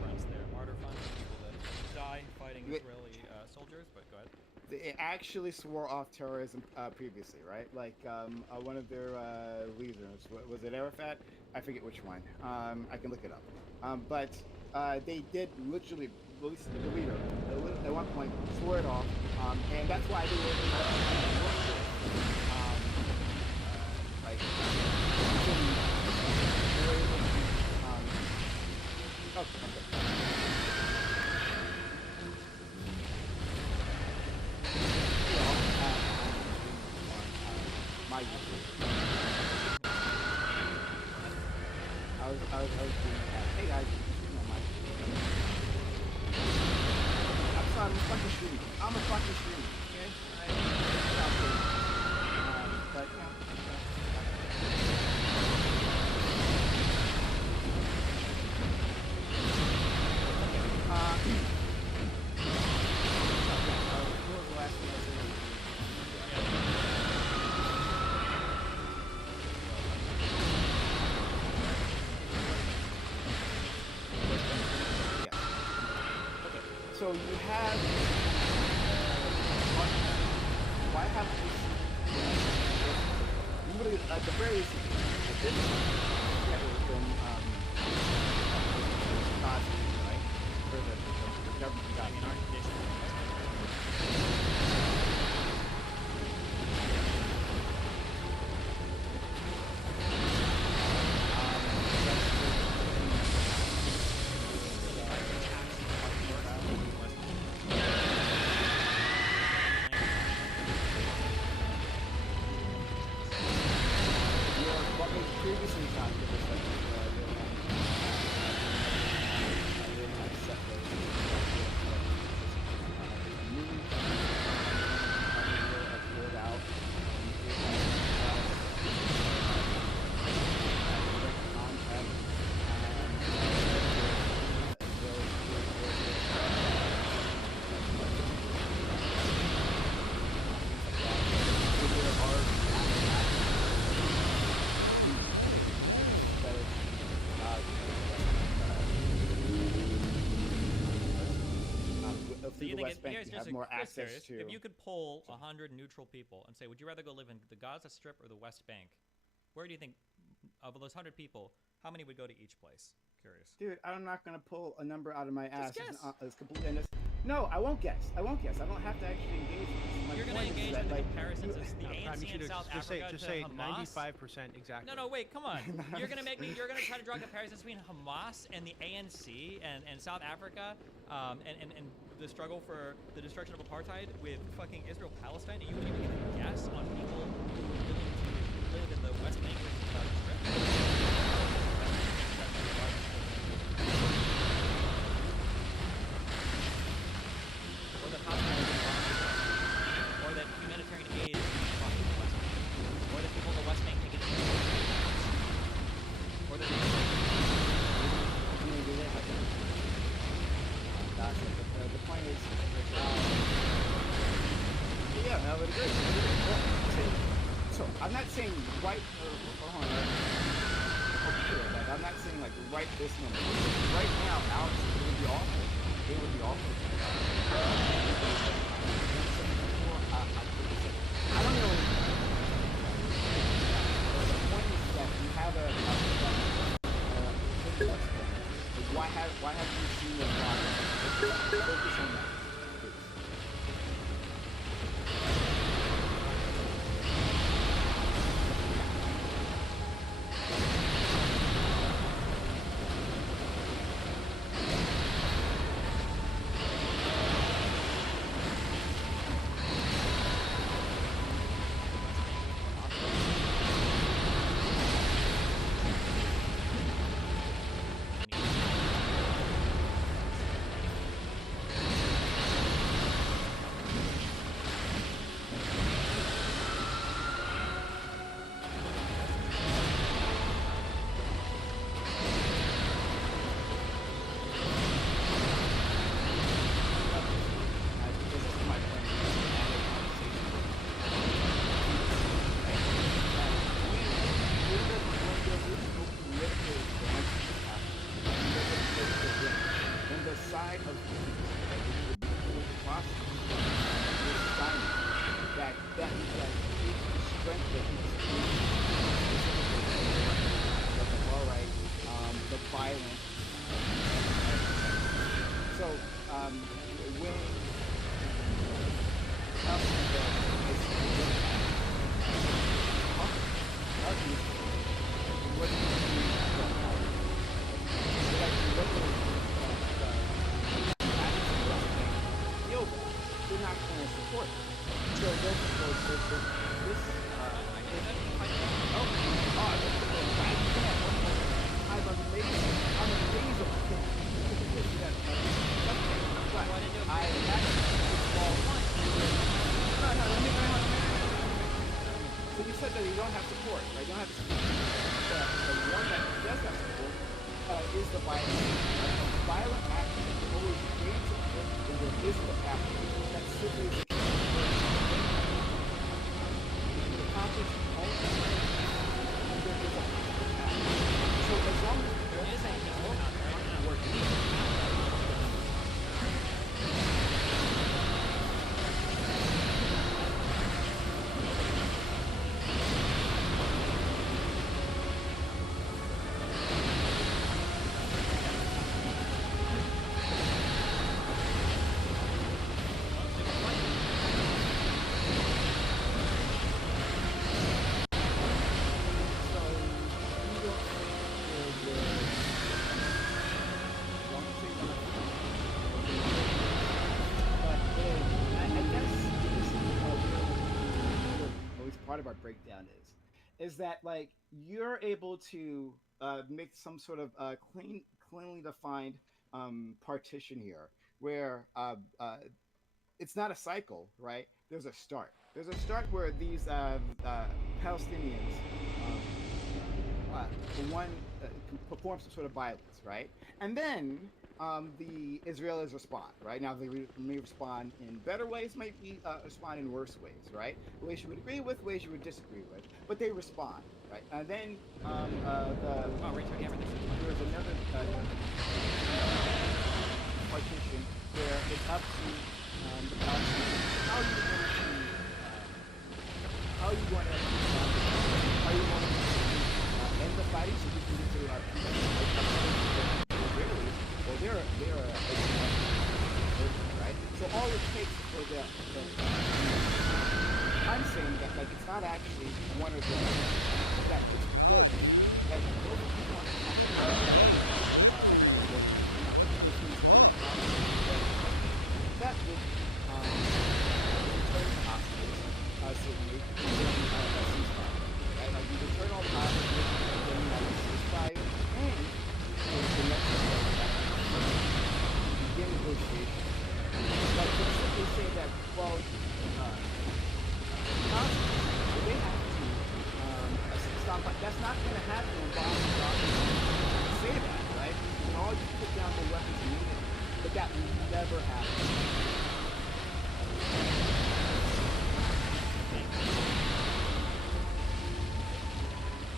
Runs their martyr fund to die fighting Israeli soldiers, but go ahead. They actually swore off terrorism previously, right? Like one of their leaders, was it Arafat? I forget which one. I can look it up. But they did literally release the leader at one point, swore it off, and that's why they were hey guys, I'm fucking shooting. I'm a fucking shooting. So you have, why have this, at the very least, this has been, right? For the government Bro, settle down. So you think here's just more Chris access serious, to. if you could poll 100 neutral people and say, would you rather go live in the Gaza Strip or the West Bank? Where do you think, of those 100 people, how many would go to each place? Curious. Dude, I'm not gonna pull a number out of my ass. Just guess. It's completely. No, I won't guess. I don't have to actually engage with this. You're going to engage in the comparisons of the ANC in South Africa just to say Hamas? 95% exactly. No, wait, come on. You're going to try to draw comparisons between Hamas and the ANC and South Africa and the struggle for the destruction of apartheid with fucking Israel-Palestine, and you wouldn't even get a guess on people who live in the West Bank or the or that humanitarian aid is or that people in the West Bank think it's or that the point is, yeah, I would agree. So I'm not saying right hold on, I'm not saying like right this number. Right now, Alex, it would be awful. It would be awful. I don't know. The point is that you have why haven't you seen the focus on that? Of our breakdown is that like you're able to make some sort of cleanly defined partition here where it's not a cycle, right? There's a start. There's a start where these Palestinians one perform some sort of violence, right? And then the Israelis respond, right? Now, they may respond in better ways, might respond in worse ways, right? Ways you would agree with, ways you would disagree with, but they respond, right? And then there's another partition where it's up to the Palestinians how you want to end the fighting so we can get to our Israelis. Well, they're right? all it takes for the I'm saying that like it's not actually one of the. Oh my god, dude. Fucking so slippery, dude. What the fuck? That's not going to happen when bombs say that, right? You can all just put down the weapons immediately, but that will never happen.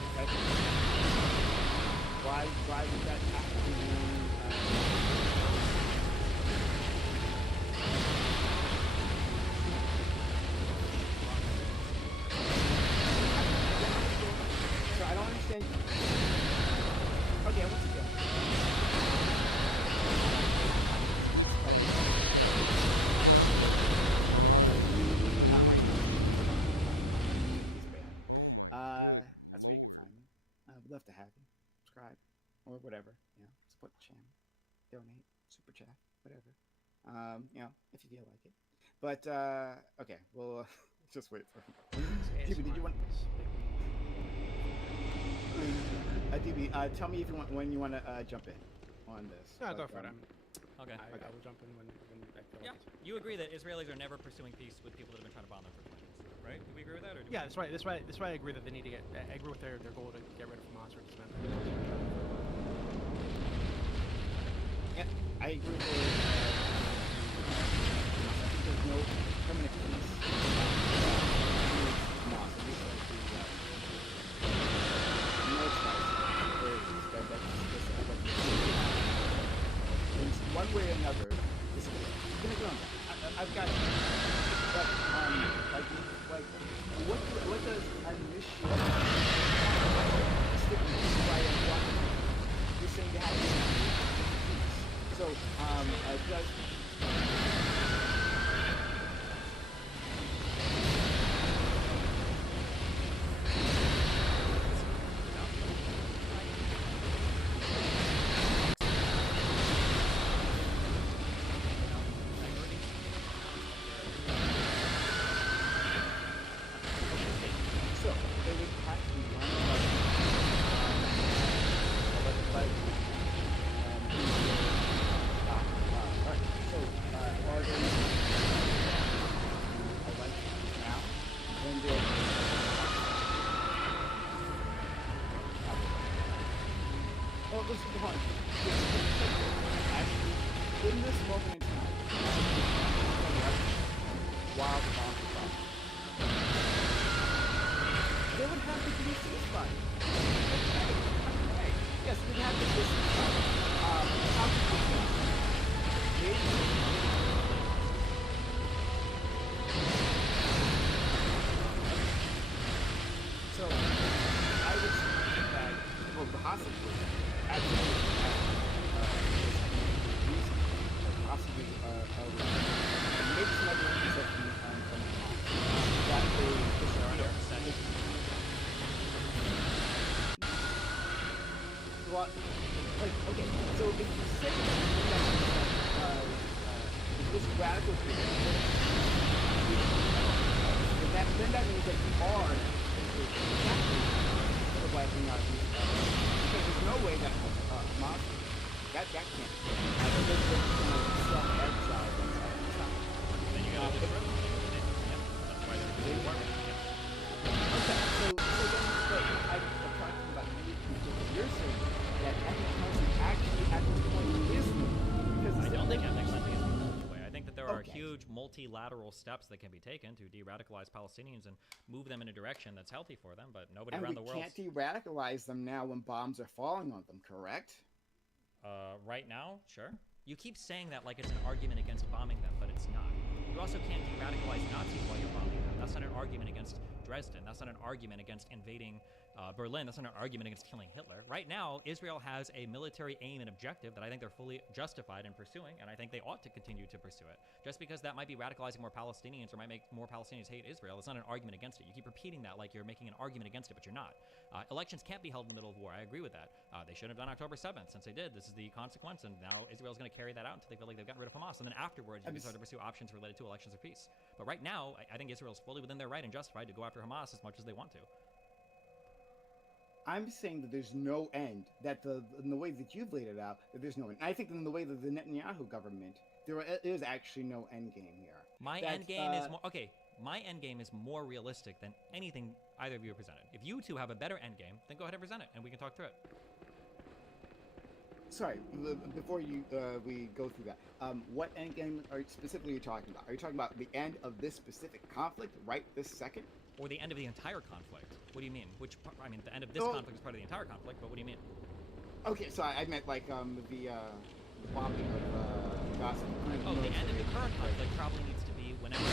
Okay. Why would that have to be? Okay, Dude, this fight is such fucking gnarly bullshit. Oh my good lord. I would love to have you subscribe or whatever. You know, support the channel, donate, super chat, whatever. You know, if you feel like it. But okay, we'll just wait for him. DB, did you want? DB, tell me if you want when you want to jump in on this. No, go for it. Okay. I will jump in when I feel Yeah. You agree that Israelis are never pursuing peace with people that have been trying to bomb them for 20 years, right? Do we agree with that? Or yeah, that's right. That's why I agree that they need to get. I agree with their goal to get rid of Hamas or dismantle. Yeah, I agree with there's no permanent peace. One way or another, I've got but, like what does ammunition stick with why I'm talking about? You're saying they have to so does in this moment in time, while the bombs are flying, there would have to be a ceasefire. Yes, we'd have to be a ceasefire. So, I would say that for possibly actually well, like, okay, so if you say that this radical then that means that you are sort of like, you know, because there's no way that Hamas, that can't be. Then you gotta you're saying that ethnic cleansing actually at this point is because I don't think ethnic cleansing is the only way. I think that there are huge multilateral steps that can be taken to de-radicalize Palestinians and move them in a direction that's healthy for them, but nobody around the world... And we can't de-radicalize them now when bombs are falling on them, correct? Right now, sure. You keep saying that like it's an argument against bombing them, but it's not. You also can't de-radicalize Nazis while you're bombing them. That's not an argument against Dresden. That's not an argument against invading Berlin. That's not an argument against killing Hitler. Right now, Israel has a military aim and objective that I think they're fully justified in pursuing, and I think they ought to continue to pursue it. Just because that might be radicalizing more Palestinians or might make more Palestinians hate Israel, it's not an argument against it. You keep repeating that like you're making an argument against it, but you're not. Elections can't be held in the middle of war. I agree with that. They shouldn't have done October 7th. Since they did, this is the consequence, and now Israel's going to carry that out until they feel like they've gotten rid of Hamas, and then afterwards you can start to pursue options related to elections of peace. But right now, I think Israel's fully within their right and justified to go after Hamas as much as they want to. I'm saying that there's no end, that in the way that you've laid it out, that there's no end. I think in the way that the Netanyahu government, there is actually no end game here. My end game is more, okay, my end game is more realistic than anything either of you have presented. If you two have a better end game, then go ahead and present it, and we can talk through it. Sorry, before we go through that, what end game are specifically you talking about? Are you talking about the end of this specific conflict right this second? Or the end of the entire conflict? What do you mean? Which part? I mean, the end of this conflict is part of the entire conflict, but what do you mean? Okay, so I meant like the bombing of Gaza. Oh, the end of the current conflict probably needs to be whenever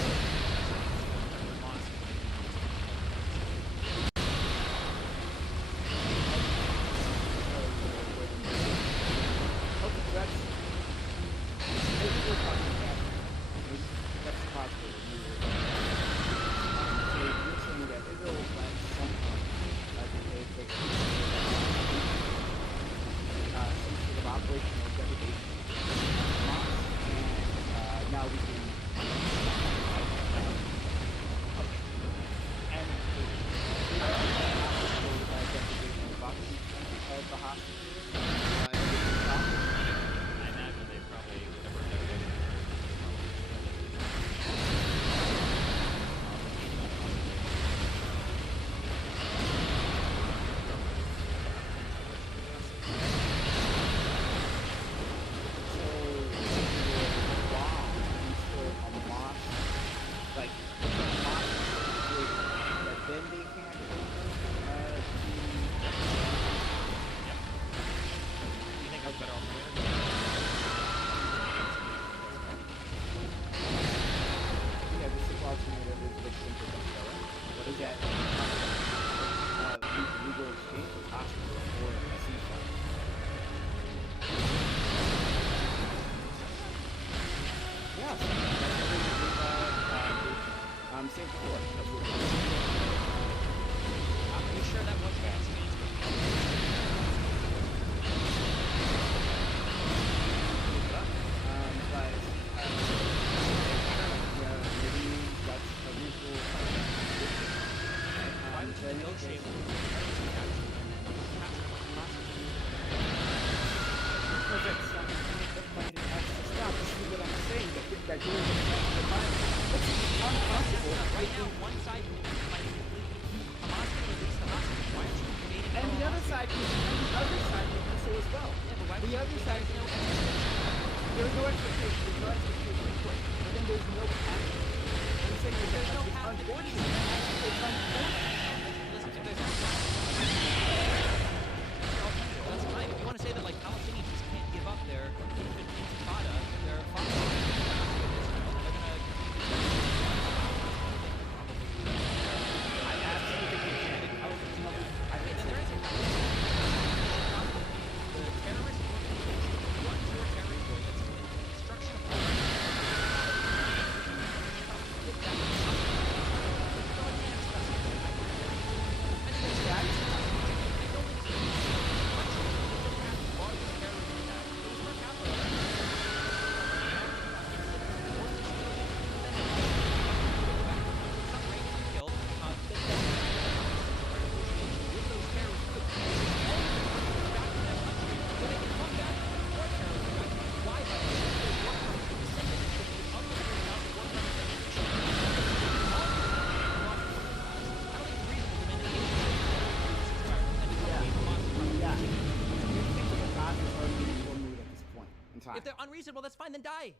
If they're unreasonable, that's fine, then die.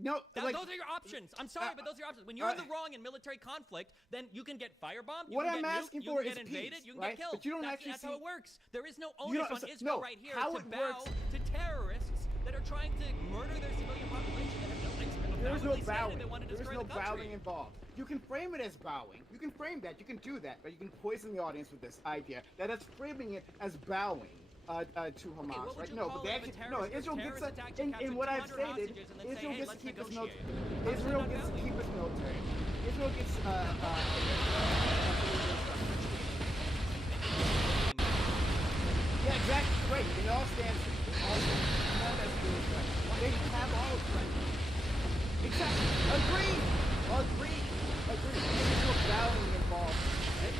No, those are your options. I'm sorry, but those are your options. When you're in the wrong in military conflict, then you can get firebombed, you can get nuked, you can get invaded, you can get killed. But you don't actually that's how it works. There is no onus on Israel right here to bow to terrorists that are trying to murder their civilian population. There is no bowing. There is no bowing involved. You can frame it as bowing. You can frame that. You can do that. But you can poison the audience with this idea that it's framing it as bowing to Hamas, right? No, but they actually, no, Israel gets in what I've stated, Israel gets to keep its military. Israel gets to keep its military. Israel gets yeah, exactly. Right. It all stands. They have all of them. Exactly. Agreed. Agreed. Agreed. There's no bowing involved. It's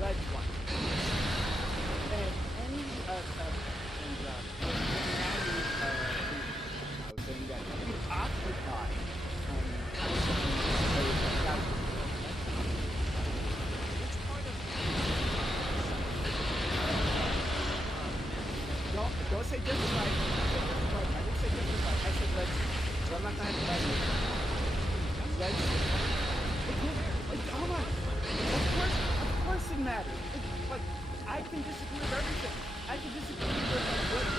Let's watch. And any saying that you occupy don't say justified. I didn't say justified. I said let's. So I'm not going to have to let's. Hold on. Of course it matters. Like, I can disagree with everything. I can disagree with what the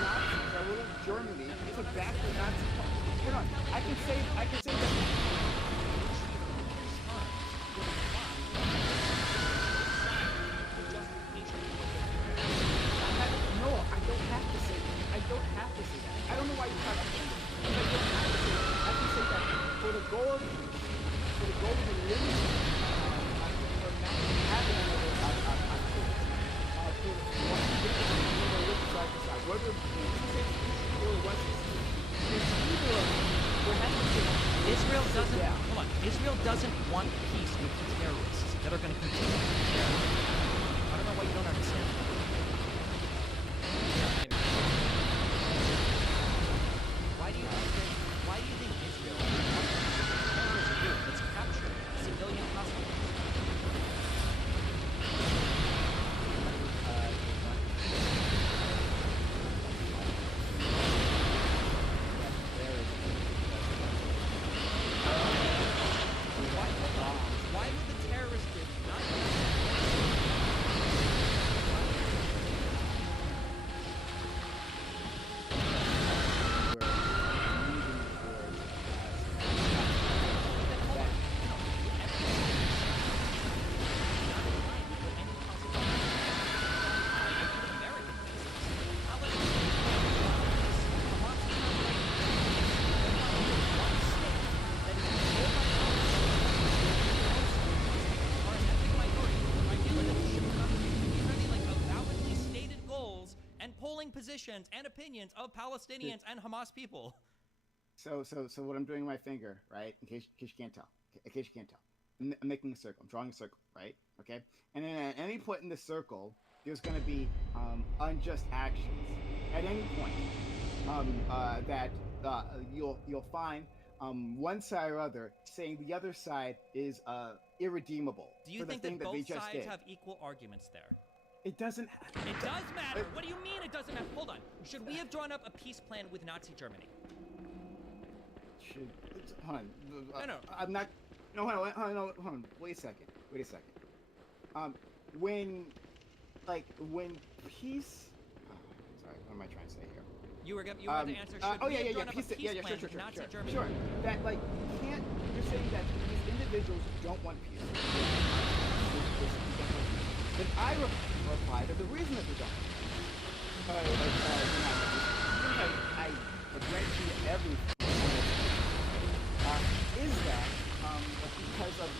Nazis are with Germany. It's a backward Nazi. You know, I can say that. No, I don't have to say that. I don't have to say that. I don't know why you have to say that. I don't have to say that. I can say that for the goal of eliminating Israel doesn't want peace with terrorists that are going to continue. I don't know why you don't understand. Why do you think Israel wants to do? Let's capture civilian hostages. Why would the terrorist group not? Positions and opinions of Palestinians and Hamas people. So what I'm doing with my finger, right? In case you can't tell. I'm making a circle. I'm drawing a circle, right? Okay. And then at any point in the circle, there's going to be unjust actions. At any point that you'll find one side or other saying the other side is irredeemable. Do you think that both sides have equal arguments there? It doesn't. It does matter. What do you mean it doesn't matter? Hold on. Should we have drawn up a peace plan with Nazi Germany? Hold on. No. I'm not. No, hold on. Wait a second. When peace. Sorry, what am I trying to say here? You were to answer. Should we have drawn up a peace plan with Nazi Germany? Sure. That can't. You're saying that these individuals don't want peace. Then I reply that the reason that we don't I agree to everything is that because of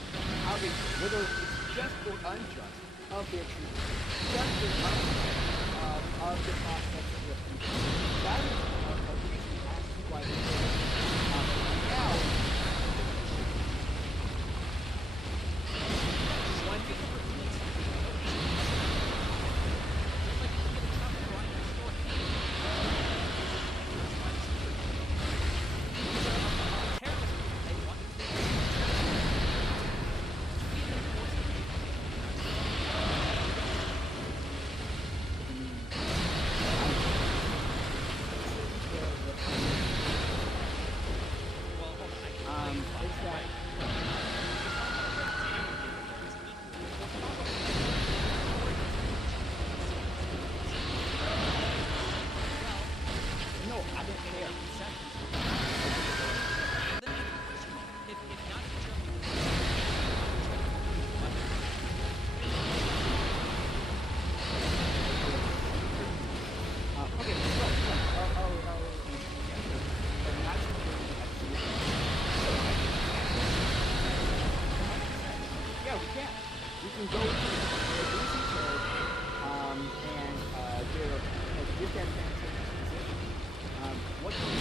how they, whether it's just or unjust of their treatment, just or unjust of the prospects of their future. That is the reason why now one thing we can. We can go to and do a look at what can we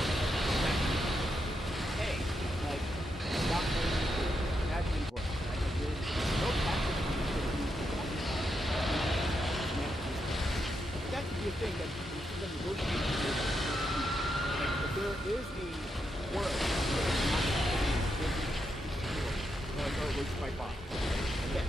hey, like stop admin work. No package that could be a thing that we can negotiate. If there is a world where it's not quite far. Okay.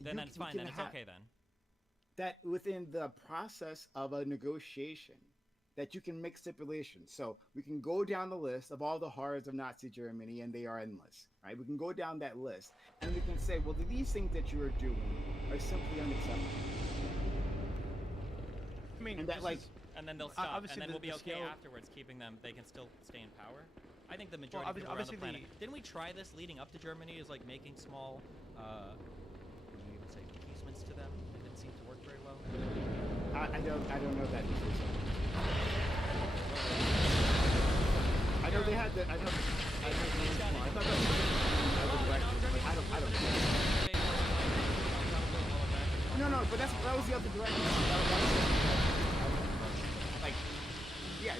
Then that's fine. Then it's okay then. That within the process of a negotiation, that you can make stipulations. So we can go down the list of all the horrors of Nazi Germany, and they are endless, right? We can go down that list, and we can say, well, these things that you are doing are simply unacceptable. I mean, and that like, and then they'll stop, and then we'll be okay afterwards, keeping them. They can still stay in power. I think the majority of people around the planet. Didn't we try this leading up to Germany? Is like making small. To them, it didn't seem to work very well. I don't know that. I know they had the. I don't. No, but that was the other direction. Like, yeah.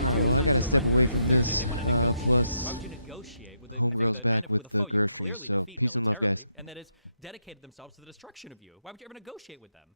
Alright, well I gotta step away from this, plus homegirl's back with the groceries, so peace and love guys. And that has dedicated themselves to the destruction of you. Why would you ever negotiate with them?